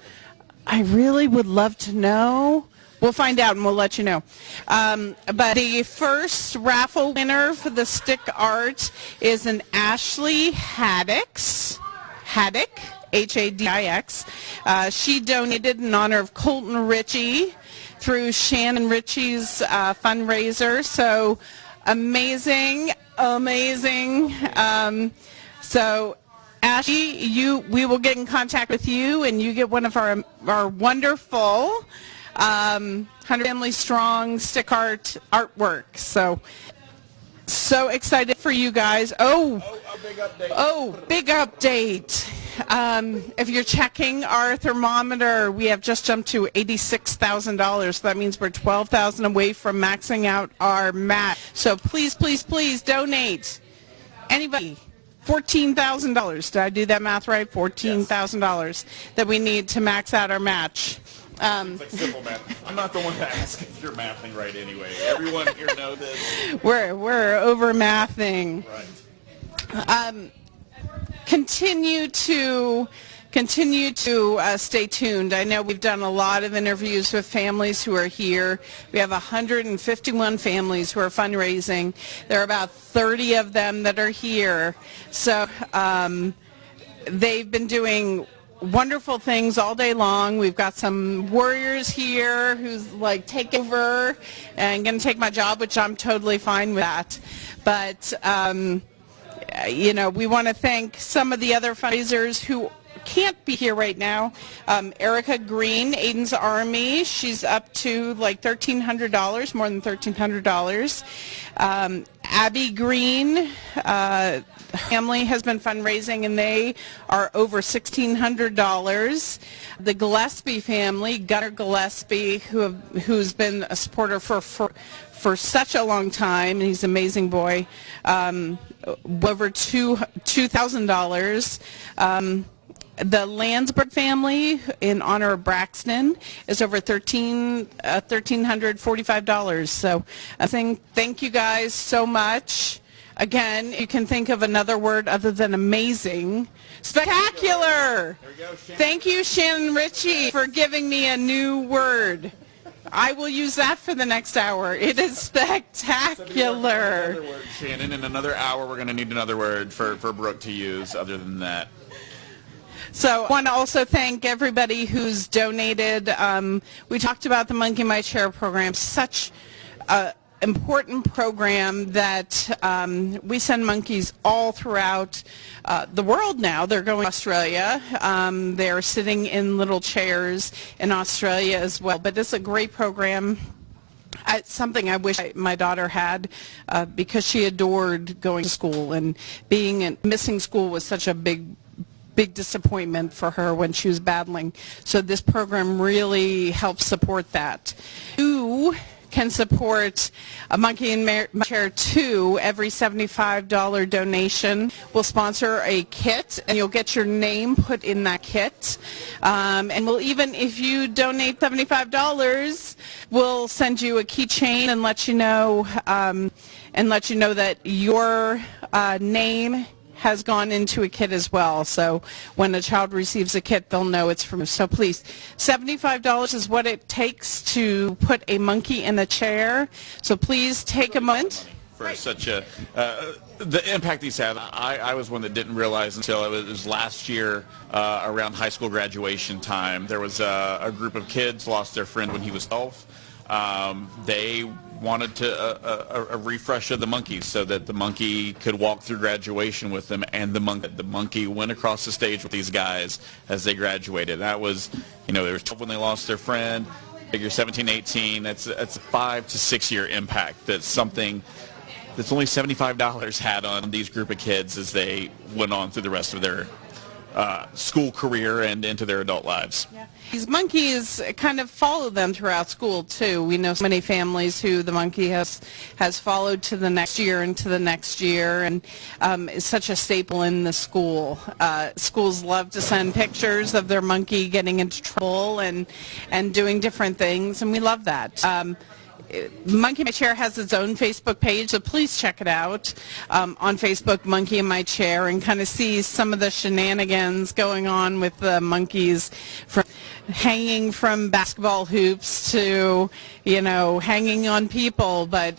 I really would love to know. We'll find out and we'll let you know. But the first raffle winner for the stick art is an Ashley Haddock, Hadix. She donated in honor of Colton Ritchie through Shannon Ritchie's fundraiser. So amazing. So Ashley, we will get in contact with you, and you get one of our wonderful 100 Family Strong stick art artwork. So excited for you guys. Big update. If you're checking our thermometer, we have just jumped to $86,000. So that means we're $12,000 away from maxing out our match. So please, please, please donate. Anybody. $14,000. Did I do that math right? $14,000 that we need to max out our match. It's like simple math. I'm not the one to ask if you're mathing right anyway. Everyone here knows this. We're over mathing. Right. Continue to stay tuned. I know we've done a lot of interviews with families who are here. We have 151 families who are fundraising. There are about 30 of them that are here. So they've been doing wonderful things all day long. We've got some warriors here who's like take over and going to take my job, which I'm totally fine with that. But we want to thank some of the other fundraisers who can't be here right now. Erica Green, Aiden's Army, she's up to like $1,300, more than $1,300. Abby Green, family has been fundraising, and they are over $1,600. The Gillespie family, Gunnar Gillespie, who's been a supporter for such a long time, and he's an amazing boy, over $2,000. The Landsberg family, in honor of Braxton, is over $1,345. So I think thank you guys so much. Again, you can think of another word other than amazing. Spectacular! Thank you, Shannon Ritchie, for giving me a new word. I will use that for the next hour. It is spectacular. Shannon, in another hour we're going to need another word for Brooke to use other than that. So I want to also thank everybody who's donated. We talked about the Monkey in My Chair program, such an important program that we send monkeys all throughout the world now. They're going to Australia. They're sitting in little chairs in Australia as well. But it's a great program. It's something I wish my daughter had because she adored going to school, and missing school was such a big disappointment for her when she was battling. So this program really helps support that. You can support a Monkey in My Chair 2. Every $75 donation will sponsor a kit, and you'll get your name put in that kit. And we'll even, if you donate $75, we'll send you a keychain and let you know that your name has gone into a kit as well. So when a child receives a kit, they'll know it's from you. So please, $75 is what it takes to put a monkey in a chair. So please take a moment. For such a, the impact these have, I was one that didn't realize until it was last year around high school graduation time. There was a group of kids lost their friend when he was 12. They wanted a refresh of the monkeys so that the monkey could walk through graduation with them, and the monkey went across the stage with these guys as they graduated. That was, they were 12 when they lost their friend. Figure 17, 18. That's a 5 to 6 year impact. That's something that's only $75 had on these group of kids as they went on through the rest of their school career and into their adult lives. Yeah. These monkeys kind of follow them throughout school too. We know so many families who the monkey has followed to the next year and to the next year, and is such a staple in the school. Schools love to send pictures of their monkey getting into trouble and doing different things, and we love that. Monkey in My Chair has its own Facebook page, so please check it out on Facebook, Monkey in My Chair, and kind of see some of the shenanigans going on with the monkeys, from hanging from basketball hoops to, hanging on people. But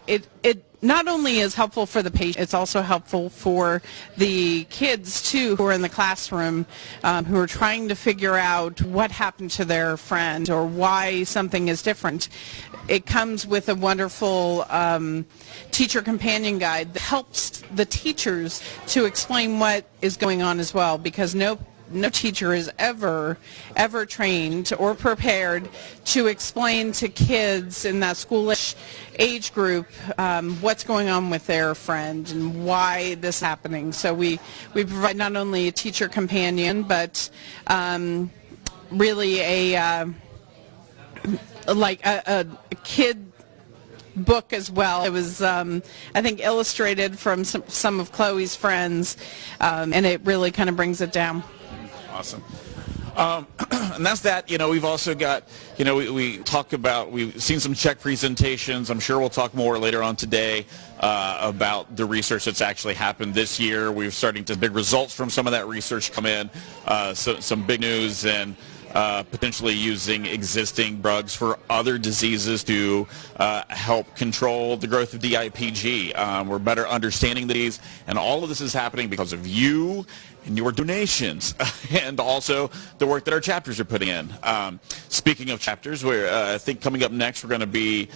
not only is helpful for the patient, it's also helpful for the kids too who are in the classroom, who are trying to figure out what happened to their friend or why something is different. It comes with a wonderful teacher companion guide that helps the teachers to explain what is going on as well, because no teacher is ever trained or prepared to explain to kids in that schoolish age group what's going on with their friend and why this is happening. So we provide not only a teacher companion, but really a kid book as well. It was, I think, illustrated from some of Chloe's friends, and it really kind of brings it down. Awesome. And that's that. We've also got, we talk about, we've seen some check presentations. I'm sure we'll talk more later on today about the research that's actually happened this year. We're starting to big results from some of that research come in, so some big news, and potentially using existing drugs for other diseases to help control the growth of DIPG. We're better understanding these, and all of this is happening because of you and your donations, and also the work that our chapters are putting in. Speaking of chapters, I think coming up next we're going to be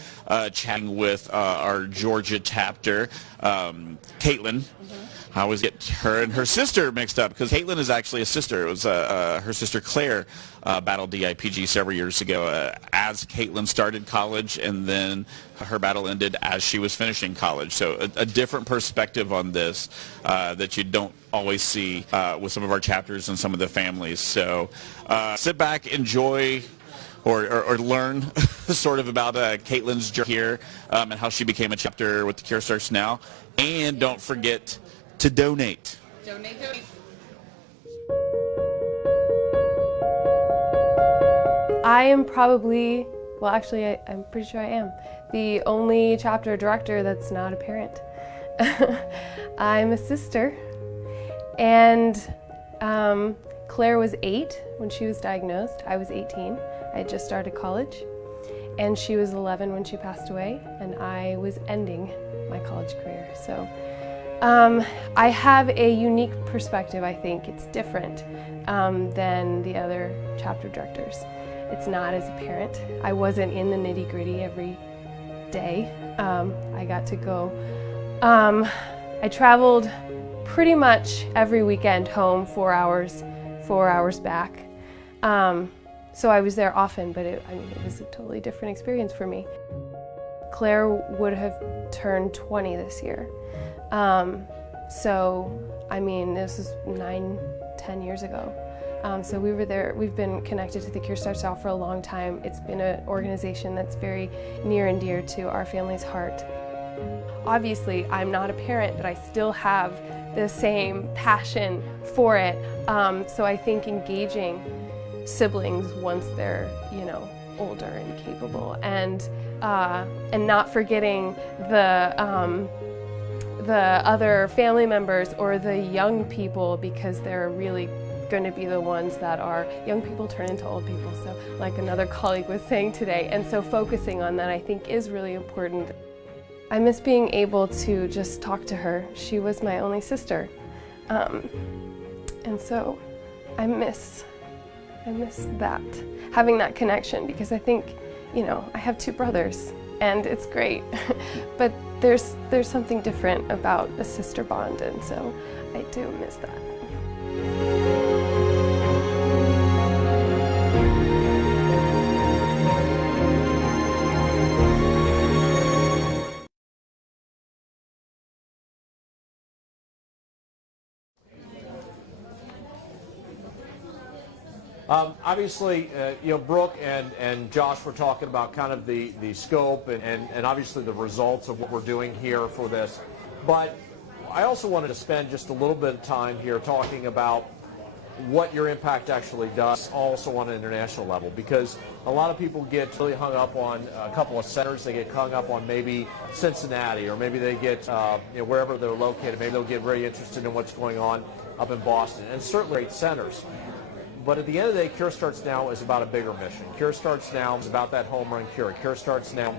chatting with our Georgia chapter, Caitlin. I always get her and her sister mixed up because Caitlin is actually a sister. It was her sister Claire battled DIPG several years ago as Caitlin started college, and then her battle ended as she was finishing college. So a different perspective on this that you don't always see with some of our chapters and some of the families. So sit back, enjoy, or learn sort of about Caitlin's journey here and how she became a chapter with the Cure Starts Now. And don't forget to donate. Donate. I am probably, well actually I'm pretty sure I am, the only chapter director that's not a parent. I'm a sister, and Claire was 8 when she was diagnosed. I was 18. I had just started college, and she was 11 when she passed away, and I was ending my college career. So I have a unique perspective, I think. It's different than the other chapter directors. It's not as a parent. I wasn't in the nitty-gritty every day. I got to go. I traveled pretty much every weekend home, 4 hours back. So I was there often, but it was a totally different experience for me. Claire would have turned 20 this year. This is 9-10 years ago. So we were there. We've been connected to the Cure Starts Now for a long time. It's been an organization that's very near and dear to our family's heart. Obviously, I'm not a parent, but I still have the same passion for it. So I think engaging siblings once they're, older and capable, and not forgetting the other family members or the young people, because they're really going to be the ones that are, young people turn into old people, so like another colleague was saying today, and so focusing on that I think is really important. I miss being able to just talk to her. She was my only sister, and so I miss that, having that connection, because I think, I have 2 brothers and it's great, but there's something different about a sister bond, and so I do miss that. Obviously, Brooke and Josh were talking about kind of the scope and obviously the results of what we're doing here for this. But I also wanted to spend just a little bit of time here talking about what your impact actually does also on an international level, because a lot of people get really hung up on a couple of centers. They get hung up on maybe Cincinnati, or maybe they get wherever they're located. Maybe they'll get very interested in what's going on up in Boston, and certainly great centers. But at the end of the day, Cure Starts Now is about a bigger mission. Cure Starts Now is about that home run cure. Cure Starts Now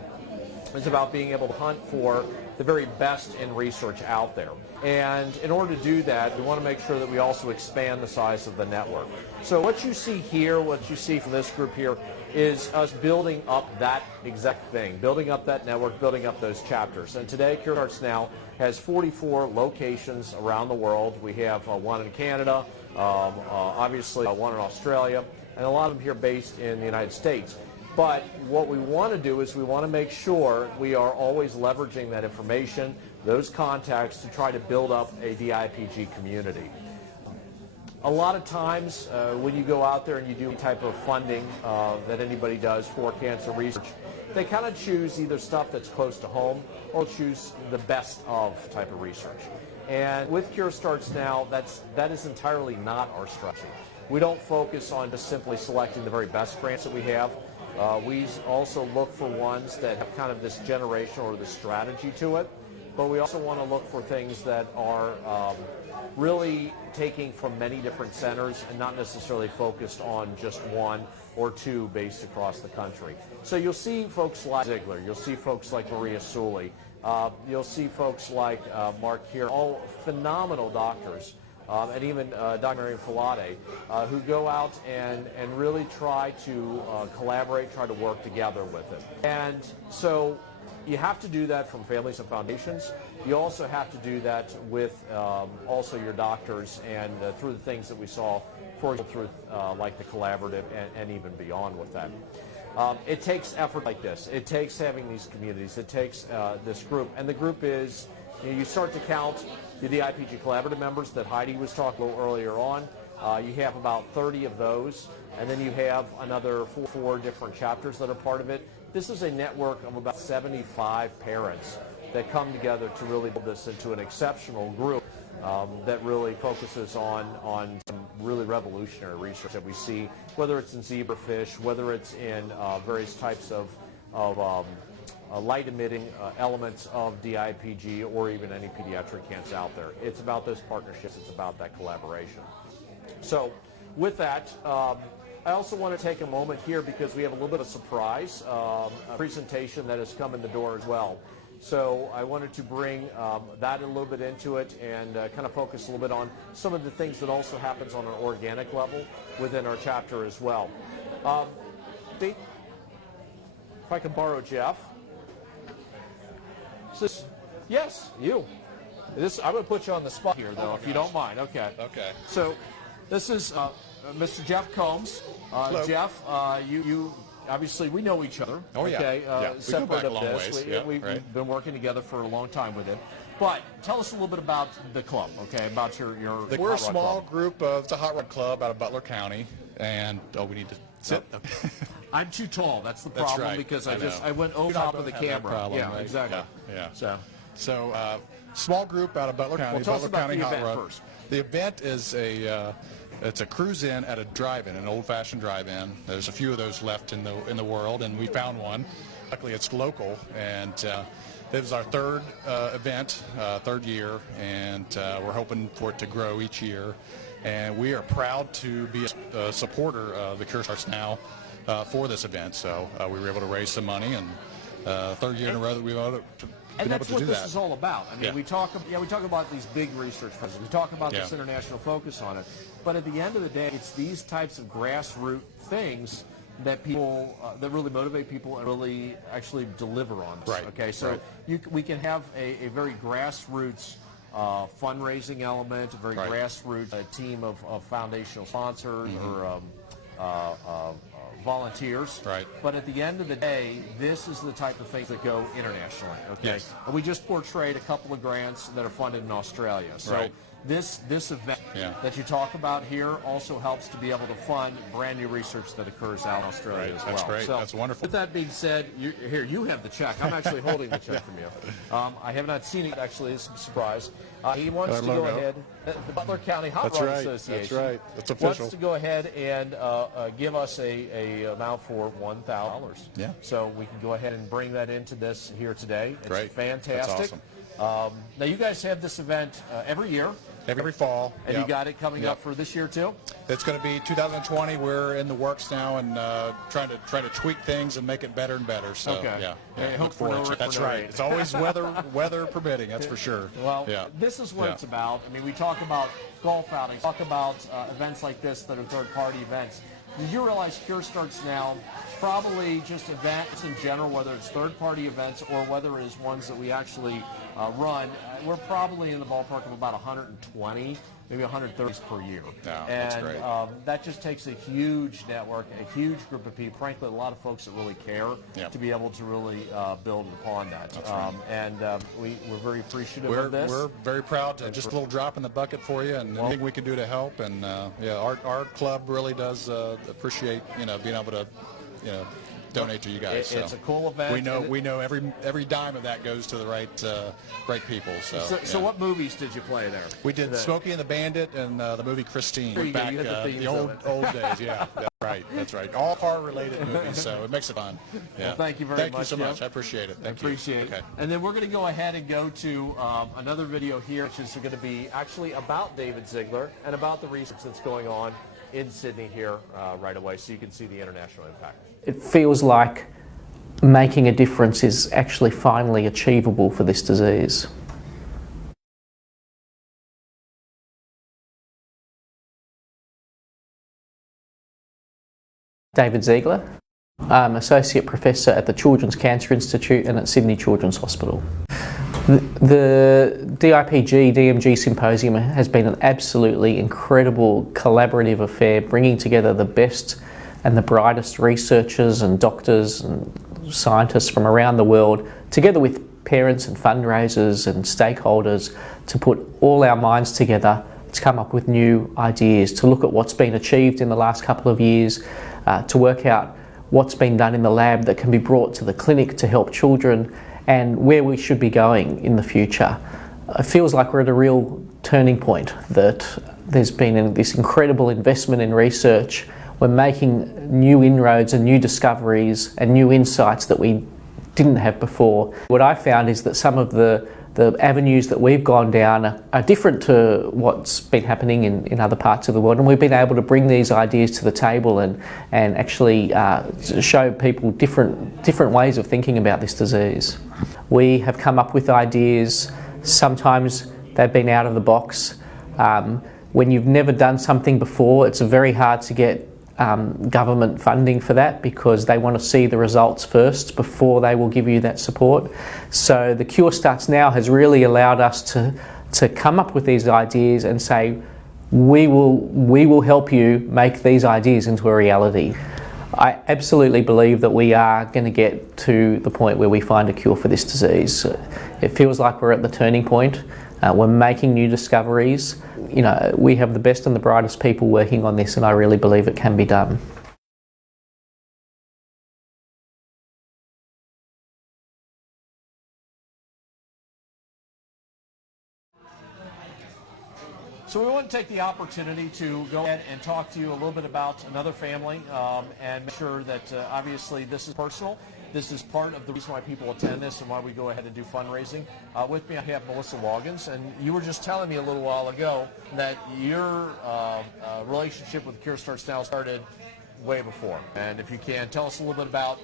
is about being able to hunt for the very best in research out there. And in order to do that, we want to make sure that we also expand the size of the network. So what you see here, what you see from this group here, is us building up that exact thing, building up that network, building up those chapters. And today, Cure Starts Now has 44 locations around the world. We have one in Canada, obviously one in Australia, and a lot of them here based in the United States. But what we want to do is we want to make sure we are always leveraging that information, those contacts, to try to build up a DIPG community. A lot of times when you go out there and you do any type of funding that anybody does for cancer research, they kind of choose either stuff that's close to home or choose the best of type of research. And with Cure Starts Now, that is entirely not our strategy. We don't focus on just simply selecting the very best grants that we have. We also look for ones that have kind of this generational or this strategy to it, but we also want to look for things that are really taking from many different centers and not necessarily focused on just one or two based across the country. So you'll see folks like Ziegler, you'll see folks like Maria Sully, you'll see folks like Mark here, all phenomenal doctors, and even Dr. Marian Filate, who go out and really try to collaborate, try to work together with it. And so you have to do that from families and foundations. You also have to do that with also your doctors and through the things that we saw, for example, through like the collaborative and even beyond with that. It takes effort like this. It takes having these communities. It takes this group. And the group is, you start to count the IPG collaborative members that Heidi was talking about earlier on. You have about 30 of those. And then you have another four different chapters that are part of it. This is a network of about 75 parents that come together to really build this into an exceptional group that really focuses on some really revolutionary research that we see, whether it's in zebrafish, whether it's in various types of light-emitting elements of DIPG, or even any pediatric cancer out there. It's about those partnerships. It's about that collaboration. So with that, I also want to take a moment here because we have a little bit of surprise, a presentation that has come in the door as well. So I wanted to bring that a little bit into it and kind of focus a little bit on some of the things that also happens on an organic level within our chapter as well. If I can borrow Jeff. Yes, you. I'm going to put you on the spot here, though, if you don't mind. Okay. Okay. So this is Mr. Jeff Combs. Jeff, you obviously we know each other. Oh yeah. Okay. Yeah. Separate of this, we've been working together for a long time with it. But tell us a little bit about the club. Okay. About your. We're a small group of the Hot Rod Club out of Butler County, and we need to sit. Okay. I'm too tall. That's the problem. That's right. Because I went over top of the camera. Problem, yeah. right? Exactly. Yeah. So small group out of Butler County. Well, tell us Butler about County the Hot event Rod. first. The event is it's a cruise-in at a drive-in, an old-fashioned drive-in. There's a few of those left in the world, and we found one. Luckily, it's local, and it was our third event, third year, and we're hoping for it to grow each year. And we are proud to be a supporter of the Cure Starts Now for this event. So we were able to raise some money, and third year in a row that we've been able to do that. And that's what this is all about. I mean, we talk about these big research projects. We talk about this international focus on it. But at the end of the day, it's these types of grassroots things that people that really motivate people and really actually deliver on this. Right. Okay, so we can have a very grassroots fundraising element, a very grassroots team of foundational sponsors or volunteers. Right. But at the end of the day, this is the type of things that go internationally. Okay. Yes. And we just portrayed a couple of grants that are funded in Australia. So this event that you talk about here also helps to be able to fund brand new research that occurs out in Australia as well. That's great. So, that's wonderful. With that being said, you have the check. I'm actually holding the check from you. I have not seen it. Actually, it's a surprise. He wants to go ahead. The Butler County Hot Rod Association. That's right. That's official. Wants to go ahead and give us a amount for $1,000. Yeah. So we can go ahead and bring that into this here today. It's Great. fantastic. That's awesome. Now you guys have this event every year. Every fall. And yep. you got it coming Yep. up for this year too? It's going to be 2020. We're in the works now and trying to tweak things and make it better and better. So Okay. yeah, Hey, look hope for forward no to it. That's for no right. rain. It's always weather permitting. That's for sure. Well, yeah. this is what Yeah. it's about. I mean, we talk about golf outings, talk about events like this that are third-party events. You realize Cure Starts Now, probably just events in general, whether it's third-party events or whether it is ones that we actually run, we're probably in the ballpark of about 120, maybe 130 per year. Yeah, and that's great. That just takes a huge network, a huge group of people, frankly, a lot of folks that really care Yep. to be able to really build upon that. That's right. We're very appreciative We're, of this. we're very proud to just a little drop in the bucket for you, and anything we can do to help. And yeah, our club really does appreciate being able to donate to you guys. It's a cool event. We know every dime of that goes to the right people. So yeah. what movies did you play there? We did Smokey and the Bandit and the movie Christine. There you go. Back You hit the themes the of it. old days. Yeah, that's right. All car-related movies, so it makes it fun. Yeah. Well, thank you very much. Thank you so Jim. much. I appreciate it. Thank Appreciate you. it. Okay. And then we're going to go ahead and go to another video here, which is going to be actually about David Ziegler and about the research that's going on in Sydney here right away, so you can see the international impact. It feels like making a difference is actually finally achievable for this disease. David Ziegler. I'm Associate Professor at the Children's Cancer Institute and at Sydney Children's Hospital. The DIPG-DMG Symposium has been an absolutely incredible collaborative affair, bringing together the best and the brightest researchers and doctors and scientists from around the world, together with parents and fundraisers and stakeholders, to put all our minds together to come up with new ideas, to look at what's been achieved in the last couple of years, to work out what's been done in the lab that can be brought to the clinic to help children, and where we should be going in the future. It feels like we're at a real turning point, that there's been this incredible investment in research. We're making new inroads and new discoveries and new insights that we didn't have before. What I found is that some of the avenues that we've gone down are different to what's been happening in other parts of the world, and we've been able to bring these ideas to the table and actually show people different ways of thinking about this disease. We have come up with ideas. Sometimes they've been out of the box. When you've never done something before, it's very hard to get government funding for that, because they want to see the results first before they will give you that support. So the Cure Starts Now has really allowed us to come up with these ideas and say, we will help you make these ideas into a reality. I absolutely believe that we are going to get to the point where we find a cure for this disease. It feels like we're at the turning point. We're making new discoveries. We have the best and the brightest people working on this, and I really believe it can be done. So we want to take the opportunity to go ahead and talk to you a little bit about another family and make sure that obviously this is personal. This is part of the reason why people attend this and why we go ahead and do fundraising. With me I have Melissa Loggins, and you were just telling me a little while ago that your relationship with Cure Starts Now started way before. And if you can, tell us a little bit about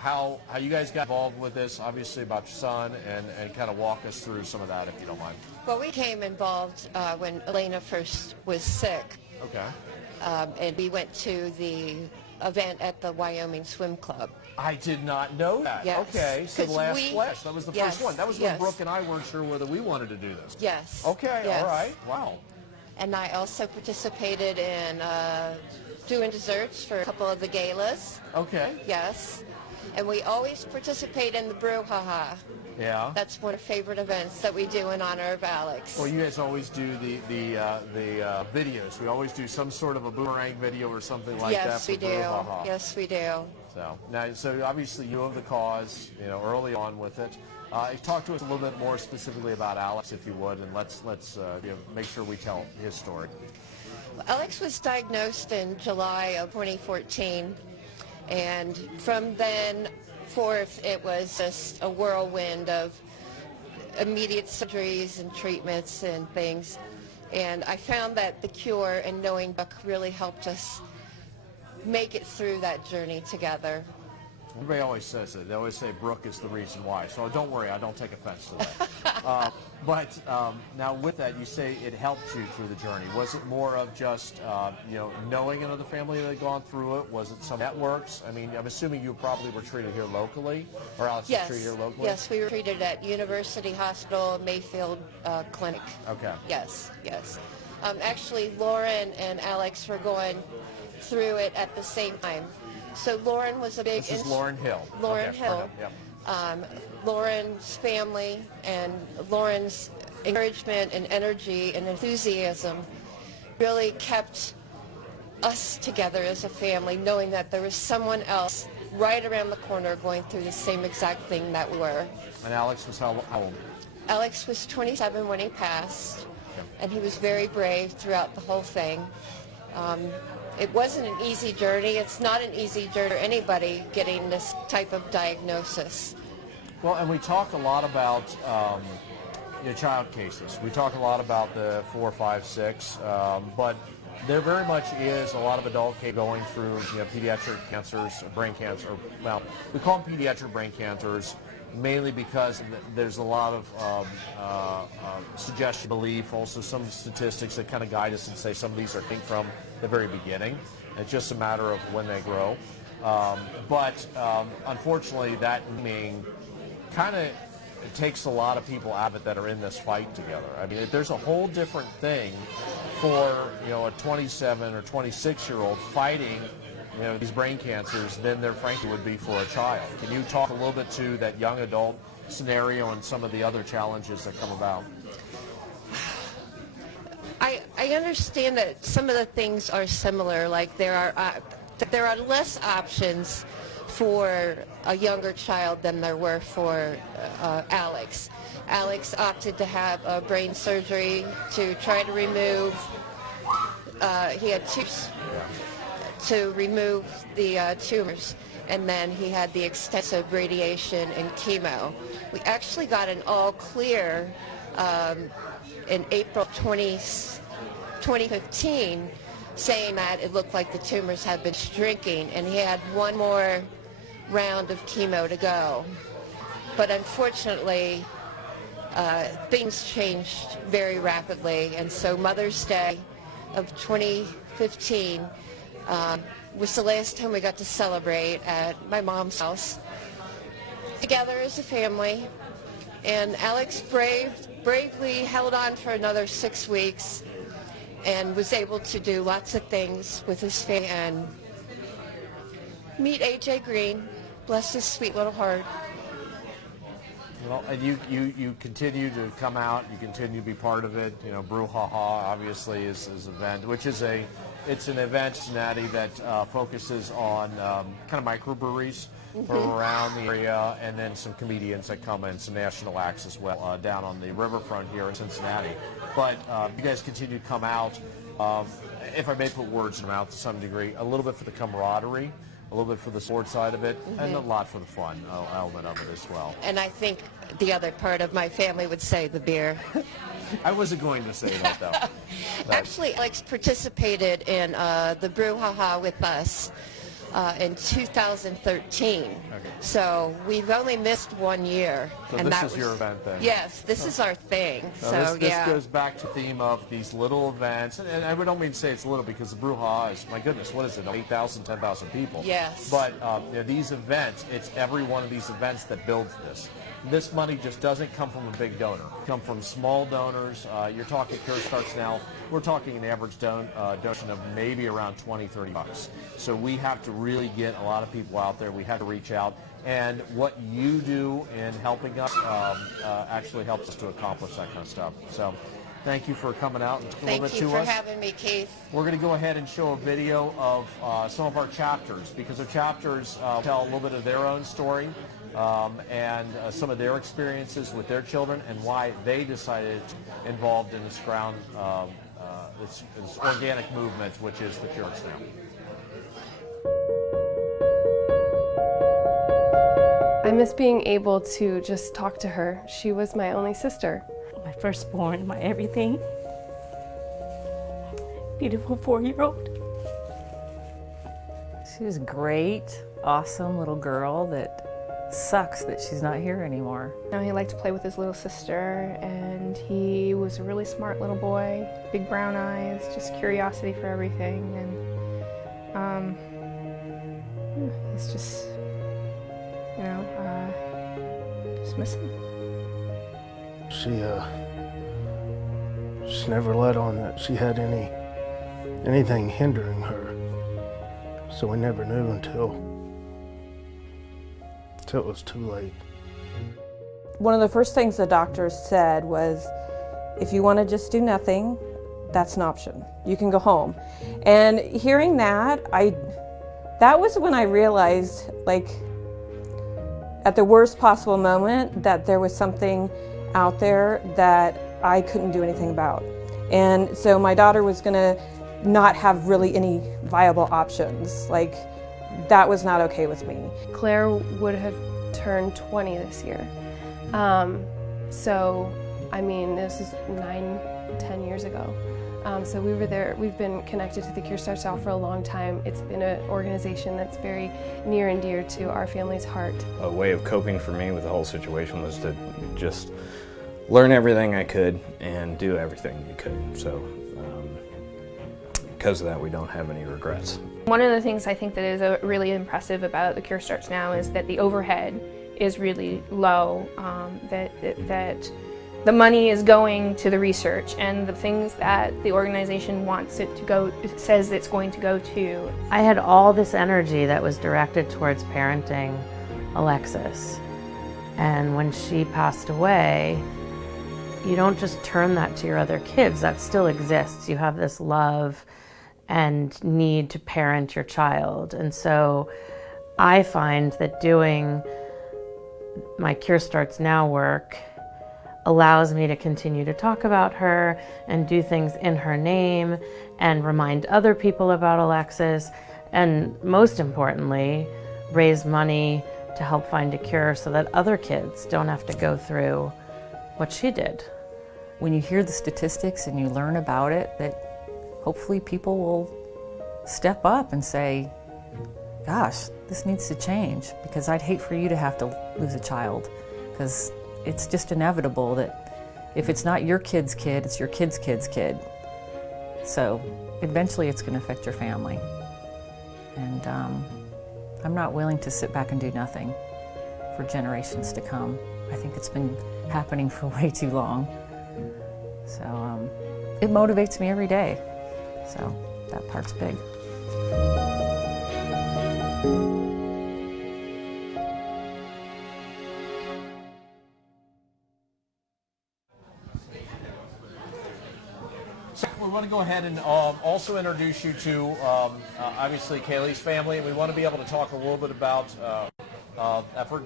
how you guys got involved with this, obviously about your son, and kind of walk us through some of that if you don't mind. Well, we came involved when Elena first was sick. Okay. And we went to the event at the Wyoming Swim Club. I did not know that. Yes. Okay, so the last splash, that was the Yes, first one. That was when Brooke and I weren't sure whether we wanted to do this. Yes. Okay, Yes. all right, wow. And I also participated in doing desserts for a couple of the galas. Okay. Yes. And we always participate in the brouhaha. Yeah. That's one of our favorite events that we do in honor of Alex. Well, you guys always do the videos. We always do some sort of a boomerang video or something like that. Yes, we do. Brouhaha. Yes, we do. So obviously you of the cause, early on with it. Talk to us a little bit more specifically about Alex, if you would, and let's make sure we tell his story. Alex was diagnosed in July of 2014, and from then forth it was just a whirlwind of immediate surgeries and treatments and things. And I found that the Cure and knowing Brooke really helped us make it through that journey together. Everybody always says it. They always say Brooke is the reason why. So don't worry, I don't take offense to that. But now with that, you say it helped you through the journey. Was it more of just knowing another family that had gone through it? Was it some networks? I mean, I'm assuming you probably were treated here locally, or Alex was treated here locally? Yes, we were treated at University Hospital, Mayfield Clinic. Okay. Yes. Actually, Lauren and Alex were going through it at the same time. So Lauren was a big... This is Lauren Hill. Lauren Hill. Yep. Lauren's family and Lauren's encouragement and energy and enthusiasm really kept us together as a family, knowing that there was someone else right around the corner going through the same exact thing that we were. And Alex was how old? Alex was 27 when he passed, and he was very brave throughout the whole thing. It wasn't an easy journey. It's not an easy journey for anybody getting this type of diagnosis. Well, and we talk a lot about child cases. We talk a lot about the 4, 5, 6, but there very much is a lot of adult cases going through pediatric cancers, brain cancer. Well, we call them pediatric brain cancers mainly because there's a lot of suggestion, belief, also some statistics that kind of guide us and say some of these are from the very beginning. It's just a matter of when they grow. But unfortunately, that meaning kind of takes a lot of people out of it that are in this fight together. I mean, there's a whole different thing for a 27 or 26-year-old fighting these brain cancers than there frankly would be for a child. Can you talk a little bit to that young adult scenario and some of the other challenges that come about? I understand that some of the things are similar, like there are less options for a younger child than there were for Alex. Alex opted to have a brain surgery to try to remove, he had tubes to remove the tumors, and then he had the extensive radiation and chemo. We actually got an all clear in April 2015, saying that it looked like the tumors had been shrinking, and he had one more round of chemo to go. But unfortunately, things changed very rapidly, and so Mother's Day of 2015 was the last time we got to celebrate at my mom's house together as a family. And Alex bravely held on for another 6 weeks and was able to do lots of things with his family and meet AJ Green, bless his sweet little heart. Well, and you continue to come out, you continue to be part of it. Brouhaha obviously is an event, which is it's an event, Cincinnati, that focuses on kind of microbreweries around the area, and then some comedians that come in, some national acts as well, down on the riverfront here in Cincinnati. But you guys continue to come out, if I may put words in your mouth to some degree, a little bit for the camaraderie, a little bit for the sport side of it, and a lot for the fun element of it as well. And I think the other part of my family would say the beer. I wasn't going to say that, though. Actually, Alex participated in the Brouhaha with us in 2013. Okay. So we've only missed 1 year. So and this is your event then? Yes, this is our thing. So this goes back to the theme of these little events. And I don't mean to say it's little because the Brouhaha is, my goodness, what is it, 8,000, 10,000 people? Yes. But these events, it's every one of these events that builds this. This money just doesn't come from a big donor. It comes from small donors. You're talking Cure Starts Now. We're talking an average donation of maybe around $20, $30. So we have to really get a lot of people out there. We have to reach out. And what you do in helping us actually helps us to accomplish that kind of stuff. So thank you for coming out and talking a little bit to us. Thank you for having me, Keith. We're going to go ahead and show a video of some of our chapters, because our chapters tell a little bit of their own story. And some of their experiences with their children and why they decided involved in this this organic movement, which is the Cure Starts Now. I miss being able to just talk to her. She was my only sister. My firstborn, my everything. beautiful 4-year-old. She was great, awesome little girl that sucks that she's not here anymore. He liked to play with his little sister, and he was a really smart little boy, big brown eyes, just curiosity for everything, and it's just, just miss him. She never let on that she had anything hindering her, so we never knew until it was too late. One of the first things the doctors said was, if you want to just do nothing, that's an option. You can go home. And hearing that, that was when I realized, like, at the worst possible moment, that there was something out there that I couldn't do anything about. And so my daughter was gonna not have really any viable options. Like, that was not okay with me. Claire would have turned 20 this year. So, I mean, this is 9-10 years ago. So we were there. We've been connected to the Cure Starts Now for a long time. It's been an organization that's very near and dear to our family's heart. A way of coping for me with the whole situation was to just learn everything I could and do everything we could. So because of that, we don't have any regrets. One of the things I think that is really impressive about the Cure Starts Now is that the overhead is really low, that the money is going to the research and the things that the organization wants it to go, says it's going to go to. I had all this energy that was directed towards parenting Alexis. And when she passed away, you don't just turn that to your other kids. That still exists. You have this love and need to parent your child. And so I find that doing my Cure Starts Now work allows me to continue to talk about her and do things in her name and remind other people about Alexis, and most importantly, raise money to help find a cure so that other kids don't have to go through what she did. When you hear the statistics and you learn about it, that hopefully people will step up and say, gosh, this needs to change, because I'd hate for you to have to lose a child, because it's just inevitable that if it's not your kid's kid, it's your kid's kid's kid. So eventually it's going to affect your family. And I'm not willing to sit back and do nothing for generations to come. I think it's been happening for way too long. So it motivates me every day. So that part's big. So we want to go ahead and also introduce you to obviously Kaylee's family, and we want to be able to talk a little bit about effort.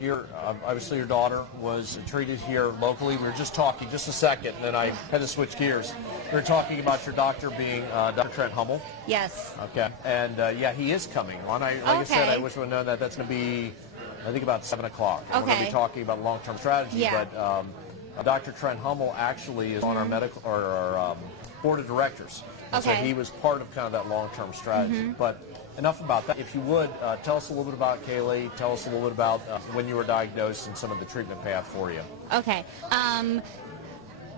Obviously your daughter was treated here locally. We were just talking just a second, and then I had to switch gears. We were talking about your doctor being Dr. Trent Hummel. Yes. Okay, and yeah, he is coming on. Like I said, I wish we would have known that. That's going to be, I think, about 7 o'clock. Okay. We're going to be talking about long-term strategy, Yeah. but Dr. Trent Hummel actually is on our medical or our board of directors. And so Okay. he was part of kind of that long-term strategy. Mhm. But enough about that. If you would, tell us a little bit about Kaylee. Tell us a little bit about when you were diagnosed and some of the treatment path for you. Okay.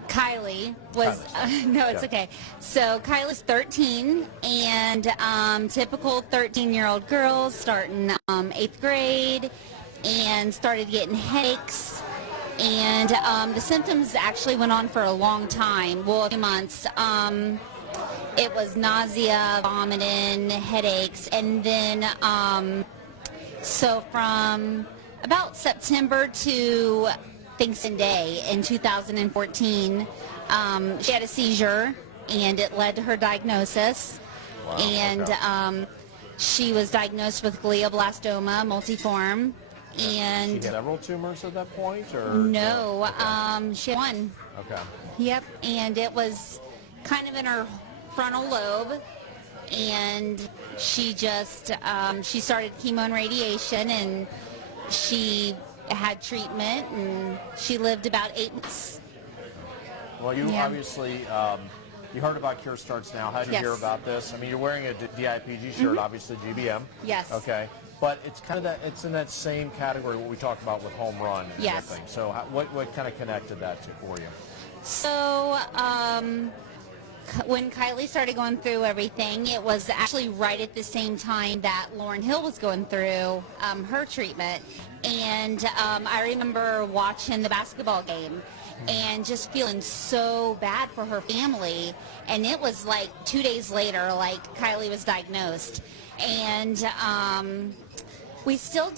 Kylie was, no, it's okay. So Kylie's 13, and typical 13-year-old girl starting 8th grade, and started getting headaches. And the symptoms actually went on for a long time, well, a few months. It was nausea, vomiting, headaches, and then so from about September to Thanksgiving Day in 2014, she had a seizure, and it led to her diagnosis. Wow, and okay. She was diagnosed with glioblastoma multiforme. And She had several tumors at that point, or no, she had one. Okay. Yep, and it was kind of in her frontal lobe, and she just she started chemo and radiation, and she had treatment, and she lived about 8 months. Well, you Yeah. obviously You heard about Cure Starts Now. How did you Yes. hear about this? I mean, you're wearing a DIPG shirt, obviously GBM. Yes. Okay. But it's kind of that, it's in that same category what we talked about with Home Run and Yes. everything. So what kind of connected that to for you? So when Kylie started going through everything, it was actually right at the same time that Lauryn Hill was going through her treatment. And I remember watching the basketball game and just feeling so bad for her family. And it was like 2 days later, like Kylie was diagnosed. And we still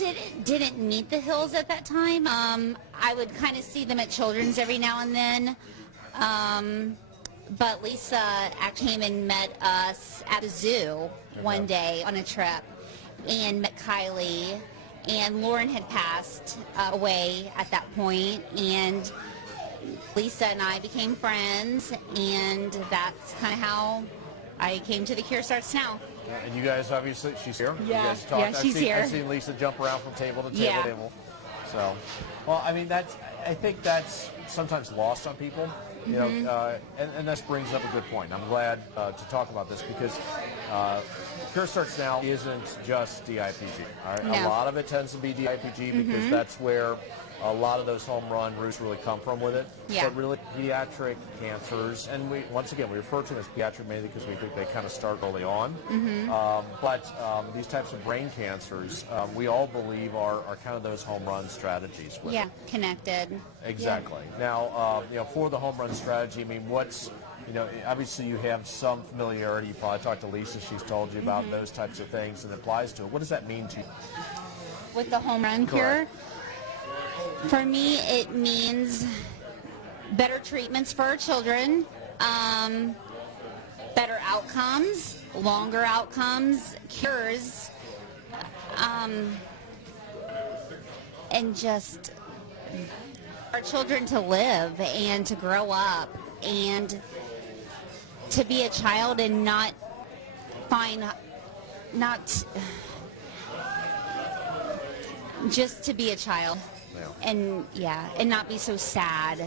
didn't meet the Hills at that time. I would kind of see them at Children's every now and then. But Lisa actually came and met us at a zoo one day on a trip and met Kylie. And Lauren had passed away at that point, and Lisa and I became friends, and that's kind of how I came to the Cure Starts Now. And you guys, obviously, she's here. Yeah. You guys talked. Yeah, she's here. I've seen Lisa jump around from table to table. Yeah. So, well, I mean, I think that's sometimes lost on people. You know, and this brings up a good point. I'm glad to talk about this because Cure Starts Now isn't just DIPG. All right? No. A lot of it tends to be DIPG because that's where a lot of those home run roots really come from with it. Yeah. But really pediatric cancers, and once again, we refer to them as pediatric mainly because we think they kind of start early on. But these types of brain cancers, we all believe are kind of those home run strategies. With Yeah, it. connected. Exactly. Now, you know, for the home run strategy, I mean, you know, obviously you have some familiarity. You probably talked to Lisa; she's told you about those types of things, and it applies to it. What does that mean to you? With the Home Run Cure, for me, it means better treatments for our children, better outcomes, longer outcomes, cures, and just our children to live and to grow up and to be a child and not just to be a child. And and not be so sad.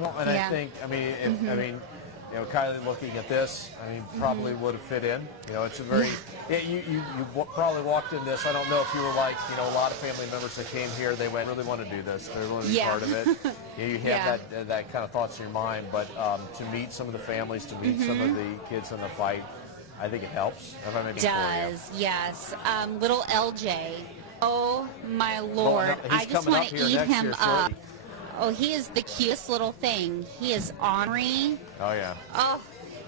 Well, and I think, I mean, I mean, you know, Kylie looking at this, I mean, probably would have fit in. You know, it's a very, you probably walked in this. I don't know if you were like, you know, a lot of family members that came here, they went, really want to do this. They really want to be part of it. You have that kind of thoughts in your mind, but to meet some of the families, to meet some of the kids in the fight, I think it helps. It does, yes. Little LJ. Oh my Lord! Well, I just want to eat him up. Oh, he is the cutest little thing. He is ornery. Oh yeah. Oh,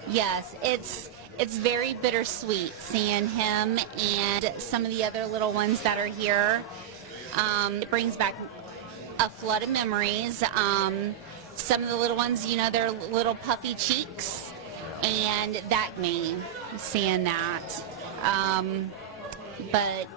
yes. It's very bittersweet seeing him and some of the other little ones that are here. It brings back a flood of memories. Some of the little ones, you know, their little puffy cheeks, and that me seeing that. But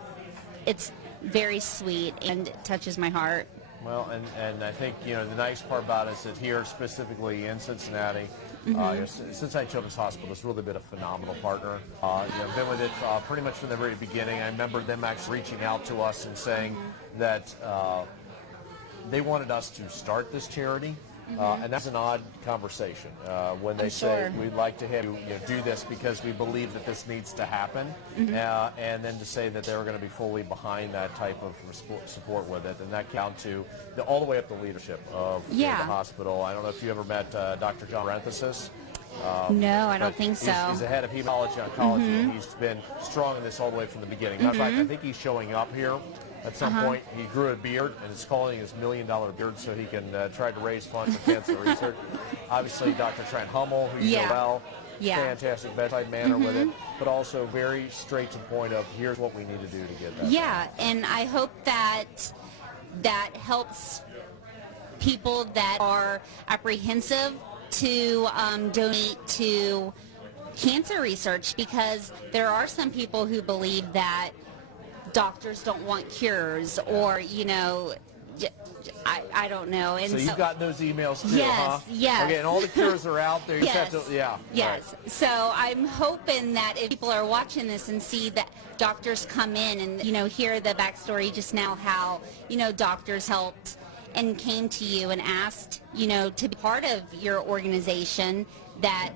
it's very sweet and it touches my heart. Well, and I think, you know, the nice part about it is that here, specifically in Cincinnati, Cincinnati Children's Hospital has really been a phenomenal partner. You know, been with it pretty much from the very beginning. I remember them actually reaching out to us and saying that they wanted us to start this charity. And that's an odd conversation when they say, we'd like to have you, do this because we believe that this needs to happen, and then to say that they were going to be fully behind that type of support with it, and that came to all the way up the leadership of the hospital. I don't know if you ever met Dr. John Parenthesis. No, I don't think so. He's the head of hematology oncology, and he's been strong in this all the way from the beginning. Matter of fact, I think he's showing up here. At some point, he grew a beard, and is calling his $1 million beard so he can try to raise funds for cancer research. Obviously, Dr. Trent Hummel, who you know well, fantastic bedside manner with it, but also very straight to the point of here's what we need to do to get that. Yeah, and I hope that helps people that are apprehensive to donate to cancer research, because there are some people who believe that doctors don't want cures, or, you know, I don't know. And so you've gotten those emails too, huh? Yes. Okay, and all the cures are out there. You just have to, Yes. Right. So I'm hoping that if people are watching this and see that doctors come in and, you know, hear the backstory just now, how, you know, doctors helped and came to you and asked, you know, to be part of your organization, that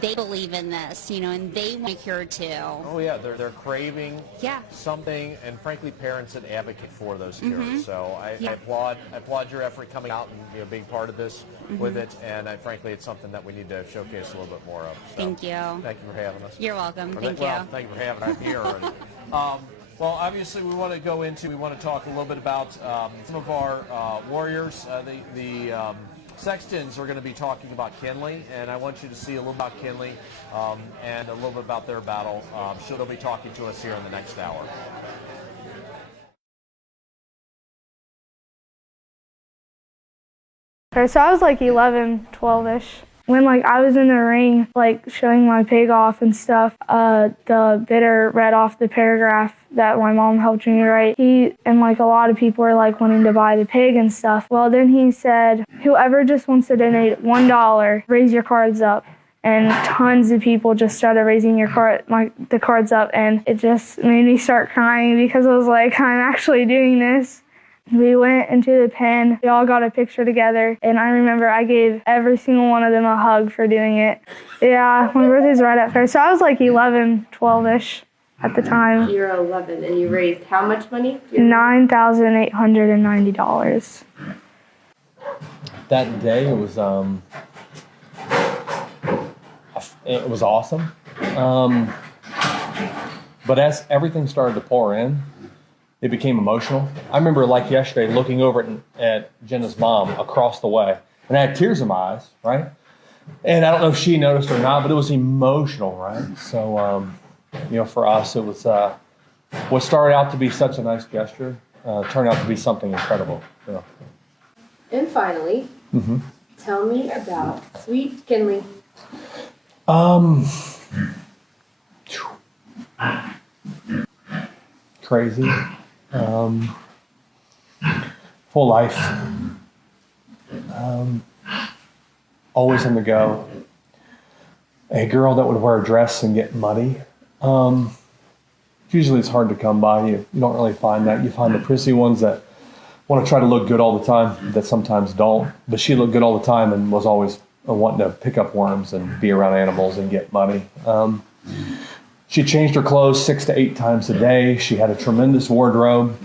they believe in this, and they want a cure too. Oh yeah, they're craving Yeah. something, and frankly, parents that advocate for those cures. Mhm. So I Yeah. applaud your effort coming out and being part of this with Mhm. it, and frankly, it's something that we need to showcase a little bit more of. So, Thank you. Thank you for having us. You're welcome. Thank Well, you. thank you for having us here. Well, obviously, we want to talk a little bit about some of our warriors. The Sextons are going to be talking about Kinley, and I want you to see a little about Kinley and a little bit about their battle. So they'll be talking to us here in the next hour. So I was like 11, 12-ish. When I was in the ring, showing my pig off and stuff, the bidder read off the paragraph that my mom helped me write. He and a lot of people were wanting to buy the pig and stuff. Well, then he said, whoever just wants to donate $1, raise your cards up. And tons of people just started raising the cards up, and it just made me start crying because I was like, I'm actually doing this. We went into the pen, we all got a picture together, and I remember I gave every single one of them a hug for doing it. Yeah, my birthday's right at first, so I was like 11, 12-ish at the time. You're 11, and you raised how much money? $9,890. That day it was awesome. But as everything started to pour in, it became emotional. I remember yesterday looking over at Jenna's mom across the way, and I had tears in my eyes, right? And I don't know if she noticed or not, but it was emotional, right? So, for us, it was what started out to be such a nice gesture turned out to be something incredible. Yeah. And finally, tell me about Sweet Kinley. Crazy. Full life. Always on the go. A girl that would wear a dress and get muddy. Usually it's hard to come by. You don't really find that. You find the prissy ones that want to try to look good all the time, that sometimes don't. But she looked good all the time and was always wanting to pick up worms and be around animals and get muddy. She changed her clothes 6 to 8 times a day. She had a tremendous wardrobe.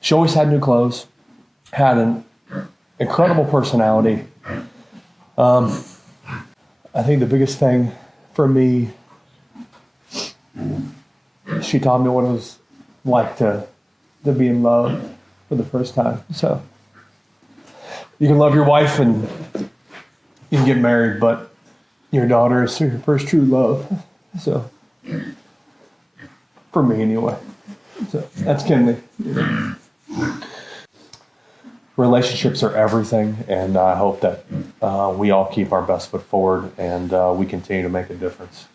She always had new clothes, had an incredible personality. I think the biggest thing for me, she taught me what it was like to be in love for the first time. So you can love your wife and you can get married, but your daughter is your first true love. So, for me anyway. So that's Kinley. Relationships are everything, and I hope that we all keep our best foot forward and we continue to make a difference.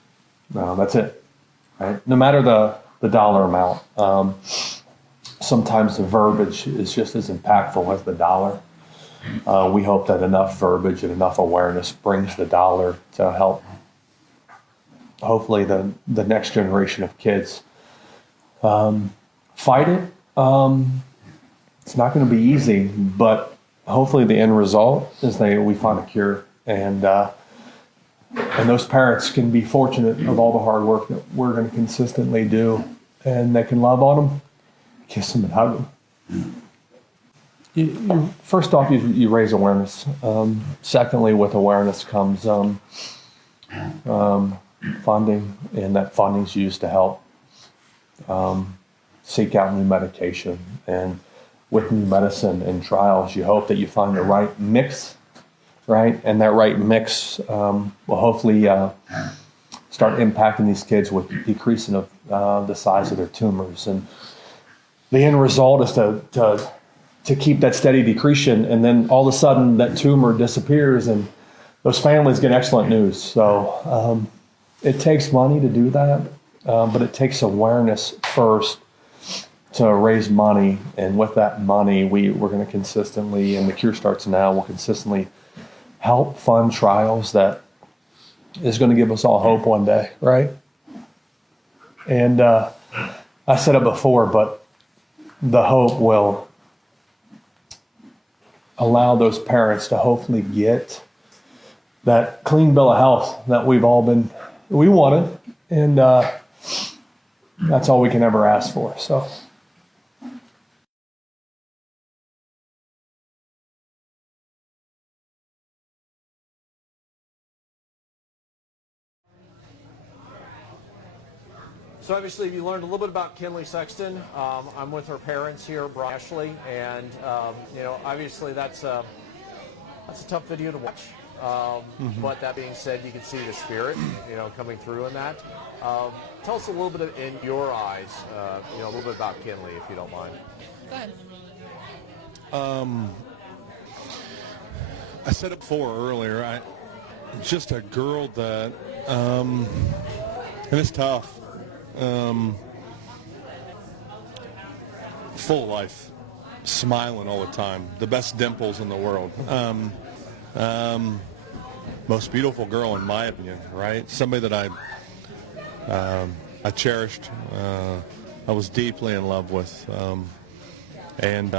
That's it. Right? No matter the dollar amount, sometimes the verbiage is just as impactful as the dollar. We hope that enough verbiage and enough awareness brings the dollar to help, hopefully, the next generation of kids fight it. It's not going to be easy, but hopefully the end result is we find a cure, and those parents can be fortunate of all the hard work that we're going to consistently do, and they can love on them, kiss them, and hug them. First off, you raise awareness. Secondly, with awareness comes funding, and that funding's used to help seek out new medication. And with new medicine and trials, you hope that you find the right mix, right? And that right mix will hopefully start impacting these kids with decreasing of the size of their tumors. And the end result is to keep that steady decretion, and then all of a sudden that tumor disappears and those families get excellent news. So it takes money to do that, but it takes awareness first to raise money. And with that money, we're going to consistently, and the Cure Starts Now, will consistently help fund trials that is going to give us all hope one day, right? And I said it before, but the hope will allow those parents to hopefully get that clean bill of health that we wanted, and that's all we can ever ask for. So. So obviously you learned a little bit about Kinley Sexton. I'm with her parents here, Brian and Ashley, and obviously that's a tough video to watch. But that being said, you can see the spirit, coming through in that. Tell us a little bit in your eyes, a little bit about Kinley, if you don't mind. Go ahead. I said it before earlier. Just a girl that, and it's tough. Full of life, smiling all the time, the best dimples in the world. Most beautiful girl in my opinion, right? Somebody that I cherished, I was deeply in love with, and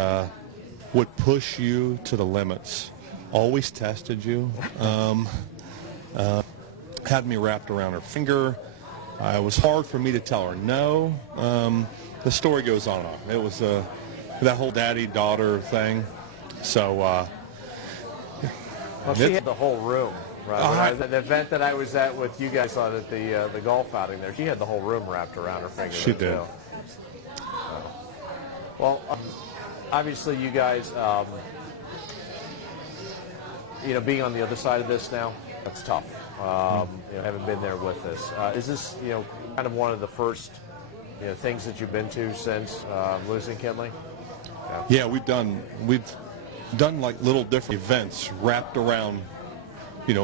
would push you to the limits, always tested you, had me wrapped around her finger. It was hard for me to tell her no. The story goes on and on. It was that whole daddy-daughter thing. So, well, she had the whole room, right? The event that I was at with you guys on at the golf outing there, she had the whole room wrapped around her finger. She did. Well, obviously you guys, being on the other side of this now, that's tough. Haven't been there with this. Is this, kind of one of the first, things that you've been to since losing Kinley? Yeah, we've done like little different events wrapped around,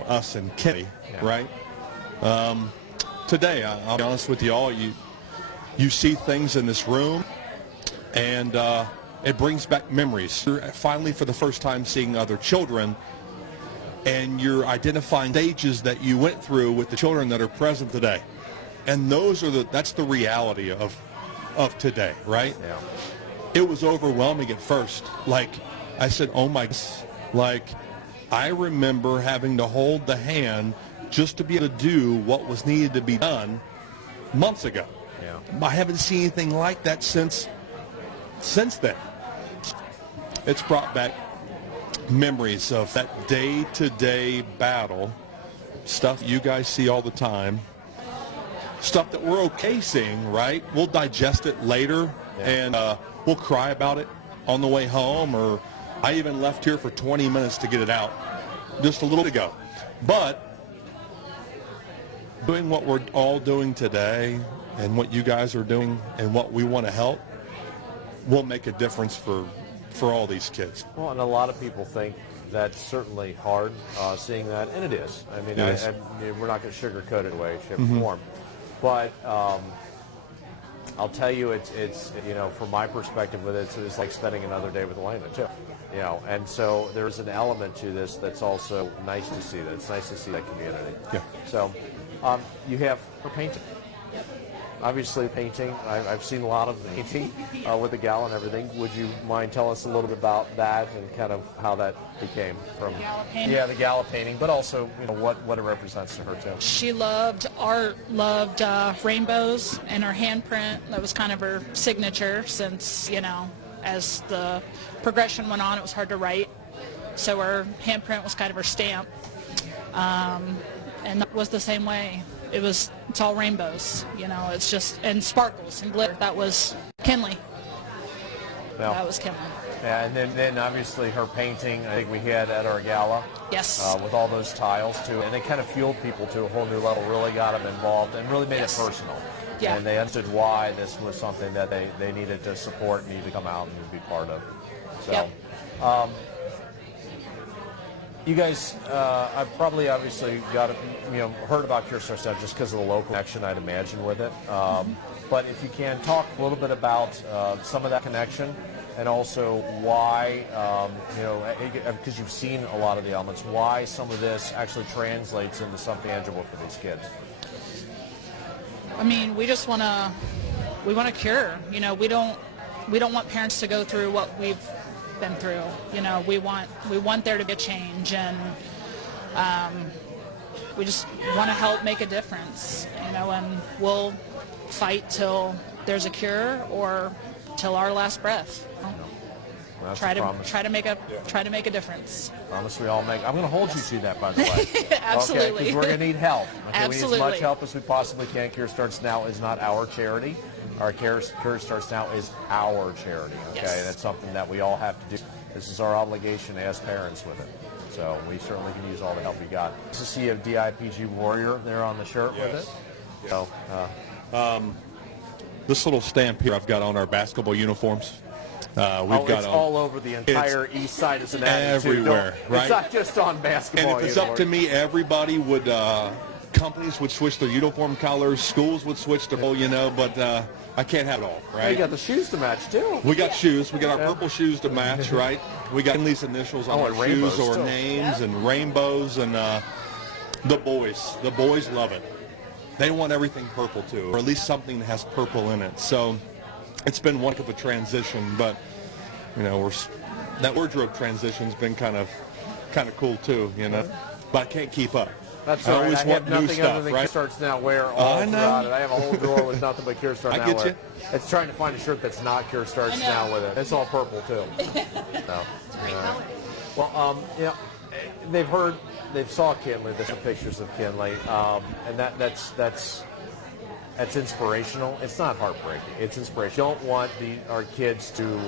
us and Kinley, right? Today, I'll be honest with you all, you see things in this room, and it brings back memories. You're finally, for the first time, seeing other children, and you're identifying stages that you went through with the children that are present today. And that's the reality of today, right? Yeah. It was overwhelming at first. Like, I said, oh my goodness. Like, I remember having to hold the hand just to be able to do what was needed to be done months ago. Yeah. I haven't seen anything like that since then. It's brought back memories of that day-to-day battle, stuff you guys see all the time, stuff that we're okay seeing, right? We'll digest it later, and we'll cry about it on the way home, or I even left here for 20 minutes to get it out just a little bit ago. But doing what we're all doing today and what you guys are doing and what we want to help will make a difference for all these kids. Well, and a lot of people think that's certainly hard, seeing that, and it is. I mean, we're not going to sugarcoat it away, shape, or form. But I'll tell you, it's from my perspective with it, it's like spending another day with Elena too. And so there's an element to this that's also nice to see. It's nice to see that community. Yeah. So you have a painting. Obviously, painting. I've seen a lot of painting with the gal and everything. Would you mind telling us a little bit about that and kind of how that became from? The gala painting, but also what it represents to her too. She loved art, loved rainbows, and her handprint. That was kind of her signature. Since as the progression went on, it was hard to write, so her handprint was kind of her stamp. And that was the same way. It's all rainbows, it's just, and sparkles and glitter. That was Kinley. Yeah. That was Kinley. Yeah, and then obviously her painting, I think we had at our gala. Yes. With all those tiles too. And they kind of fueled people to a whole new level, really got them involved, and really made it personal. Yeah. And they understood why this was something that they needed to support, needed to come out and be part of. So, yep. You guys, I've probably obviously heard about Cure Starts Now just because of the local connection, I'd imagine, with it. But if you can talk a little bit about some of that connection, and also why, because you've seen a lot of the elements, why some of this actually translates into something tangible for these kids. I mean, we just want to cure. We don't want parents to go through what we've been through. We want there to be a change, and we just want to help make a difference, you know, and we'll fight till there's a cure or till our last breath. That's Try a promise. to make a difference. Promise we all make. I'm going to hold you to that, by the way. Absolutely. Okay, because we're going to need help. Okay, Absolutely. we need as much help as we possibly can. Cure Starts Now is not our charity. Our Cure Starts Now is our charity. Okay, Yes. and it's something that we all have to do. This is our obligation as parents with it. So we certainly can use all the help we got. Nice to see a DIPG warrior there on the shirt with it. So, this little stamp here I've got on our basketball uniforms. It's all over the entire east side of Cincinnati. Everywhere, right? It's not just on basketball. And if it's up to me, everybody would, companies would switch their uniform colors, schools would switch their whole, but I can't have it all, right? You got the shoes to match, too. We got shoes. We got our purple shoes to match, right? We got Finley's initials on our shoes or names and rainbows and the boys love it. They want everything purple, too, or at least something that has purple in it. So it's been one of a transition, but, that wardrobe transition's been kind of cool, too, But I can't keep up. That's I all right. always I want have new nothing stuff, other than right? Cure Starts Now wear all throughout it. I have a whole drawer with nothing but Cure Starts Now I get wear. you. It's trying to find a shirt that's not Cure Starts Now with it. It's all purple, too. Well, they've saw Kinley. There's some pictures of Kinley, and that's inspirational. It's not heartbreaking. It's inspirational. We don't want our kids to.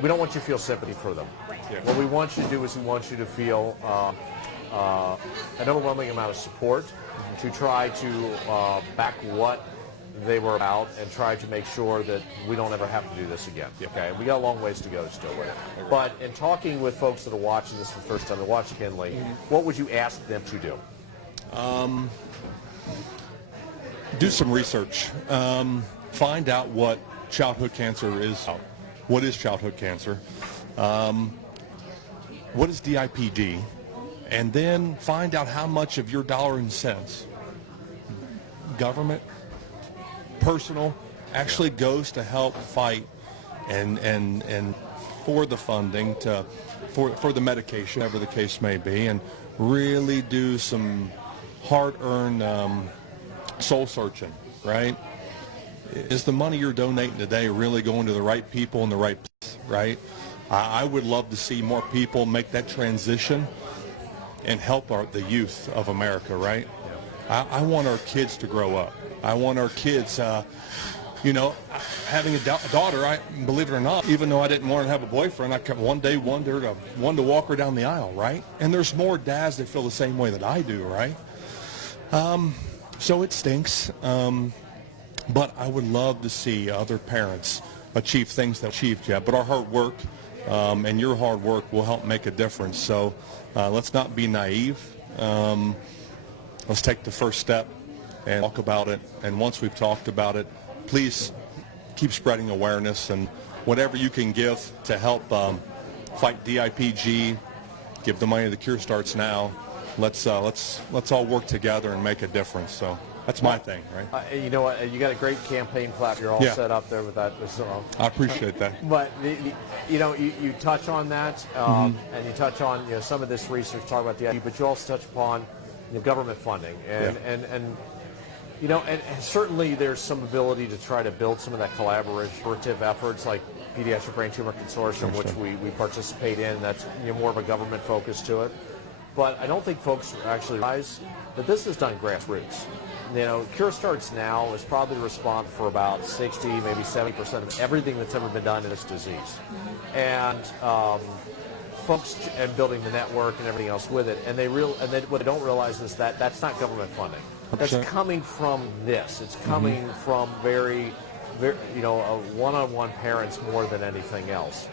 We don't want you to feel sympathy for them. Yeah. What we want you to do is we want you to feel an overwhelming amount of support to try to back what they were about and try to make sure that we don't ever have to do this again. Okay, we got a long ways to go still with it. But in talking with folks that are watching this for the first time, they're watching Kinley, what would you ask them to do? Do some research. Find out what childhood cancer is. What is childhood cancer? What is DIPD? And then find out how much of your dollar and cents, government, personal, actually goes to help fight and for the funding, for the medication, whatever the case may be, and really do some hard-earned soul searching, right? Is the money you're donating today really going to the right people in the right place, right? I would love to see more people make that transition and help the youth of America, right? I want our kids to grow up. I want our kids, having a daughter, believe it or not, even though I didn't want to have a boyfriend, I one day wanted to walk her down the aisle, right? And there's more dads that feel the same way that I do, right? So it stinks. But I would love to see other parents achieve things that achieved yet. But our hard work and your hard work will help make a difference. So let's not be naive. Let's take the first step and talk about it. And once we've talked about it, please keep spreading awareness and whatever you can give to help fight DIPG, give the money to the Cure Starts Now. Let's all work together and make a difference. So that's my thing, right? You know what? You got a great campaign platform. You're all set up there with that. I appreciate that. But you touch on that, and you touch on some of this research, talk about the idea, but you also touch upon government funding, and certainly there's some ability to try to build some of that collaborative efforts like Pediatric Brain Tumor Consortium, which we participate in. That's more of a government focus to it. But I don't think folks actually realize that this is done grassroots. Cure Starts Now is probably responsible for about 60, maybe 70% of everything that's ever been done in this disease. And folks and building the network and everything else with it. And what they don't realize is that that's not government funding. That's coming from this. It's coming from very, one-on-one parents more than anything else.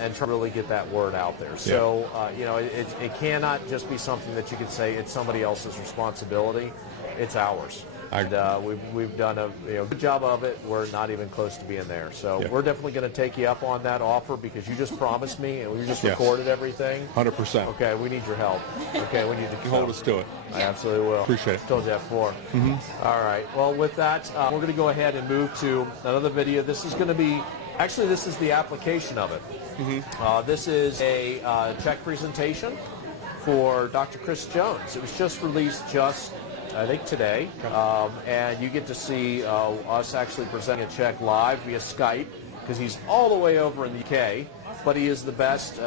And try to really get that word out there. So, it cannot just be something that you could say it's somebody else's responsibility. It's ours. And we've done a good job of it. We're not even close to being there. So we're definitely going to take you up on that offer because you just promised me and we just recorded everything. 100%. Okay, we need your help. Okay, we need to hold us to it. I absolutely will. Appreciate it. Told you that before. All right. Well, with that, we're going to go ahead and move to another video. This is going to be, actually, this is the application of it. This is a check presentation for Dr. Chris Jones. It was just released I think today, and you get to see us actually presenting a check live via Skype, because he's all the way over in the UK, but he is the best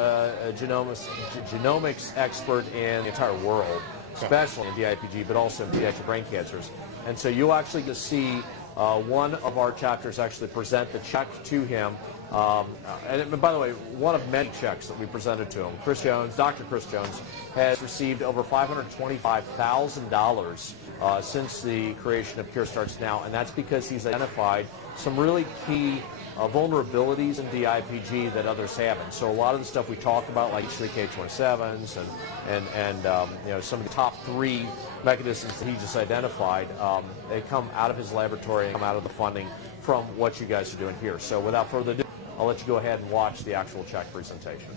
genomics expert in the entire world, especially in DIPG, but also in pediatric brain cancers. And so you'll actually get to see one of our chapters actually present the check to him. And by the way, one of many checks that we presented to him. Dr. Chris Jones, has received over $525,000 since the creation of Cure Starts Now, and that's because he's identified some really key vulnerabilities in DIPG that others haven't. So a lot of the stuff we talk about, like H3K27s and some of the top 3 mechanisms that he just identified, they come out of his laboratory and come out of the funding from what you guys are doing here. So without further ado, I'll let you go ahead and watch the actual check presentation.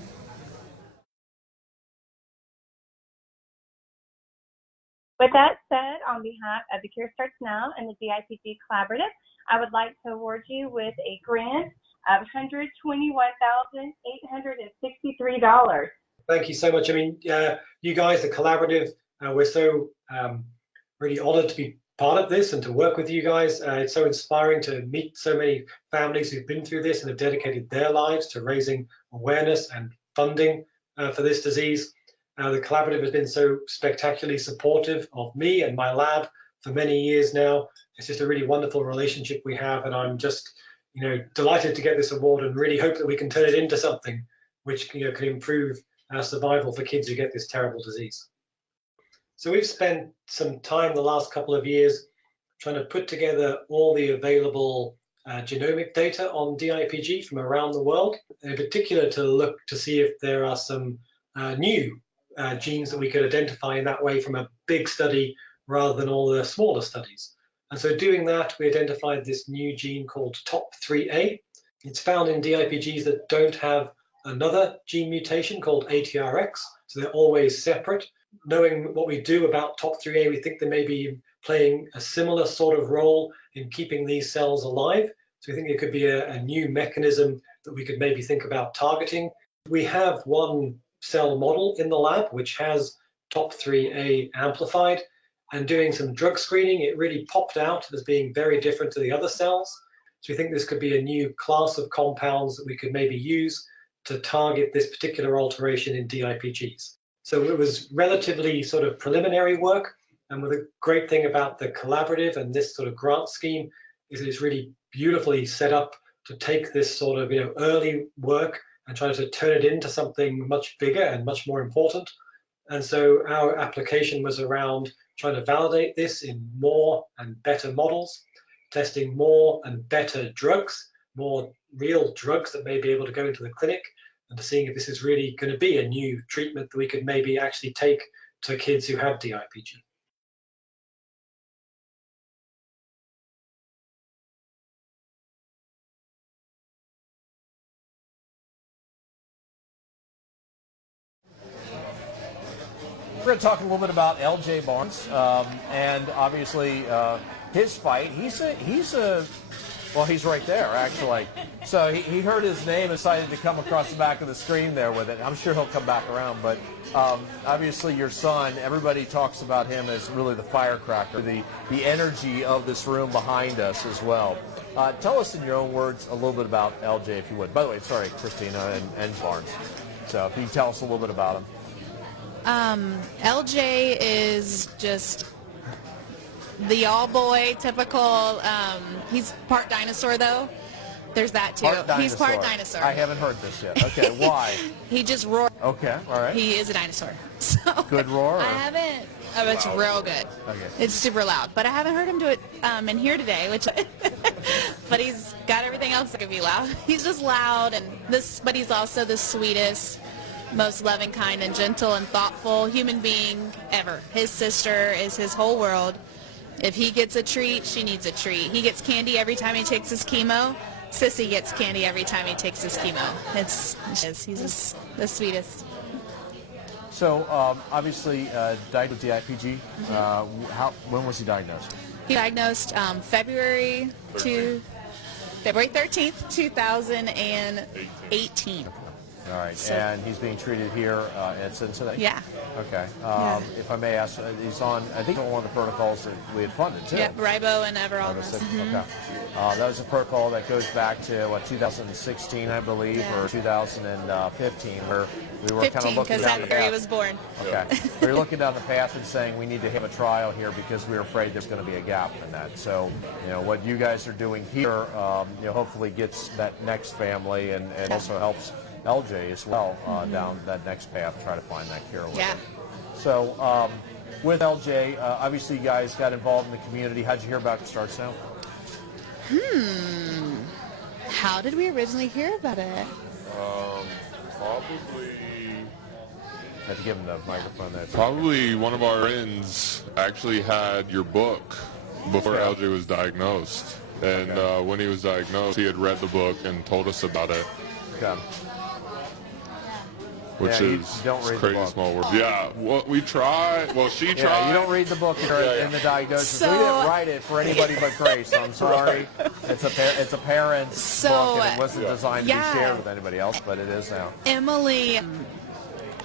With that said, on behalf of the Cure Starts Now and the DIPG Collaborative, I would like to award you with a grant of $121,863. Thank you so much. I mean, you guys, the Collaborative, we're so really honored to be part of this and to work with you guys. It's so inspiring to meet so many families who've been through this and have dedicated their lives to raising awareness and funding for this disease. The Collaborative has been so spectacularly supportive of me and my lab for many years now. It's just a really wonderful relationship we have, and I'm just, delighted to get this award and really hope that we can turn it into something which can improve survival for kids who get this terrible disease. So we've spent some time the last couple of years trying to put together all the available genomic data on DIPG from around the world, in particular to look to see if there are some new genes that we could identify in that way from a big study rather than all the smaller studies. And so doing that, we identified this new gene called TOP3A. It's found in DIPGs that don't have another gene mutation called ATRX, so they're always separate. Knowing what we do about TOP3A, we think they may be playing a similar sort of role in keeping these cells alive. So we think it could be a new mechanism that we could maybe think about targeting. We have one cell model in the lab which has TOP3A amplified, and doing some drug screening, it really popped out as being very different to the other cells. So we think this could be a new class of compounds that we could maybe use to target this particular alteration in DIPGs. So it was relatively sort of preliminary work, and the great thing about the Collaborative and this sort of grant scheme is it's really beautifully set up to take this sort of early work and try to turn it into something much bigger and much more important. And so our application was around trying to validate this in more and better models, testing more and better drugs, more real drugs that may be able to go into the clinic, and to seeing if this is really going to be a new treatment that we could maybe actually take to kids who have DIPG. We're going to talk a little bit about L.J. Barnes, and obviously his fight. He's right there, actually. So he heard his name and decided to come across the back of the screen there with it. I'm sure he'll come back around, but obviously your son, everybody talks about him as really the firecracker, the energy of this room behind us as well. Tell us in your own words a little bit about L.J., if you would. By the way, sorry, Christina and Barnes. So if you can tell us a little bit about him. LJ is just the all-boy, typical, he's part dinosaur, though. There's that, too. He's part dinosaur. I haven't heard this yet. Okay, why? He just roars. Okay, all right. He is a dinosaur. So good roar? Or? I haven't. Oh, it's real good. Okay. It's super loud. But I haven't heard him do it in here today, which... But he's got everything else that can be loud. He's just loud, but he's also the sweetest, most loving, kind, and gentle and thoughtful human being ever. His sister is his whole world. If he gets a treat, she needs a treat. He gets candy every time he takes his chemo. Sissy gets candy every time he takes his chemo. He's just the sweetest. So obviously died with DIPG. When was he diagnosed? He was diagnosed February 13th, 2018. All right, So- and he's being treated here at Cincinnati? Yeah. Okay. Yeah. If I may ask, he's on, I think, on one of the protocols that we had funded, too. Yep, Ribo and Everaldness. Okay. That was a protocol that goes back to, 2016, I believe, or 2015, where we were kind of 15, looking because down the that year he path. was born. Okay. We were looking down the path and saying we need to have a trial here because we were afraid there's going to be a gap in that. So, what you guys are doing here, hopefully gets that next family and also helps LJ as well down that next path, try to find that cure with Yeah. it. So, with LJ, obviously you guys got involved in the community. How'd you hear about Starts Now? How did we originally hear about it? Probably. Had to give him the microphone there. Probably one of our friends actually had your book before LJ was diagnosed. And when he was diagnosed, he had read the book and told us about it. Okay. Which You is don't read the crazy book. small world. Yeah, well, we tried. Well, she tried. Yeah, you don't read the book in the diagnosis. We didn't write it for anybody but Grace. I'm sorry. It's a parent's book, and it wasn't designed to be shared with anybody else, but it is now. Emily,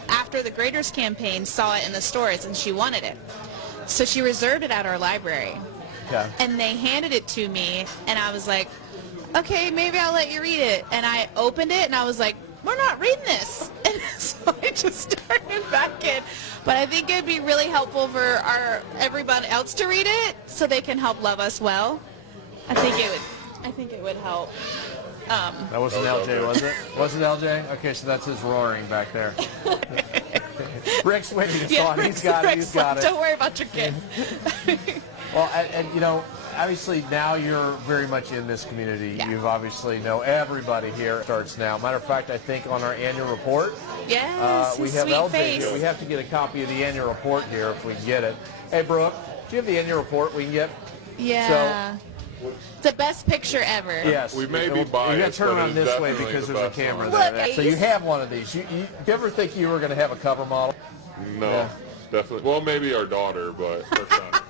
after the Graders campaign, saw it in the stores and she wanted it. So she reserved it at our library. Okay. And they handed it to me and I was like, okay, maybe I'll let you read it. And I opened it and I was like, we're not reading this. And so I just started back in. But I think it'd be really helpful for everybody else to read it so they can help love us well. I think it would help. That wasn't LJ, was it? Wasn't LJ? Okay, so that's his roaring back there. Rick's waiting to Yeah, thought. He's got it. He's got it. Don't worry about your kid. Well, and obviously now you're very much in this community. Yeah. You've obviously know everybody here. Starts now. Matter of fact, I think on our annual report, yes, we his have sweet LJ face. here. We have to get a copy of the annual report here if we can get it. Hey, Brooke, do you have the annual report we can get? Yeah. It's the best picture ever. Yes. We may be biased. You got to turn but around it's this way definitely because the there's a best camera one. there. So you have one of these. You ever think you were going to have a cover model? No, definitely. Well, maybe our daughter, but that's not.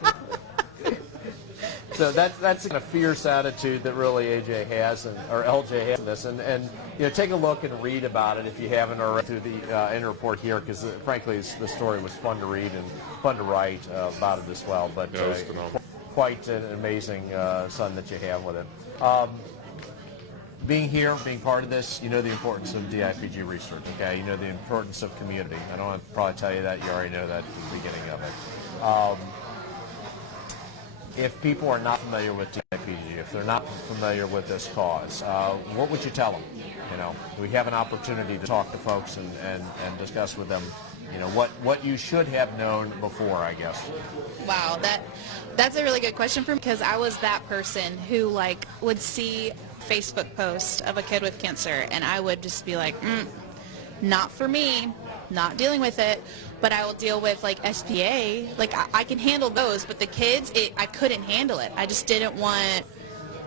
So that's a fierce attitude that really AJ has, or LJ has in this, and take a look and read about it if you haven't already through the annual report here, because frankly the story was fun to read and fun to write about it as well. But Yeah, it was phenomenal. quite an amazing son that you have with it. Being here, being part of this, you know the importance of DIPG research. Okay, you know the importance of community. I don't have to probably tell you that. You already know that at the beginning of it. If people are not familiar with DIPG, if they're not familiar with this cause, what would you tell them? We have an opportunity to talk to folks and discuss with them, what you should have known before, I guess. Wow, that's a really good question for me because I was that person who would see Facebook post of a kid with cancer and I would just be like, not for me, not dealing with it. But I will deal with SPA. I can handle those, but the kids, I couldn't handle it. I just didn't want.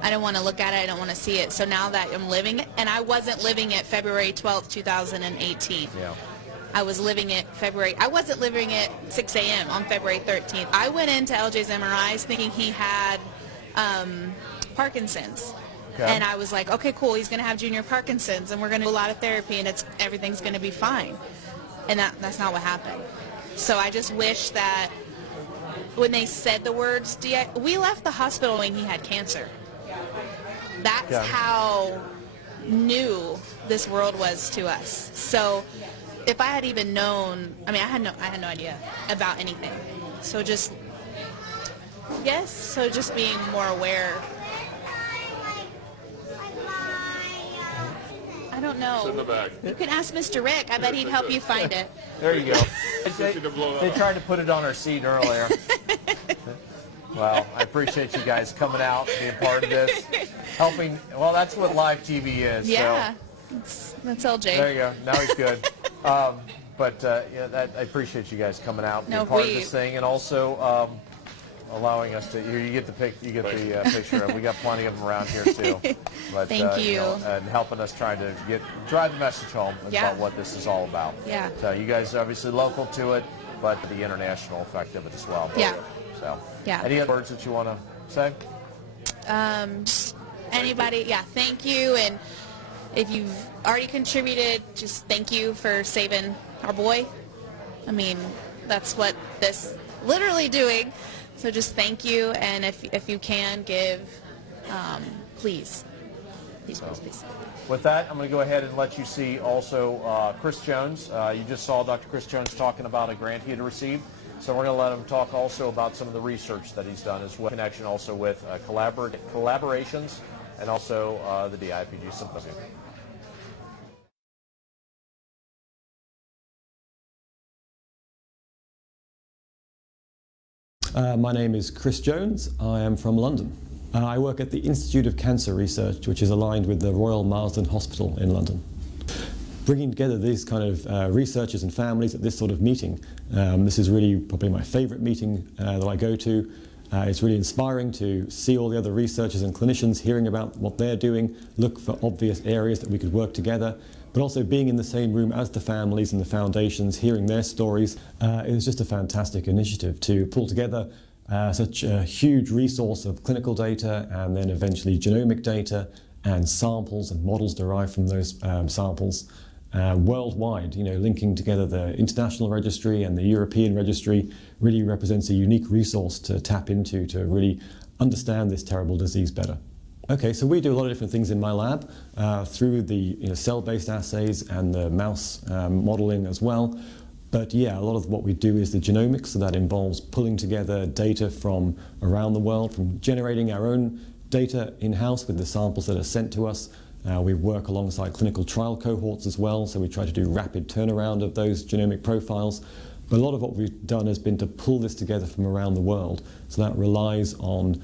I didn't want to look at it. I didn't want to see it. So now that I'm living it, and I wasn't living it February 12th, 2018. Yeah. I was living it I wasn't living it 6 a.m. on February 13th. I went into LJ's MRIs thinking he had Parkinson's. Okay. And I was like, okay, cool. He's going to have junior Parkinson's, and we're going to do a lot of therapy, and everything's going to be fine. And that's not what happened. So I just wish that when they said the words, we left the hospital knowing he had cancer. That's how new this world was to us. So if I had even known, I had no idea about anything. So just being more aware. I don't know. It's in the bag. You can ask Mr. Rick. I bet he'd help you find it. There you go. They tried to put it on our seat earlier. Well, I appreciate you guys coming out, being part of this, helping. Well, that's what live TV is. Yeah, so. that's LJ. There you go. Now he's good. I appreciate you guys coming out, being part of this thing, and also allowing us to. You get the picture. We got plenty of them around here too. But, Thank you. And helping us trying to drive the message home about what this is all about. Yeah. So you guys are obviously local to it, but the international effect of it as well. Yeah. So. Yeah. Any other words that you want to say? Just anybody. Yeah. Thank you. And if you've already contributed, just thank you for saving our boy. I mean, that's what this literally doing. So just thank you, and if you can give, please. Please, please, please. With that, I'm going to go ahead and let you see also Chris Jones. You just saw Dr. Chris Jones talking about a grant he had received. So we're going to let him talk also about some of the research that he's done as well, connection also with collaborations and also the DIPG Symposium. My name is Chris Jones. I am from London. I work at the Institute of Cancer Research, which is aligned with the Royal Marsden Hospital in London. Bringing together these kind of researchers and families at this sort of meeting, this is really probably my favourite meeting that I go to. It's really inspiring to see all the other researchers and clinicians hearing about what they're doing, look for obvious areas that we could work together, but also being in the same room as the families and the foundations, hearing their stories. It was just a fantastic initiative to pull together such a huge resource of clinical data and then eventually genomic data and samples and models derived from those samples worldwide. You know, linking together the international registry and the European registry really represents a unique resource to tap into to really understand this terrible disease better. Okay, so we do a lot of different things in my lab through the cell-based assays and the mouse modeling as well. But yeah, a lot of what we do is the genomics, so that involves pulling together data from around the world, from generating our own data in-house with the samples that are sent to us. We work alongside clinical trial cohorts as well, so we try to do rapid turnaround of those genomic profiles. But a lot of what we've done has been to pull this together from around the world, so that relies on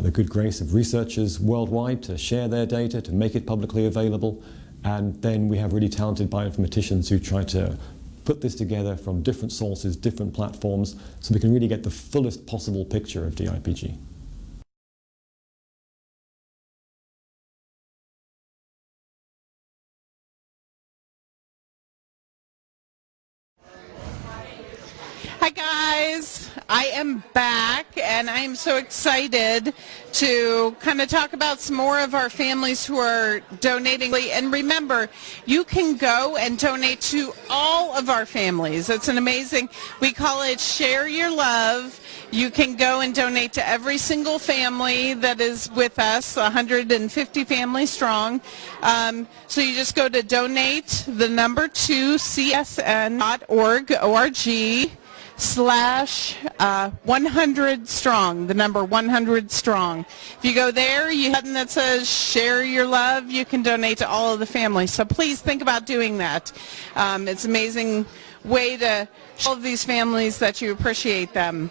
the good grace of researchers worldwide to share their data, to make it publicly available, and then we have really talented bioinformaticians who try to put this together from different sources, different platforms, so we can really get the fullest possible picture of DIPG. Hi guys, I am back and I am so excited to kind of talk about some more of our families who are donating. And remember, you can go and donate to all of our families. It's an amazing, we call it Share Your Love. You can go and donate to every single family that is with us, 150 families strong. So you just go to donate, the number 2, csn.org, /100 strong, the number 100 strong. If you go there, you have a button that says Share Your Love. You can donate to all of the families. So please think about doing that. It's an amazing way to show all of these families that you appreciate them.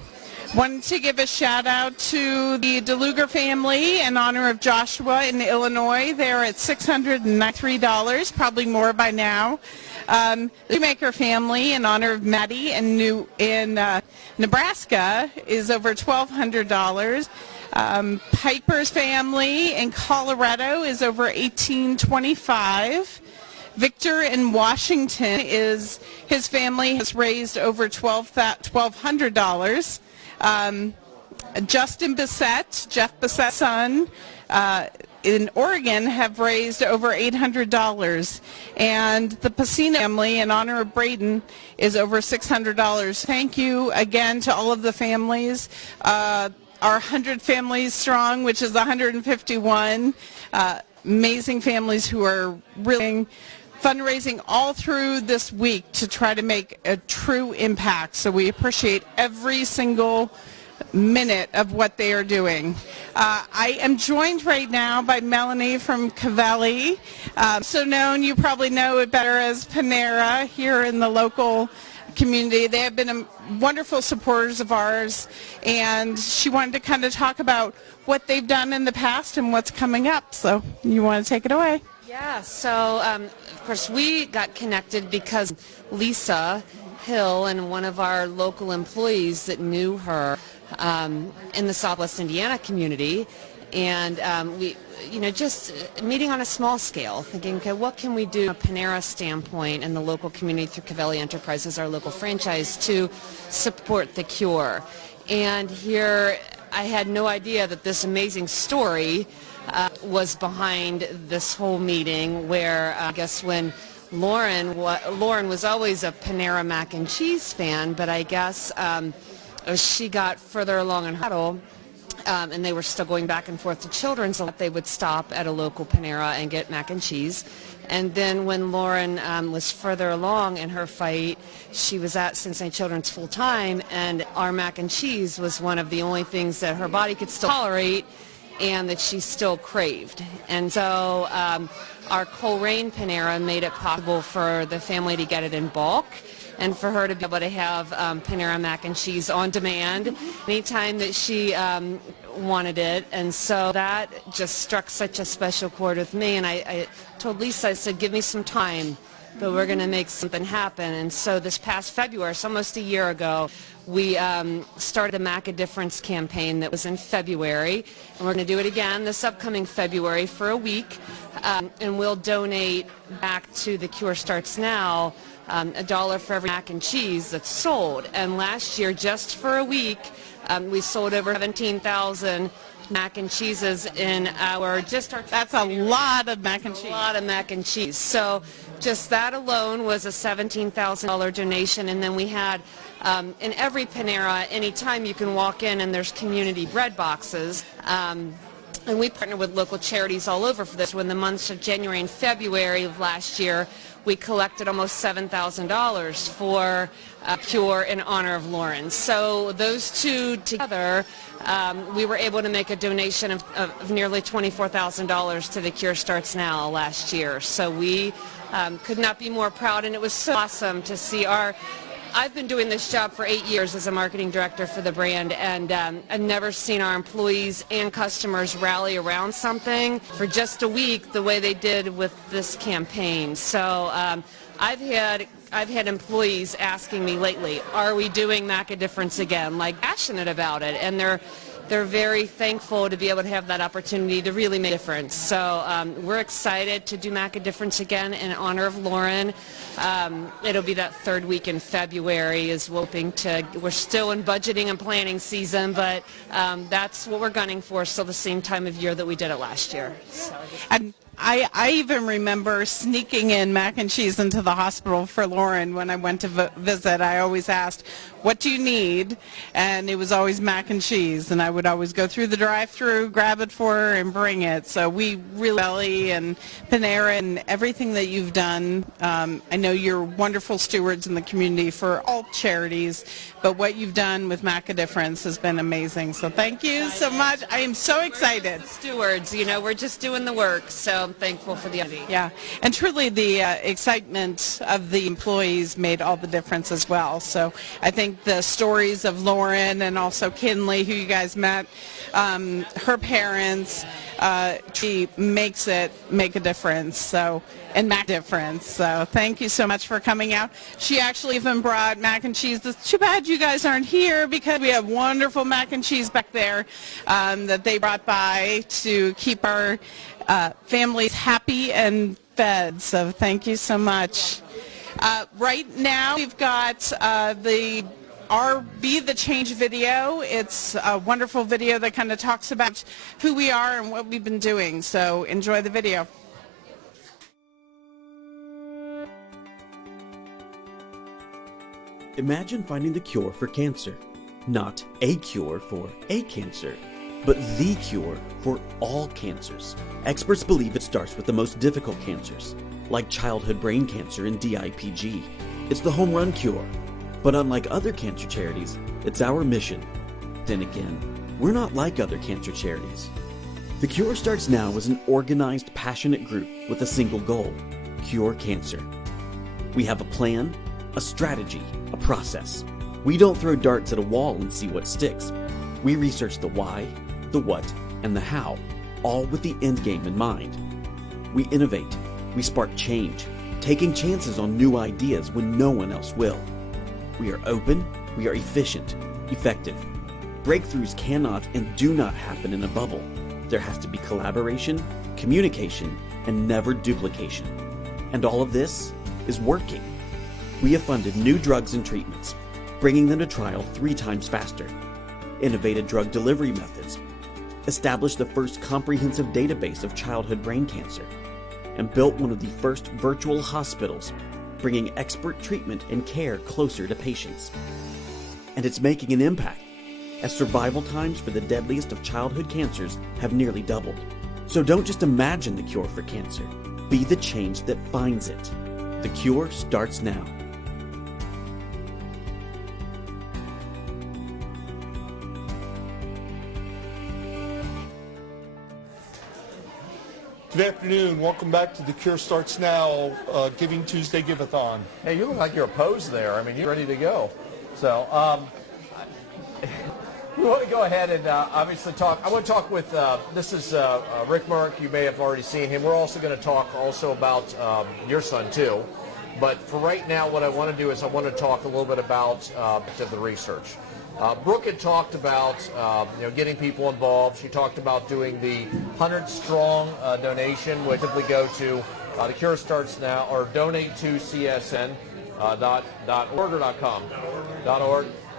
Wanted to give a shout out to the DeLuger family in honor of Joshua in Illinois. They're at $693, probably more by now. The Shoemaker family in honor of Maddie in Nebraska is over $1,200. Piper's family in Colorado is over $1,825. Victor in Washington, his family has raised over $1,200. Justin Bissett, Jeff Bissett's son, in Oregon have raised over $800, and the Pacino family in honor of Braden is over $600. Thank you again to all of the families. Our 100 families strong, which is 151 amazing families who are really fundraising all through this week to try to make a true impact. So we appreciate every single minute of what they are doing. I am joined right now by Melanie from Cavelli, so known, you probably know it better as Panera here in the local community. They have been wonderful supporters of ours, and she wanted to kind of talk about what they've done in the past and what's coming up. So you want to take it away? Yeah, so of course we got connected because Lisa Hill and one of our local employees that knew her in the Southwest Indiana community, and we, just meeting on a small scale, thinking, okay, what can we do from a Panera standpoint in the local community through Cavelli Enterprises, our local franchise, to support the cure. And here I had no idea that this amazing story was behind this whole meeting, where I guess when Lauren was always a Panera mac and cheese fan, but I guess as she got further along in her battle, and they were still going back and forth to Children's, they would stop at a local Panera and get mac and cheese. And then when Lauren was further along in her fight, she was at Cincinnati Children's full time, and our mac and cheese was one of the only things that her body could still tolerate and that she still craved. And so our Coleraine Panera made it possible for the family to get it in bulk and for her to be able to have Panera mac and cheese on demand anytime that she wanted it. And so that just struck such a special chord with me. And I told Lisa, I said, give me some time, but we're going to make something happen. And so this past February, it's almost a year ago, we started the Mac a Difference campaign that was in February. And we're going to do it again this upcoming February for a week. And we'll donate back to The Cure Starts Now $1 for every mac and cheese that's sold. And last year, just for a week, we sold over 17,000 mac and cheeses in our That's a lot of mac and cheese. A lot of mac and cheese. So just that alone was a $17,000 donation. And then we had in every Panera, anytime you can walk in and there's community bread boxes. And we partnered with local charities all over for this. In the months of January and February of last year, we collected almost $7,000 for Cure in honor of Lauren. So those two together, we were able to make a donation of nearly $24,000 to The Cure Starts Now last year. So we could not be more proud, and it was so awesome to see I've been doing this job for 8 years as a marketing director for the brand, and I've never seen our employees and customers rally around something for just a week the way they did with this campaign. So I've had employees asking me lately, are we doing Mac a Difference again? Like, passionate about it, and they're very thankful to be able to have that opportunity to really make a difference. So we're excited to do Mac a Difference again in honor of Lauren. It'll be that third week in February we're still in budgeting and planning season, but that's what we're gunning for, still the same time of year that we did it last year. So And I even remember sneaking in mac and cheese into the hospital for Lauren when I went to visit. I always asked, what do you need? And it was always mac and cheese. And I would always go through the drive-thru, grab it for her, and bring it. So we really, Ellie and Panera and everything that you've done, I know you're wonderful stewards in the community for all charities, but what you've done with Mac a Difference has been amazing. So thank you so much. I am so excited. Stewards, we're just doing the work. So I'm thankful for the opportunity. Yeah, and truly the excitement of the employees made all the difference as well. So I think the stories of Lauren and also Kinley, who you guys met, her parents, she makes it make a difference. So, and mac difference. So thank you so much for coming out. She actually even brought mac and cheese. It's too bad you guys aren't here because we have wonderful mac and cheese back there that they brought by to keep our families happy and fed. So thank you so much. Right now we've got our Be the Change video. It's a wonderful video that kind of talks about who we are and what we've been doing. So enjoy the video. Imagine finding the cure for cancer. Not a cure for a cancer, but the cure for all cancers. Experts believe it starts with the most difficult cancers, like childhood brain cancer and DIPG. It's the Homerun Cure. But unlike other cancer charities, it's our mission. Then again, we're not like other cancer charities. The Cure Starts Now is an organized, passionate group with a single goal: cure cancer. We have a plan, a strategy, a process. We don't throw darts at a wall and see what sticks. We research the why, the what, and the how, all with the end game in mind. We innovate, we spark change, taking chances on new ideas when no one else will. We are open, we are efficient, effective. Breakthroughs cannot and do not happen in a bubble. There has to be collaboration, communication, and never duplication. And all of this is working. We have funded new drugs and treatments, bringing them to trial 3 times faster. Innovated drug delivery methods, established the first comprehensive database of childhood brain cancer, and built one of the first virtual hospitals, bringing expert treatment and care closer to patients. And it's making an impact, as survival times for the deadliest of childhood cancers have nearly doubled. So don't just imagine the cure for cancer. Be the change that finds it. The cure starts now. Good afternoon. Welcome back to The Cure Starts Now, Giving Tuesday Give-a-thon. Hey, you look like you're posed there. I mean, you're ready to go. So, we want to go ahead and obviously talk. I want to talk with, this is Rick Merck. You may have already seen him. We're also going to talk also about your son, too. But for right now, what I want to do is I want to talk a little bit about the research. Brooke had talked about getting people involved. She talked about doing the 100 strong donation, which simply go to The Cure Starts Now or donate to csn.org or .com,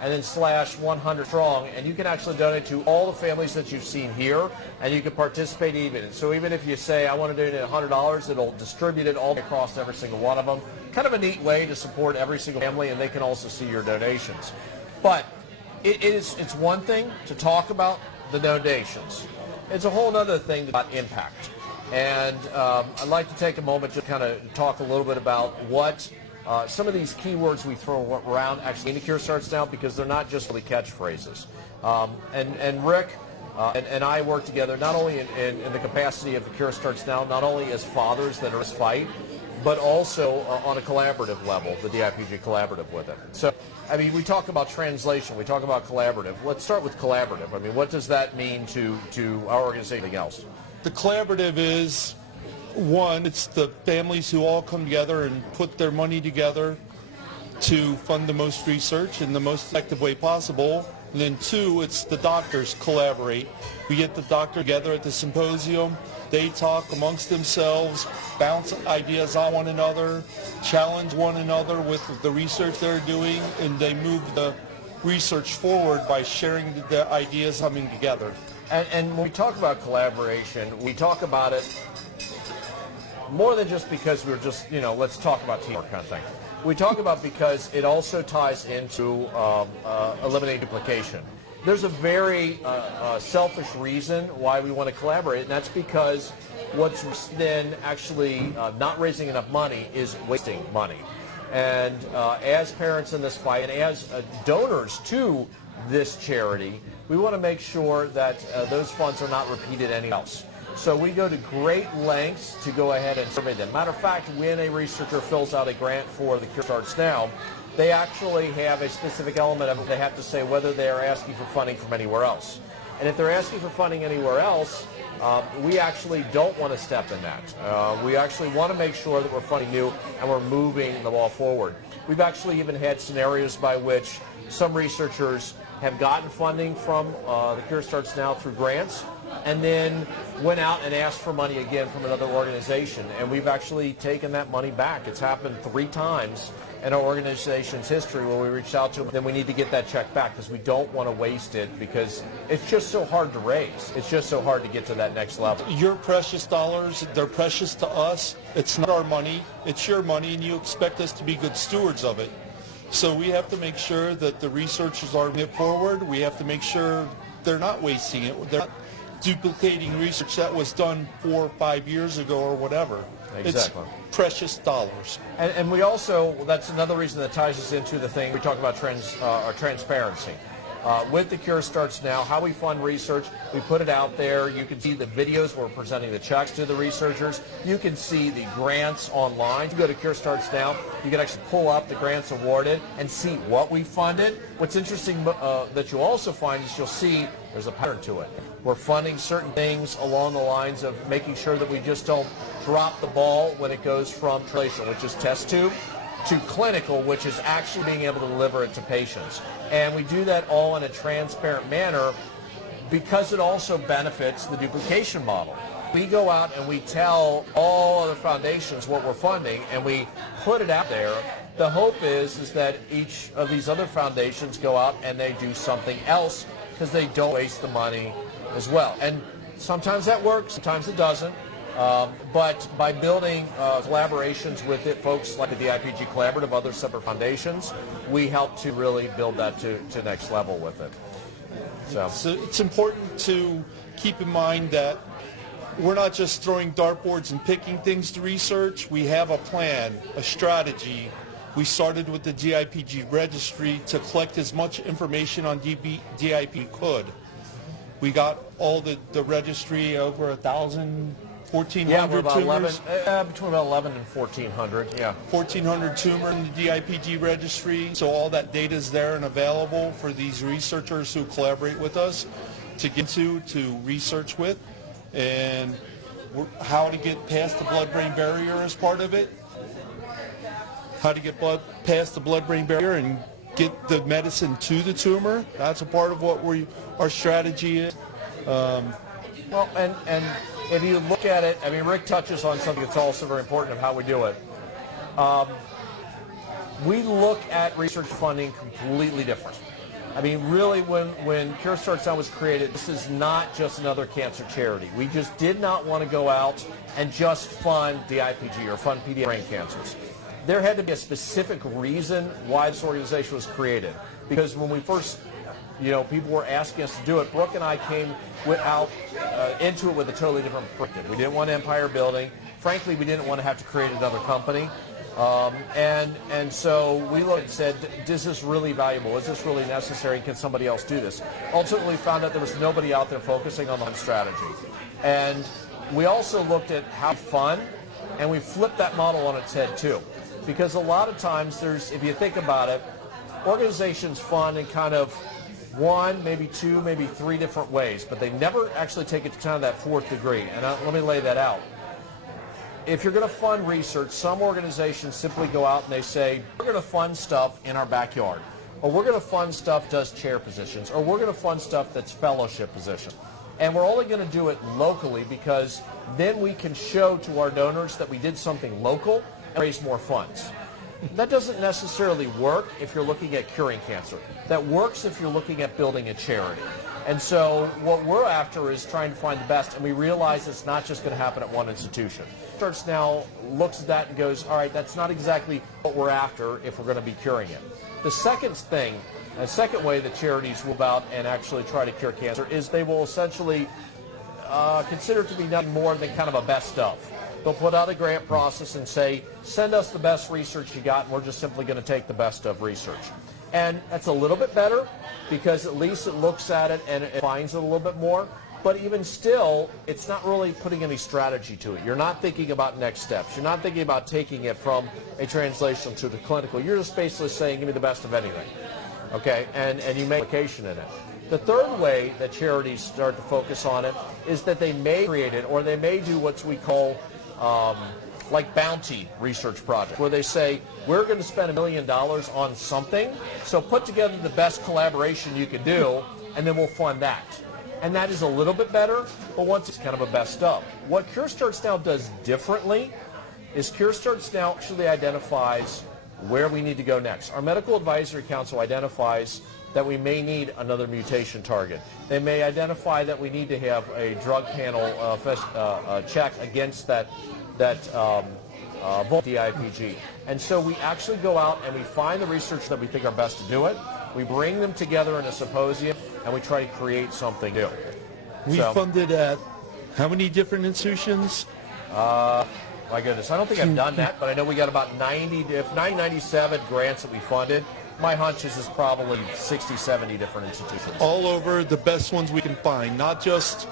and then /100 strong, and you can actually donate to all the families that you've seen here, and you can participate even. And so even if you say, I want to donate $100, it'll distribute it all across every single one of them. Kind of a neat way to support every single family, and they can also see your donations. But it's one thing to talk about the donations. It's a whole other thing about impact. And I'd like to take a moment to kind of talk a little bit about what some of these keywords we throw around actually in The Cure Starts Now, because they're not just really catchphrases. And Rick and I work together not only in the capacity of The Cure Starts Now, not only as fathers that are in this fight, but also on a collaborative level, the DIPG collaborative with it. So, I mean, we talk about translation, we talk about collaborative. Let's start with collaborative. I mean, what does that mean to our organization and anything else? The collaborative is, one, it's the families who all come together and put their money together to fund the most research in the most effective way possible. And then two, it's the doctors collaborate. We get the doctor together at the symposium. They talk amongst themselves, bounce ideas on one another, challenge one another with the research they're doing, and they move the research forward by sharing the ideas coming together. And when we talk about collaboration, we talk about it more than just because we're just, let's talk about teamwork kind of thing. We talk about because it also ties into eliminating duplication. There's a very selfish reason why we want to collaborate, and that's because what's then actually not raising enough money is wasting money. And as parents in this fight and as donors to this charity, we want to make sure that those funds are not repeated anywhere else. So we go to great lengths to go ahead and survey them. Matter of fact, when a researcher fills out a grant for The Cure Starts Now, they actually have a specific element of it. They have to say whether they are asking for funding from anywhere else. And if they're asking for funding anywhere else, we actually don't want to step in that. We actually want to make sure that we're funding new and we're moving the ball forward. We've actually even had scenarios by which some researchers have gotten funding from The Cure Starts Now through grants, and then went out and asked for money again from another organization. And we've actually taken that money back. It's happened 3 times in our organization's history where we reached out to them. Then we need to get that check back because we don't want to waste it because it's just so hard to raise. It's just so hard to get to that next level. Your precious dollars, they're precious to us. It's not our money, it's your money, and you expect us to be good stewards of it. So we have to make sure that the researchers are moving it forward. We have to make sure they're not wasting it. They're not duplicating research that was done 4 or 5 years ago or whatever. Exactly. It's precious dollars. And we also, that's another reason that ties us into the thing, we talk about transparency. With The Cure Starts Now, how we fund research, we put it out there. You can see the videos where we're presenting the checks to the researchers. You can see the grants online. If you go to Cure Starts Now, you can actually pull up the grants awarded and see what we funded. What's interesting that you'll also find is you'll see there's a pattern to it. We're funding certain things along the lines of making sure that we just don't drop the ball when it goes from translation, which is test tube, to clinical, which is actually being able to deliver it to patients. And we do that all in a transparent manner because it also benefits the duplication model. We go out and we tell all other foundations what we're funding and we put it out there. The hope is that each of these other foundations go out and they do something else because they don't waste the money as well. And sometimes that works, sometimes it doesn't. But by building collaborations with folks like the DIPG Collaborative, other separate foundations, we help to really build that to next level with it. So it's important to keep in mind that we're not just throwing dartboards and picking things to research. We have a plan, a strategy. We started with the DIPG registry to collect as much information on DIP could. We got all the registry over 1,000, 1,400 tumors. Between about 11 and 1,400, yeah. 1,400 tumor in the DIPG registry. So all that data is there and available for these researchers who collaborate with us to get to research with. And how to get past the blood-brain barrier as part of it. How to get past the blood-brain barrier and get the medicine to the tumor. That's a part of what our strategy is. Well, and if you look at it, I mean, Rick touches on something that's also very important of how we do it. We look at research funding completely different. I mean, really, when Cure Starts Now was created, this is not just another cancer charity. We just did not want to go out and just fund DIPG or fund pediatric brain cancers. There had to be a specific reason why this organization was created. Because when we first, people were asking us to do it, Brooke and I came into it with a totally different perspective. We didn't want empire building. Frankly, we didn't want to have to create another company. And so we looked and said, is this really valuable? Is this really necessary? Can somebody else do this? Ultimately, we found out there was nobody out there focusing on the strategy. And we also looked at how to fund, and we flipped that model on its head too. Because a lot of times if you think about it, organizations fund in kind of one, maybe two, maybe three different ways, but they never actually take it to kind of that fourth degree. And let me lay that out. If you're going to fund research, some organizations simply go out and they say, we're going to fund stuff in our backyard, or we're going to fund stuff that does chair positions, or we're going to fund stuff that's fellowship position. And we're only going to do it locally because then we can show to our donors that we did something local and raise more funds. That doesn't necessarily work if you're looking at curing cancer. That works if you're looking at building a charity. And so what we're after is trying to find the best, and we realize it's not just going to happen at one institution. Starts Now looks at that and goes, all right, that's not exactly what we're after if we're going to be curing it. The second way that charities will go about and actually try to cure cancer is they will essentially consider it to be nothing more than kind of a best of. They'll put out a grant process and say, send us the best research you got, and we're just simply going to take the best of research. And that's a little bit better because at least it looks at it and it finds it a little bit more. But even still, it's not really putting any strategy to it. You're not thinking about next steps. You're not thinking about taking it from a translational to the clinical. You're just basically saying, give me the best of anything. Okay? And you make application in it. The third way that charities start to focus on it is that they may create it, or they may do what we call like bounty research project, where they say, we're going to spend $1 million on something, so put together the best collaboration you can do, and then we'll fund that. And that is a little bit better, but once it's kind of a best of. What Cure Starts Now does differently is Cure Starts Now actually identifies where we need to go next. Our Medical Advisory Council identifies that we may need another mutation target. They may identify that we need to have a drug panel check against that DIPG. And so we actually go out and we find the research that we think are best to do it. We bring them together in a symposium, and we try to create something new. We funded at how many different institutions? My goodness, I don't think I've done that, but I know we got about 997 grants that we funded. My hunch is it's probably 60, 70 different institutions. All over, the best ones we can find, not just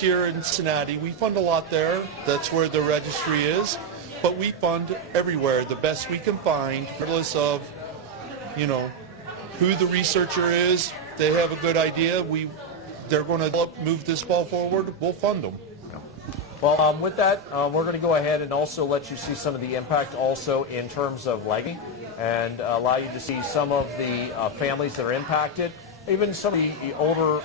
here in Cincinnati. We fund a lot there. That's where the registry is. But we fund everywhere, the best we can find, regardless of, who the researcher is. They have a good idea. They're going to move this ball forward. We'll fund them. Well, with that, we're going to go ahead and also let you see some of the impact also in terms of legging, and allow you to see some of the families that are impacted, even some of the older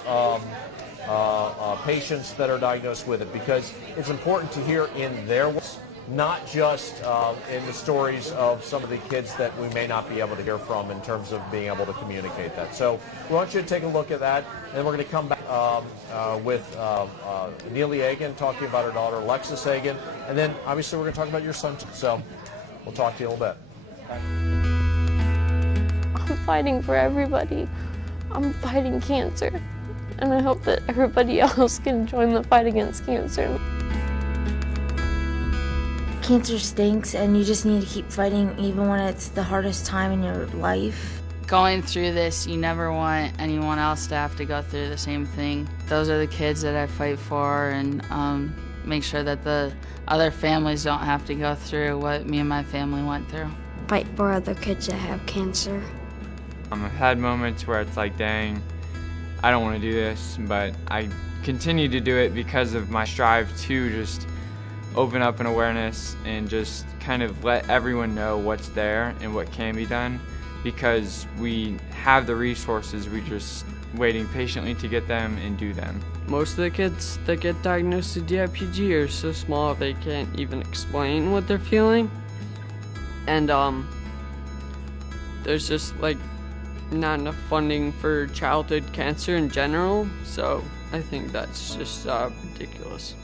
patients that are diagnosed with it, because it's important to hear in their words, not just in the stories of some of the kids that we may not be able to hear from in terms of being able to communicate that. So we want you to take a look at that, and we're going to come back with Neely Agan, talking about her daughter Alexis Agan, and then obviously we're going to talk about your son. So we'll talk to you in a little bit. I'm fighting for everybody. I'm fighting cancer, and I hope that everybody else can join the fight against cancer. Cancer stinks, and you just need to keep fighting even when it's the hardest time in your life. Going through this, you never want anyone else to have to go through the same thing. Those are the kids that I fight for, and make sure that the other families don't have to go through what me and my family went through. Fight for other kids that have cancer. I've had moments where it's like, dang, I don't want to do this, but I continue to do it because of my strive to just open up an awareness and just kind of let everyone know what's there and what can be done, because we have the resources, we're just waiting patiently to get them and do them. Most of the kids that get diagnosed with DIPG are so small they can't even explain what they're feeling, and there's just like not enough funding for childhood cancer in general, so I think that's just ridiculous.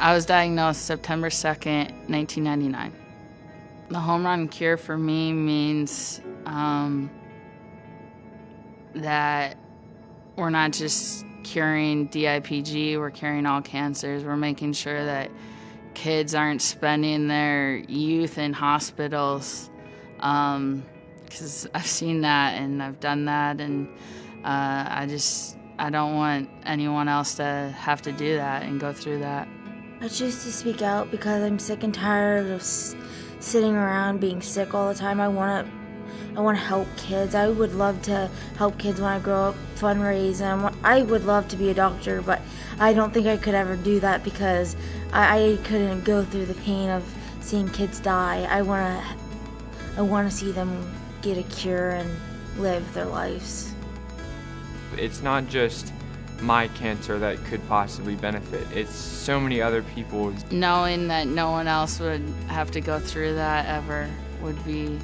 I was diagnosed September 2nd, 1999. The Homerun Cure for me means that we're not just curing DIPG, we're curing all cancers. We're making sure that kids aren't spending their youth in hospitals, because I've seen that and I've done that, and I don't want anyone else to have to do that and go through that. I choose to speak out because I'm sick and tired of sitting around being sick all the time. I want to help kids. I would love to help kids when I grow up, fundraise, and I would love to be a doctor, but I don't think I could ever do that because I couldn't go through the pain of seeing kids die. I want to see them get a cure and live their lives. It's not just my cancer that could possibly benefit, it's so many other people's. Knowing that no one else would have to go through that ever would be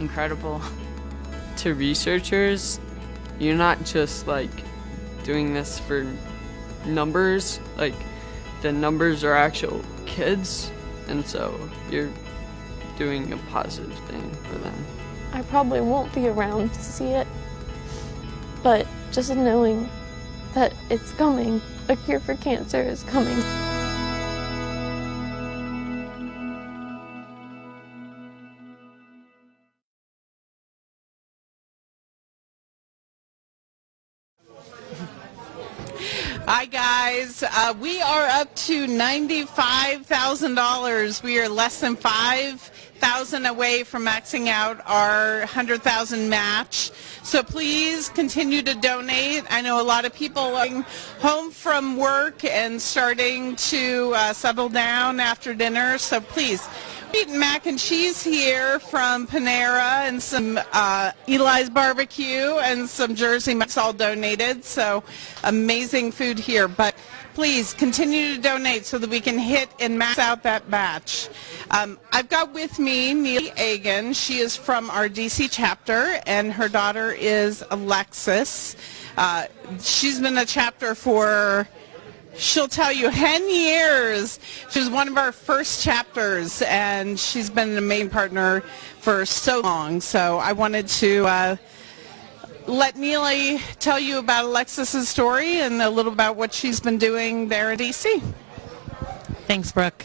incredible. To researchers, you're not just like doing this for numbers, like the numbers are actual kids, and so you're doing a positive thing for them. I probably won't be around to see it, but just knowing that it's coming, a cure for cancer is coming. Hi guys, we are up to $95,000. We are less than $5,000 away from maxing out our $100,000 match. So please continue to donate. I know a lot of people are going home from work and starting to settle down after dinner. So please, eating mac and cheese here from Panera and some Eli's Barbecue and some Jersey Mike's all donated. So amazing food here. But please continue to donate so that we can hit and max out that batch. I've got with me Neely Agan. She is from our DC chapter, and her daughter is Alexis. She's been a chapter for, she'll tell you, 10 years. She was one of our first chapters, and she's been a main partner for so long. So I wanted to let Neely tell you about Alexis's story and a little about what she's been doing there at DC. Thanks, Brooke.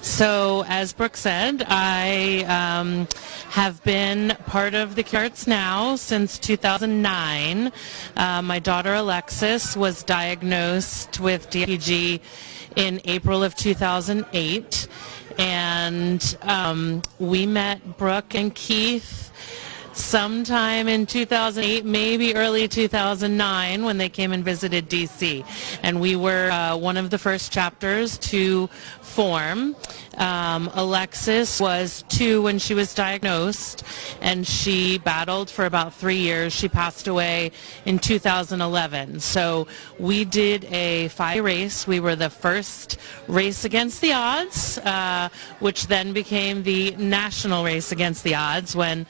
So as Brooke said, I have been part of the Cure Arts Now since 2009. My daughter Alexis was diagnosed with DIPG in April of 2008, and we met Brooke and Keith sometime in 2008, maybe early 2009, when they came and visited DC. And we were one of the first chapters to form. Alexis was 2 when she was diagnosed, and she battled for about 3 years. She passed away in 2011. So we did a 5-day race. We were the first race against the odds, which then became the national race against the odds when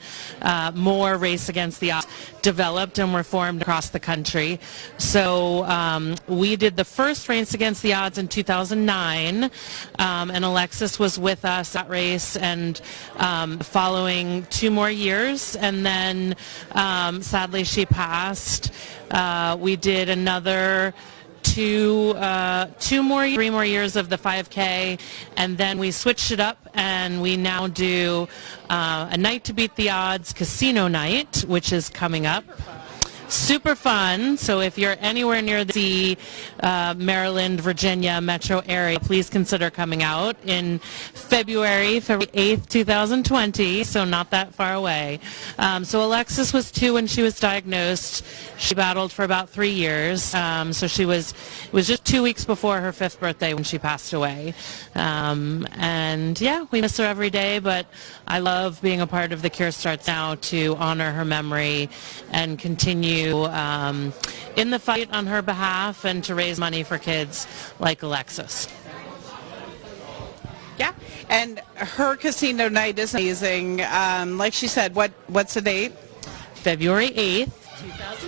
more race against the odds developed and were formed across the country. So we did the first race against the odds in 2009, and Alexis was with us that race, and following 2 more years, and then sadly she passed. We did another 3 more years of the 5K, and then we switched it up, and we now do a night to beat the odds casino night, which is coming up. Super fun. So if you're anywhere near the Maryland, Virginia metro area, please consider coming out in February 8th, 2020, so not that far away. So Alexis was 2 when she was diagnosed. She battled for about 3 years. So it was just 2 weeks before her 5th birthday when she passed away. And yeah, we miss her every day, but I love being a part of The Cure Starts Now to honor her memory and continue in the fight on her behalf and to raise money for kids like Alexis. Yeah, and her casino night is amazing. Like she said, what's the date? February 8th,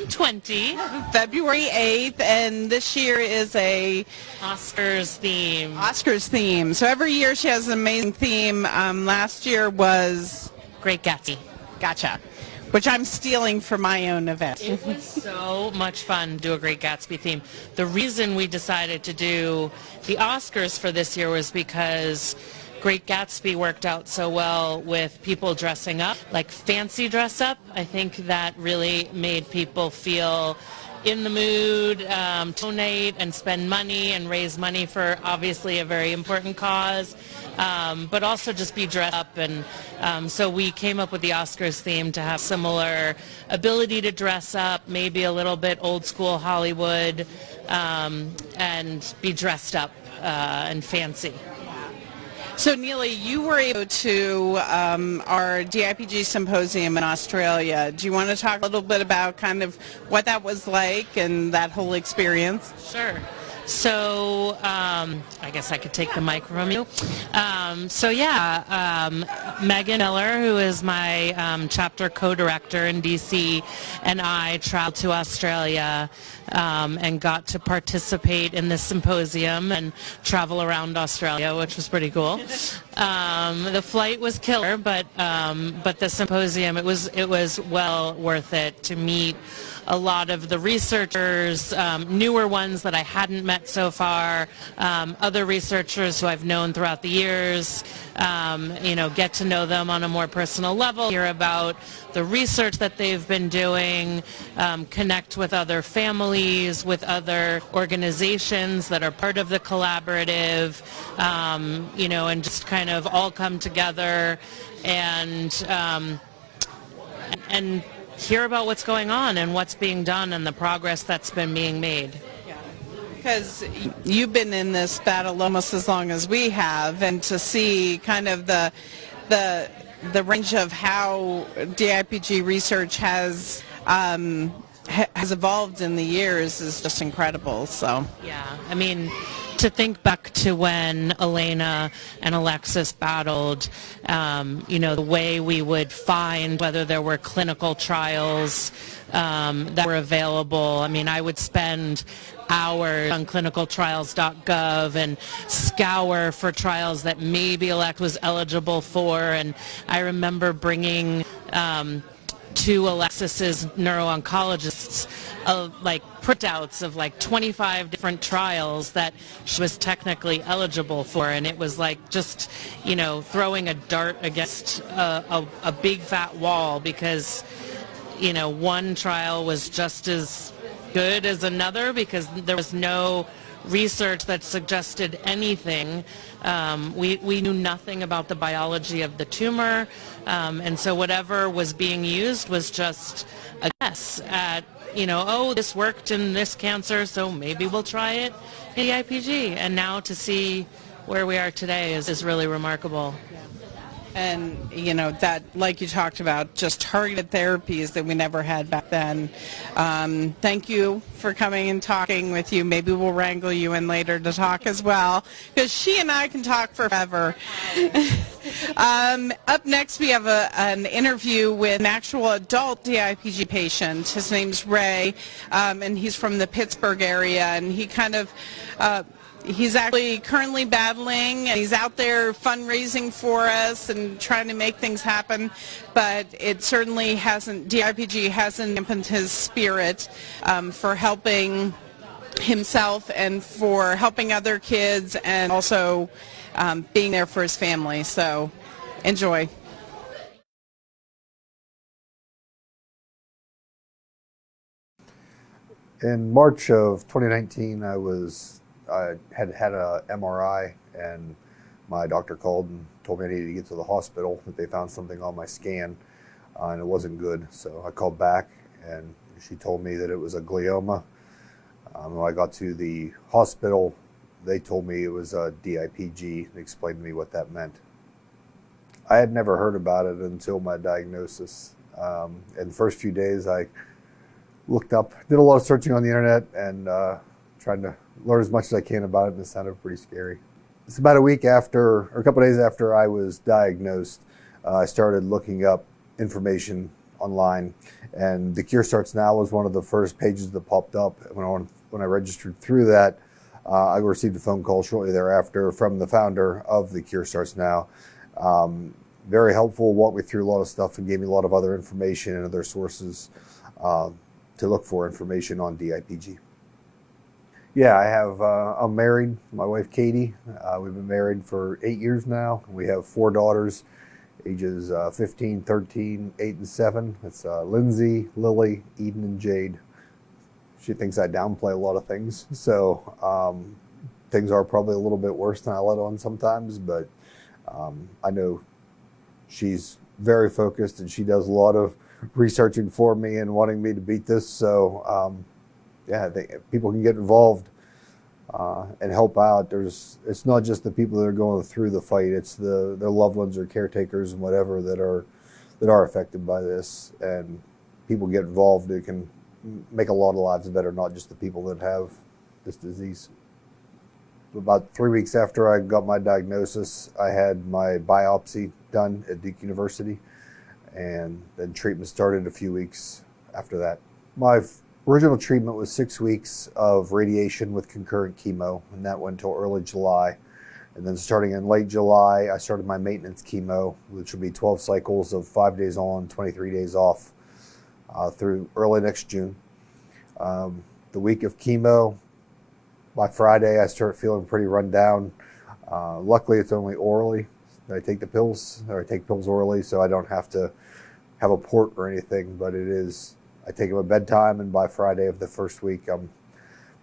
2020. February 8th, and this year is a Oscars theme. Oscars theme. So every year she has an amazing theme. Last year was Great Gatsby. Gotcha. Which I'm stealing for my own event. It was so much fun to do a Great Gatsby theme. The reason we decided to do the Oscars for this year was because Great Gatsby worked out so well with people dressing up, like fancy dress up. I think that really made people feel in the mood, donate and spend money and raise money for obviously a very important cause, but also just be dressed up. And so we came up with the Oscars theme to have similar ability to dress up, maybe a little bit old school Hollywood, and be dressed up and fancy. So Neely, you were able to our DIPG symposium in Australia. Do you want to talk a little bit about kind of what that was like and that whole experience? Sure. So I guess I could take the mic from you. Megan Miller, who is my chapter co-director in DC, and I traveled to Australia and got to participate in this symposium and travel around Australia, which was pretty cool. The flight was killer, but the symposium, it was well worth it to meet a lot of the researchers, newer ones that I hadn't met so far, other researchers who I've known throughout the years, get to know them on a more personal level, hear about the research that they've been doing, connect with other families, with other organizations that are part of the collaborative, and just kind of all come together and hear about what's going on and what's being done and the progress that's been being made. Because you've been in this battle almost as long as we have, and to see kind of the range of how DIPG research has evolved in the years is just incredible. So yeah, I mean, to think back to when Elena and Alexis battled, the way we would find whether there were clinical trials that were available. I mean, I would spend hours on clinicaltrials.gov and scour for trials that maybe Alex was eligible for. And I remember bringing to Alexis's neuro-oncologists printouts of 25 different trials that she was technically eligible for, and it was like just throwing a dart against a big fat wall, because one trial was just as good as another because there was no research that suggested anything. We knew nothing about the biology of the tumor, and so whatever was being used was just a guess at, this worked in this cancer, so maybe we'll try it in the IPG. And now to see where we are today is really remarkable. And, you know, that, like you talked about, just targeted therapies that we never had back then. Thank you for coming and talking with you. Maybe we'll wrangle you in later to talk as well, because she and I can talk forever. Up next, we have an interview with an actual adult DIPG patient. His name's Ray, and he's from the Pittsburgh area, and he kind of... he's actually currently battling, and he's out there fundraising for us and trying to make things happen, but it certainly hasn't, DIPG hasn't dampened his spirit for helping himself and for helping other kids and also being there for his family. So enjoy. In March of 2019, I had a MRI, and my doctor called and told me I needed to get to the hospital, that they found something on my scan, and it wasn't good. So I called back, and she told me that it was a glioma. When I got to the hospital, they told me it was a DIPG and explained to me what that meant. I had never heard about it until my diagnosis. In the first few days, I looked up, did a lot of searching on the internet, and trying to learn as much as I can about it, and it sounded pretty scary. It's about a week after, or a couple days after I was diagnosed, I started looking up information online, and The Cure Starts Now was one of the first pages that popped up. When I registered through that, I received a phone call shortly thereafter from the founder of The Cure Starts Now. Very helpful, walked me through a lot of stuff and gave me a lot of other information and other sources to look for information on DIPG. Yeah, I'm married, my wife Katie. We've been married for 8 years now. We have 4 daughters, ages 15, 13, 8, and 7. It's Lindsay, Lily, Eden, and Jade. She thinks I downplay a lot of things, so things are probably a little bit worse than I let on sometimes, but I know she's very focused, and she does a lot of researching for me and wanting me to beat this, so yeah, people can get involved and help out. It's not just the people that are going through the fight; it's their loved ones or caretakers and whatever that are affected by this. And people get involved; it can make a lot of lives better, not just the people that have this disease. About 3 weeks after I got my diagnosis, I had my biopsy done at Duke University, and then treatment started a few weeks after that. My original treatment was 6 weeks of radiation with concurrent chemo, and that went until early July. And then starting in late July, I started my maintenance chemo, which will be 12 cycles of 5 days on, 23 days off, through early next June. The week of chemo, by Friday, I start feeling pretty run down. Luckily, it's only orally. I take the pills, or I take pills orally, so I don't have to have a port or anything, but I take them at bedtime, and by Friday of the first week, I'm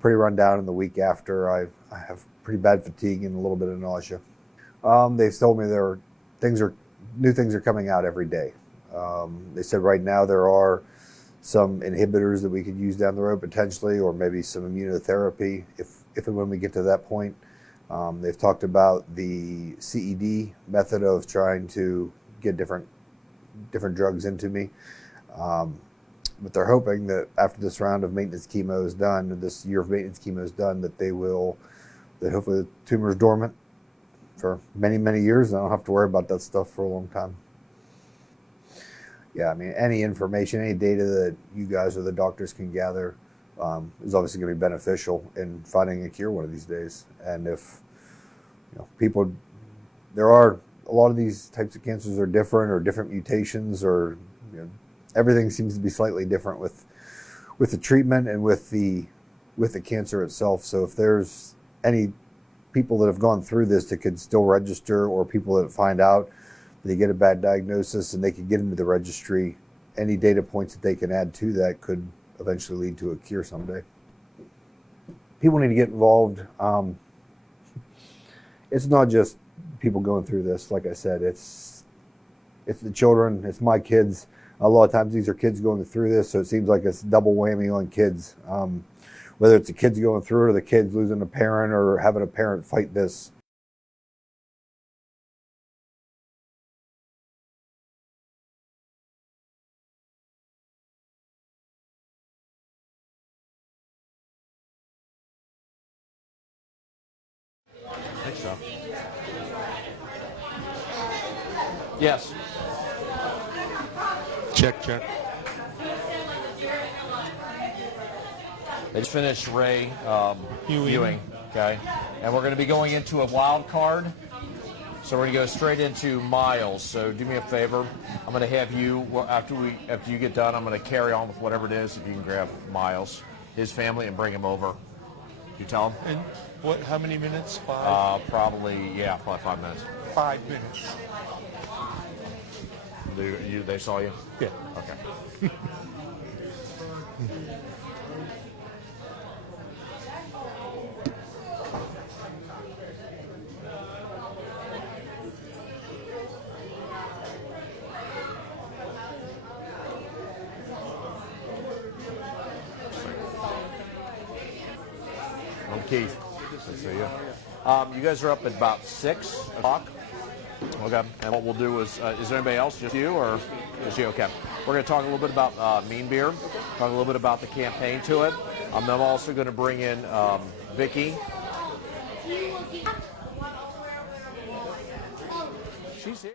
pretty run down, and the week after, I have pretty bad fatigue and a little bit of nausea. They've told me new things are coming out every day. They said right now there are some inhibitors that we could use down the road potentially, or maybe some immunotherapy if and when we get to that point. They've talked about the CED method of trying to get different drugs into me. But they're hoping that after this round of maintenance chemo is done, this year of maintenance chemo is done, that hopefully the tumor is dormant for many, many years, and I don't have to worry about that stuff for a long time. Yeah, I mean, any information, any data that you guys or the doctors can gather is obviously going to be beneficial in finding a cure one of these days. And if there are a lot of these types of cancers are different, or different mutations, or everything seems to be slightly different with the treatment and with the cancer itself. So if there's any people that have gone through this that could still register, or people that find out they get a bad diagnosis and they could get into the registry, any data points that they can add to that could eventually lead to a cure someday. People need to get involved. It's not just people going through this. Like I said, it's the children, it's my kids. A lot of times these are kids going through this, so it seems like it's double whammy on kids. Whether it's the kids going through it, or the kids losing a parent, or having a parent fight this. Yes. Check, check. They just finished Ray Ewing. Okay, and we're going to be going into a wild card. So we're going to go straight into Miles. So do me a favor. I'm going to have you, after you get done, I'm going to carry on with whatever it is. If you can grab Miles, his family, and bring him over. You tell him? And what? How many minutes? 5? Probably 5 minutes. 5 minutes. They saw you? Yeah. Okay. I'm Keith. Good to see you. You guys are up at about 6 o'clock. Okay. And what we'll do is there anybody else? Just you or just you? Okay. We're going to talk a little bit about Mean Beer, talk a little bit about the campaign to it. I'm also going to bring in Vicky. She's here.